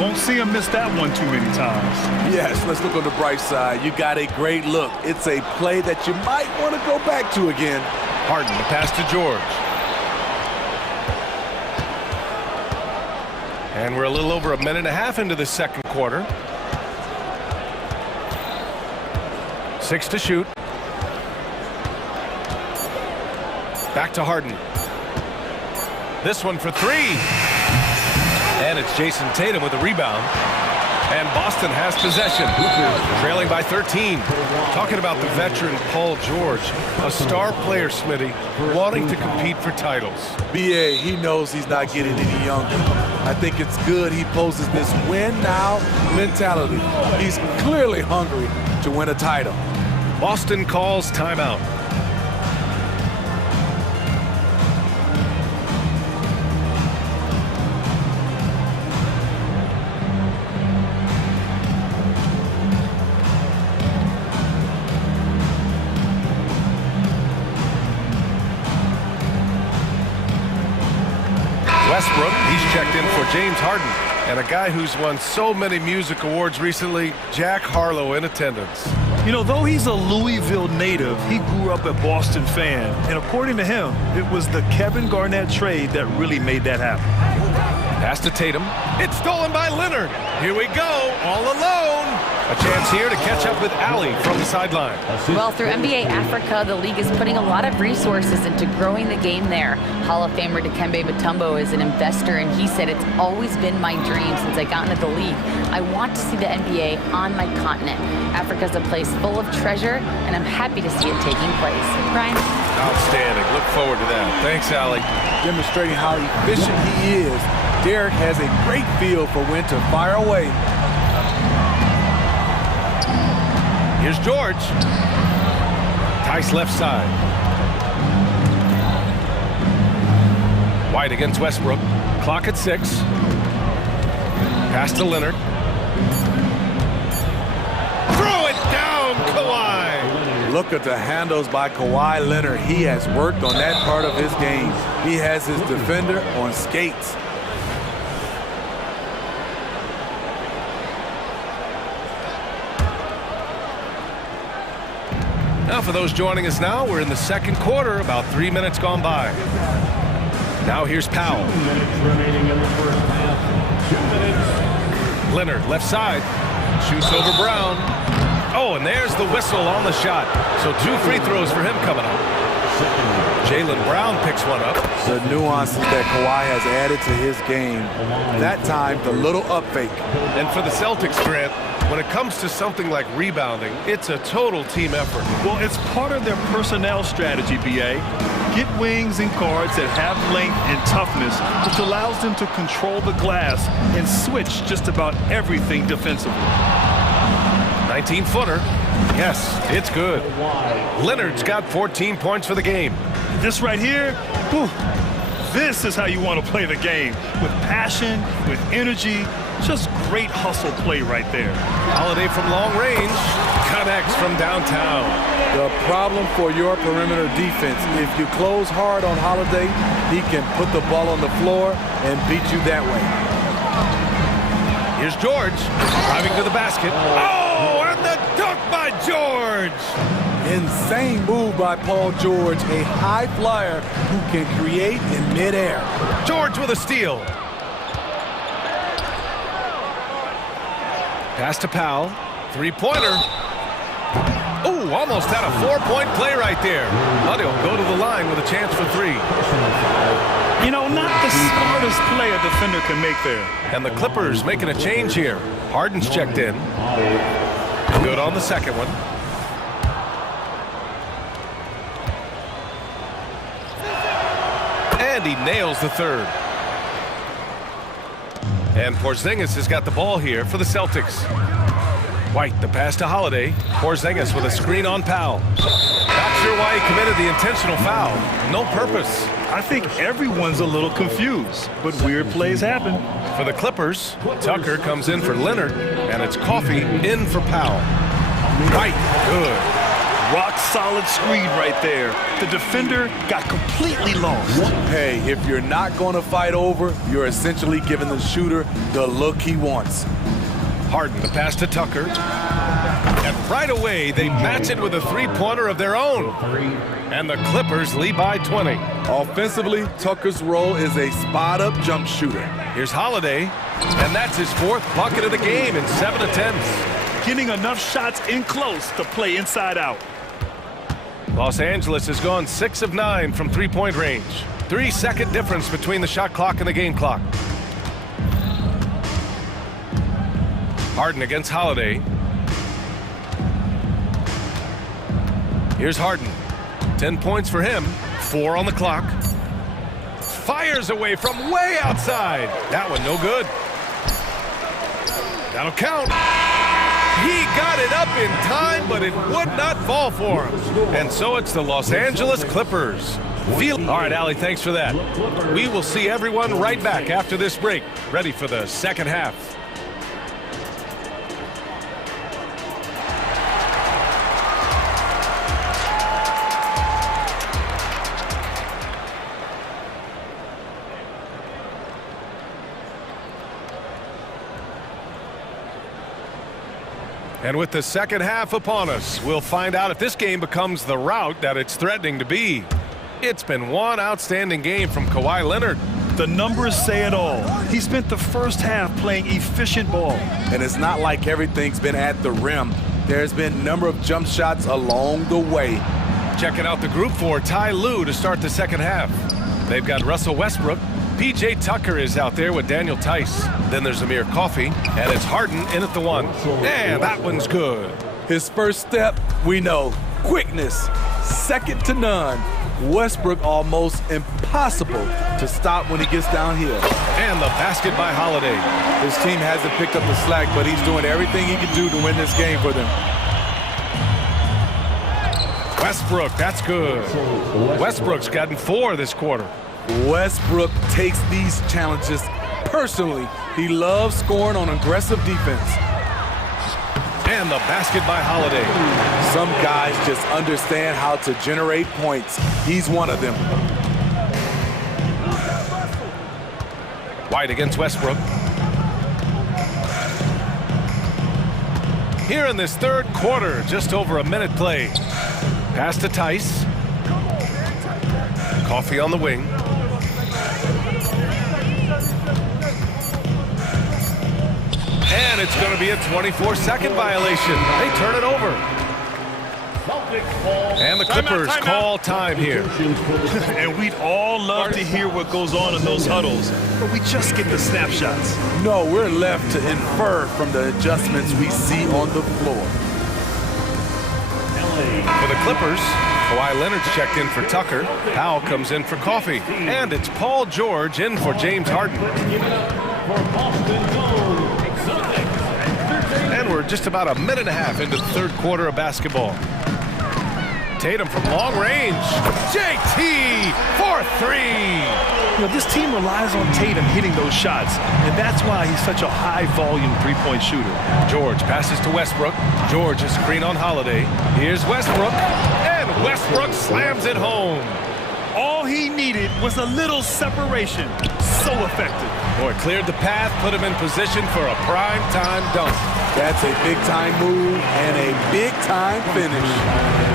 Won't see him miss that one too many times. Yes, let's look on the bright side. You got a great look. It's a play that you might want to go back to again. Harden, the pass to George. And we're a little over a minute and a half into the second quarter. 6 to shoot. Back to Harden. This one for 3. And it's Jason Tatum with the rebound. And Boston has possession. Trailing by 13. Talking about the veteran Paul George, a star player, Smitty, wanting to compete for titles. B.A., he knows he's not getting any younger. I think it's good he poses this win-now mentality. He's clearly hungry to win a title. Boston calls timeout. Westbrook, he's checked in for James Harden. And a guy who's won so many music awards recently, Jack Harlow in attendance. You know, though he's a Louisville native, he grew up a Boston fan. And according to him, it was the Kevin Garnett trade that really made that happen. Pass to Tatum. It's stolen by Leonard. Here we go, all alone. A chance here to catch up with Ali from the sideline. Well, through NBA Africa, the league is putting a lot of resources into growing the game there. Hall of Famer Dikembe Mutombo is an investor, and he said, it's always been my dream since I got into the league. I want to see the NBA on my continent. Africa's a place full of treasure, and I'm happy to see it taking place. Brian? Outstanding. Look forward to that. Thanks, Ali. Demonstrating how efficient he is. Derek has a great feel for when to fire away. Here's George. Tice left side. White against Westbrook. Clock at 6. Pass to Leonard. Throw it down, Kawhi. Look at the handles by Kawhi Leonard. He has worked on that part of his game. He has his defender on skates. Now for those joining us now, we're in the second quarter, about 3 minutes gone by. Now here's Powell. 2 minutes remaining in the first half. 2 minutes. Leonard, left side. Shoots over Brown. Oh, and there's the whistle on the shot. So 2 free throws for him coming up. Jaylen Brown picks one up. The nuances that Kawhi has added to his game. That time, the little up fake. And for the Celtics, Grant, when it comes to something like rebounding, it's a total team effort. Well, it's part of their personnel strategy, BA. Get wings and guards that have length and toughness, which allows them to control the glass and switch just about everything defensively. 19-footer. Yes, it's good. Leonard's got 14 points for the game. This right here, whew, this is how you want to play the game. With passion, with energy, just great hustle play right there. Holiday from long range, connects from downtown. The problem for your perimeter defense, if you close hard on Holiday, he can put the ball on the floor and beat you that way. Here's George, driving to the basket. Oh, and the dunk by George! Insane move by Paul George, a high flyer who can create in midair. George with a steal. Pass to Powell. Three-pointer. Oh, almost had a 4-point play right there. But he'll go to the line with a chance for 3. You know, not the smartest play a defender can make there. And the Clippers making a change here. Harden's checked in. Good on the second one. And he nails the third. And Porzingis has got the ball here for the Celtics. White, the pass to Holiday. Porzingis with a screen on Powell. Not sure why he committed the intentional foul. No purpose. I think everyone's a little confused, but weird plays happen. For the Clippers, Tucker comes in for Leonard, and it's Coffey in for Powell. White, good. Rock solid screen right there. The defender got completely lost. Hey, if you're not going to fight over, you're essentially giving the shooter the look he wants. Harden, the pass to Tucker. And right away, they match it with a three-pointer of their own. And the Clippers lead by 20. Offensively, Tucker's role is a spot-up jump shooter. Here's Holiday, and that's his 4th bucket of the game in 7 attempts. Getting enough shots in close to play inside out. Los Angeles has gone 6 of 9 from three-point range. 3-second difference between the shot clock and the game clock. Harden against Holiday. Here's Harden. 10 points for him. 4 on the clock. Fires away from way outside. That one no good. That'll count. He got it up in time, but it would not fall for him. And so it's the Los Angeles Clippers. All right, Allie, thanks for that. We will see everyone right back after this break, ready for the second half. And with the second half upon us, we'll find out if this game becomes the rout that it's threatening to be. It's been one outstanding game from Kawhi Leonard. The numbers say it all. He spent the first half playing efficient ball. And it's not like everything's been at the rim. There's been a number of jump shots along the way. Checking out the group for Ty Lue to start the second half. They've got Russell Westbrook. P.J. Tucker is out there with Daniel Tice. Then there's Amir Coffey, and it's Harden in at the one. And that one's good. His first step, we know, quickness, second to none. Westbrook almost impossible to stop when he gets downhill. And the basket by Holiday. His team hasn't picked up the slack, but he's doing everything he can do to win this game for them. Westbrook, that's good. Westbrook's gotten 4 this quarter. Westbrook takes these challenges personally. He loves scoring on aggressive defense. And the basket by Holiday. Some guys just understand how to generate points. He's one of them. White against Westbrook. Here in this third quarter, just over a minute play. Pass to Tice. Coffey on the wing. And it's going to be a 24-second violation. They turn it over. And the Clippers call time here. And we'd all love to hear what goes on in those huddles, but we just get the snapshots. No, we're left to infer from the adjustments we see on the floor. For the Clippers, Kawhi Leonard's checked in for Tucker. Powell comes in for Coffey. And it's Paul George in for James Harden. And we're just about a minute and a half into the third quarter of basketball. Tatum from long range. JT for 3. You know, this team relies on Tatum hitting those shots, and that's why he's such a high-volume three-point shooter. George passes to Westbrook. George is screen on Holiday. Here's Westbrook, and Westbrook slams it home. All he needed was a little separation. So effective. Boy, cleared the path, put him in position for a prime-time dunk. That's a big-time move and a big-time finish.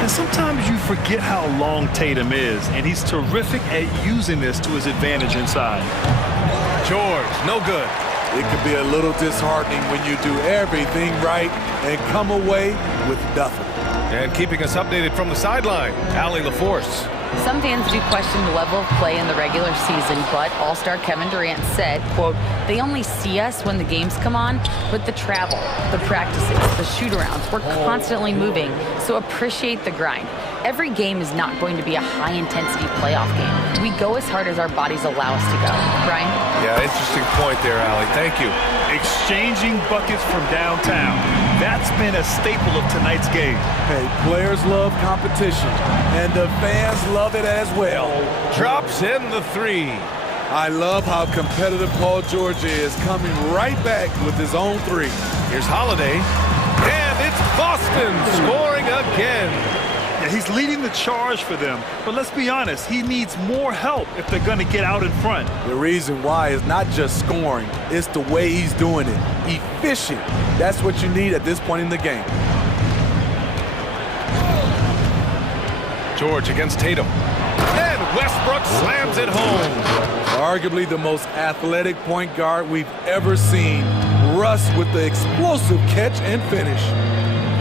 And sometimes you forget how long Tatum is, and he's terrific at using this to his advantage inside. George, no good. It could be a little disheartening when you do everything right and come away with nothing. And keeping us updated from the sideline, Allie LaForce. Some fans do question the level of play in the regular season, but All-Star Kevin Durant said, quote, "They only see us when the games come on, but the travel, the practices, the shoot-arounds, we're constantly moving, so appreciate the grind. Every game is not going to be a high-intensity playoff game. We go as hard as our bodies allow us to go." Brian? Yeah, interesting point there, Allie. Thank you. Exchanging buckets from downtown. That's been a staple of tonight's game. Hey, players love competition, and the fans love it as well. Drops in the 3. I love how competitive Paul George is, coming right back with his own 3. Here's Holiday, and it's Boston scoring again. Yeah, he's leading the charge for them, but let's be honest, he needs more help if they're going to get out in front. The reason why is not just scoring, it's the way he's doing it. Efficient. That's what you need at this point in the game. George against Tatum. And Westbrook slams it home. Arguably the most athletic point guard we've ever seen. Russ with the explosive catch and finish.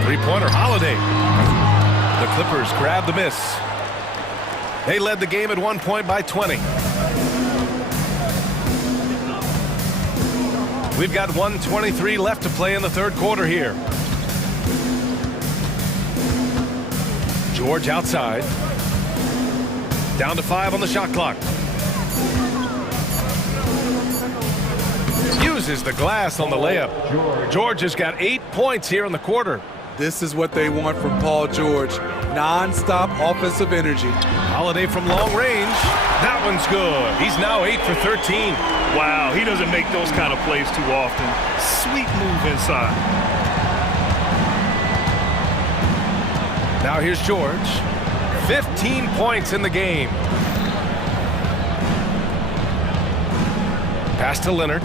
Three-pointer Holiday. The Clippers grab the miss. They led the game at one point by 20. We've got 1:23 left to play in the third quarter here. George outside. Down to 5 on the shot clock. Uses the glass on the layup. George has got 8 points here in the quarter. This is what they want from Paul George. Non-stop offensive energy. Holiday from long range. That one's good. He's now 8 for 13. Wow, he doesn't make those kind of plays too often. Sweet move inside. Now here's George. 15 points in the game. Pass to Leonard.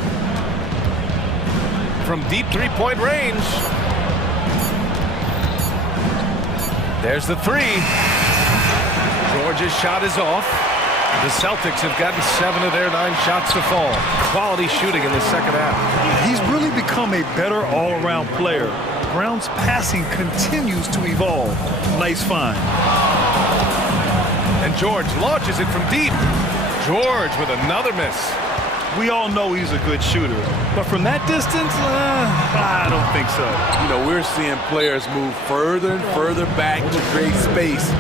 From deep three-point range. There's the 3. George's shot is off. The Celtics have gotten 7 of their 9 shots to fall. Quality shooting in the second half. He's really become a better all-around player. Brown's passing continues to evolve. Nice find. And George launches it from deep. George with another miss. We all know he's a good shooter, but from that distance, I don't think so. You know, we're seeing players move further and further back to create space,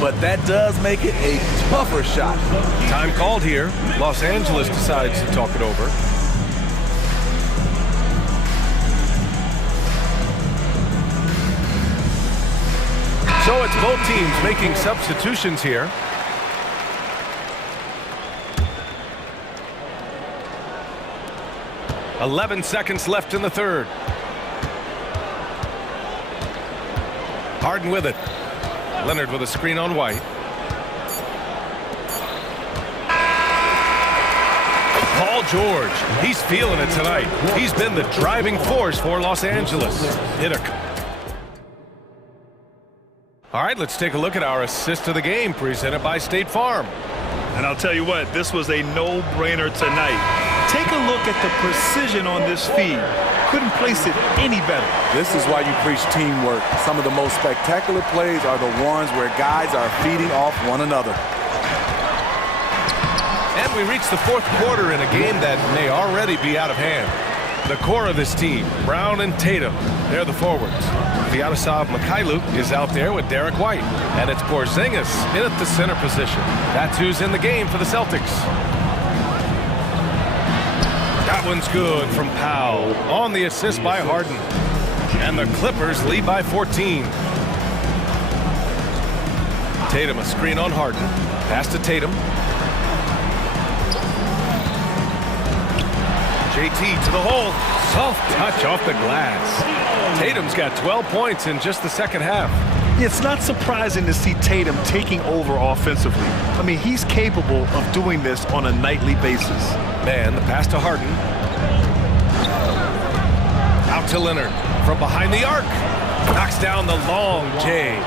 but that does make it a tougher shot. Time called here. Los Angeles decides to talk it over. So it's both teams making substitutions here. "11 seconds left in the third. Harden with it. Leonard with a screen on White. Paul George, he's feeling it tonight. He's been the driving force for Los Angeles. All right, let's take a look at our assist of the game presented by State Farm. And I'll tell you what, this was a no-brainer tonight. Take a look at the precision on this feed. Couldn't place it any better. This is why you preach teamwork. Some of the most spectacular plays are the ones where guys are feeding off one another. And we reach the fourth quarter in a game that may already be out of hand. The core of this team, Brown and Tatum, they're the forwards. Vyacheslav Mikhailuk is out there with Derek White. And it's Porzingis in at the center position. That's who's in the game for the Celtics. That one's good from Powell on the assist by Harden. And the Clippers lead by 14. Tatum a screen on Harden. Pass to Tatum. JT to the hole. Soft touch off the glass. Tatum's got 12 points in just the second half. It's not surprising to see Tatum taking over offensively. I mean, he's capable of doing this on a nightly basis. Man, the pass to Harden. Out to Leonard from behind the arc. Knocks down the long J.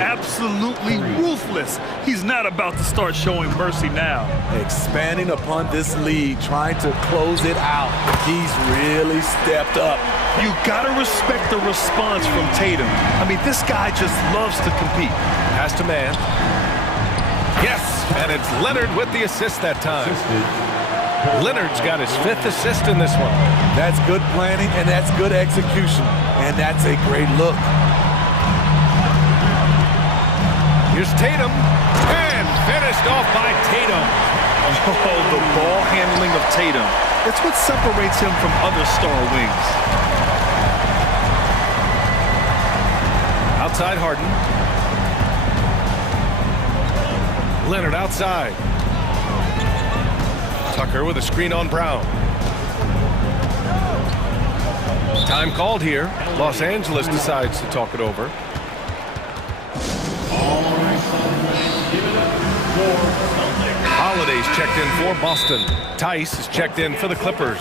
Absolutely ruthless. He's not about to start showing mercy now. Expanding upon this lead, trying to close it out. He's really stepped up. You gotta respect the response from Tatum. I mean, this guy just loves to compete. Pass to man. Yes, and it's Leonard with the assist that time. Leonard's got his 5th assist in this one. That's good planning, and that's good execution. And that's a great look. Here's Tatum. And finished off by Tatum. Oh, the ball handling of Tatum. It's what separates him from other star wings. Outside Harden. Leonard outside. Tucker with a screen on Brown. Time called here. Los Angeles decides to talk it over. Holiday's checked in for Boston. Tice is checked in for the Clippers.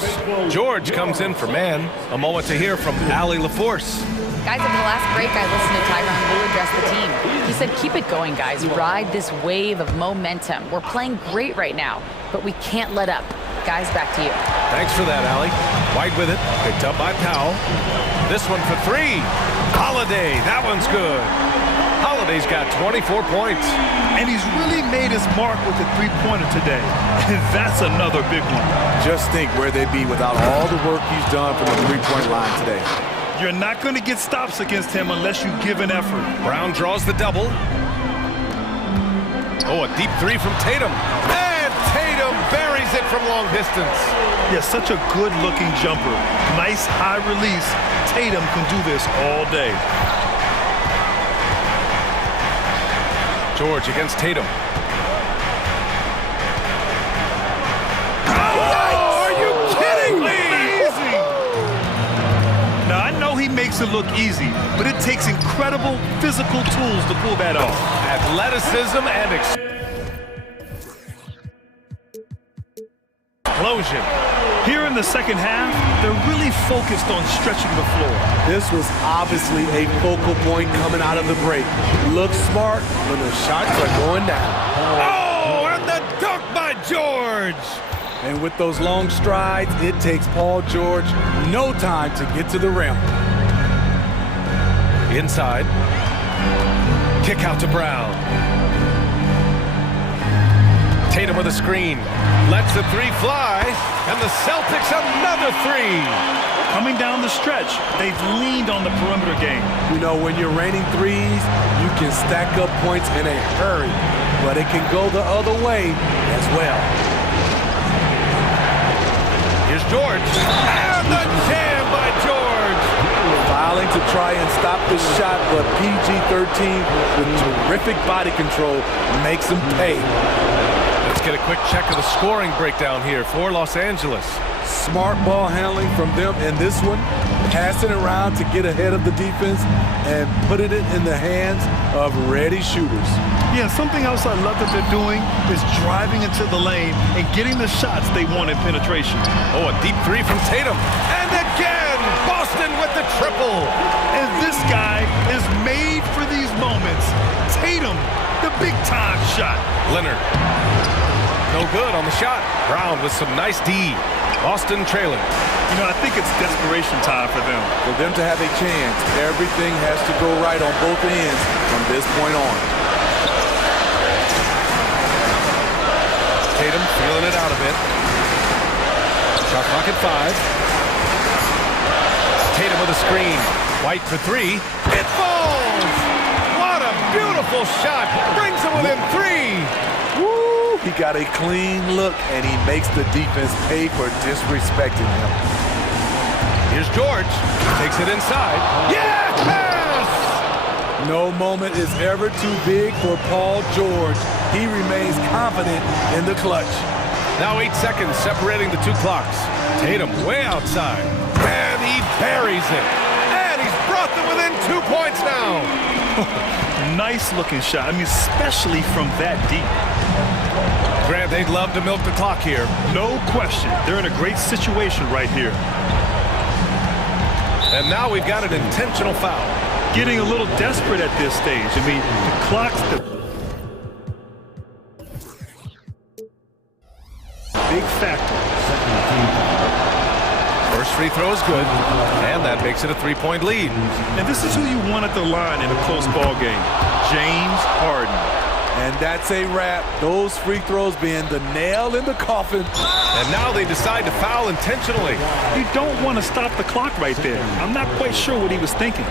George comes in for man. A moment to hear from Allie LaForce. Guys, at the last break, I listened to Tyronn Lue address the team. He said, keep it going, guys. Ride this wave of momentum. We're playing great right now, but we can't let up. Guys, back to you. Thanks for that, Allie. White with it. Picked up by Powell. This one for 3. Holiday. That one's good. Holiday's got 24 points. And he's really made his mark with the three-pointer today. And that's another big one. Just think where they'd be without all the work he's done from the three-point line today. You're not going to get stops against him unless you give an effort. Brown draws the double. Oh, a deep 3 from Tatum. And Tatum buries it from long distance. Yeah, such a good-looking jumper. Nice high release. Tatum can do this all day. George against Tatum. He makes it look easy, but it takes incredible physical tools to pull that off. Athleticism and explosion. Here in the second half, they're really focused on stretching the floor. This was obviously a focal point coming out of the break. Looks smart when the shots are going down. Oh, and the dunk by George! And with those long strides, it takes Paul George no time to get to the rim. Inside. Kick out to Brown. Tatum with a screen. Lets the three fly. And the Celtics another three. Coming down the stretch, they've leaned on the perimeter game. You know, when you're raining threes, you can stack up points in a hurry. But it can go the other way as well. Here's George. And the jam by George. Fouling to try and stop the shot, but PG-13 with terrific body control makes him pay. Let's get a quick check of the scoring breakdown here for Los Angeles. Smart ball handling from them in this one. Passing around to get ahead of the defense and putting it in the hands of ready shooters. Yeah, something else I love that they're doing is driving into the lane and getting the shots they want in penetration. Oh, a deep three from Tatum. And again, Boston with the triple. And this guy is made for these moments. Tatum, the big-time shot. Leonard. No good on the shot. Brown with some nice D. Boston trailing. You know, I think it's desperation time for them. For them to have a chance, everything has to go right on both ends from this point on. Tatum feeling it out a bit. Shot clock at 5. Tatum with a screen. White for 3. It falls! What a beautiful shot! Brings him within 3! Woo! He got a clean look, and he makes the defense pay for disrespecting him. Here's George. Takes it inside. Yes! No moment is ever too big for Paul George. He remains confident in the clutch. Now 8 seconds separating the two clocks. Tatum way outside. And he buries it. And he's brought them within 2 points now. Nice looking shot. I mean, especially from that deep. Grant, they'd love to milk the clock here. No question. They're in a great situation right here. And now we've got an intentional foul. Getting a little desperate at this stage. I mean, the clock's the big factor. First free throw is good, and that makes it a 3-point lead. And this is who you want at the line in a close ball game. James Harden. And that's a wrap. Those free throws being the nail in the coffin. And now they decide to foul intentionally. You don't want to stop the clock right there. I'm not quite sure what he was thinking.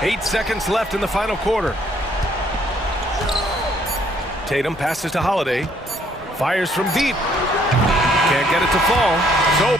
8 seconds left in the final quarter. Tatum passes to Holiday. Fires from deep. Can't get it to fall. So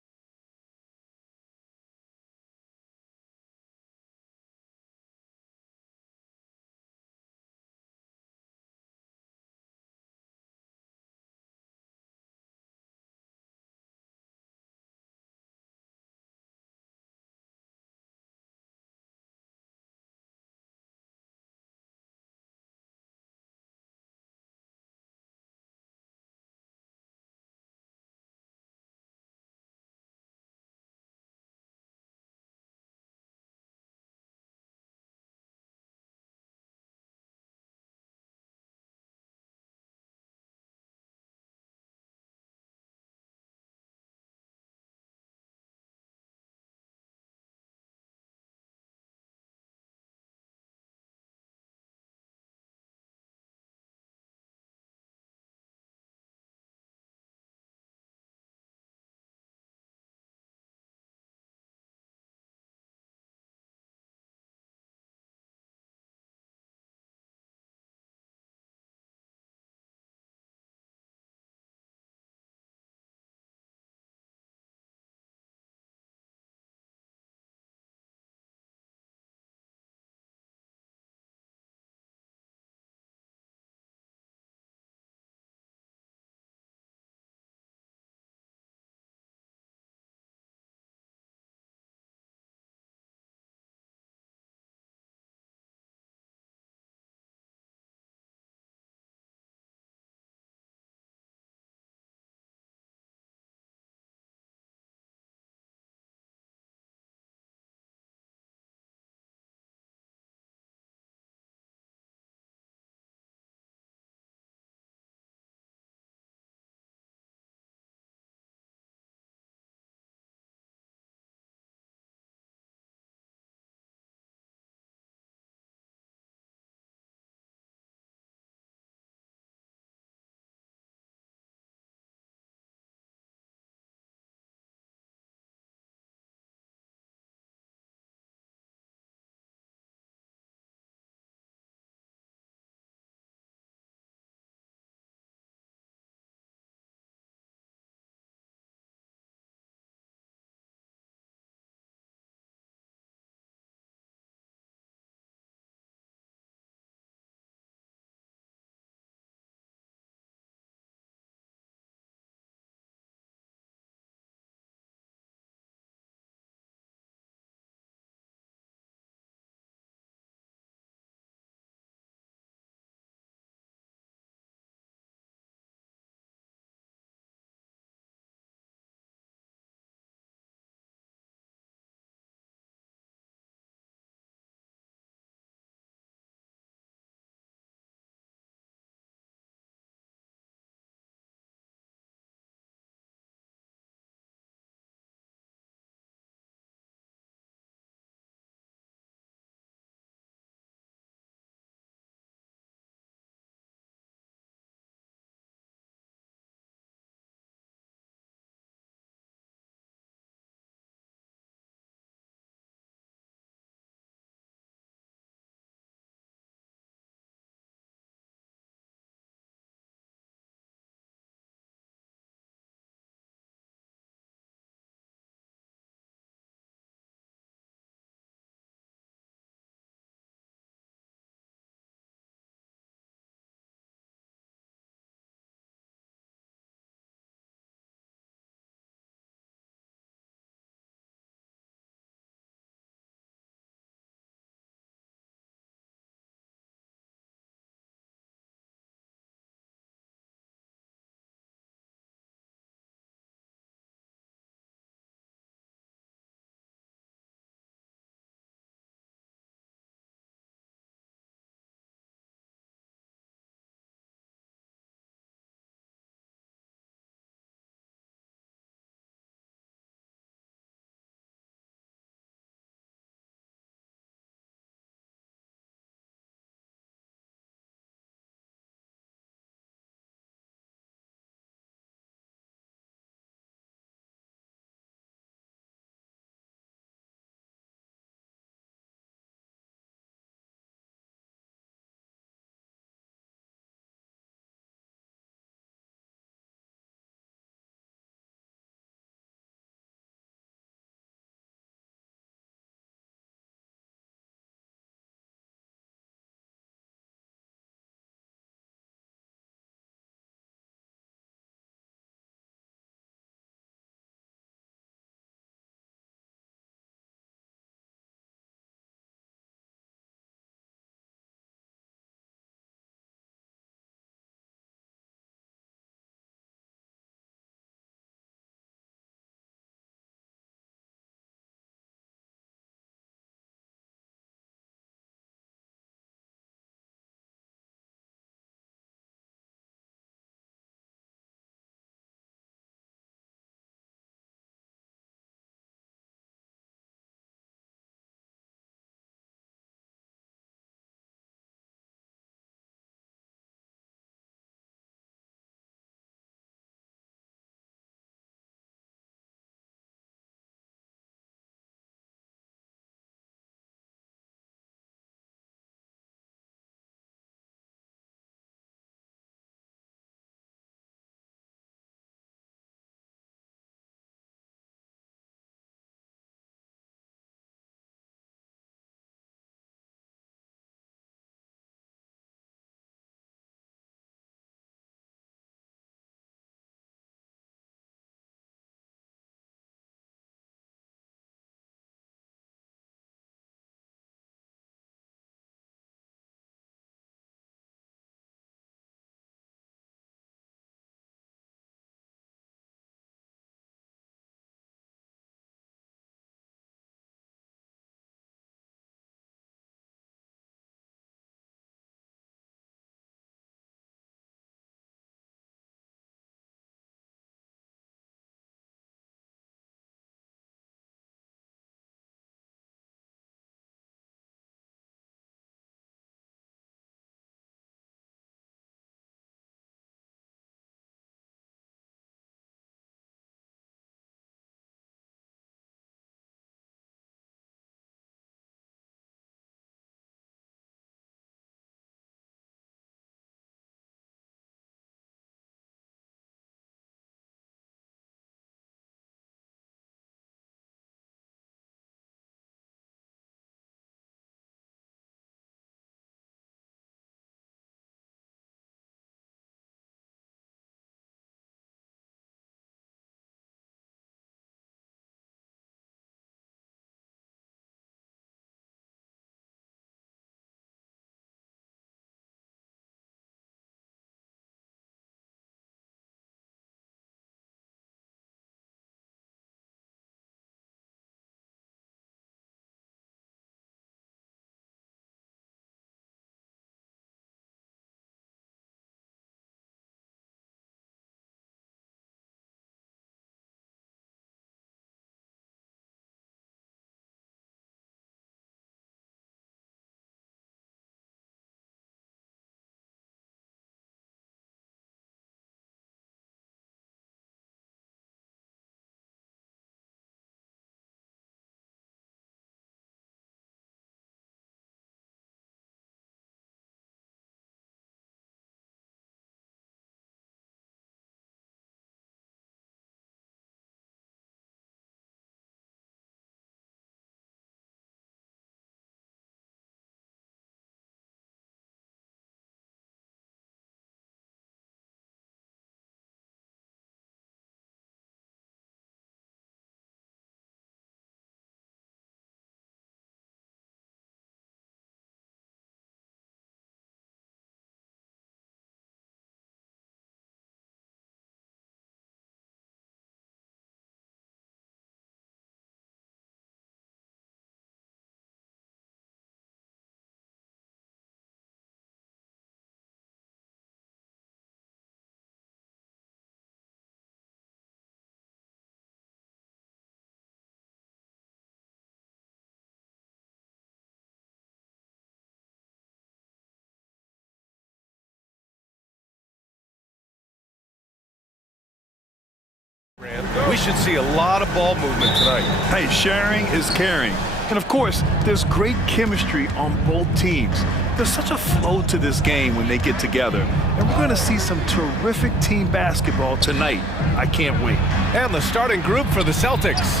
We should see a lot of ball movement tonight. Hey, sharing is caring. And of course, there's great chemistry on both teams. There's such a flow to this game when they get together. And we're going to see some terrific team basketball tonight. I can't wait. And the starting group for the Celtics.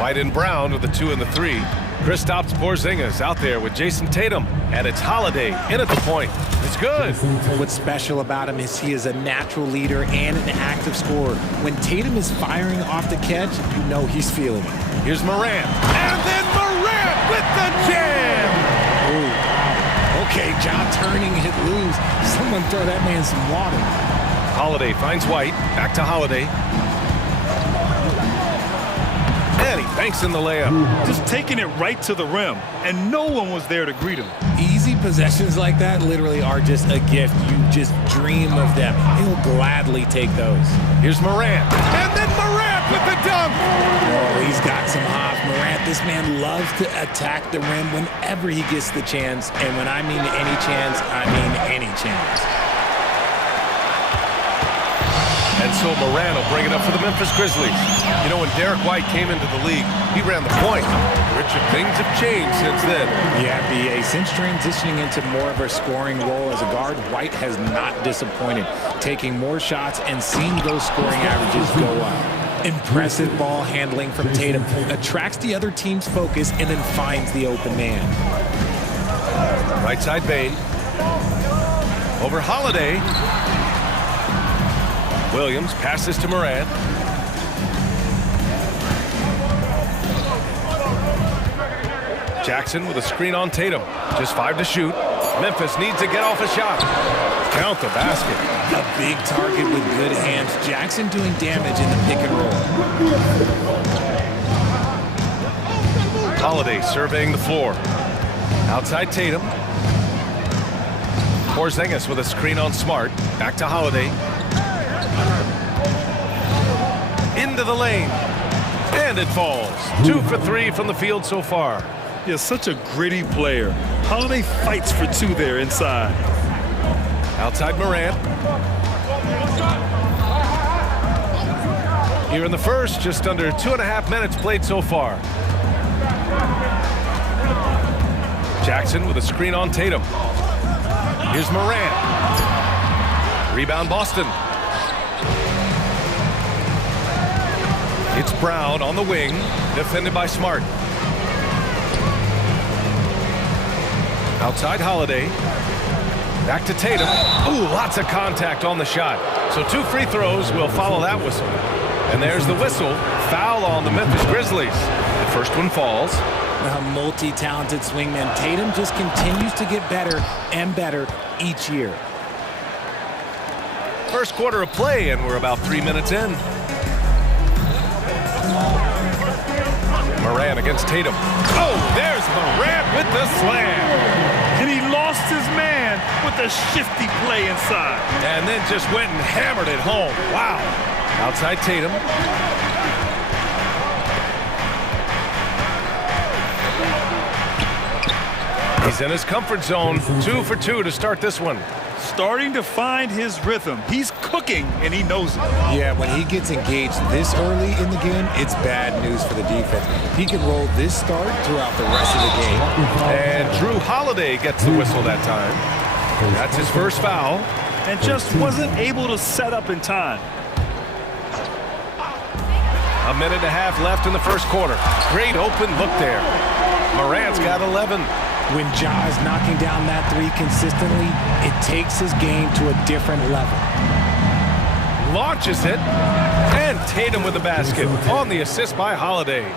White and Brown with the 2 and the 3. Kristaps Porzingis out there with Jason Tatum. And it's Holiday in at the point. It's good. What's special about him is he is a natural leader and an active scorer. When Tatum is firing off the catch, you know he's feeling it. Here's Morant. And then Morant with the jam. Ooh. Okay, job turning it loose. Someone throw that man some water. Holiday finds White. Back to Holiday. And he banks in the layup. Just taking it right to the rim, and no one was there to greet him. Easy possessions like that literally are just a gift. You just dream of them. He'll gladly take those. Here's Morant. And then Morant with the dunk. Oh, he's got some hops. Morant, this man loves to attack the rim whenever he gets the chance. And when I mean any chance, I mean any chance. And so Morant will bring it up for the Memphis Grizzlies. You know, when Derek White came into the league, he ran the point. Richard, things have changed since then. Yeah, BA. Since transitioning into more of a scoring role as a guard, White has not disappointed, taking more shots and seeing those scoring averages go up. Impressive ball handling from Tatum. Attracts the other team's focus and then finds the open man. Right side Bane. Over Holiday. Williams passes to Morant. Jackson with a screen on Tatum. Just 5 to shoot. Memphis needs to get off a shot. Count the basket. A big target with good hands. Jackson doing damage in the pick and roll. Holiday surveying the floor. Outside Tatum. Porzingis with a screen on Smart. Back to Holiday. Into the lane. And it falls. 2 for 3 from the field so far. Yeah, such a gritty player. Holiday fights for 2 there inside. Outside Morant. Here in the first, just under 2.5 minutes played so far. Jackson with a screen on Tatum. Here's Morant. Rebound Boston. It's Brown on the wing, defended by Smart. Outside Holiday. Back to Tatum. Ooh, lots of contact on the shot. So 2 free throws will follow that whistle. And there's the whistle. Foul on the Memphis Grizzlies. The first one falls. A multi-talented swingman. Tatum just continues to get better and better each year. First quarter of play, and we're about 3 minutes in. Morant against Tatum. Oh, there's Morant with the slam. And he lost his man with a shifty play inside. And then just went and hammered it home. Wow. Outside Tatum. He's in his comfort zone. 2 for 2 to start this one. Starting to find his rhythm. He's cooking, and he knows it. Yeah, when he gets engaged this early in the game, it's bad news for the defense. He can roll this start throughout the rest of the game. And Drew Holiday gets the whistle that time. That's his first foul. And just wasn't able to set up in time. 1.5 minutes left in the first quarter. Great open look there. Morant's got 11. When Ja is knocking down that 3 consistently, it takes his game to a different level. Launches it. And Tatum with the basket on the assist by Holiday.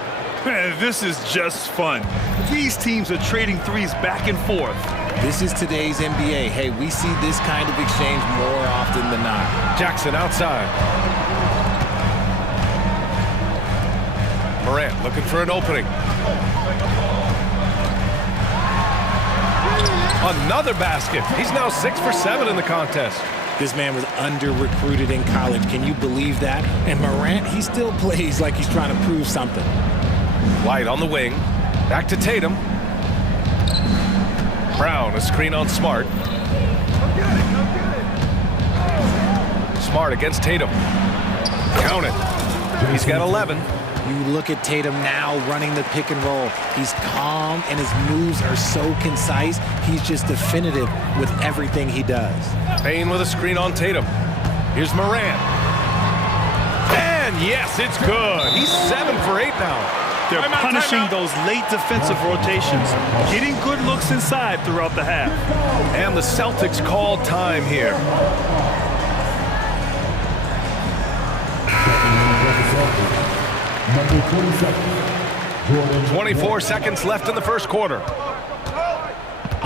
Man, this is just fun. These teams are trading threes back and forth. This is today's NBA. Hey, we see this kind of exchange more often than not. Jackson outside. Morant looking for an opening. Another basket. He's now 6 for 7 in the contest. This man was under-recruited in college. Can you believe that? And Morant, he still plays like he's trying to prove something. White on the wing. Back to Tatum. Brown, a screen on Smart. Smart against Tatum. Count it. He's got 11. You look at Tatum now running the pick and roll. He's calm and his moves are so concise. He's just definitive with everything he does. Payne with a screen on Tatum. Here's Morant. And yes, it's good. He's 7 for 8 now. They're punishing those late defensive rotations, getting good looks inside throughout the half. And the Celtics call time here. 24 seconds left in the first quarter.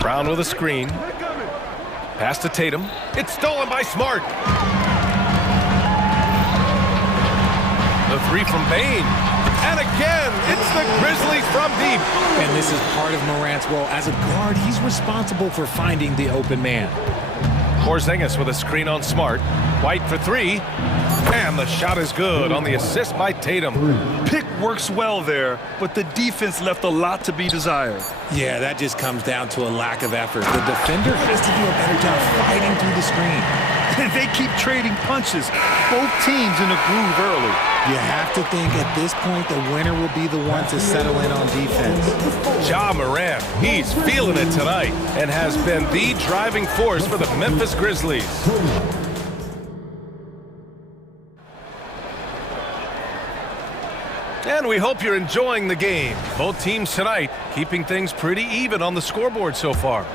Brown with a screen. Pass to Tatum. It's stolen by Smart. The three from Payne. And again, it's the Grizzlies from deep. And this is part of Morant's role. As a guard, he's responsible for finding the open man. Porzingis with a screen on Smart. White for three. And the shot is good on the assist by Tatum. Pick works well there, but the defense left a lot to be desired. Yeah, that just comes down to a lack of effort. The defender has to do a better job fighting through the screen. And they keep trading punches. Both teams in a groove early. You have to think at this point the winner will be the one to settle in on defense. Ja Morant, he's feeling it tonight and has been the driving force for the Memphis Grizzlies. And we hope you're enjoying the game. Both teams tonight keeping things pretty even on the scoreboard so far.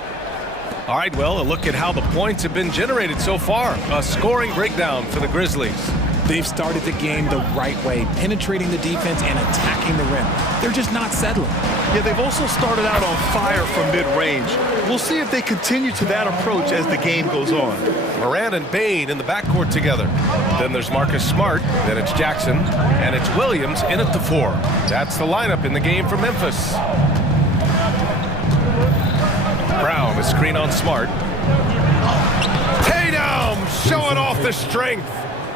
All right, well, a look at how the points have been generated so far. A scoring breakdown for the Grizzlies. They've started the game the right way, penetrating the defense and attacking the rim. They're just not settling. Yeah, they've also started out on fire from mid-range. We'll see if they continue to that approach as the game goes on. Morant and Payne in the backcourt together. Then there's Marcus Smart, then it's Jackson, and it's Williams in at the 4. That's the lineup in the game for Memphis. Brown, a screen on Smart. Tatum showing off the strength.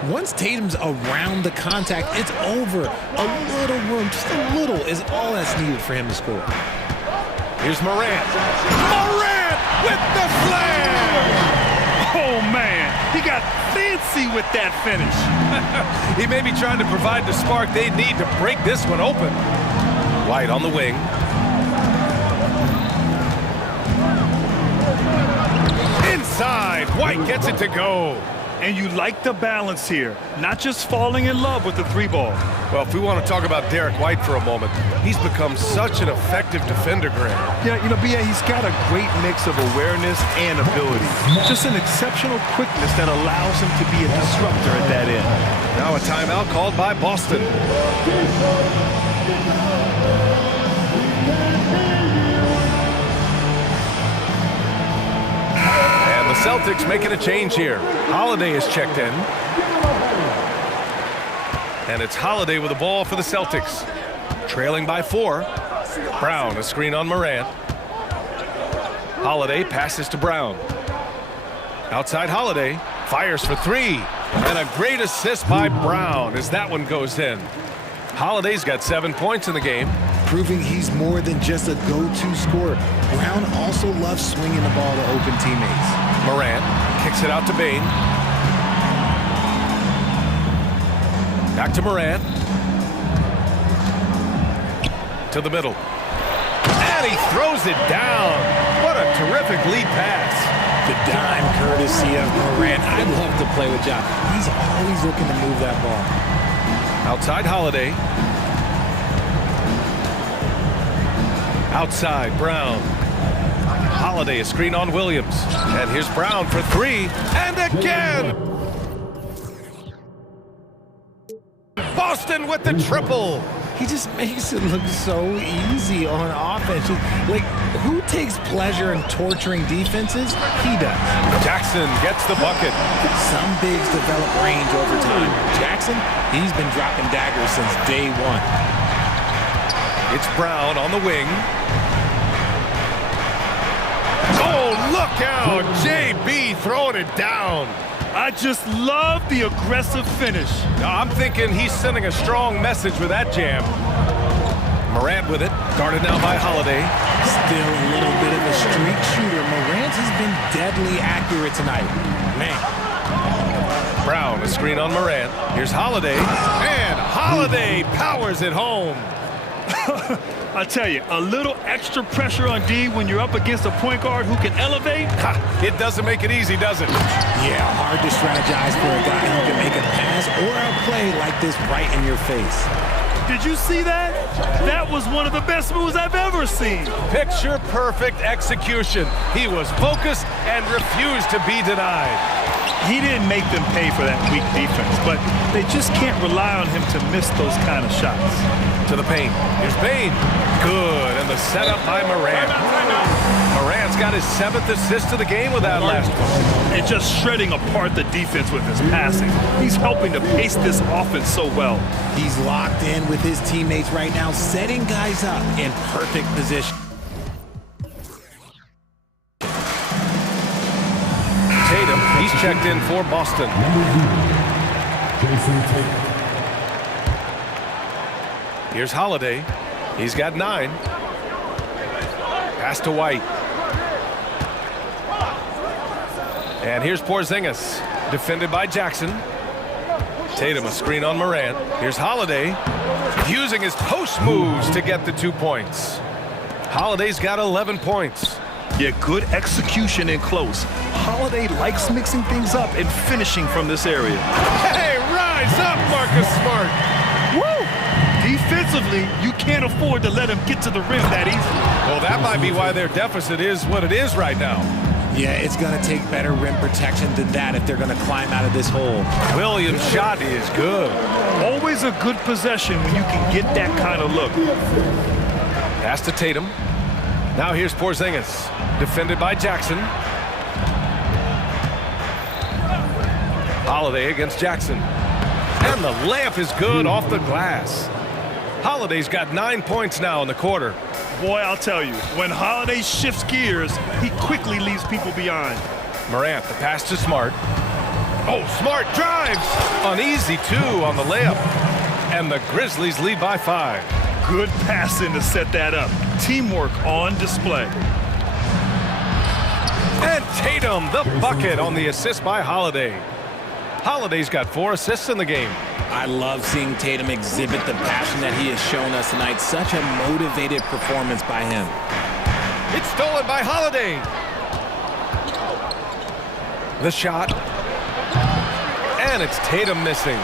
Once Tatum's around the contact, it's over. A little room, just a little, is all that's needed for him to score. Here's Morant. Morant with the slam! Oh, man, he got fancy with that finish. He may be trying to provide the spark they need to break this one open. White on the wing. Inside, White gets it to go. And you like the balance here, not just falling in love with the 3-ball. Well, if we want to talk about Derek White for a moment, he's become such an effective defender, Graham. Yeah, you know, B.A., he's got a great mix of awareness and ability. Just an exceptional quickness that allows him to be a disruptor at that end. Now a timeout called by Boston. The Celtics making a change here. Holiday is checked in. And it's Holiday with the ball for the Celtics. Trailing by 4. Brown, a screen on Morant. Holiday passes to Brown. Outside Holiday, fires for 3. And a great assist by Brown as that one goes in. Holiday's got 7 points in the game. Proving he's more than just a go-to scorer. Brown also loves swinging the ball to open teammates. Morant kicks it out to Payne. Back to Morant. To the middle. And he throws it down. What a terrific lead pass. The dime courtesy of Morant. I love to play with Ja. He's always looking to move that ball. Outside Holiday. Outside Brown. Holiday, a screen on Williams. And here's Brown for 3. And again! Boston with the triple. He just makes it look so easy on offense. Like, who takes pleasure in torturing defenses? He does. Jackson gets the bucket. Some bigs develop range over time. Jackson, he's been dropping daggers since day 1. It's Brown on the wing. Oh, look out! JB throwing it down. I just love the aggressive finish. I'm thinking he's sending a strong message with that jam. Morant with it. Guarded now by Holiday. Still a little bit of a streak shooter. Morant has been deadly accurate tonight. Man. Brown, a screen on Morant. Here's Holiday, and Holiday powers it home. I tell you, a little extra pressure on D when you're up against a point guard who can elevate. It doesn't make it easy, does it? Yeah, hard to strategize for a guy who can make a pass or a play like this right in your face. Did you see that? That was one of the best moves I've ever seen. Picture perfect execution. He was focused and refused to be denied. He didn't make them pay for that weak defense, but they just can't rely on him to miss those kind of shots. To the paint. Here's Bain. Good, and the setup by Morant. Morant's got his 7th assist of the game with that last one. And just shredding apart the defense with his passing. He's helping to pace this offense so well. He's locked in with his teammates right now, setting guys up in perfect position. Tatum, he's checked in for Boston. Here's Holiday. He's got 9. Pass to White. And here's Porzingis, defended by Jackson. Tatum, a screen on Morant. Here's Holiday, using his post moves to get the 2 points. Holiday's got 11 points. Yeah, good execution in close. Holiday likes mixing things up and finishing from this area. Hey, rise up, Marcus Smart. Woo! Defensively, you can't afford to let him get to the rim that easily. Well, that might be why their deficit is what it is right now. Yeah, it's going to take better rim protection than that if they're going to climb out of this hole. Williams' shot is good. Always a good possession when you can get that kind of look. Pass to Tatum. Now here's Porzingis, defended by Jackson. Holiday against Jackson. And the layup is good off the glass. Holiday's got 9 points now in the quarter. Boy, I'll tell you, when Holiday shifts gears, he quickly leaves people behind. Morant, the pass to Smart. Oh, Smart drives! Uneasy, too, on the layup. And the Grizzlies lead by 5. Good passing to set that up. Teamwork on display. And Tatum, the bucket on the assist by Holiday. Holiday's got 4 assists in the game. I love seeing Tatum exhibit the passion that he has shown us tonight. Such a motivated performance by him. It's stolen by Holiday. The shot. And it's Tatum missing.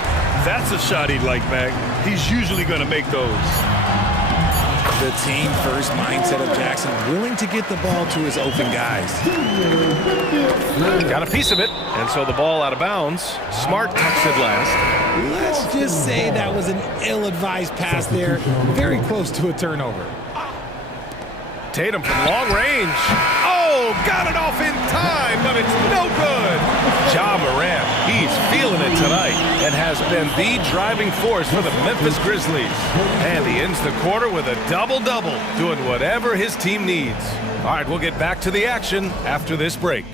That's a shot he'd like back. He's usually going to make those. The team-first mindset of Jackson, willing to get the ball to his open guys. Got a piece of it, and so the ball out of bounds. Smart tucks it last. Let's just say that was an ill-advised pass there. Very close to a turnover. Tatum from long range. Oh, got it off in time, but it's no good. Ja Morant, he's feeling it tonight and has been the driving force for the Memphis Grizzlies. And he ends the quarter with a double-double, doing whatever his team needs. All right, we'll get back to the action after this break.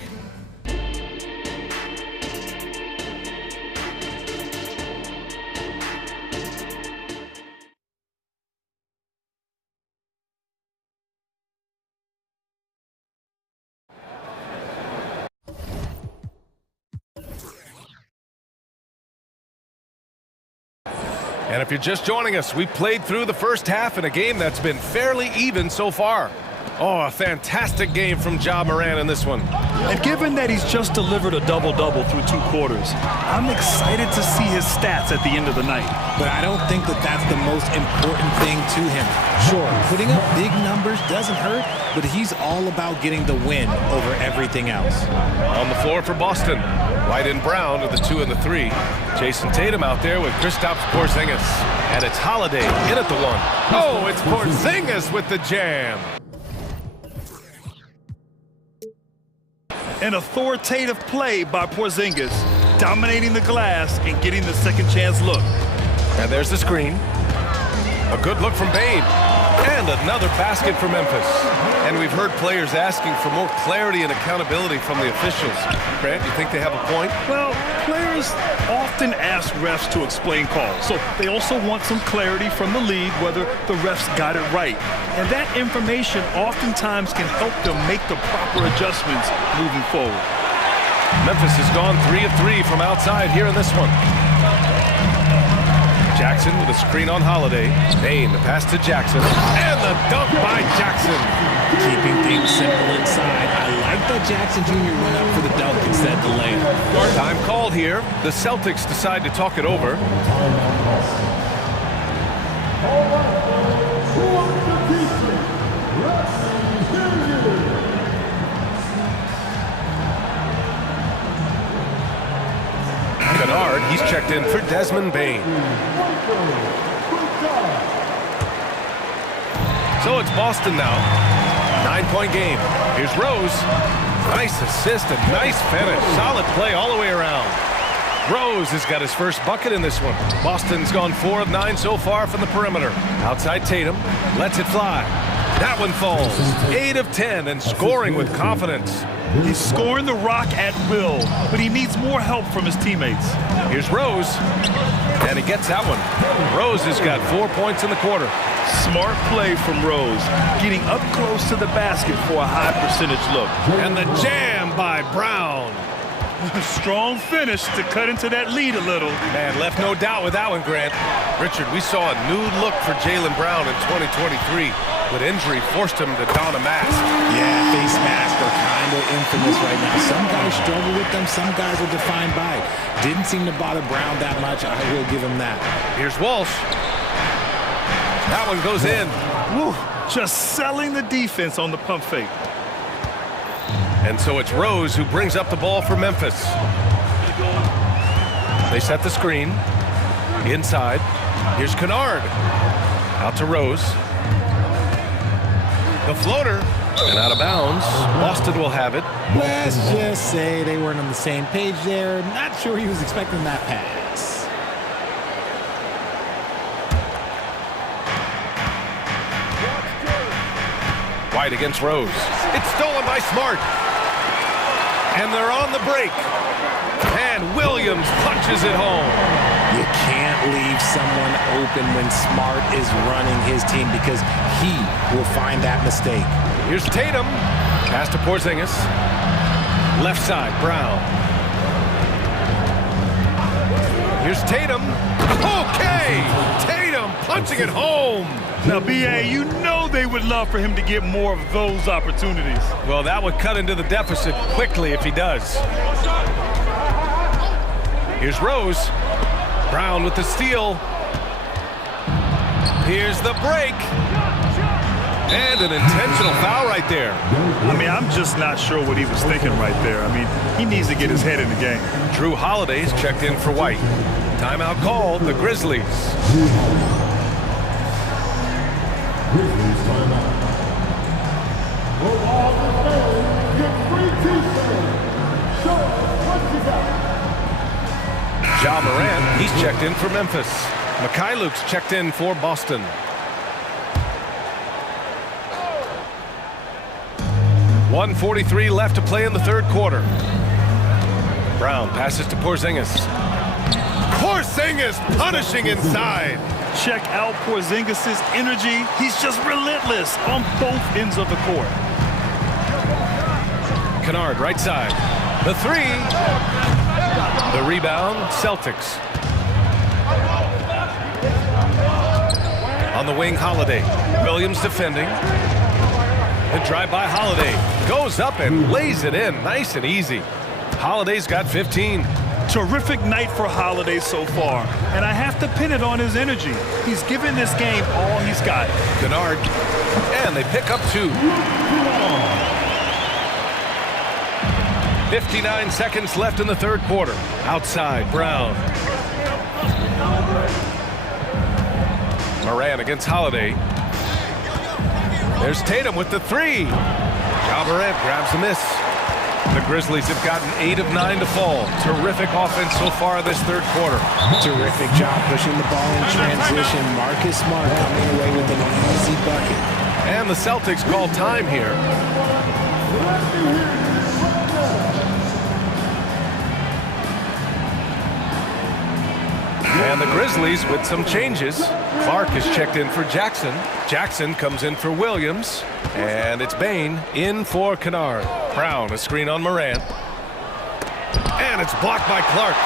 And if you're just joining us, we played through the first half in a game that's been fairly even so far. Oh, a fantastic game from Ja Morant in this one. And given that he's just delivered a double-double through 2 quarters, I'm excited to see his stats at the end of the night. But I don't think that that's the most important thing to him. Sure, putting up big numbers doesn't hurt, but he's all about getting the win over everything else. On the floor for Boston, White and Brown are the 2 and the 3. Jason Tatum out there with Kristaps Porzingis. And it's Holiday in at the 1. Oh, it's Porzingis with the jam. An authoritative play by Porzingis, dominating the glass and getting the second chance look. And there's the screen. A good look from Bain. And another basket for Memphis. And we've heard players asking for more clarity and accountability from the officials. Grant, you think they have a point? Well, players often ask refs to explain calls. So they also want some clarity from the league whether the refs got it right. And that information oftentimes can help them make the proper adjustments moving forward. Memphis has gone 3 of 3 from outside here in this one. Jackson with a screen on Holiday. Bain, the pass to Jackson. And the dunk by Jackson. Keeping things simple inside. I like that Jackson Jr. went up for the dunk instead of the layup. Time called here. The Celtics decide to talk it over. Kennard, he's checked in for Desmond Bain. So it's Boston now. 9-point game. Here's Rose. Nice assist and nice finish. Solid play all the way around. Rose has got his first bucket in this one. Boston's gone 4 of 9 so far from the perimeter. Outside Tatum. Lets it fly. That one falls. 8 of 10 and scoring with confidence. He's scoring the rock at will, but he needs more help from his teammates. Here's Rose, and he gets that one. Rose has got 4 points in the quarter. Smart play from Rose, getting up close to the basket for a high percentage look. And the jam by Brown. Strong finish to cut into that lead a little. Man, left no doubt with that one, Grant. Richard, we saw a new look for Jaylen Brown in 2023, but injury forced him to don a mask. Yeah, face masks are kind of infamous right now. Some guys struggle with them. Some guys are defined by it. Didn't seem to bother Brown that much. I will give him that. Here's Walsh. That one goes in. Woo, just selling the defense on the pump fake. And so it's Rose who brings up the ball for Memphis. They set the screen. Inside. Here's Kennard. Out to Rose. The floater. And out of bounds. Boston will have it. Let's just say they weren't on the same page there. Not sure he was expecting that pass. White against Rose. It's stolen by Smart. And they're on the break. And Williams punches it home. You can't leave someone open when Smart is running his team because he will find that mistake. Here's Tatum. Pass to Porzingis. Left side, Brown. Here's Tatum. Okay! Tatum punching it home. Now, B.A., you know they would love for him to get more of those opportunities. Well, that would cut into the deficit quickly if he does. Here's Rose. Brown with the steal. Here's the break. And an intentional foul right there. I mean, I'm just not sure what he was thinking right there. I mean, he needs to get his head in the game. Drew Holiday's checked in for White. Timeout called, the Grizzlies. Ja Morant, he's checked in for Memphis. Mikhailuk's checked in for Boston. .143 left to play in the third quarter. Brown passes to Porzingis. Porzingis punishing inside. Check out Porzingis' energy. He's just relentless on both ends of the court. Kennard, right side. The three. The rebound, Celtics. On the wing, Holiday. Williams defending. The drive by Holiday. Goes up and lays it in. Nice and easy. Holiday's got 15. Terrific night for Holiday so far, and I have to pin it on his energy. He's given this game all he's got. Kennard, and they pick up 2. 59 seconds left in the third quarter. Outside, Brown. Morant against Holiday. There's Tatum with the 3. Ja Morant grabs the miss. The Grizzlies have gotten 8 of 9 to fall. Terrific offense so far this third quarter. Terrific job pushing the ball in transition. Marcus Smart coming away with an easy bucket. And the Celtics call time here. And the Grizzlies with some changes. Clark is checked in for Jackson. Jackson comes in for Williams. And it's Bain in for Kennard. Brown, a screen on Morant. And it's blocked by Clark.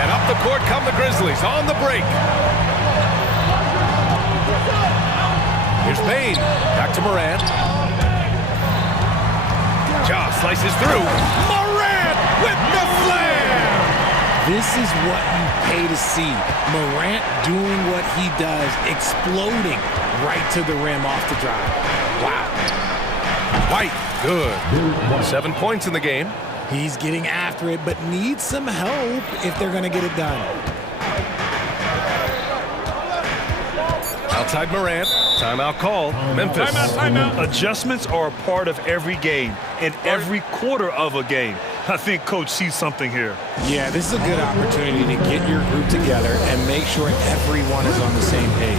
And up the court come the Grizzlies on the break. Here's Payne. Back to Morant. Ja slices through. Morant with the slam! This is what you pay to see. Morant doing what he does, exploding right to the rim off the drive. Wow. White, good. 7 points in the game. He's getting after it, but needs some help if they're going to get it done. Outside Morant. Timeout called. Memphis. Timeout. Adjustments are a part of every game and every quarter of a game. I think Coach sees something here. Yeah, this is a good opportunity to get your group together and make sure everyone is on the same page.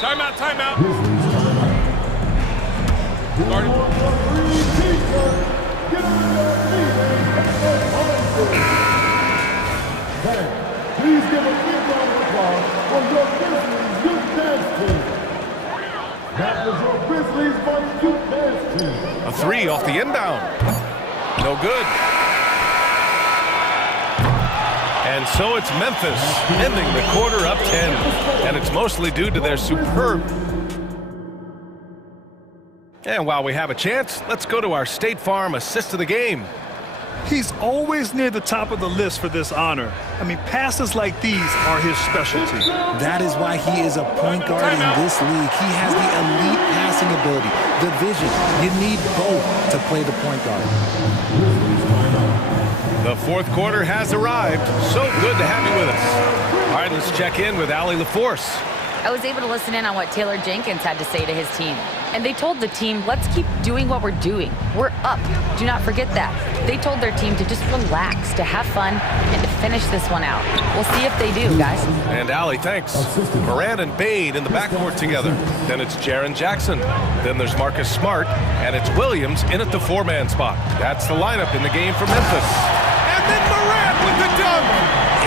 Timeout, timeout. Please give a big round of applause for your Grizzlies youth dance team. That was your Grizzlies boys youth dance team. A three off the inbound. No good. And so it's Memphis ending the quarter up 10. And it's mostly due to their superb. And while we have a chance, let's go to our State Farm assist of the game. He's always near the top of the list for this honor. I mean, passes like these are his specialty. That is why he is a point guard in this league. He has the elite passing ability, the vision. You need both to play the point guard. The fourth quarter has arrived. So good to have you with us. All right, let's check in with Allie LaForce. I was able to listen in on what Taylor Jenkins had to say to his team. And they told the team, let's keep doing what we're doing. We're up. Do not forget that. They told their team to just relax, to have fun, and to finish this one out. We'll see if they do, guys. And Allie, thanks. Moran and Bane in the backcourt together. Then it's Jaren Jackson. Then there's Marcus Smart. And it's Williams in at the four-man spot. That's the lineup in the game for Memphis. And then Morant with the dunk.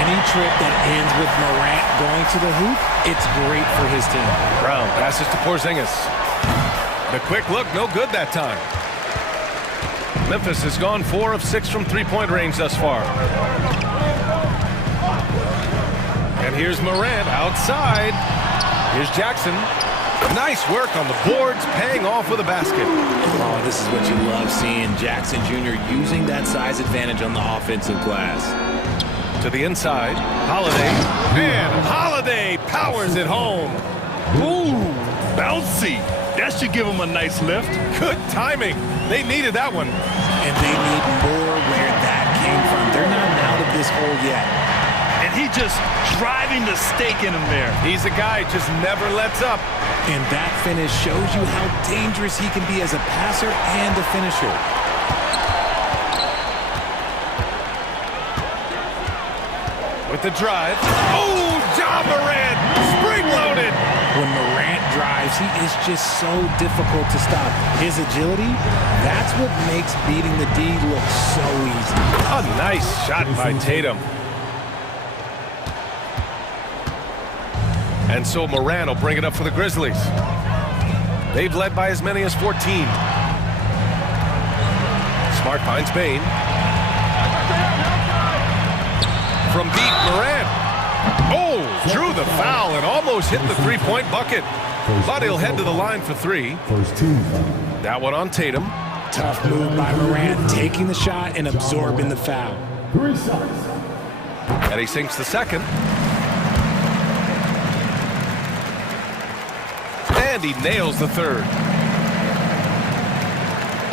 Any trip that ends with Morant going to the hoop, it's great for his team. Brown passes to Porzingis. The quick look, no good that time. Memphis has gone 4 of 6 from three-point range thus far. And here's Morant outside. Here's Jackson. Nice work on the boards, paying off with a basket. Oh, this is what you love seeing. Jackson Jr. using that size advantage on the offensive glass. To the inside, Holiday. And Holiday powers it home. Ooh, bouncy. That should give him a nice lift. Good timing. They needed that one. And they need more where that came from. They're not out of this hole yet. And he just driving the stake in him there. He's a guy just never lets up. And that finish shows you how dangerous he can be as a passer and a finisher. With the drive. Oh, Ja Morant, spring-loaded. When Morant drives, he is just so difficult to stop. His agility, that's what makes beating the D look so easy. A nice shot by Tatum. And so Morant will bring it up for the Grizzlies. They've led by as many as 14. Smart finds Bane. From deep, Morant. Oh, drew the foul and almost hit the three-point bucket. But he'll head to the line for three. That one on Tatum. Tough move by Morant, taking the shot and absorbing the foul. And he sinks the second. And he nails the third.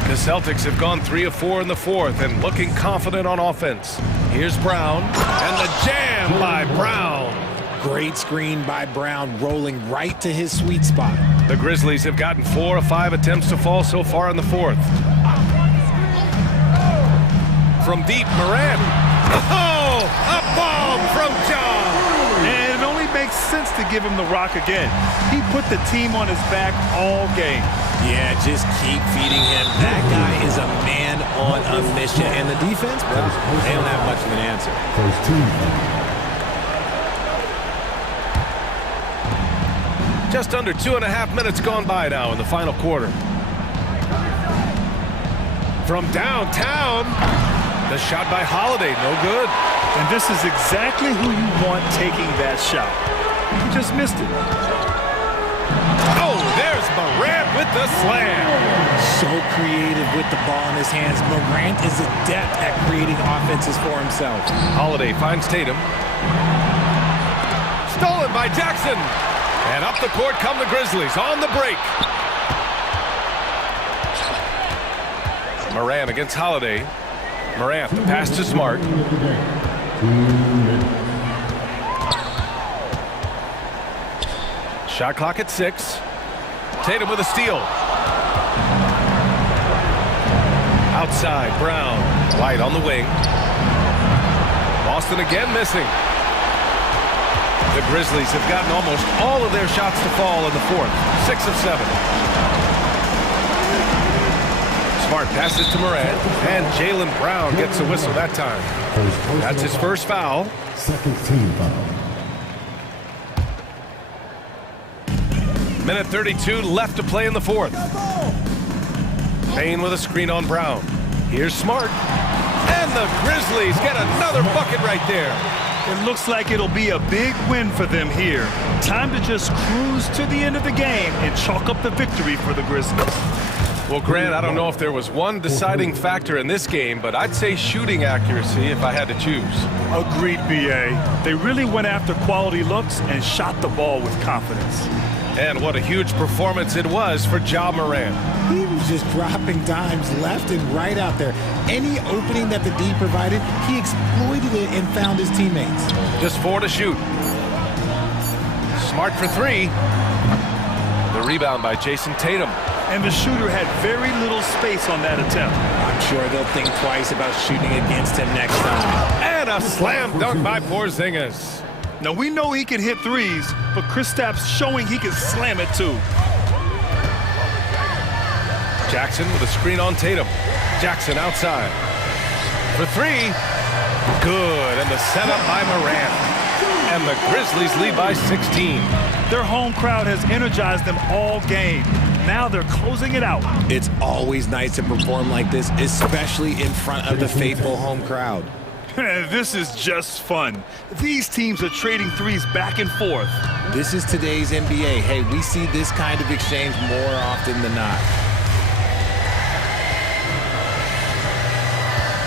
The Celtics have gone 3 of 4 in the fourth and looking confident on offense. Here's Brown, and the jam by Brown. Great screen by Brown, rolling right to his sweet spot. The Grizzlies have gotten 4 of 5 attempts to fall so far in the fourth. From deep, Morant. Oh, a bomb from John. And it only makes sense to give him the rock again. He put the team on his back all game. Yeah, just keep feeding him. That guy is a man on a mission. And the defense, well, they don't have much of an answer. Just under 2.5 minutes gone by now in the final quarter. From downtown, the shot by Holiday, no good. And this is exactly who you want taking that shot. He just missed it. Oh, there's Morant with the slam. So creative with the ball in his hands. Morant is adept at creating offenses for himself. Holiday finds Tatum. Stolen by Jackson. And up the court come the Grizzlies on the break. Morant against Holiday. Morant, the pass to Smart. Shot clock at 6. Tatum with a steal. Outside, Brown. White on the wing. Boston again missing. The Grizzlies have gotten almost all of their shots to fall in the fourth. 6 of 7. Smart passes to Morant, and Jaylen Brown gets a whistle that time. That's his first foul. Second team foul. Minute 32 left to play in the fourth. Payne with a screen on Brown. Here's Smart. And the Grizzlies get another bucket right there. It looks like it'll be a big win for them here. Time to just cruise to the end of the game and chalk up the victory for the Grizzlies. Well, Grant, I don't know if there was one deciding factor in this game, but I'd say shooting accuracy if I had to choose. Agreed, B.A. They really went after quality looks and shot the ball with confidence. And what a huge performance it was for Ja Morant. He was just dropping dimes left and right out there. Any opening that the D provided, he exploited it and found his teammates. Just 4 to shoot. Smart for 3. The rebound by Jason Tatum. And the shooter had very little space on that attempt. I'm sure they'll think twice about shooting against him next time. And a slam dunk by Porzingis. Now, we know he can hit threes, but Kristaps showing he can slam it too. Jackson with a screen on Tatum. Jackson outside. For 3. Good. And the setup by Morant. And the Grizzlies lead by 16. Their home crowd has energized them all game. Now they're closing it out. It's always nice to perform like this, especially in front of the faithful home crowd. This is just fun. These teams are trading threes back and forth. This is today's NBA. Hey, we see this kind of exchange more often than not.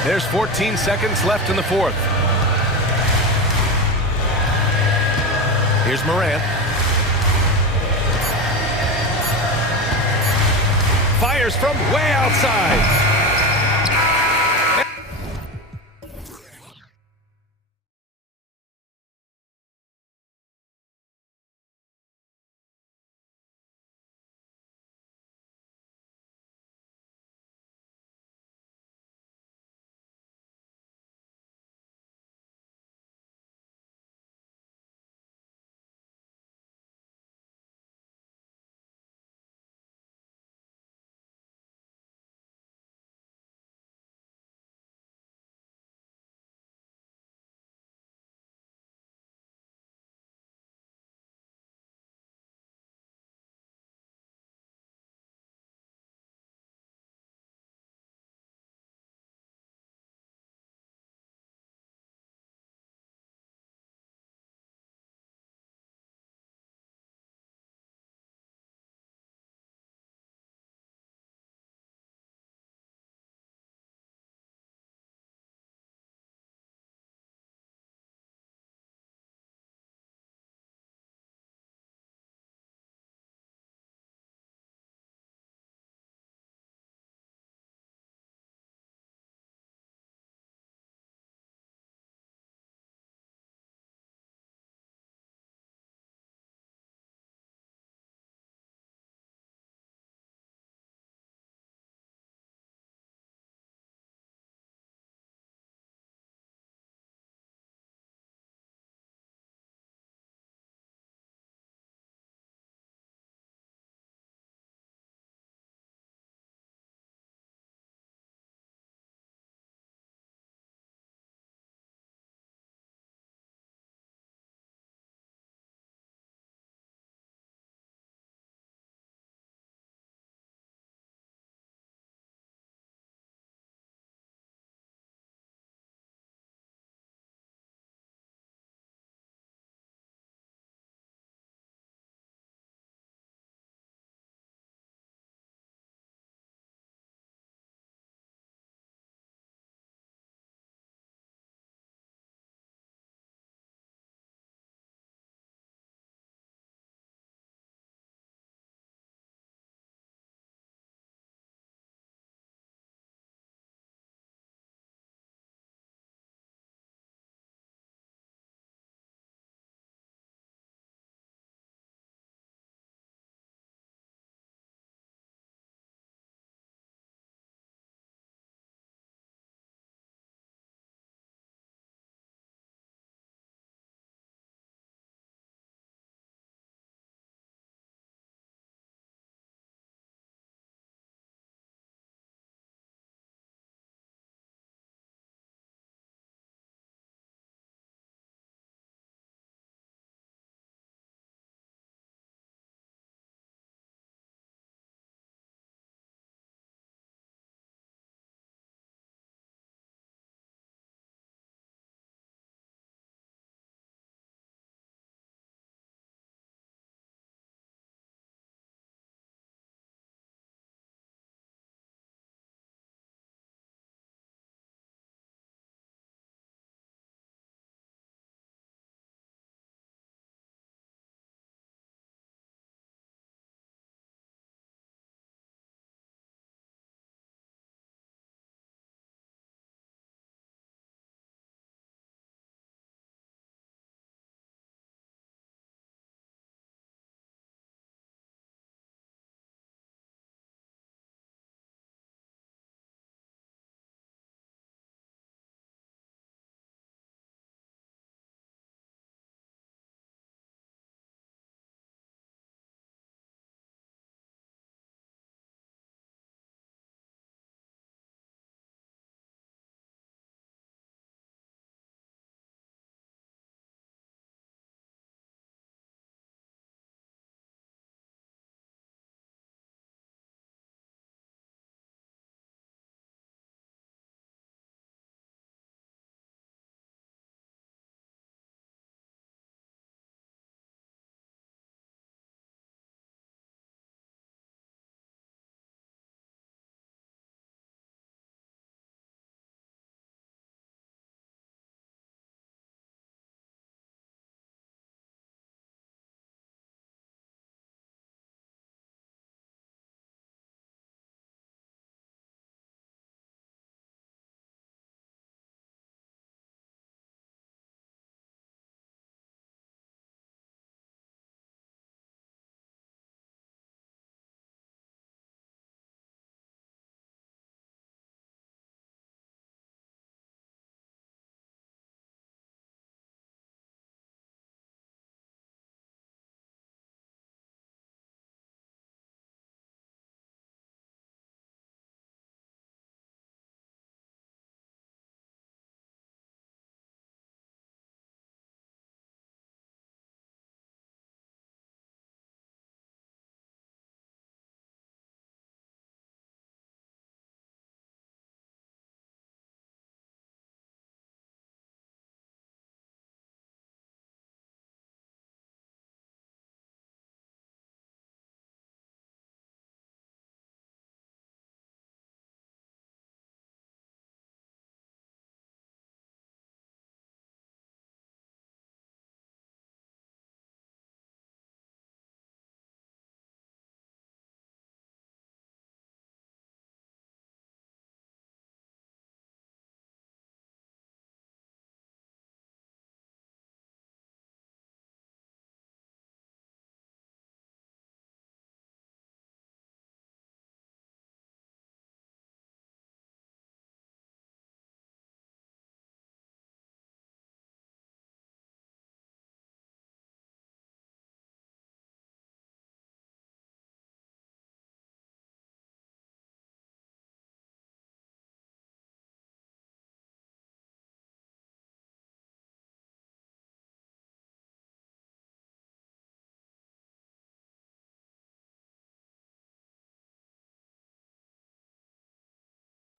There's 14 seconds left in the fourth. Here's Morant. Fires from way outside.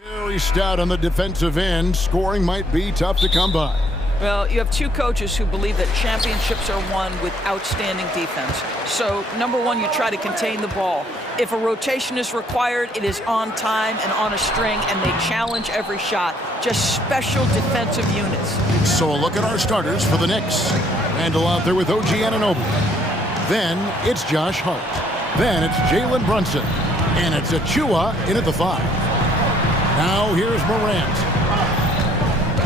Very stout on the defensive end. Scoring might be tough to come by. Well, you have two coaches who believe that championships are won with outstanding defense. So, number one, you try to contain the ball. If a rotation is required, it is on time and on a string, and they challenge every shot. Just special defensive units. So a look at our starters for the Knicks. Randall out there with OG Anunoby. Then it's Josh Hart. Then it's Jalen Brunson. And it's Achua in at the 5. Now here's Morant.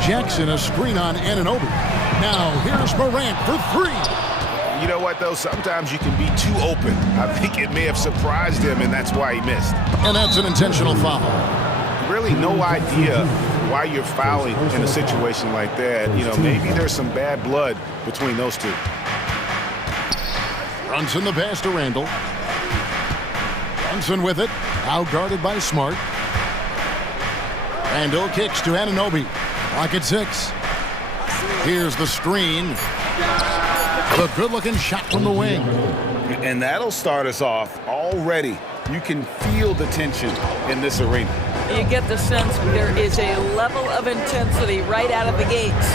Jackson, a screen on Anunoby. Now here's Morant for 3. You know what, though? Sometimes you can be too open. I think it may have surprised him, and that's why he missed. And that's an intentional foul. Really no idea why you're fouling in a situation like that. You know, maybe there's some bad blood between those two. Brunson the pass to Randall. Brunson with it. Now guarded by Smart. Randall kicks to Anunoby. Clock at 6. Here's the screen. The good-looking shot from the wing. And that'll start us off already. You can feel the tension in this arena. You get the sense there is a level of intensity right out of the gates.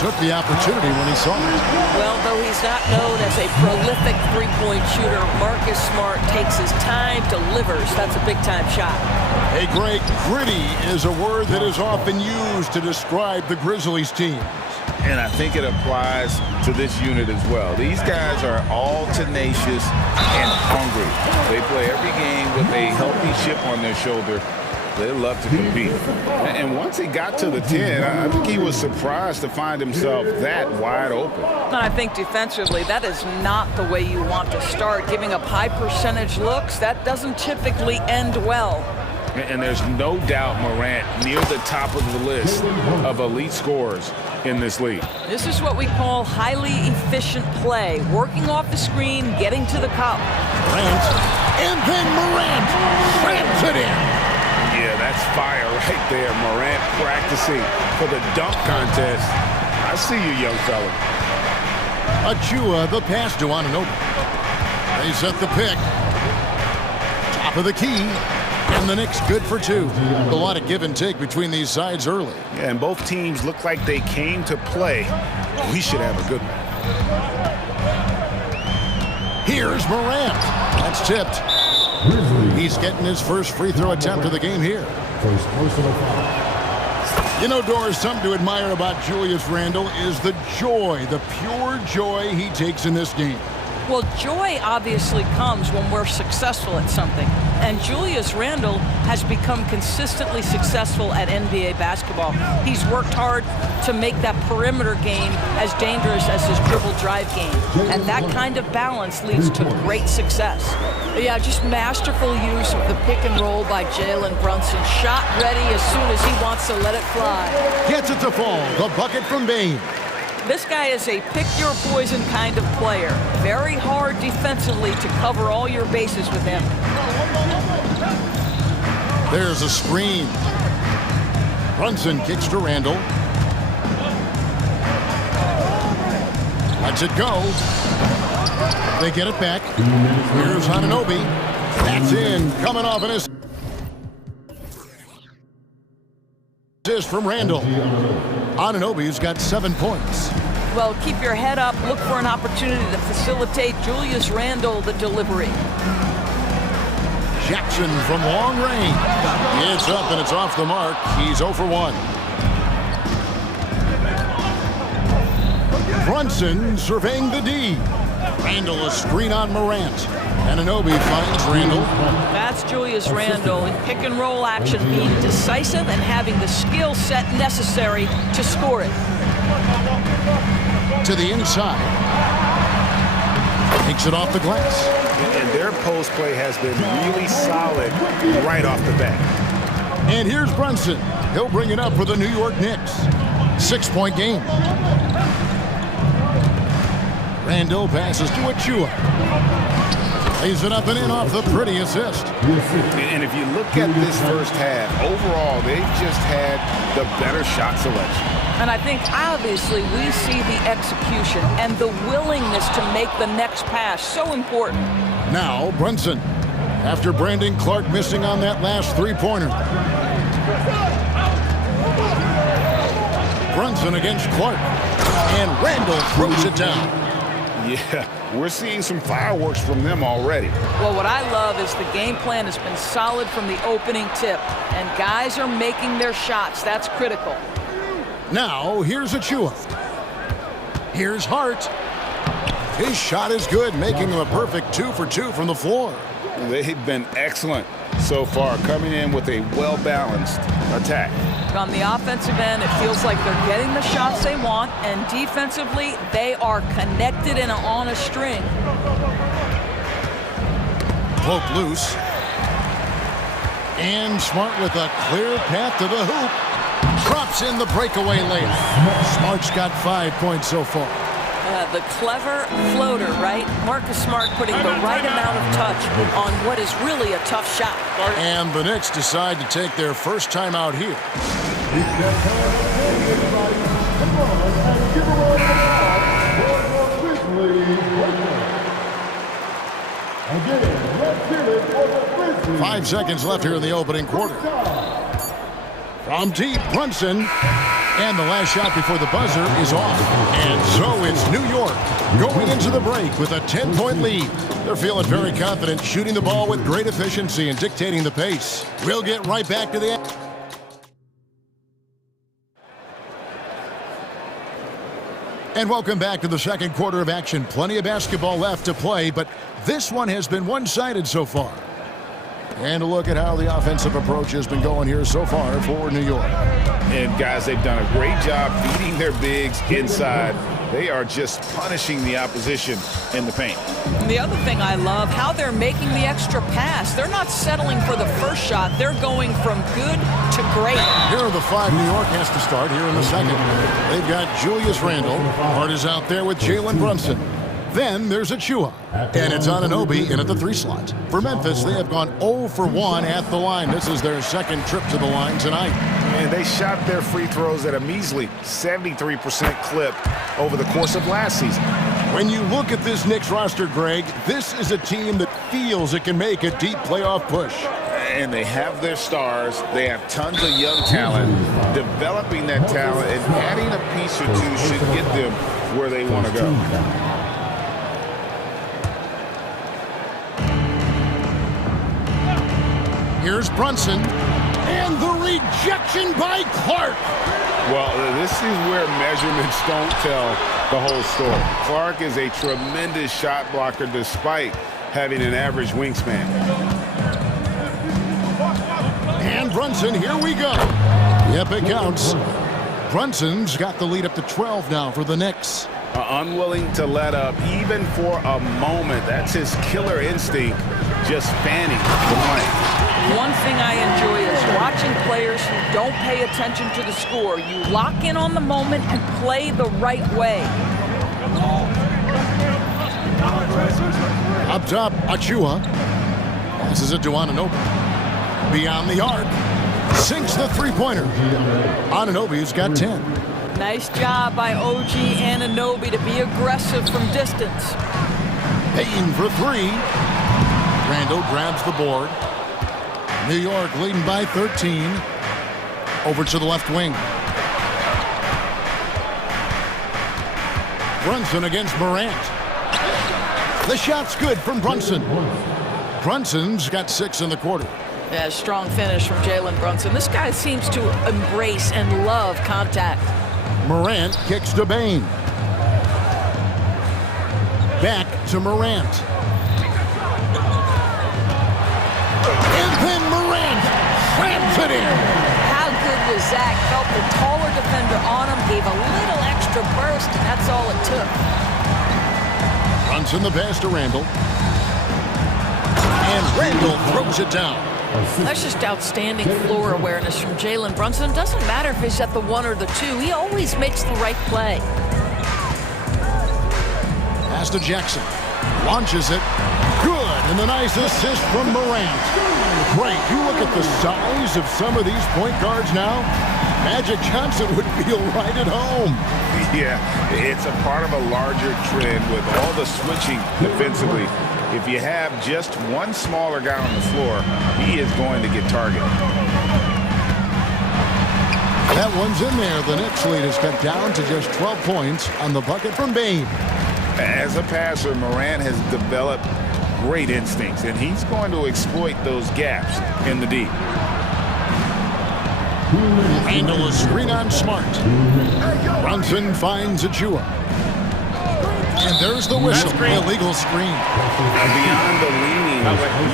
Took the opportunity when he saw it. Well, though he's not known as a prolific three-point shooter, Marcus Smart takes his time, delivers. That's a big-time shot. Hey, Greg, gritty is a word that is often used to describe the Grizzlies team. And I think it applies to this unit as well. These guys are all tenacious and hungry. They play every game with a healthy chip on their shoulder. They love to compete. And once he got to the 10, I think he was surprised to find himself that wide open. And I think defensively, that is not the way you want to start. Giving up high percentage looks, that doesn't typically end well. And there's no doubt Morant near the top of the list of elite scorers in this league. This is what we call highly efficient play. Working off the screen, getting to the cup. Morant, and then Morant slams it in. Yeah, that's fire right there. Morant practicing for the dunk contest. I see you, young fella. Achua, the pass to Anunoby. They set the pick. Top of the key. And the Knicks good for 2. A lot of give and take between these sides early. Yeah, and both teams look like they came to play. We should have a good one. Here's Morant. That's tipped. He's getting his first free throw attempt of the game here. You know, Doris, something to admire about Julius Randle is the joy, the pure joy he takes in this game. Well, joy obviously comes when we're successful at something. And Julius Randle has become consistently successful at NBA basketball. He's worked hard to make that perimeter game as dangerous as his dribble drive game. And that kind of balance leads to great success. Yeah, just masterful use of the pick and roll by Jalen Brunson. Shot ready as soon as he wants to let it fly. Gets it to fall. The bucket from Bane. This guy is a pick-your-poison kind of player. Very hard defensively to cover all your bases with him. There's a screen. Brunson kicks to Randle. Lets it go. They get it back. Here's Anunoby. That's in. Coming off an assist from Randle. Anunoby's got 7 points. Well, keep your head up. Look for an opportunity to facilitate Julius Randle the delivery. Jackson from long range. It's up and it's off the mark. He's 0 for 1. Brunson surveying the D. Randle a screen on Morant. Anunoby finds Randle. That's Julius Randle in pick and roll action, being decisive and having the skill set necessary to score it. To the inside. Takes it off the glass. And their post play has been really solid right off the bat. And here's Brunson. He'll bring it up for the New York Knicks. 6-point game. Randle passes to Achua. Lays it up and in off the pretty assist. And if you look at this first half, overall, they've just had the better shot selection. And I think, obviously, we see the execution and the willingness to make the next pass so important. Now, Brunson, after Brandon Clark missing on that last three-pointer. Brunson against Clark. And Randall throws it down. Yeah, we're seeing some fireworks from them already. Well, what I love is the game plan has been solid from the opening tip, and guys are making their shots. That's critical. Now, here's Achua. Here's Hart. His shot is good, making him a perfect 2 for 2 from the floor. They've been excellent so far, coming in with a well-balanced attack. On the offensive end, it feels like they're getting the shots they want, and defensively, they are connected and on a string. Poke loose. And Smart with a clear path to the hoop. Drops in the breakaway layup. Smart's got 5 points so far. The clever floater, right? Marcus Smart putting the right amount of touch on what is really a tough shot. And the Knicks decide to take their first time out here. Again, 5 seconds left here in the opening quarter. From deep, Brunson. And the last shot before the buzzer is off. And so it's New York going into the break with a 10-point lead. They're feeling very confident, shooting the ball with great efficiency and dictating the pace. We'll get right back to the end. And welcome back to the second quarter of action. Plenty of basketball left to play, but this one has been one-sided so far. And a look at how the offensive approach has been going here so far for New York. And guys, they've done a great job feeding their bigs inside. They are just punishing the opposition in the paint. And the other thing I love, how they're making the extra pass. They're not settling for the first shot. They're going from good to great. Here are the 5 New York has to start here in the second. They've got Julius Randle. Hart is out there with Jalen Brunson. Then there's Achua, and it's Anunoby in at the 3 slot. For Memphis, they have gone 0 for 1 at the line. This is their second trip to the line tonight. And they shot their free throws at a measly 73% clip over the course of last season. When you look at this Knicks roster, Greg, this is a team that feels it can make a deep playoff push. And they have their stars. They have tons of young talent. Developing that talent and adding a piece or two should get them where they want to go. Here's Brunson, and the rejection by Clark. Well, this is where measurements don't tell the whole story. Clark is a tremendous shot blocker despite having an average wingspan. And Brunson, here we go. Yep, it counts. Brunson's got the lead up to 12 now for the Knicks. Unwilling to let up even for a moment. That's his killer instinct, just fanning the blank. One thing I enjoy is watching players who don't pay attention to the score. You lock in on the moment and play the right way. Up top, Achua. Passes it to Anunoby. Beyond the arc. Sinks the three-pointer. Anunoby's got 10. Nice job by OG Anunoby to be aggressive from distance. Payton for 3. Randall grabs the board. New York leading by 13. Over to the left wing. Brunson against Morant. The shot's good from Brunson. Brunson's got 6 in the quarter. Yeah, strong finish from Jalen Brunson. This guy seems to embrace and love contact. Morant kicks to Bain. Back to Morant. And then Morant slams it in. How good was Zach? Felt the taller defender on him, gave a little extra burst, and that's all it took. Brunson the pass to Randall. And Randall throws it down. That's just outstanding floor awareness from Jalen Brunson. Doesn't matter if he's at the 1 or the 2. He always makes the right play. Pass to Jackson. Launches it. Good. And the nice assist from Morant. Great. You look at the size of some of these point guards now. Magic Johnson would feel right at home. Yeah, it's a part of a larger trend with all the switching defensively. If you have just one smaller guy on the floor, he is going to get targeted. That that one's in there. The Knicks lead is cut down to just 12 points on the bucket from Bane. As a passer, Morant has developed great instincts, and he's going to exploit those gaps in the D. Handle a screen on Smart. Brunson finds Achua. And there's the whistle. Illegal screen. Beyond the leaning,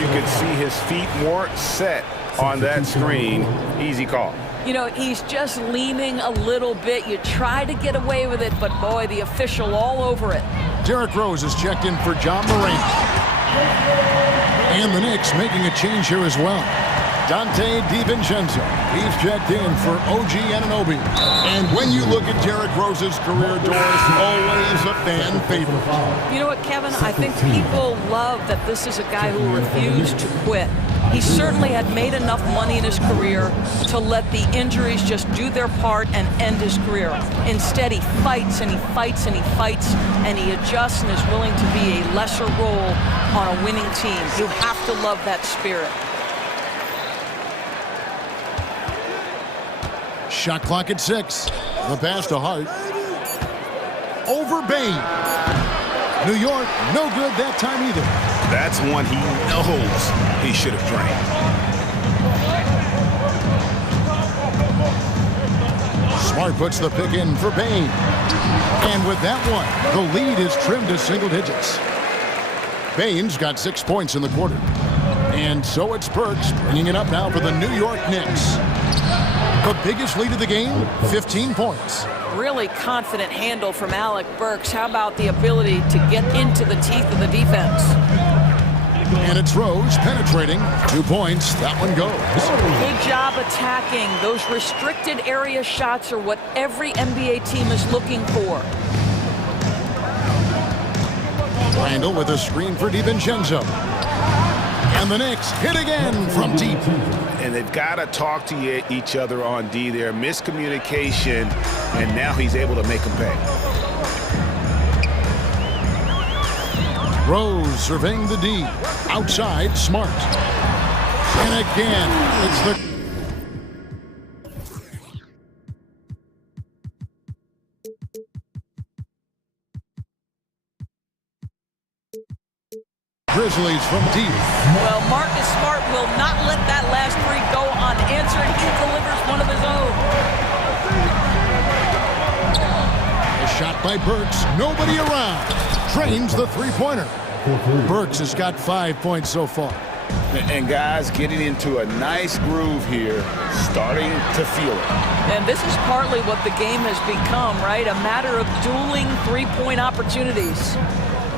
you could see his feet weren't set on that screen. Easy call. You know, he's just leaning a little bit. You try to get away with it, but boy, the official all over it. Derrick Rose is checked in for John Morant. And the Knicks making a change here as well. Dante DiVincenzo, he's checked in for OG Anunoby. And when you look at Derrick Rose's career, Doris, always a fan favorite. You know what, Kevin? I think people love that this is a guy who refused to quit. He certainly had made enough money in his career to let the injuries just do their part and end his career. Instead, he fights and he fights and he fights, and he adjusts and is willing to be a lesser role on a winning team. You have to love that spirit. Shot clock at 6. The pass to Hart. Over Bane. New York, no good that time either. That's one he knows he should have drained. Smart puts the pick in for Bane. And with that one, the lead is trimmed to single digits. Bane's got 6 points in the quarter. And so it's Burks bringing it up now for the New York Knicks. The biggest lead of the game, 15 points. Really confident handle from Alec Burks. How about the ability to get into the teeth of the defense? And it's Rose penetrating. 2 points. That one goes. Good job attacking. Those restricted area shots are what every NBA team is looking for. Randall with a screen for DiVincenzo. And the Knicks hit again from deep. And they've got to talk to each other on D there. Miscommunication, and now he's able to make them pay. Rose surveying the D. Outside, Smart. And again, it's the... Grizzlies from deep. Well, Marcus Smart will not let that last three go unanswered. He delivers one of his own. A shot by Burks. Nobody around. Trains the three-pointer. Burks has got 5 points so far. And guys getting into a nice groove here, starting to feel it. And this is partly what the game has become, right? A matter of dueling three-point opportunities.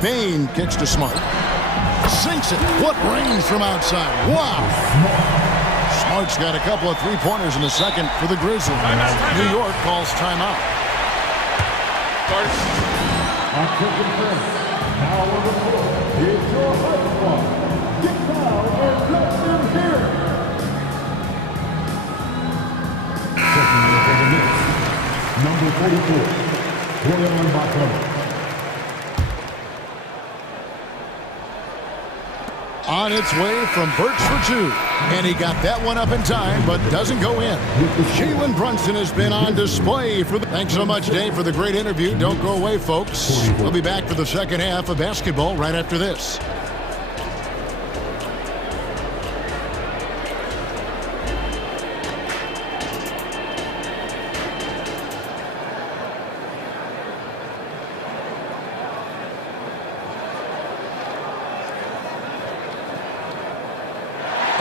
Bane kicks to Smart. Sinks it. What range from outside. Wow. Smart's got a couple of three-pointers in the second for the Grizzlies. New York calls timeout. Now on the floor is your high squad. Get down and let them hear it. Checking in for the Knicks, number 44, Boyan Butler. On its way from Burks for 2. And he got that one up in time, but doesn't go in. Jalen Brunson has been on display for the... Thanks so much, Dave, for the great interview. Don't go away, folks. We'll be back for the second half of basketball right after this.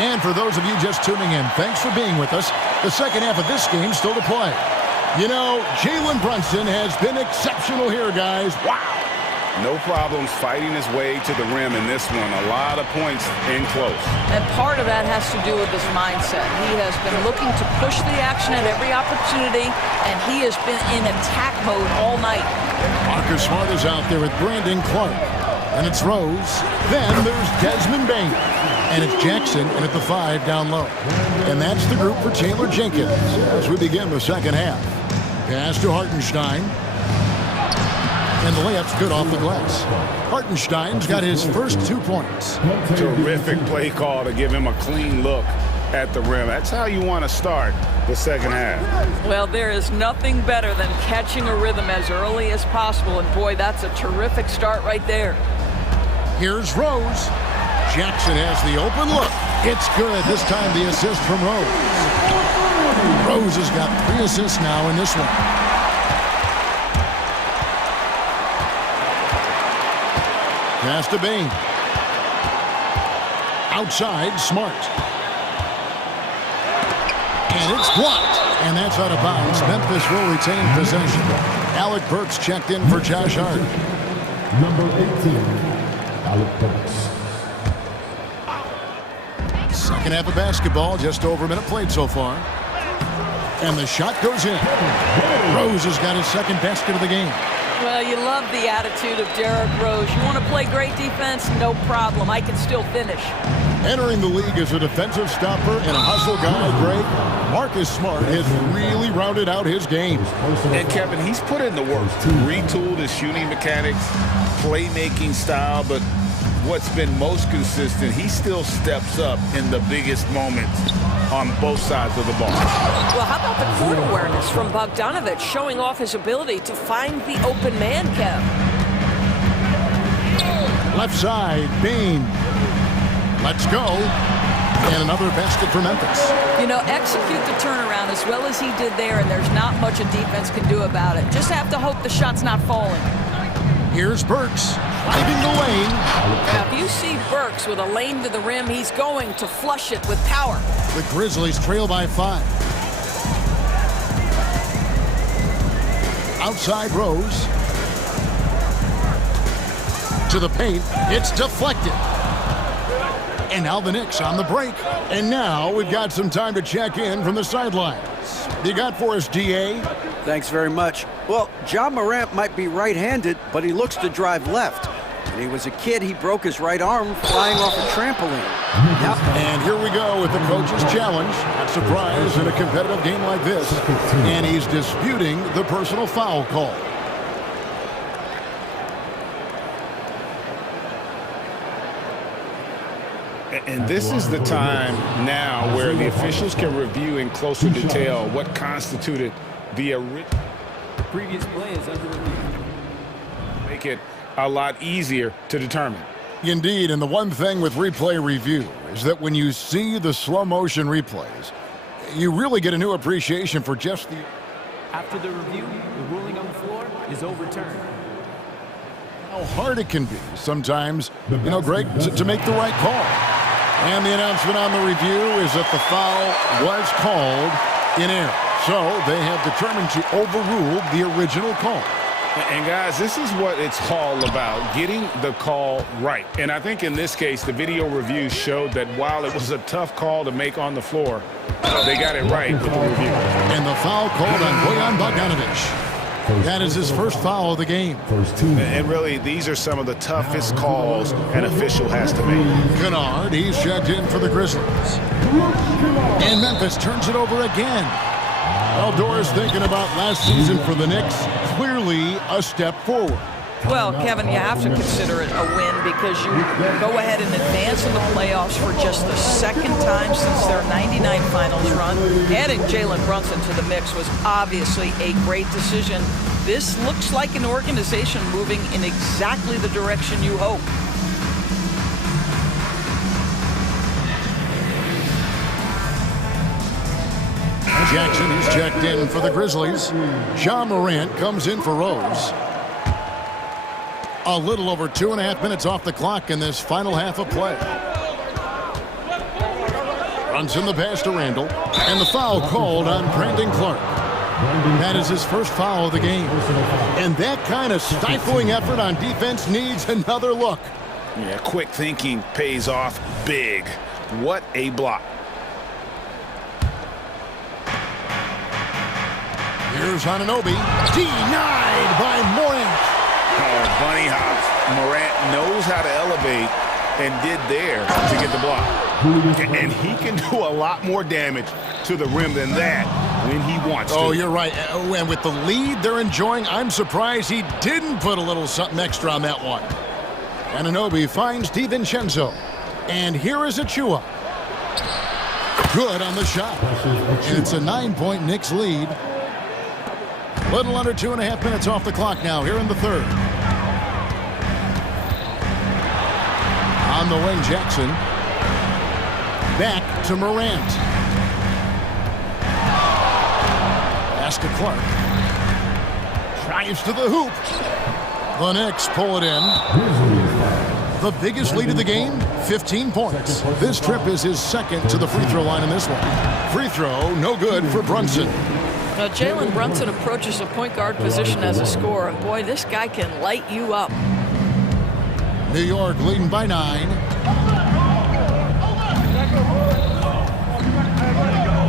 And for those of you just tuning in, thanks for being with us. The second half of this game still to play. You know, Jalen Brunson has been exceptional here, guys. Wow. No problems fighting his way to the rim in this one. A lot of points in close. And part of that has to do with his mindset. He has been looking to push the action at every opportunity, and he has been in attack mode all night. Marcus Smart is out there with Brandon Clark. And it's Rose. Then there's Desmond Bane. And it's Jackson in at the 5 down low. And that's the group for Taylor Jenkins as we begin the second half. Pass to Hartenstein. And the layup's good off the glass. Hartenstein's got his first 2 points. Terrific play call to give him a clean look at the rim. That's how you want to start the second half. Well, there is nothing better than catching a rhythm as early as possible, and boy, that's a terrific start right there. Here's Rose. Jackson has the open look. It's good. This time the assist from Rose. Rose has got 3 assists now in this one. Pass to Bain. Outside, Smart. And it's blocked. And that's out of bounds. Memphis will retain possession. Alec Burks checked in for Josh Hart. Number 18, Alec Burks. Second half of basketball, just over a minute played so far. And the shot goes in. Rose has got his second basket of the game. Well, you love the attitude of Derrick Rose. You want to play great defense? No problem. I can still finish. Entering the league as a defensive stopper and a hustle guy, Greg, Marcus Smart has really rounded out his game. And Kevin, he's put in the work, retooled his shooting mechanics, playmaking style, but what's been most consistent, he still steps up in the biggest moments on both sides of the ball. Well, how about the court awareness from Bogdanovic, showing off his ability to find the open man, Kev? Left side, Bain. Let's go. And another basket for Memphis. You know, execute the turnaround as well as he did there, and there's not much a defense can do about it. Just have to hope the shot's not falling. Here's Burks, driving the lane. Now, if you see Burks with a lane to the rim, he's going to flush it with power. The Grizzlies trail by 5. Outside Rose. To the paint. It's deflected. And now the Knicks on the break. And now we've got some time to check in from the sidelines. You got for us, D.A.? Thanks very much. Well, Ja Morant might be right-handed, but he looks to drive left. When he was a kid, he broke his right arm flying off a trampoline. Now, and here we go with the coach's challenge. Not surprised in a competitive game like this. And he's disputing the personal foul call. And this is the time now where the officials can review in closer detail what constituted the previous play is under review. Make it a lot easier to determine. Indeed, and the one thing with replay review is that when you see the slow motion replays, you really get a new appreciation for just the... After the review, the ruling on the floor is overturned. How hard it can be sometimes, you know, Greg, to make the right call. And the announcement on the review is that the foul was called in error. So they have determined to overrule the original call. And guys, this is what it's all about, getting the call right. And I think in this case, the video review showed that while it was a tough call to make on the floor, they got it right with the review. And the foul called on Bojan Bogdanovic. That is his first foul of the game. And really, these are some of the toughest calls an official has to make. Kennard, he's checked in for the Grizzlies. And Memphis turns it over again. Eldor's thinking about last season for the Knicks. Clearly a step forward. Well, Kevin, you have to consider it a win because you go ahead and advance in the playoffs for just the second time since their '99 finals run. Adding Jalen Brunson to the mix was obviously a great decision. This looks like an organization moving in exactly the direction you hope. Jackson is checked in for the Grizzlies. Ja Morant comes in for Rose. A little over 2.5 minutes off the clock in this final half of play. Runs in the pass to Randall. And the foul called on Brandon Clark. That is his first foul of the game. And that kind of stifling effort on defense needs another look. Yeah, quick thinking pays off big. What a block. Here's Anunoby. Denied by Morant. Oh, bunny hops. Morant knows how to elevate and did there to get the block. And he can do a lot more damage to the rim than that when he wants to. Oh, you're right. And with the lead they're enjoying, I'm surprised he didn't put a little something extra on that one. Anunoby finds DiVincenzo. And here is Achua. Good on the shot. And it's a 9-point Knicks lead. Little under 2.5 minutes off the clock now here in the third. On the wing, Jackson. Back to Morant. Pass to Clark. Drives to the hoop. The Knicks pull it in. The biggest lead of the game, 15 points. This trip is his second to the free throw line in this one. Free throw, no good for Brunson. Now, Jalen Brunson approaches a point guard position as a scorer, and boy, this guy can light you up. New York leading by 9.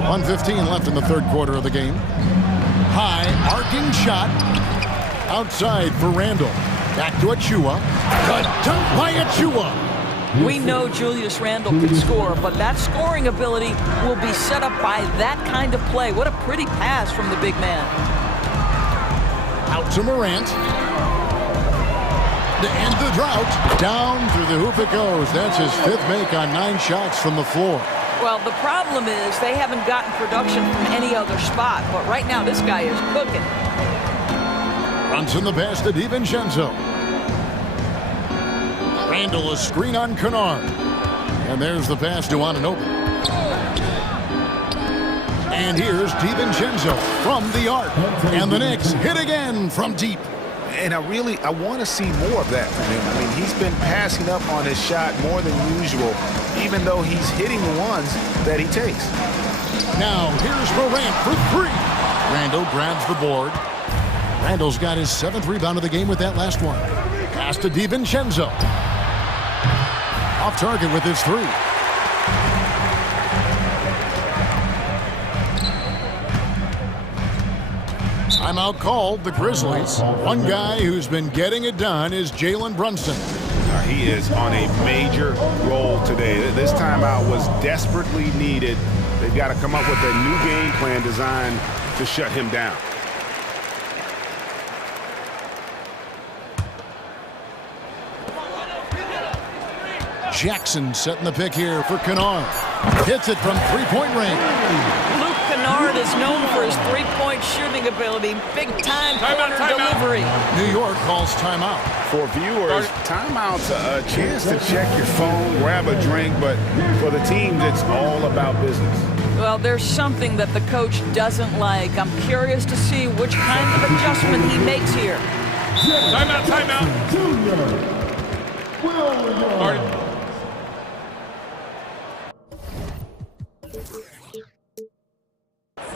1:15 left in the third quarter of the game. High, arcing shot. Outside for Randall. Back to Achua. Good dunk by Achua. We know Julius Randle can score, but that scoring ability will be set up by that kind of play. What a pretty pass from the big man. Out to Morant. To end the drought. Down through the hoop it goes. That's his 5th make on 9 shots from the floor. Well, the problem is they haven't gotten production from any other spot, but right now this guy is cooking. Brunson the pass to DiVincenzo. Randall a screen on Kennard. And there's the pass to Anunoby. And here's DiVincenzo from the arc. And the Knicks hit again from deep. And I want to see more of that from him. I mean, he's been passing up on his shot more than usual, even though he's hitting the ones that he takes. Now, here's Morant for 3. Randall grabs the board. Randall's got his 7th rebound of the game with that last one. Pass to DiVincenzo. Off target with his 3. Timeout called, the Grizzlies. One guy who's been getting it done is Jalen Brunson. He is on a major role today. This timeout was desperately needed. They've got to come up with a new game plan designed to shut him down. Jackson setting the pick here for Kennard. Hits it from 3-point range. Luke Kennard is known for his 3-point shooting ability. Big-time corner delivery. New York calls timeout. For viewers, timeout's a chance to check your phone, grab a drink, but for the teams, it's all about business. Well, there's something that the coach doesn't like. I'm curious to see which kind of adjustment he makes here. Timeout, timeout.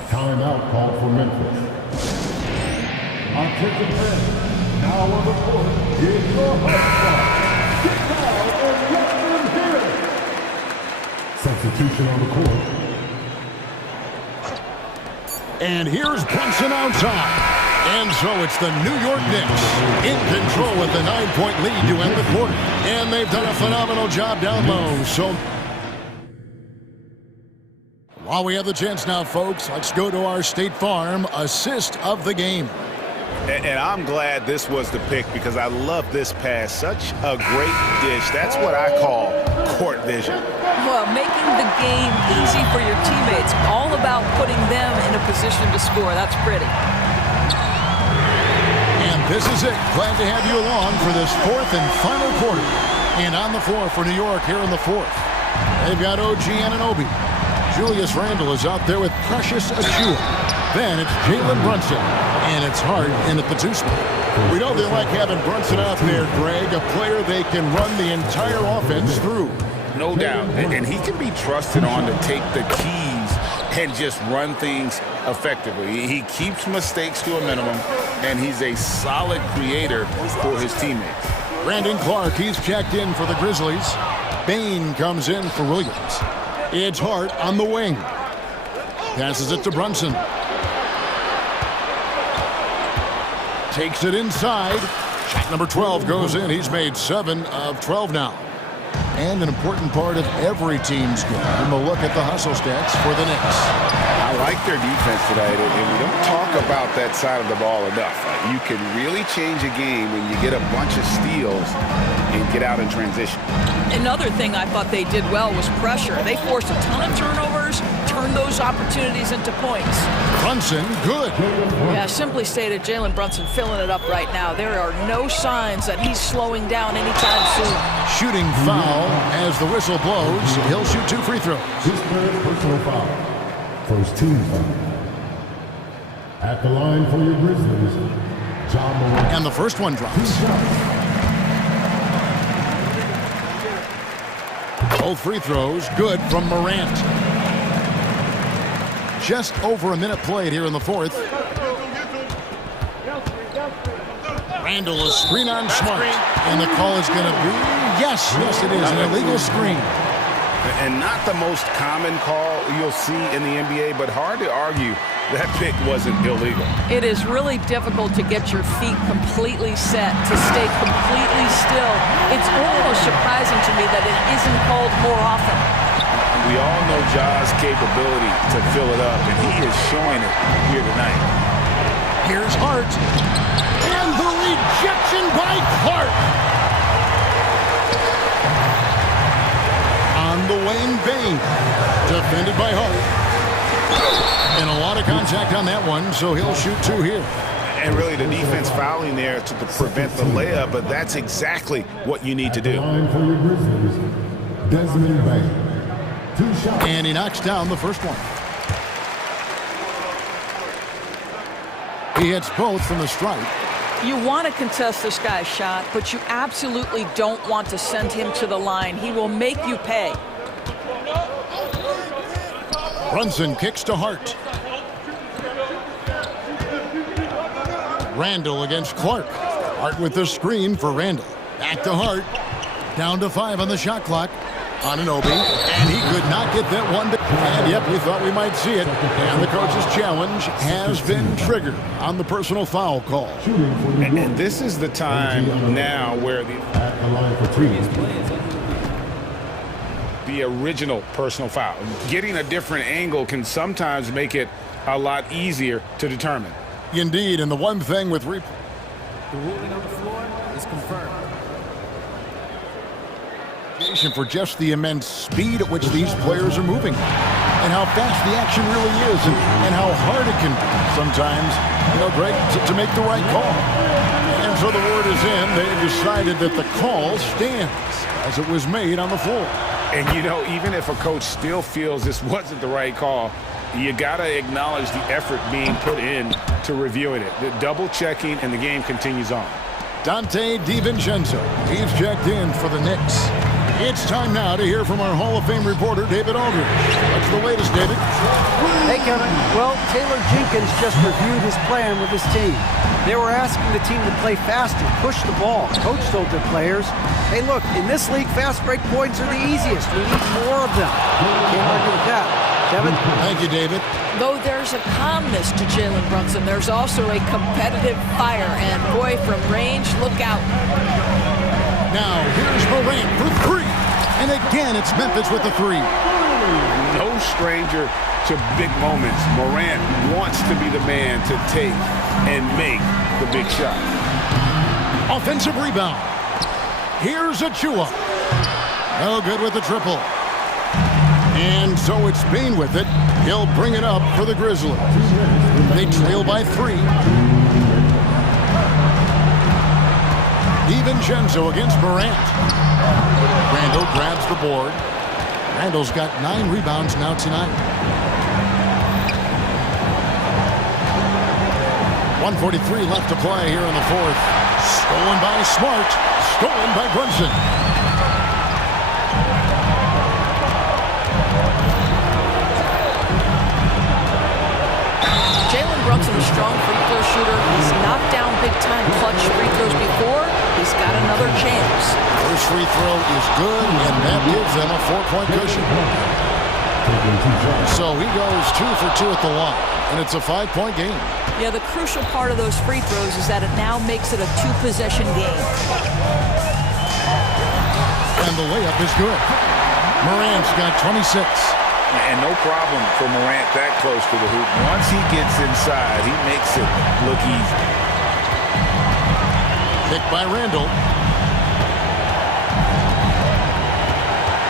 Timeout called for Memphis. Offensive end. Now on the court is your husband. Get down and let them hear it. Substitution on the court. And here's Brunson outside. And so it's the New York Knicks in control with the 9-point lead to end the quarter. And they've done a phenomenal job down low. So while we have the chance now, folks, let's go to our State Farm assist of the game. And I'm glad this was the pick because I love this pass. Such a great dish. That's what I call court vision. Well, making the game easy for your teammates. All about putting them in a position to score. That's pretty. And this is it. Glad to have you along for this 4th and final quarter. And on the floor for New York here in the 4th. They've got OG Anunoby. Julius Randle is out there with Precious Achua. Then it's Jalen Brunson. And it's Hart in at the 2 spot. We know they like having Brunson out there, Greg, a player they can run the entire offense through. No doubt. And he can be trusted on to take the keys and just run things effectively. He keeps mistakes to a minimum, and he's a solid creator for his teammates. Brandon Clark, he's checked in for the Grizzlies. Bain comes in for Williams. It's Hart on the wing. Passes it to Brunson. Takes it inside. Shot number 12 goes in. He's made 7 of 12 now. and an important part of every team's game. And we'll look at the hustle stats for the Knicks. I like their defense tonight, and we don't talk about that side of the ball enough. You can really change a game when you get a bunch of steals and get out in transition. Another thing I thought they did well was pressure. They forced a ton of turnovers, turned those opportunities into points. Brunson, good. Yeah, simply stated, Jalen Brunson filling it up right now. There are no signs that he's slowing down anytime soon. Shooting foul as the whistle blows. He'll shoot 2 free throws. His third personal foul. First team foul. At the line for your Grizzlies, John Morant. And the first one drops. Both free throws good from Morant. Just over a minute played here in the fourth. Randall, a screen on Smart. And the call is going to be, yes, it is, an illegal screen. And not the most common call you'll see in the NBA, but hard to argue that pick wasn't illegal. It is really difficult to get your feet completely set, to stay completely still. It's almost surprising to me that it isn't called more often. We all know Ja's capability to fill it up, and he is showing it here tonight. Here's Hart. And the rejection by Clark. On the Wayne Bain. Defended by Hart. And a lot of contact on that one, so he'll shoot 2 here. And really the defense fouling there to prevent the layup, but that's exactly what you need to do. For your Grizzlies, Desmond Bain. 2 shots. And he knocks down the first one. He hits both from the stripe. You want to contest this guy's shot, but you absolutely don't want to send him to the line. He will make you pay. Brunson kicks to Hart. Randall against Clark. Hart with the screen for Randall. Back to Hart. Down to 5 on the shot clock. Anunoby, and he could not get that one. And yep, we thought we might see it. And the coach's challenge has been triggered on the personal foul call. And this is the time now where the original personal foul. Getting a different angle can sometimes make it a lot easier to determine. Indeed, and the one thing with the ruling on the floor is confirmed. For just the immense speed at which these players are moving and how fast the action really is and how hard it can be sometimes, Greg, to make the right call. And so the word is in. They've decided that the call stands as it was made on the floor. And, even if a coach still feels this wasn't the right call, you got to acknowledge the effort being put in to reviewing it. The double checking, and the game continues on. Dante DiVincenzo, he's checked in for the Knicks. It's time now to hear from our Hall of Fame reporter, David Aldridge. What's the latest, David? Hey, Kevin. Well, Taylor Jenkins just reviewed his plan with his team. They were asking the team to play fast and push the ball. Coach told their players, hey, look, in this league, fast break points are the easiest. We need more of them. Can't argue with that. Kevin? Thank you, David. Though there's a calmness to Jalen Brunson, there's also a competitive fire. And, boy, from range, look out. Now, here's Morant for 3. And again, it's Memphis with the 3. No stranger to big moments. Morant wants to be the man to take and make the big shot. Offensive rebound. Here's Achua. No good with the triple. And so it's Bain with it. He'll bring it up for the Grizzlies. They trail by 3. DiVincenzo against Morant. Randall grabs the board. Randall's got 9 rebounds now tonight. 1:43 left to play here in the fourth. Stolen by Smart. Stolen by Brunson. Jalen Brunson, a strong free throw shooter. He's knocked down big-time clutch free throws before. He's got another chance. First free throw is good, and that gives them a 4-point cushion. So he goes 2 for 2 at the line, and it's a 5-point game. Yeah, the crucial part of those free throws is that it now makes it a 2-possession game. And the layup is good. Morant's got 26. And no problem for Morant that close to the hoop. Once he gets inside, he makes it look easy. Picked by Randall.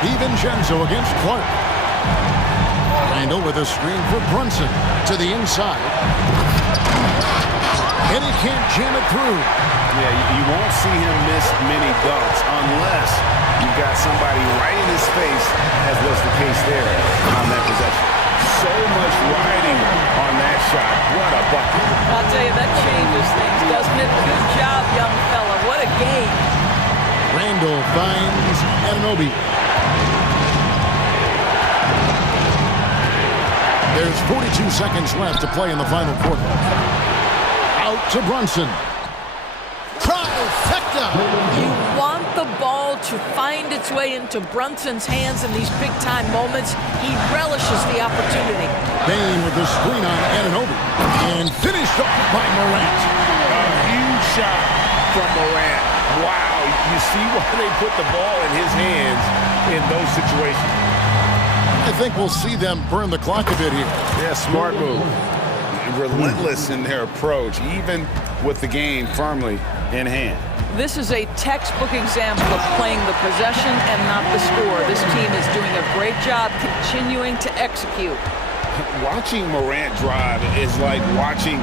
DiVincenzo against Clark. Randall with a screen for Brunson to the inside. And he can't jam it through. Yeah, you won't see him miss many dunks unless you've got somebody right in his face, as was the case there on that possession. So much riding on that shot. What a bucket. I'll tell you, that changes things, doesn't it? Good job, young fella. What a game. Randall finds Anunoby. There's 42 seconds left to play in the final quarter. Out to Brunson. Trifecta! You want the ball to find its way into Brunson's hands in these big-time moments. He relishes the opportunity. Bain with the screen on Anunoby. And finished off by Morant. A huge shot from Morant. Wow, you see why they put the ball in his hands in those situations. I think we'll see them burn the clock a bit here. Yeah, smart move. Relentless in their approach, even with the game firmly in hand. This is a textbook example of playing the possession and not the score. This team is doing a great job continuing to execute. Watching Morant drive is like watching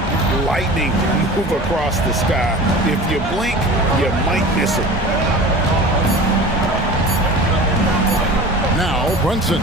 lightning move across the sky. If you blink, you might miss it. Now Brunson.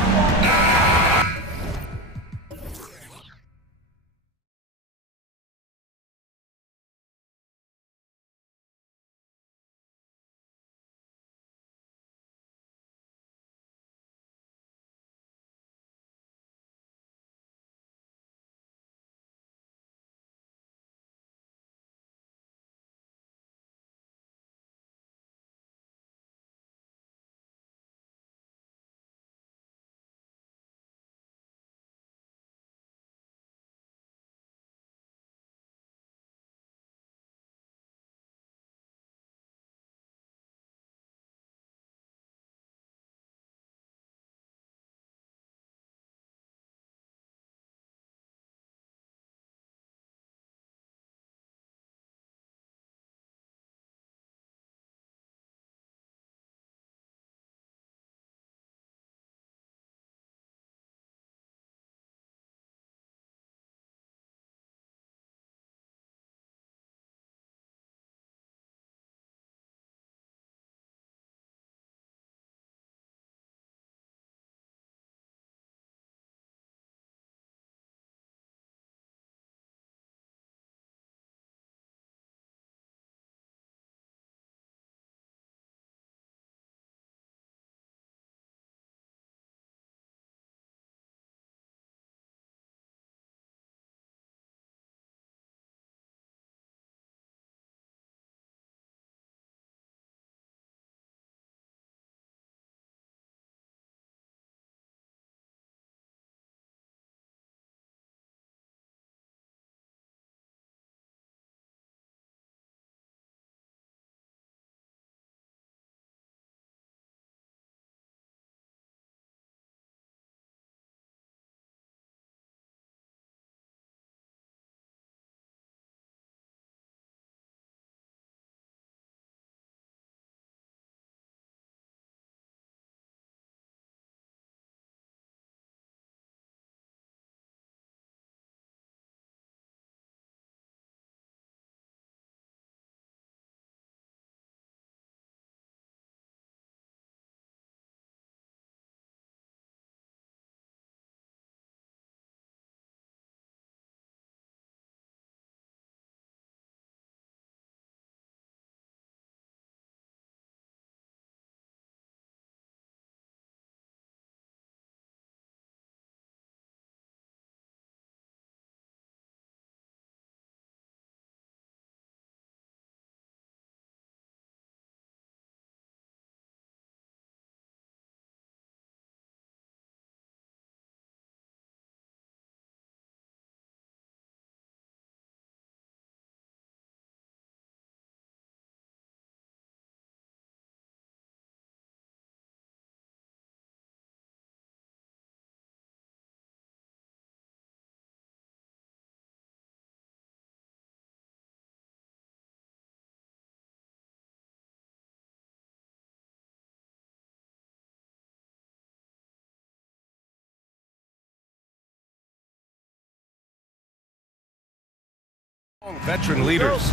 Veteran leaders.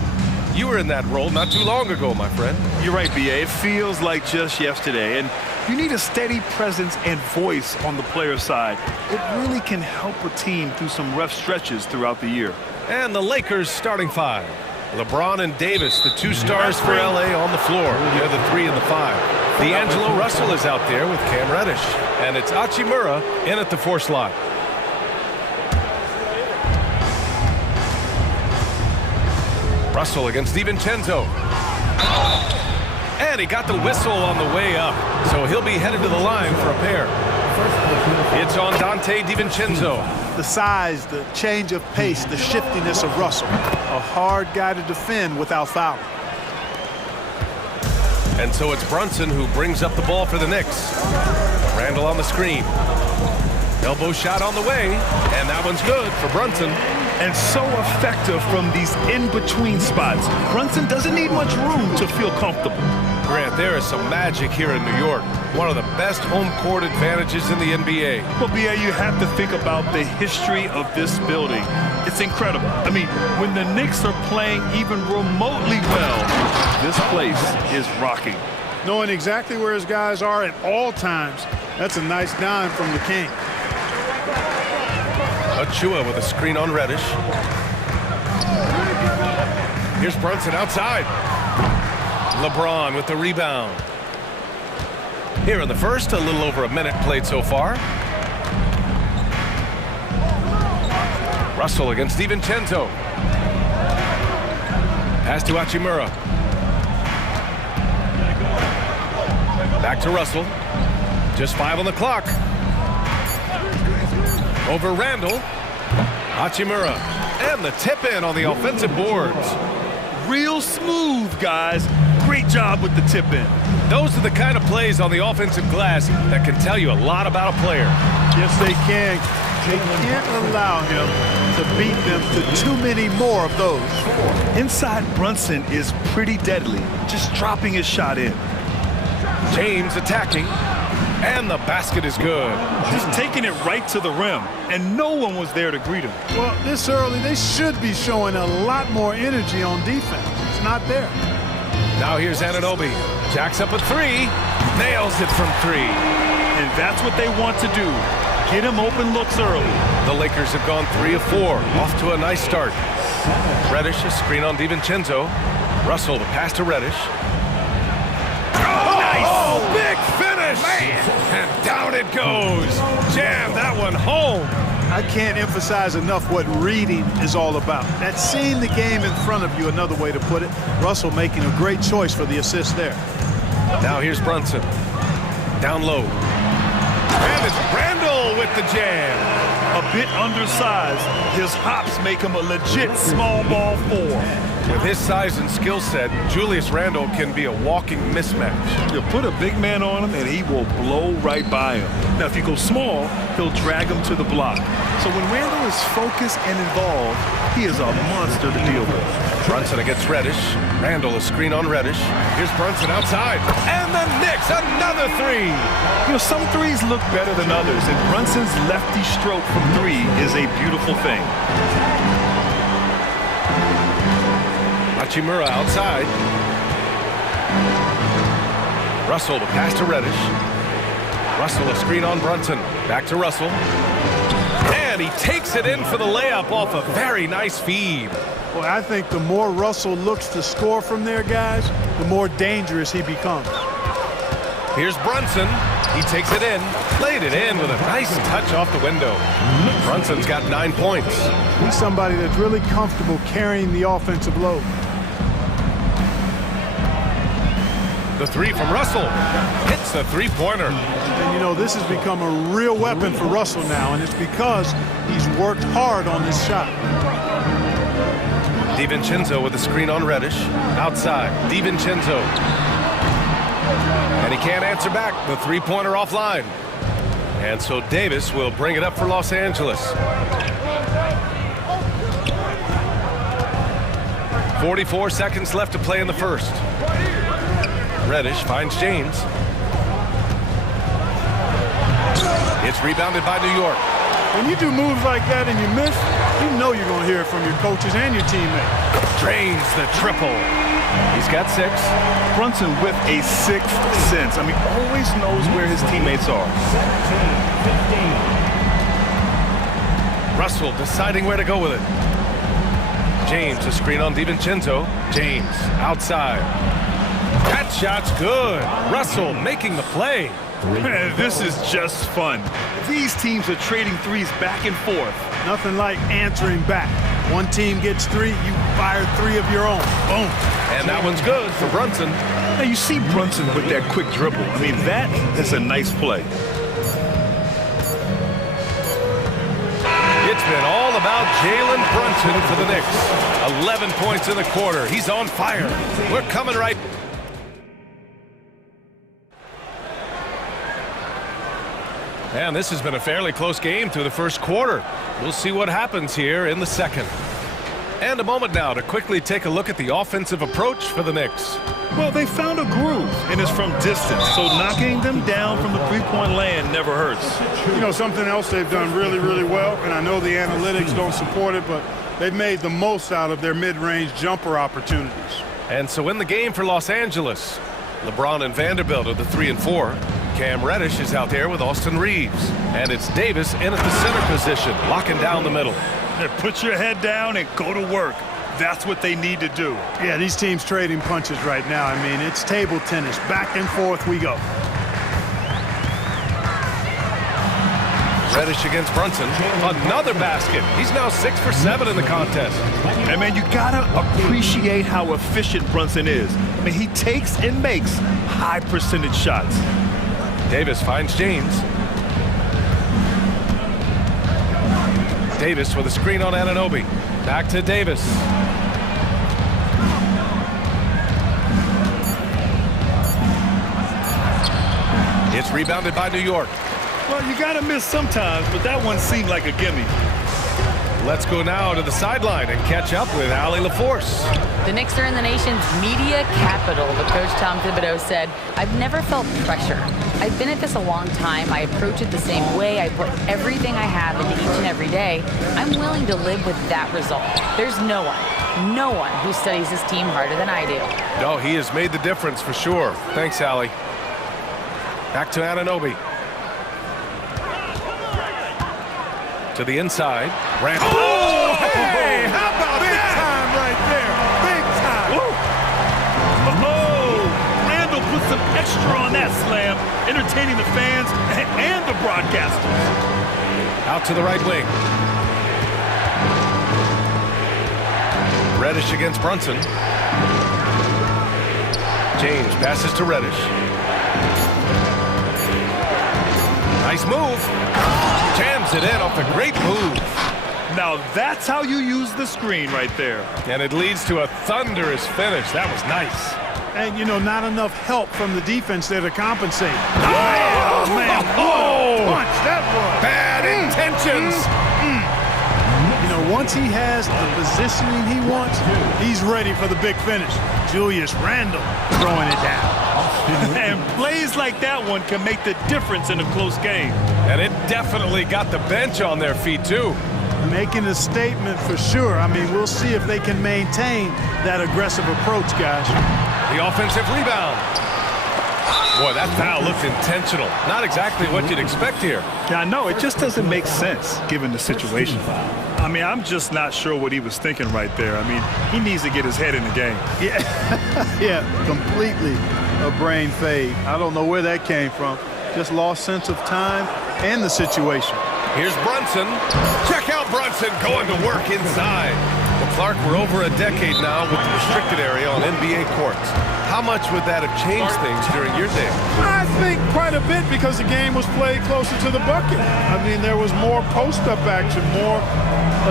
You were in that role not too long ago, my friend. You're right, B.A. It feels like just yesterday. And you need a steady presence and voice on the player side. It really can help a team through some rough stretches throughout the year. And the Lakers starting five. LeBron and Davis, the two stars for L.A. on the floor. They're the 3 and the 5. D'Angelo Russell is out there with Cam Reddish. And it's Hachimura in at the 4 slot. Russell against DiVincenzo. And he got the whistle on the way up. So he'll be headed to the line for a pair. It's on Dante DiVincenzo. The size, the change of pace, the shiftiness of Russell. A hard guy to defend without fouling. And so it's Brunson who brings up the ball for the Knicks. Randall on the screen. Elbow shot on the way, and that one's good for Brunson. And so effective from these in-between spots. Brunson doesn't need much room to feel comfortable. Grant, there is some magic here in New York. One of the best home court advantages in the NBA. Well, B.A., you have to think about the history of this building. It's incredible. I mean, when the Knicks are playing even remotely well, this place is rocking. Knowing exactly where his guys are at all times, that's a nice dime from the King. Achua with a screen on Reddish. Here's Brunson outside. LeBron with the rebound. Here in the first, a little over a minute played so far. Russell against DiVincenzo. Pass to Hachimura. Back to Russell. Just 5 on the clock. Over Randall. Hachimura. And the tip in on the offensive boards. Real smooth, guys. Great job with the tip in. Those are the kind of plays on the offensive glass that can tell you a lot about a player. Yes, they can. They can't allow him to beat them to too many more of those. Inside Brunson is pretty deadly, just dropping his shot in. James attacking, and the basket is good. Just taking it right to the rim, and no one was there to greet him. Well, this early, they should be showing a lot more energy on defense. It's not there. Now here's Anunoby. Jacks up a 3, nails it from 3. And that's what they want to do. Get him open looks early. The Lakers have gone 3 of 4, off to a nice start. Reddish, a screen on DiVincenzo. Russell, the pass to Reddish. Oh, nice! Oh, big finish! Man. And down it goes. Jam that one home. I can't emphasize enough what reading is all about. That's seeing the game in front of you, another way to put it. Russell making a great choice for the assist there. Now here's Brunson. Down low. And it's Randall with the jam. A bit undersized, his hops make him a legit small ball 4. With his size and skill set, Julius Randle can be a walking mismatch. You put a big man on him and he will blow right by him. Now, if you go small, he'll drag him to the block. So when Randle is focused and involved, he is a monster to deal with. Brunson against Reddish. Randle, a screen on Reddish. Here's Brunson outside. And the Knicks, another 3. You know, some threes look better than others, and Brunson's lefty stroke from 3 is a beautiful thing. Hachimura outside. Russell, the pass to Reddish. Russell, a screen on Brunson. Back to Russell. And he takes it in for the layup off a very nice feed. Well, I think the more Russell looks to score from there, guys, the more dangerous he becomes. Here's Brunson. He takes it in, laid it in with a nice touch off the window. Brunson's got 9 points. He's somebody that's really comfortable carrying the offensive load. The 3 from Russell hits the three-pointer. And, you know, this has become a real weapon for Russell now, and it's because he's worked hard on this shot. DiVincenzo with a screen on Reddish. Outside, DiVincenzo. And he can't answer back. The three-pointer offline. And so Davis will bring it up for Los Angeles. 44 seconds left to play in the first. Reddish finds James. It's rebounded by New York. When you do moves like that and you miss, you know you're going to hear it from your coaches and your teammates. Drains the triple. He's got 6. Brunson with a sixth sense. I mean, always knows where his teammates are. 17-15. Russell deciding where to go with it. James, a screen on DiVincenzo. James, outside. That shot's good. Russell making the play. Man, this is just fun. These teams are trading threes back and forth. Nothing like answering back. One team gets 3, you fire 3 of your own. Boom. And that one's good for Brunson. Now you see Brunson with that quick dribble. I mean, that is a nice play. It's been all about Jalen Brunson for the Knicks. 11 points in the quarter. He's on fire. We're coming right. And this has been a fairly close game through the first quarter. We'll see what happens here in the second. And a moment now to quickly take a look at the offensive approach for the Knicks. Well, they found a groove, and it's from distance, so knocking them down from the three-point land never hurts. You know, something else they've done really, really well, and I know the analytics don't support it, but they've made the most out of their mid-range jumper opportunities. And so in the game for Los Angeles, LeBron and Vanderbilt are the 3 and 4. Cam Reddish is out there with Austin Reeves. And it's Davis in at the center position, locking down the middle. Put your head down and go to work. That's what they need to do. Yeah, these teams trading punches right now. I mean, it's table tennis. Back and forth we go. Reddish against Brunson. Another basket. He's now 6 for 7 in the contest. And, man, you got to appreciate how efficient Brunson is. I mean, he takes and makes high-percentage shots. Davis finds James. Davis with a screen on Anunoby. Back to Davis. It's rebounded by New York. Well, you got to miss sometimes, but that one seemed like a gimme. Let's go now to the sideline and catch up with Allie LaForce. The Knicks are in the nation's media capital, but Coach Tom Thibodeau said, I've never felt pressure. I've been at this a long time. I approach it the same way. I put everything I have into each and every day. I'm willing to live with that result. There's no one who studies this team harder than I do. No, he has made the difference for sure. Thanks, Allie. Back to Anunoby. To the inside. Randall. Oh, hey, how about big time right there? Big time. Oh, Randall put some extra on that slam, entertaining the fans and the broadcasters. Out to the right wing. Reddish against Brunson. James passes to Reddish. Nice move. Jams it in off a great move. Now that's how you use the screen right there. And it leads to a thunderous finish. That was nice. And, you know, not enough help from the defense there to compensate. Oh, man. Whoa. Punch, that was. Bad intentions. You know, once he has the positioning he wants, he's ready for the big finish. Julius Randle throwing it down. And plays like that one can make the difference in a close game. And it definitely got the bench on their feet, too. Making a statement for sure. I mean, we'll see if they can maintain that aggressive approach, guys. The offensive rebound. Boy, that foul looked intentional. Not exactly what you'd expect here. Yeah, I know. It just doesn't make sense given the situation. I mean, I'm just not sure what he was thinking right there. I mean, he needs to get his head in the game. Yeah, yeah, completely a brain fade. I don't know where that came from. Just lost sense of time and the situation. Here's Brunson. Check out Brunson going to work inside. Well, Clark, we're over a decade now with the restricted area on NBA courts. How much would that have changed things during your day? I think quite a bit because the game was played closer to the bucket. I mean, there was more post-up action, more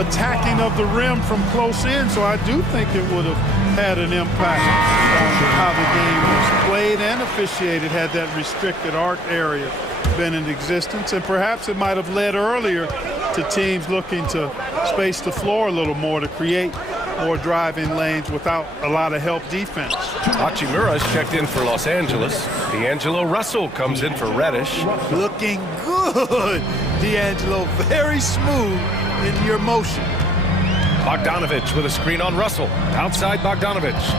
attacking of the rim from close in, so I do think it would have had an impact on how the game was played and officiated had that restricted arc area been in existence, and perhaps it might have led earlier to teams looking to space the floor a little more to create more driving lanes without a lot of help defense. Hachimura's checked in for Los Angeles. D'Angelo Russell comes in for Reddish. Looking good. D'Angelo, very smooth in your motion. Bogdanovich with a screen on Russell. Outside Bogdanovich.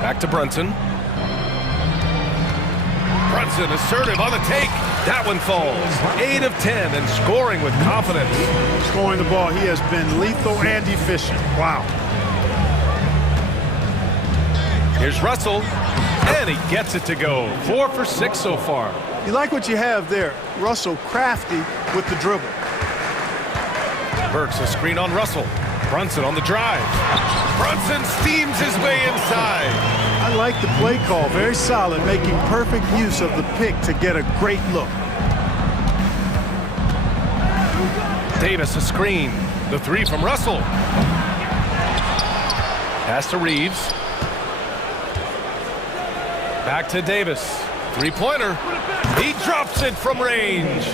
Back to Brunson. Brunson assertive on the take. That one falls. 8 of 10 and scoring with confidence. Scoring the ball, he has been lethal and efficient. Wow. Here's Russell, and he gets it to go. 4 for 6 so far. You like what you have there. Russell crafty with the dribble. Burks a screen on Russell. Brunson on the drive. Brunson steams his way inside. I like the play call. Very solid, making perfect use of the pick to get a great look. Davis a screen. The 3 from Russell. Pass to Reeves. Back to Davis. 3-pointer. He drops it from range.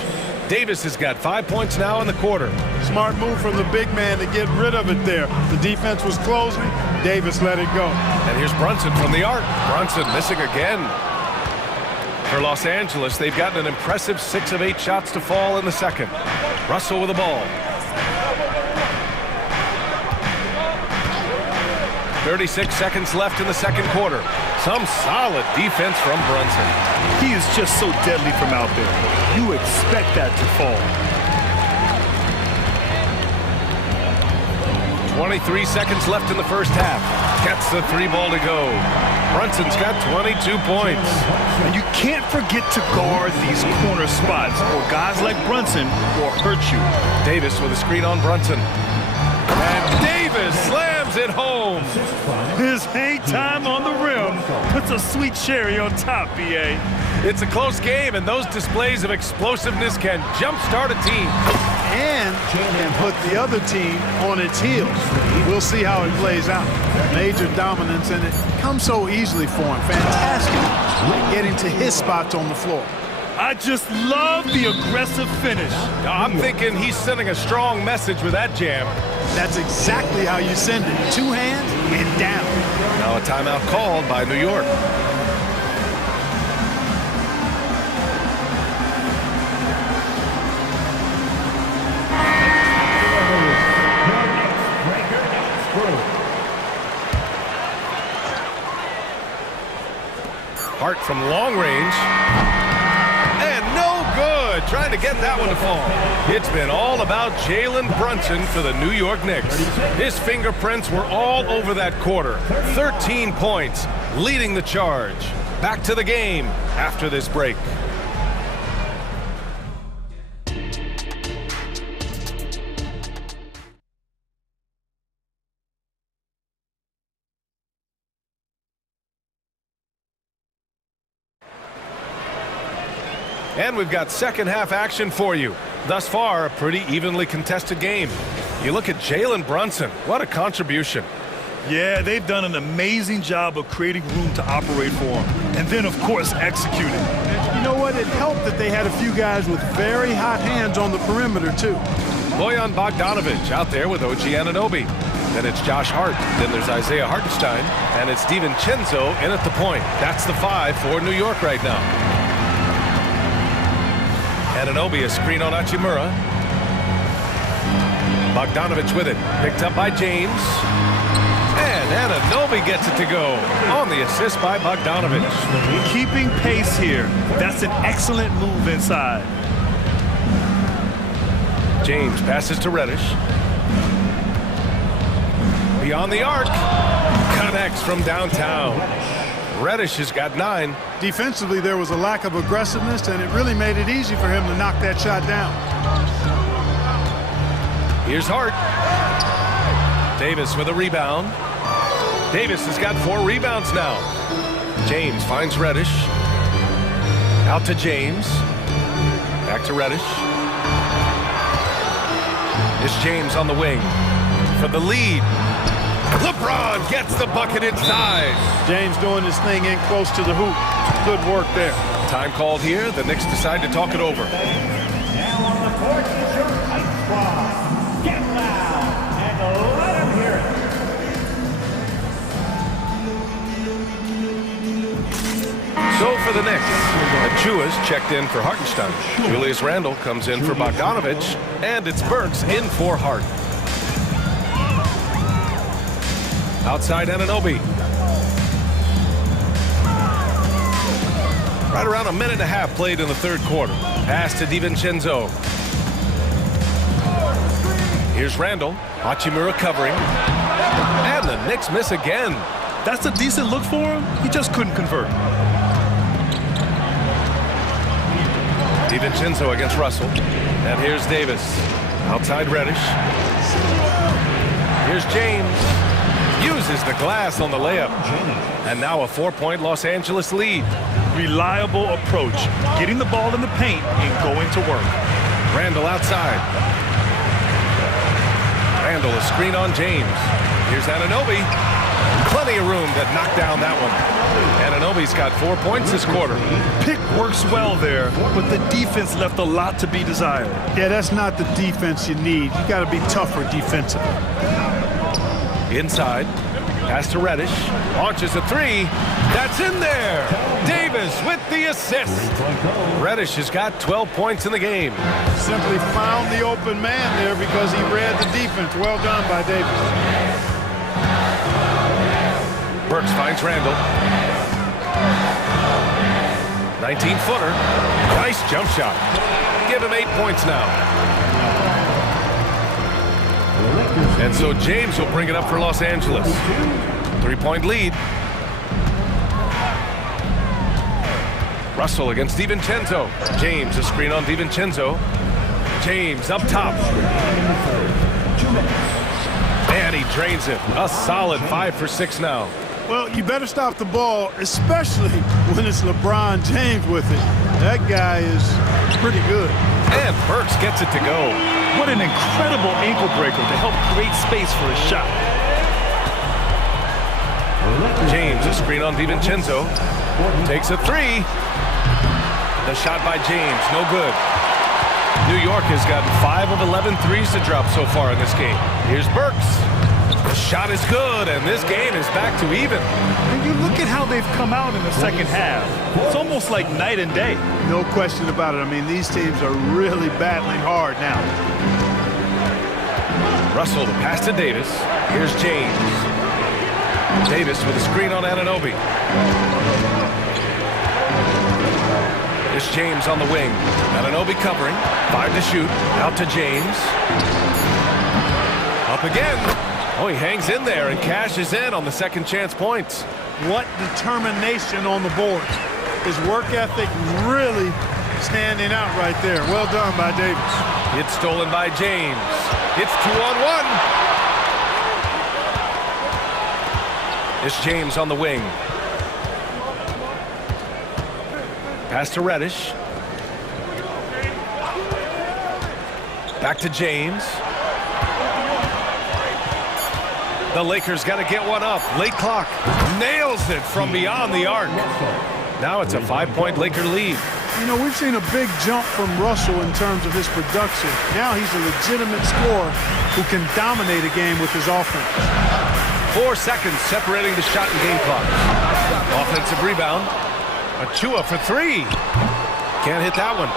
Davis has got 5 points now in the quarter. Smart move from the big man to get rid of it there. The defense was closing. Davis let it go. And here's Brunson from the arc. Brunson missing again. For Los Angeles, they've gotten an impressive 6 of 8 shots to fall in the second. Russell with the ball. 36 seconds left in the second quarter. Some solid defense from Brunson. He is just so deadly from out there. You expect that to fall. 23 seconds left in the first half. Gets the 3 ball to go. Brunson's got 22 points. And you can't forget to guard these corner spots, or guys like Brunson will hurt you. Davis with a screen on Brunson. And Davis slams it home. His hang time on the rim puts a sweet cherry on top, B.A. It's a close game, and those displays of explosiveness can jumpstart a team. And can put the other team on its heels. We'll see how it plays out. Major dominance, and it comes so easily for him. Fantastic at getting to his spots on the floor. I just love the aggressive finish. I'm thinking he's sending a strong message with that jam. That's exactly how you send it. 2 hands and down. Now a timeout called by New York. Hart from long range. And no good. Trying to get that one to fall. It's been all about Jalen Brunson for the New York Knicks. His fingerprints were all over that quarter. 13 points, leading the charge. Back to the game after this break. And we've got second half action for you. Thus far, a pretty evenly contested game. You look at Jalen Brunson. What a contribution. Yeah, they've done an amazing job of creating room to operate for him. And then, of course, executing. You know what? It helped that they had a few guys with very hot hands on the perimeter, too. Bojan Bogdanovich out there with OG Anunoby. Then it's Josh Hart. Then there's Isaiah Hartenstein. And it's DiVincenzo in at the point. That's the 5 for New York right now. Anunoby a screen on Hachimura. Bogdanovich with it. Picked up by James. And Anunoby gets it to go on the assist by Bogdanovich. Keeping pace here. That's an excellent move inside. James passes to Reddish. Beyond the arc. Connects from downtown. Reddish has got 9. Defensively, there was a lack of aggressiveness, and it really made it easy for him to knock that shot down. Here's Hart. Davis with a rebound. Davis has got 4 rebounds now. James finds Reddish. Out to James. Back to Reddish. It's James on the wing for the lead. LeBron gets the bucket inside. James doing his thing in close to the hoop. Good work there. Time called here. The Knicks decide to talk it over. Now on the court is your Kite Squad. Get loud and let them hear it. So for the Knicks. Achua's checked in for Hartenstein. Julius Randle comes in for Bogdanovich. And it's Burks in for Hart. Outside Anunoby. Right around a minute and a half played in the third quarter. Pass to DiVincenzo. Here's Randle. Hachimura covering. And the Knicks miss again. That's a decent look for him. He just couldn't convert. DiVincenzo against Russell. And here's Davis. Outside Reddish. Here's James. Uses the glass on the layup. And now a 4-point Los Angeles lead. Reliable approach. Getting the ball in the paint and going to work. Randle outside. Randle a screen on James. Here's Anunoby. Plenty of room to knock down that one. Anunoby's got 4 points this quarter. Pick works well there, but the defense left a lot to be desired. Yeah, that's not the defense you need. You got to be tougher defensively. Inside. Pass to Reddish. Launches a three. That's in there. Davis with the assist. Reddish has got 12 points in the game. Simply found the open man there because he read the defense. Well done by Davis. Burks finds Randle. 19-footer. Nice jump shot. Give him 8 points now. And so James will bring it up for Los Angeles. 3-point lead. Russell against DiVincenzo. James a screen on DiVincenzo. James up top. And he drains it. A solid 5 for 6 now. Well, you better stop the ball, especially when it's LeBron James with it. That guy is pretty good. And Burks gets it to go. What an incredible ankle breaker to help create space for a shot. James a screen on DiVincenzo. Takes a three. The shot by James, no good. New York has gotten 5 of 11 threes to drop so far in this game. Here's Burks. The shot is good, and this game is back to even. And you look at how they've come out in the second half. It's almost like night and day. No question about it. I mean, these teams are really battling hard now. Russell to pass to Davis. Here's James. Davis with a screen on Anunoby. It's James on the wing. Anunoby covering. 5 to shoot. Out to James. Up again. Oh, he hangs in there and cashes in on the second chance points. What determination on the boards. His work ethic really standing out right there. Well done by Davis. It's stolen by James. It's 2-on-1. It's James on the wing. Pass to Reddish. Back to James. The Lakers got to get one up. Late clock. Nails it from beyond the arc. Now it's a 5-point Laker lead. You know, we've seen a big jump from Russell in terms of his production. Now he's a legitimate scorer who can dominate a game with his offense. 4 seconds separating the shot and game clock. Offensive rebound. Achua for 3. Can't hit that one.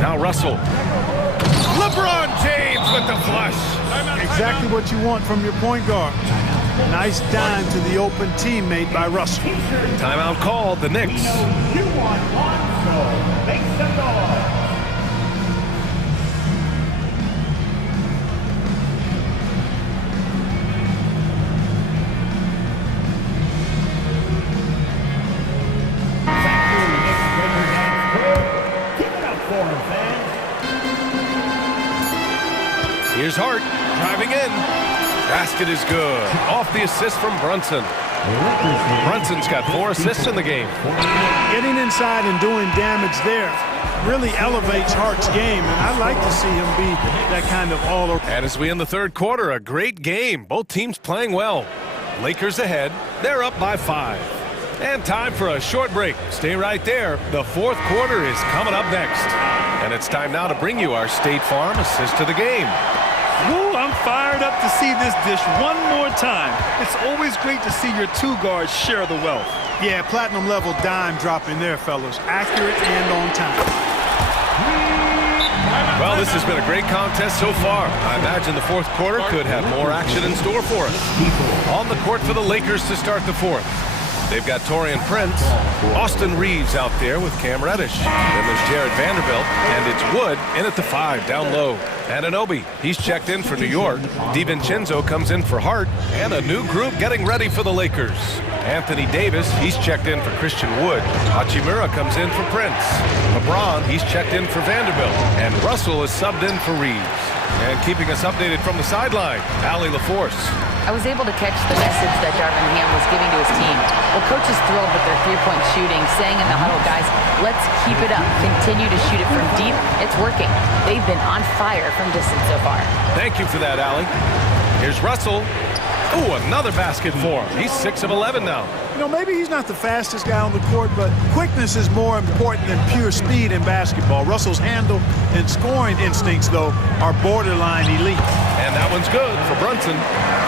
Now Russell. LeBron James with the flush. Exactly what you want from your point guard. Nice dime to the open teammate by Russell. Timeout called, the Knicks. Here's Hart, driving in. Basket is good. Off the assist from Brunson. Brunson's got 4 assists in the game. Getting inside and doing damage there really elevates Hart's game, and I'd like to see him be that kind of all-around. And as we end the third quarter, a great game. Both teams playing well. Lakers ahead. They're up by 5. And time for a short break. Stay right there. The fourth quarter is coming up next. And it's time now to bring you our State Farm assist to the game. Woo, I'm fired up to see this dish one more time. It's always great to see your two guards share the wealth. Yeah, platinum level dime dropping there, fellas. Accurate and on time. Well, this has been a great contest so far. I imagine the fourth quarter could have more action in store for us. On the court for the Lakers to start the fourth. They've got Taurean Prince, Austin Reeves out there with Cam Reddish. Then there's Jared Vanderbilt, and it's Wood in at the 5, down low. Anunoby, he's checked in for New York. DiVincenzo comes in for Hart, and a new group getting ready for the Lakers. Anthony Davis, he's checked in for Christian Wood. Hachimura comes in for Prince. LeBron, he's checked in for Vanderbilt. And Russell is subbed in for Reeves. And keeping us updated from the sideline, Allie LaForce. I was able to catch the message that Darvin Ham was giving to his team. Well, coach is thrilled with their three-point shooting, saying in the huddle, guys, let's keep it up. Continue to shoot it from deep. It's working. They've been on fire from distance so far. Thank you for that, Allie. Here's Russell. Ooh, another basket for him. He's 6 of 11 now. You know, maybe he's not the fastest guy on the court, but quickness is more important than pure speed in basketball. Russell's handle and scoring instincts, though, are borderline elite. And that one's good for Brunson.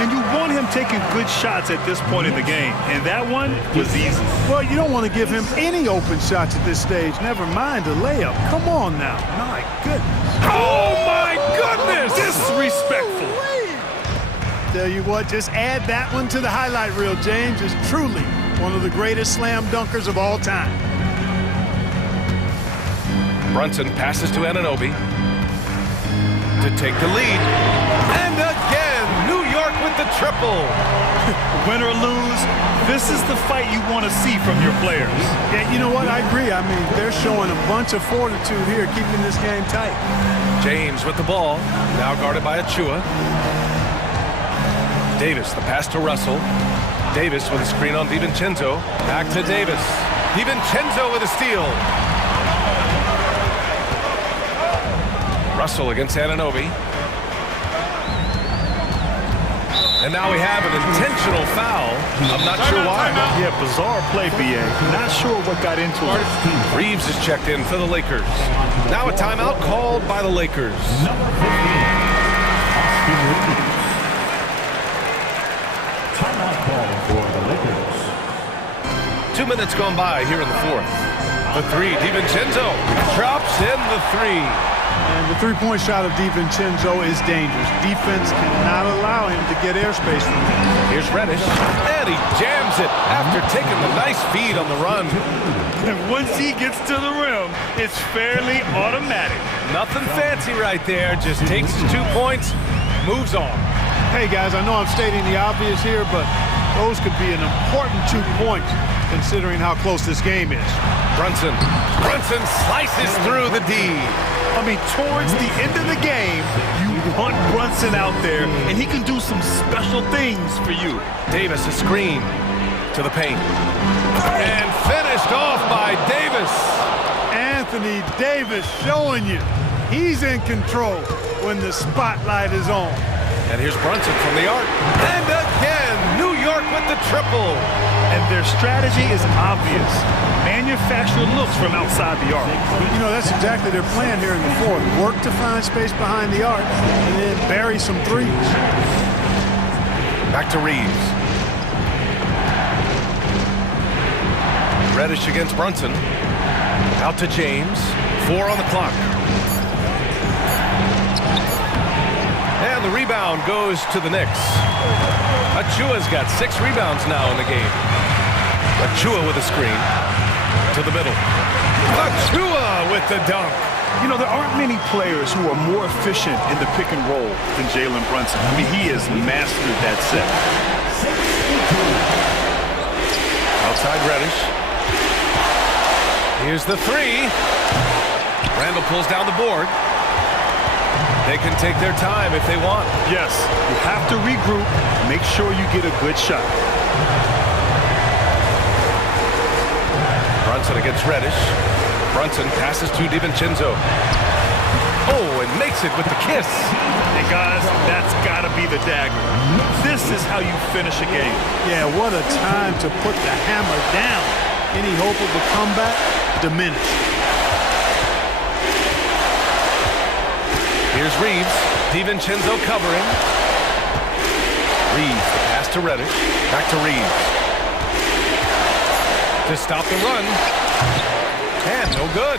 And you want him taking good shots at this point in the game. And that one was easy. Well, you don't want to give him any open shots at this stage. Never mind a layup. Come on now. My goodness. Oh, my goodness! Disrespectful. Tell you what, just add that one to the highlight reel, James. Is truly one of the greatest slam dunkers of all time. Brunson passes to Anunoby to take the lead. And again, New York with the triple. Win or lose, this is the fight you want to see from your players. Yeah, you know what? I agree. I mean, they're showing a bunch of fortitude here, keeping this game tight. James with the ball, now guarded by Achua. Davis, the pass to Russell. Davis with a screen on DiVincenzo. Back to Davis. DiVincenzo with a steal. Russell against Anunoby. And now we have an intentional foul. I'm not sure why. Yeah, bizarre play, BA. Not sure what got into it. Reeves is checked in for the Lakers. Now a timeout called by the Lakers. Timeout call for the Lakers. 2 minutes gone by here in the fourth. The three, DiVincenzo drops in the three. And the three-point shot of DiVincenzo is dangerous. Defense cannot allow him to get airspace from him. Here's Reddish, and he jams it after taking the nice feed on the run. And once he gets to the rim, it's fairly automatic. Nothing fancy right there, just takes his 2 points, moves on. Hey, guys, I know I'm stating the obvious here, but those could be an important 2 points considering how close this game is. Brunson slices through the D. I mean, towards the end of the game, you want Brunson out there, and he can do some special things for you. Davis, a screen to the paint. And finished off by Davis. Anthony Davis showing you he's in control when the spotlight is on. And here's Brunson from the arc. And again, New York with the triple. And their strategy is obvious. Manufacture looks from outside the arc. You know, that's exactly their plan here in the fourth. Work to find space behind the arc and then bury some threes. Back to Reeves. Reddish against Brunson. Out to James. 4 on the clock. And the rebound goes to the Knicks. Achua's got 6 rebounds now in the game. Achua with a screen to the middle. Achua with the dunk. You know, there aren't many players who are more efficient in the pick and roll than Jalen Brunson. I mean, he has mastered that set. Outside Reddish. Here's the three. Randall pulls down the board. They can take their time if they want. Yes, you have to regroup. Make sure you get a good shot. Brunson against Reddish. Brunson passes to DiVincenzo. Oh, and makes it with the kiss. And guys, that's got to be the dagger. This is how you finish a game. Yeah, what a time to put the hammer down. Any hope of a comeback diminished. Here's Reeves. DiVincenzo covering. Reeves, the pass to Reddish. Back to Reeves. To stop the run. And no good.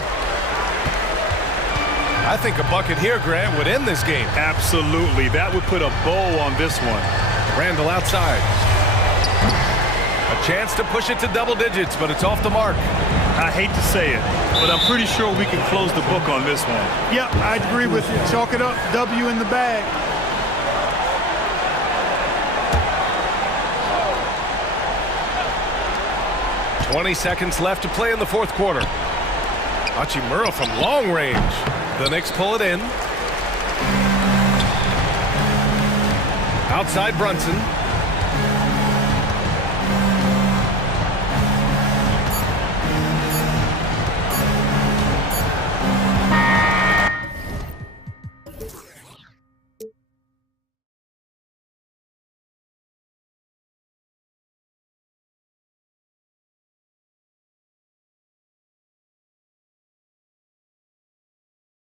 I think a bucket here, Grant, would end this game. Absolutely. That would put a bow on this one. Randall outside. A chance to push it to double digits, but it's off the mark. I hate to say it, but I'm pretty sure we can close the book on this one. Yep, I agree with you. Chalk it up. W in the bag. "20 seconds left to play in the fourth quarter. Hachimura from long range. The Knicks pull it in. Outside Brunson.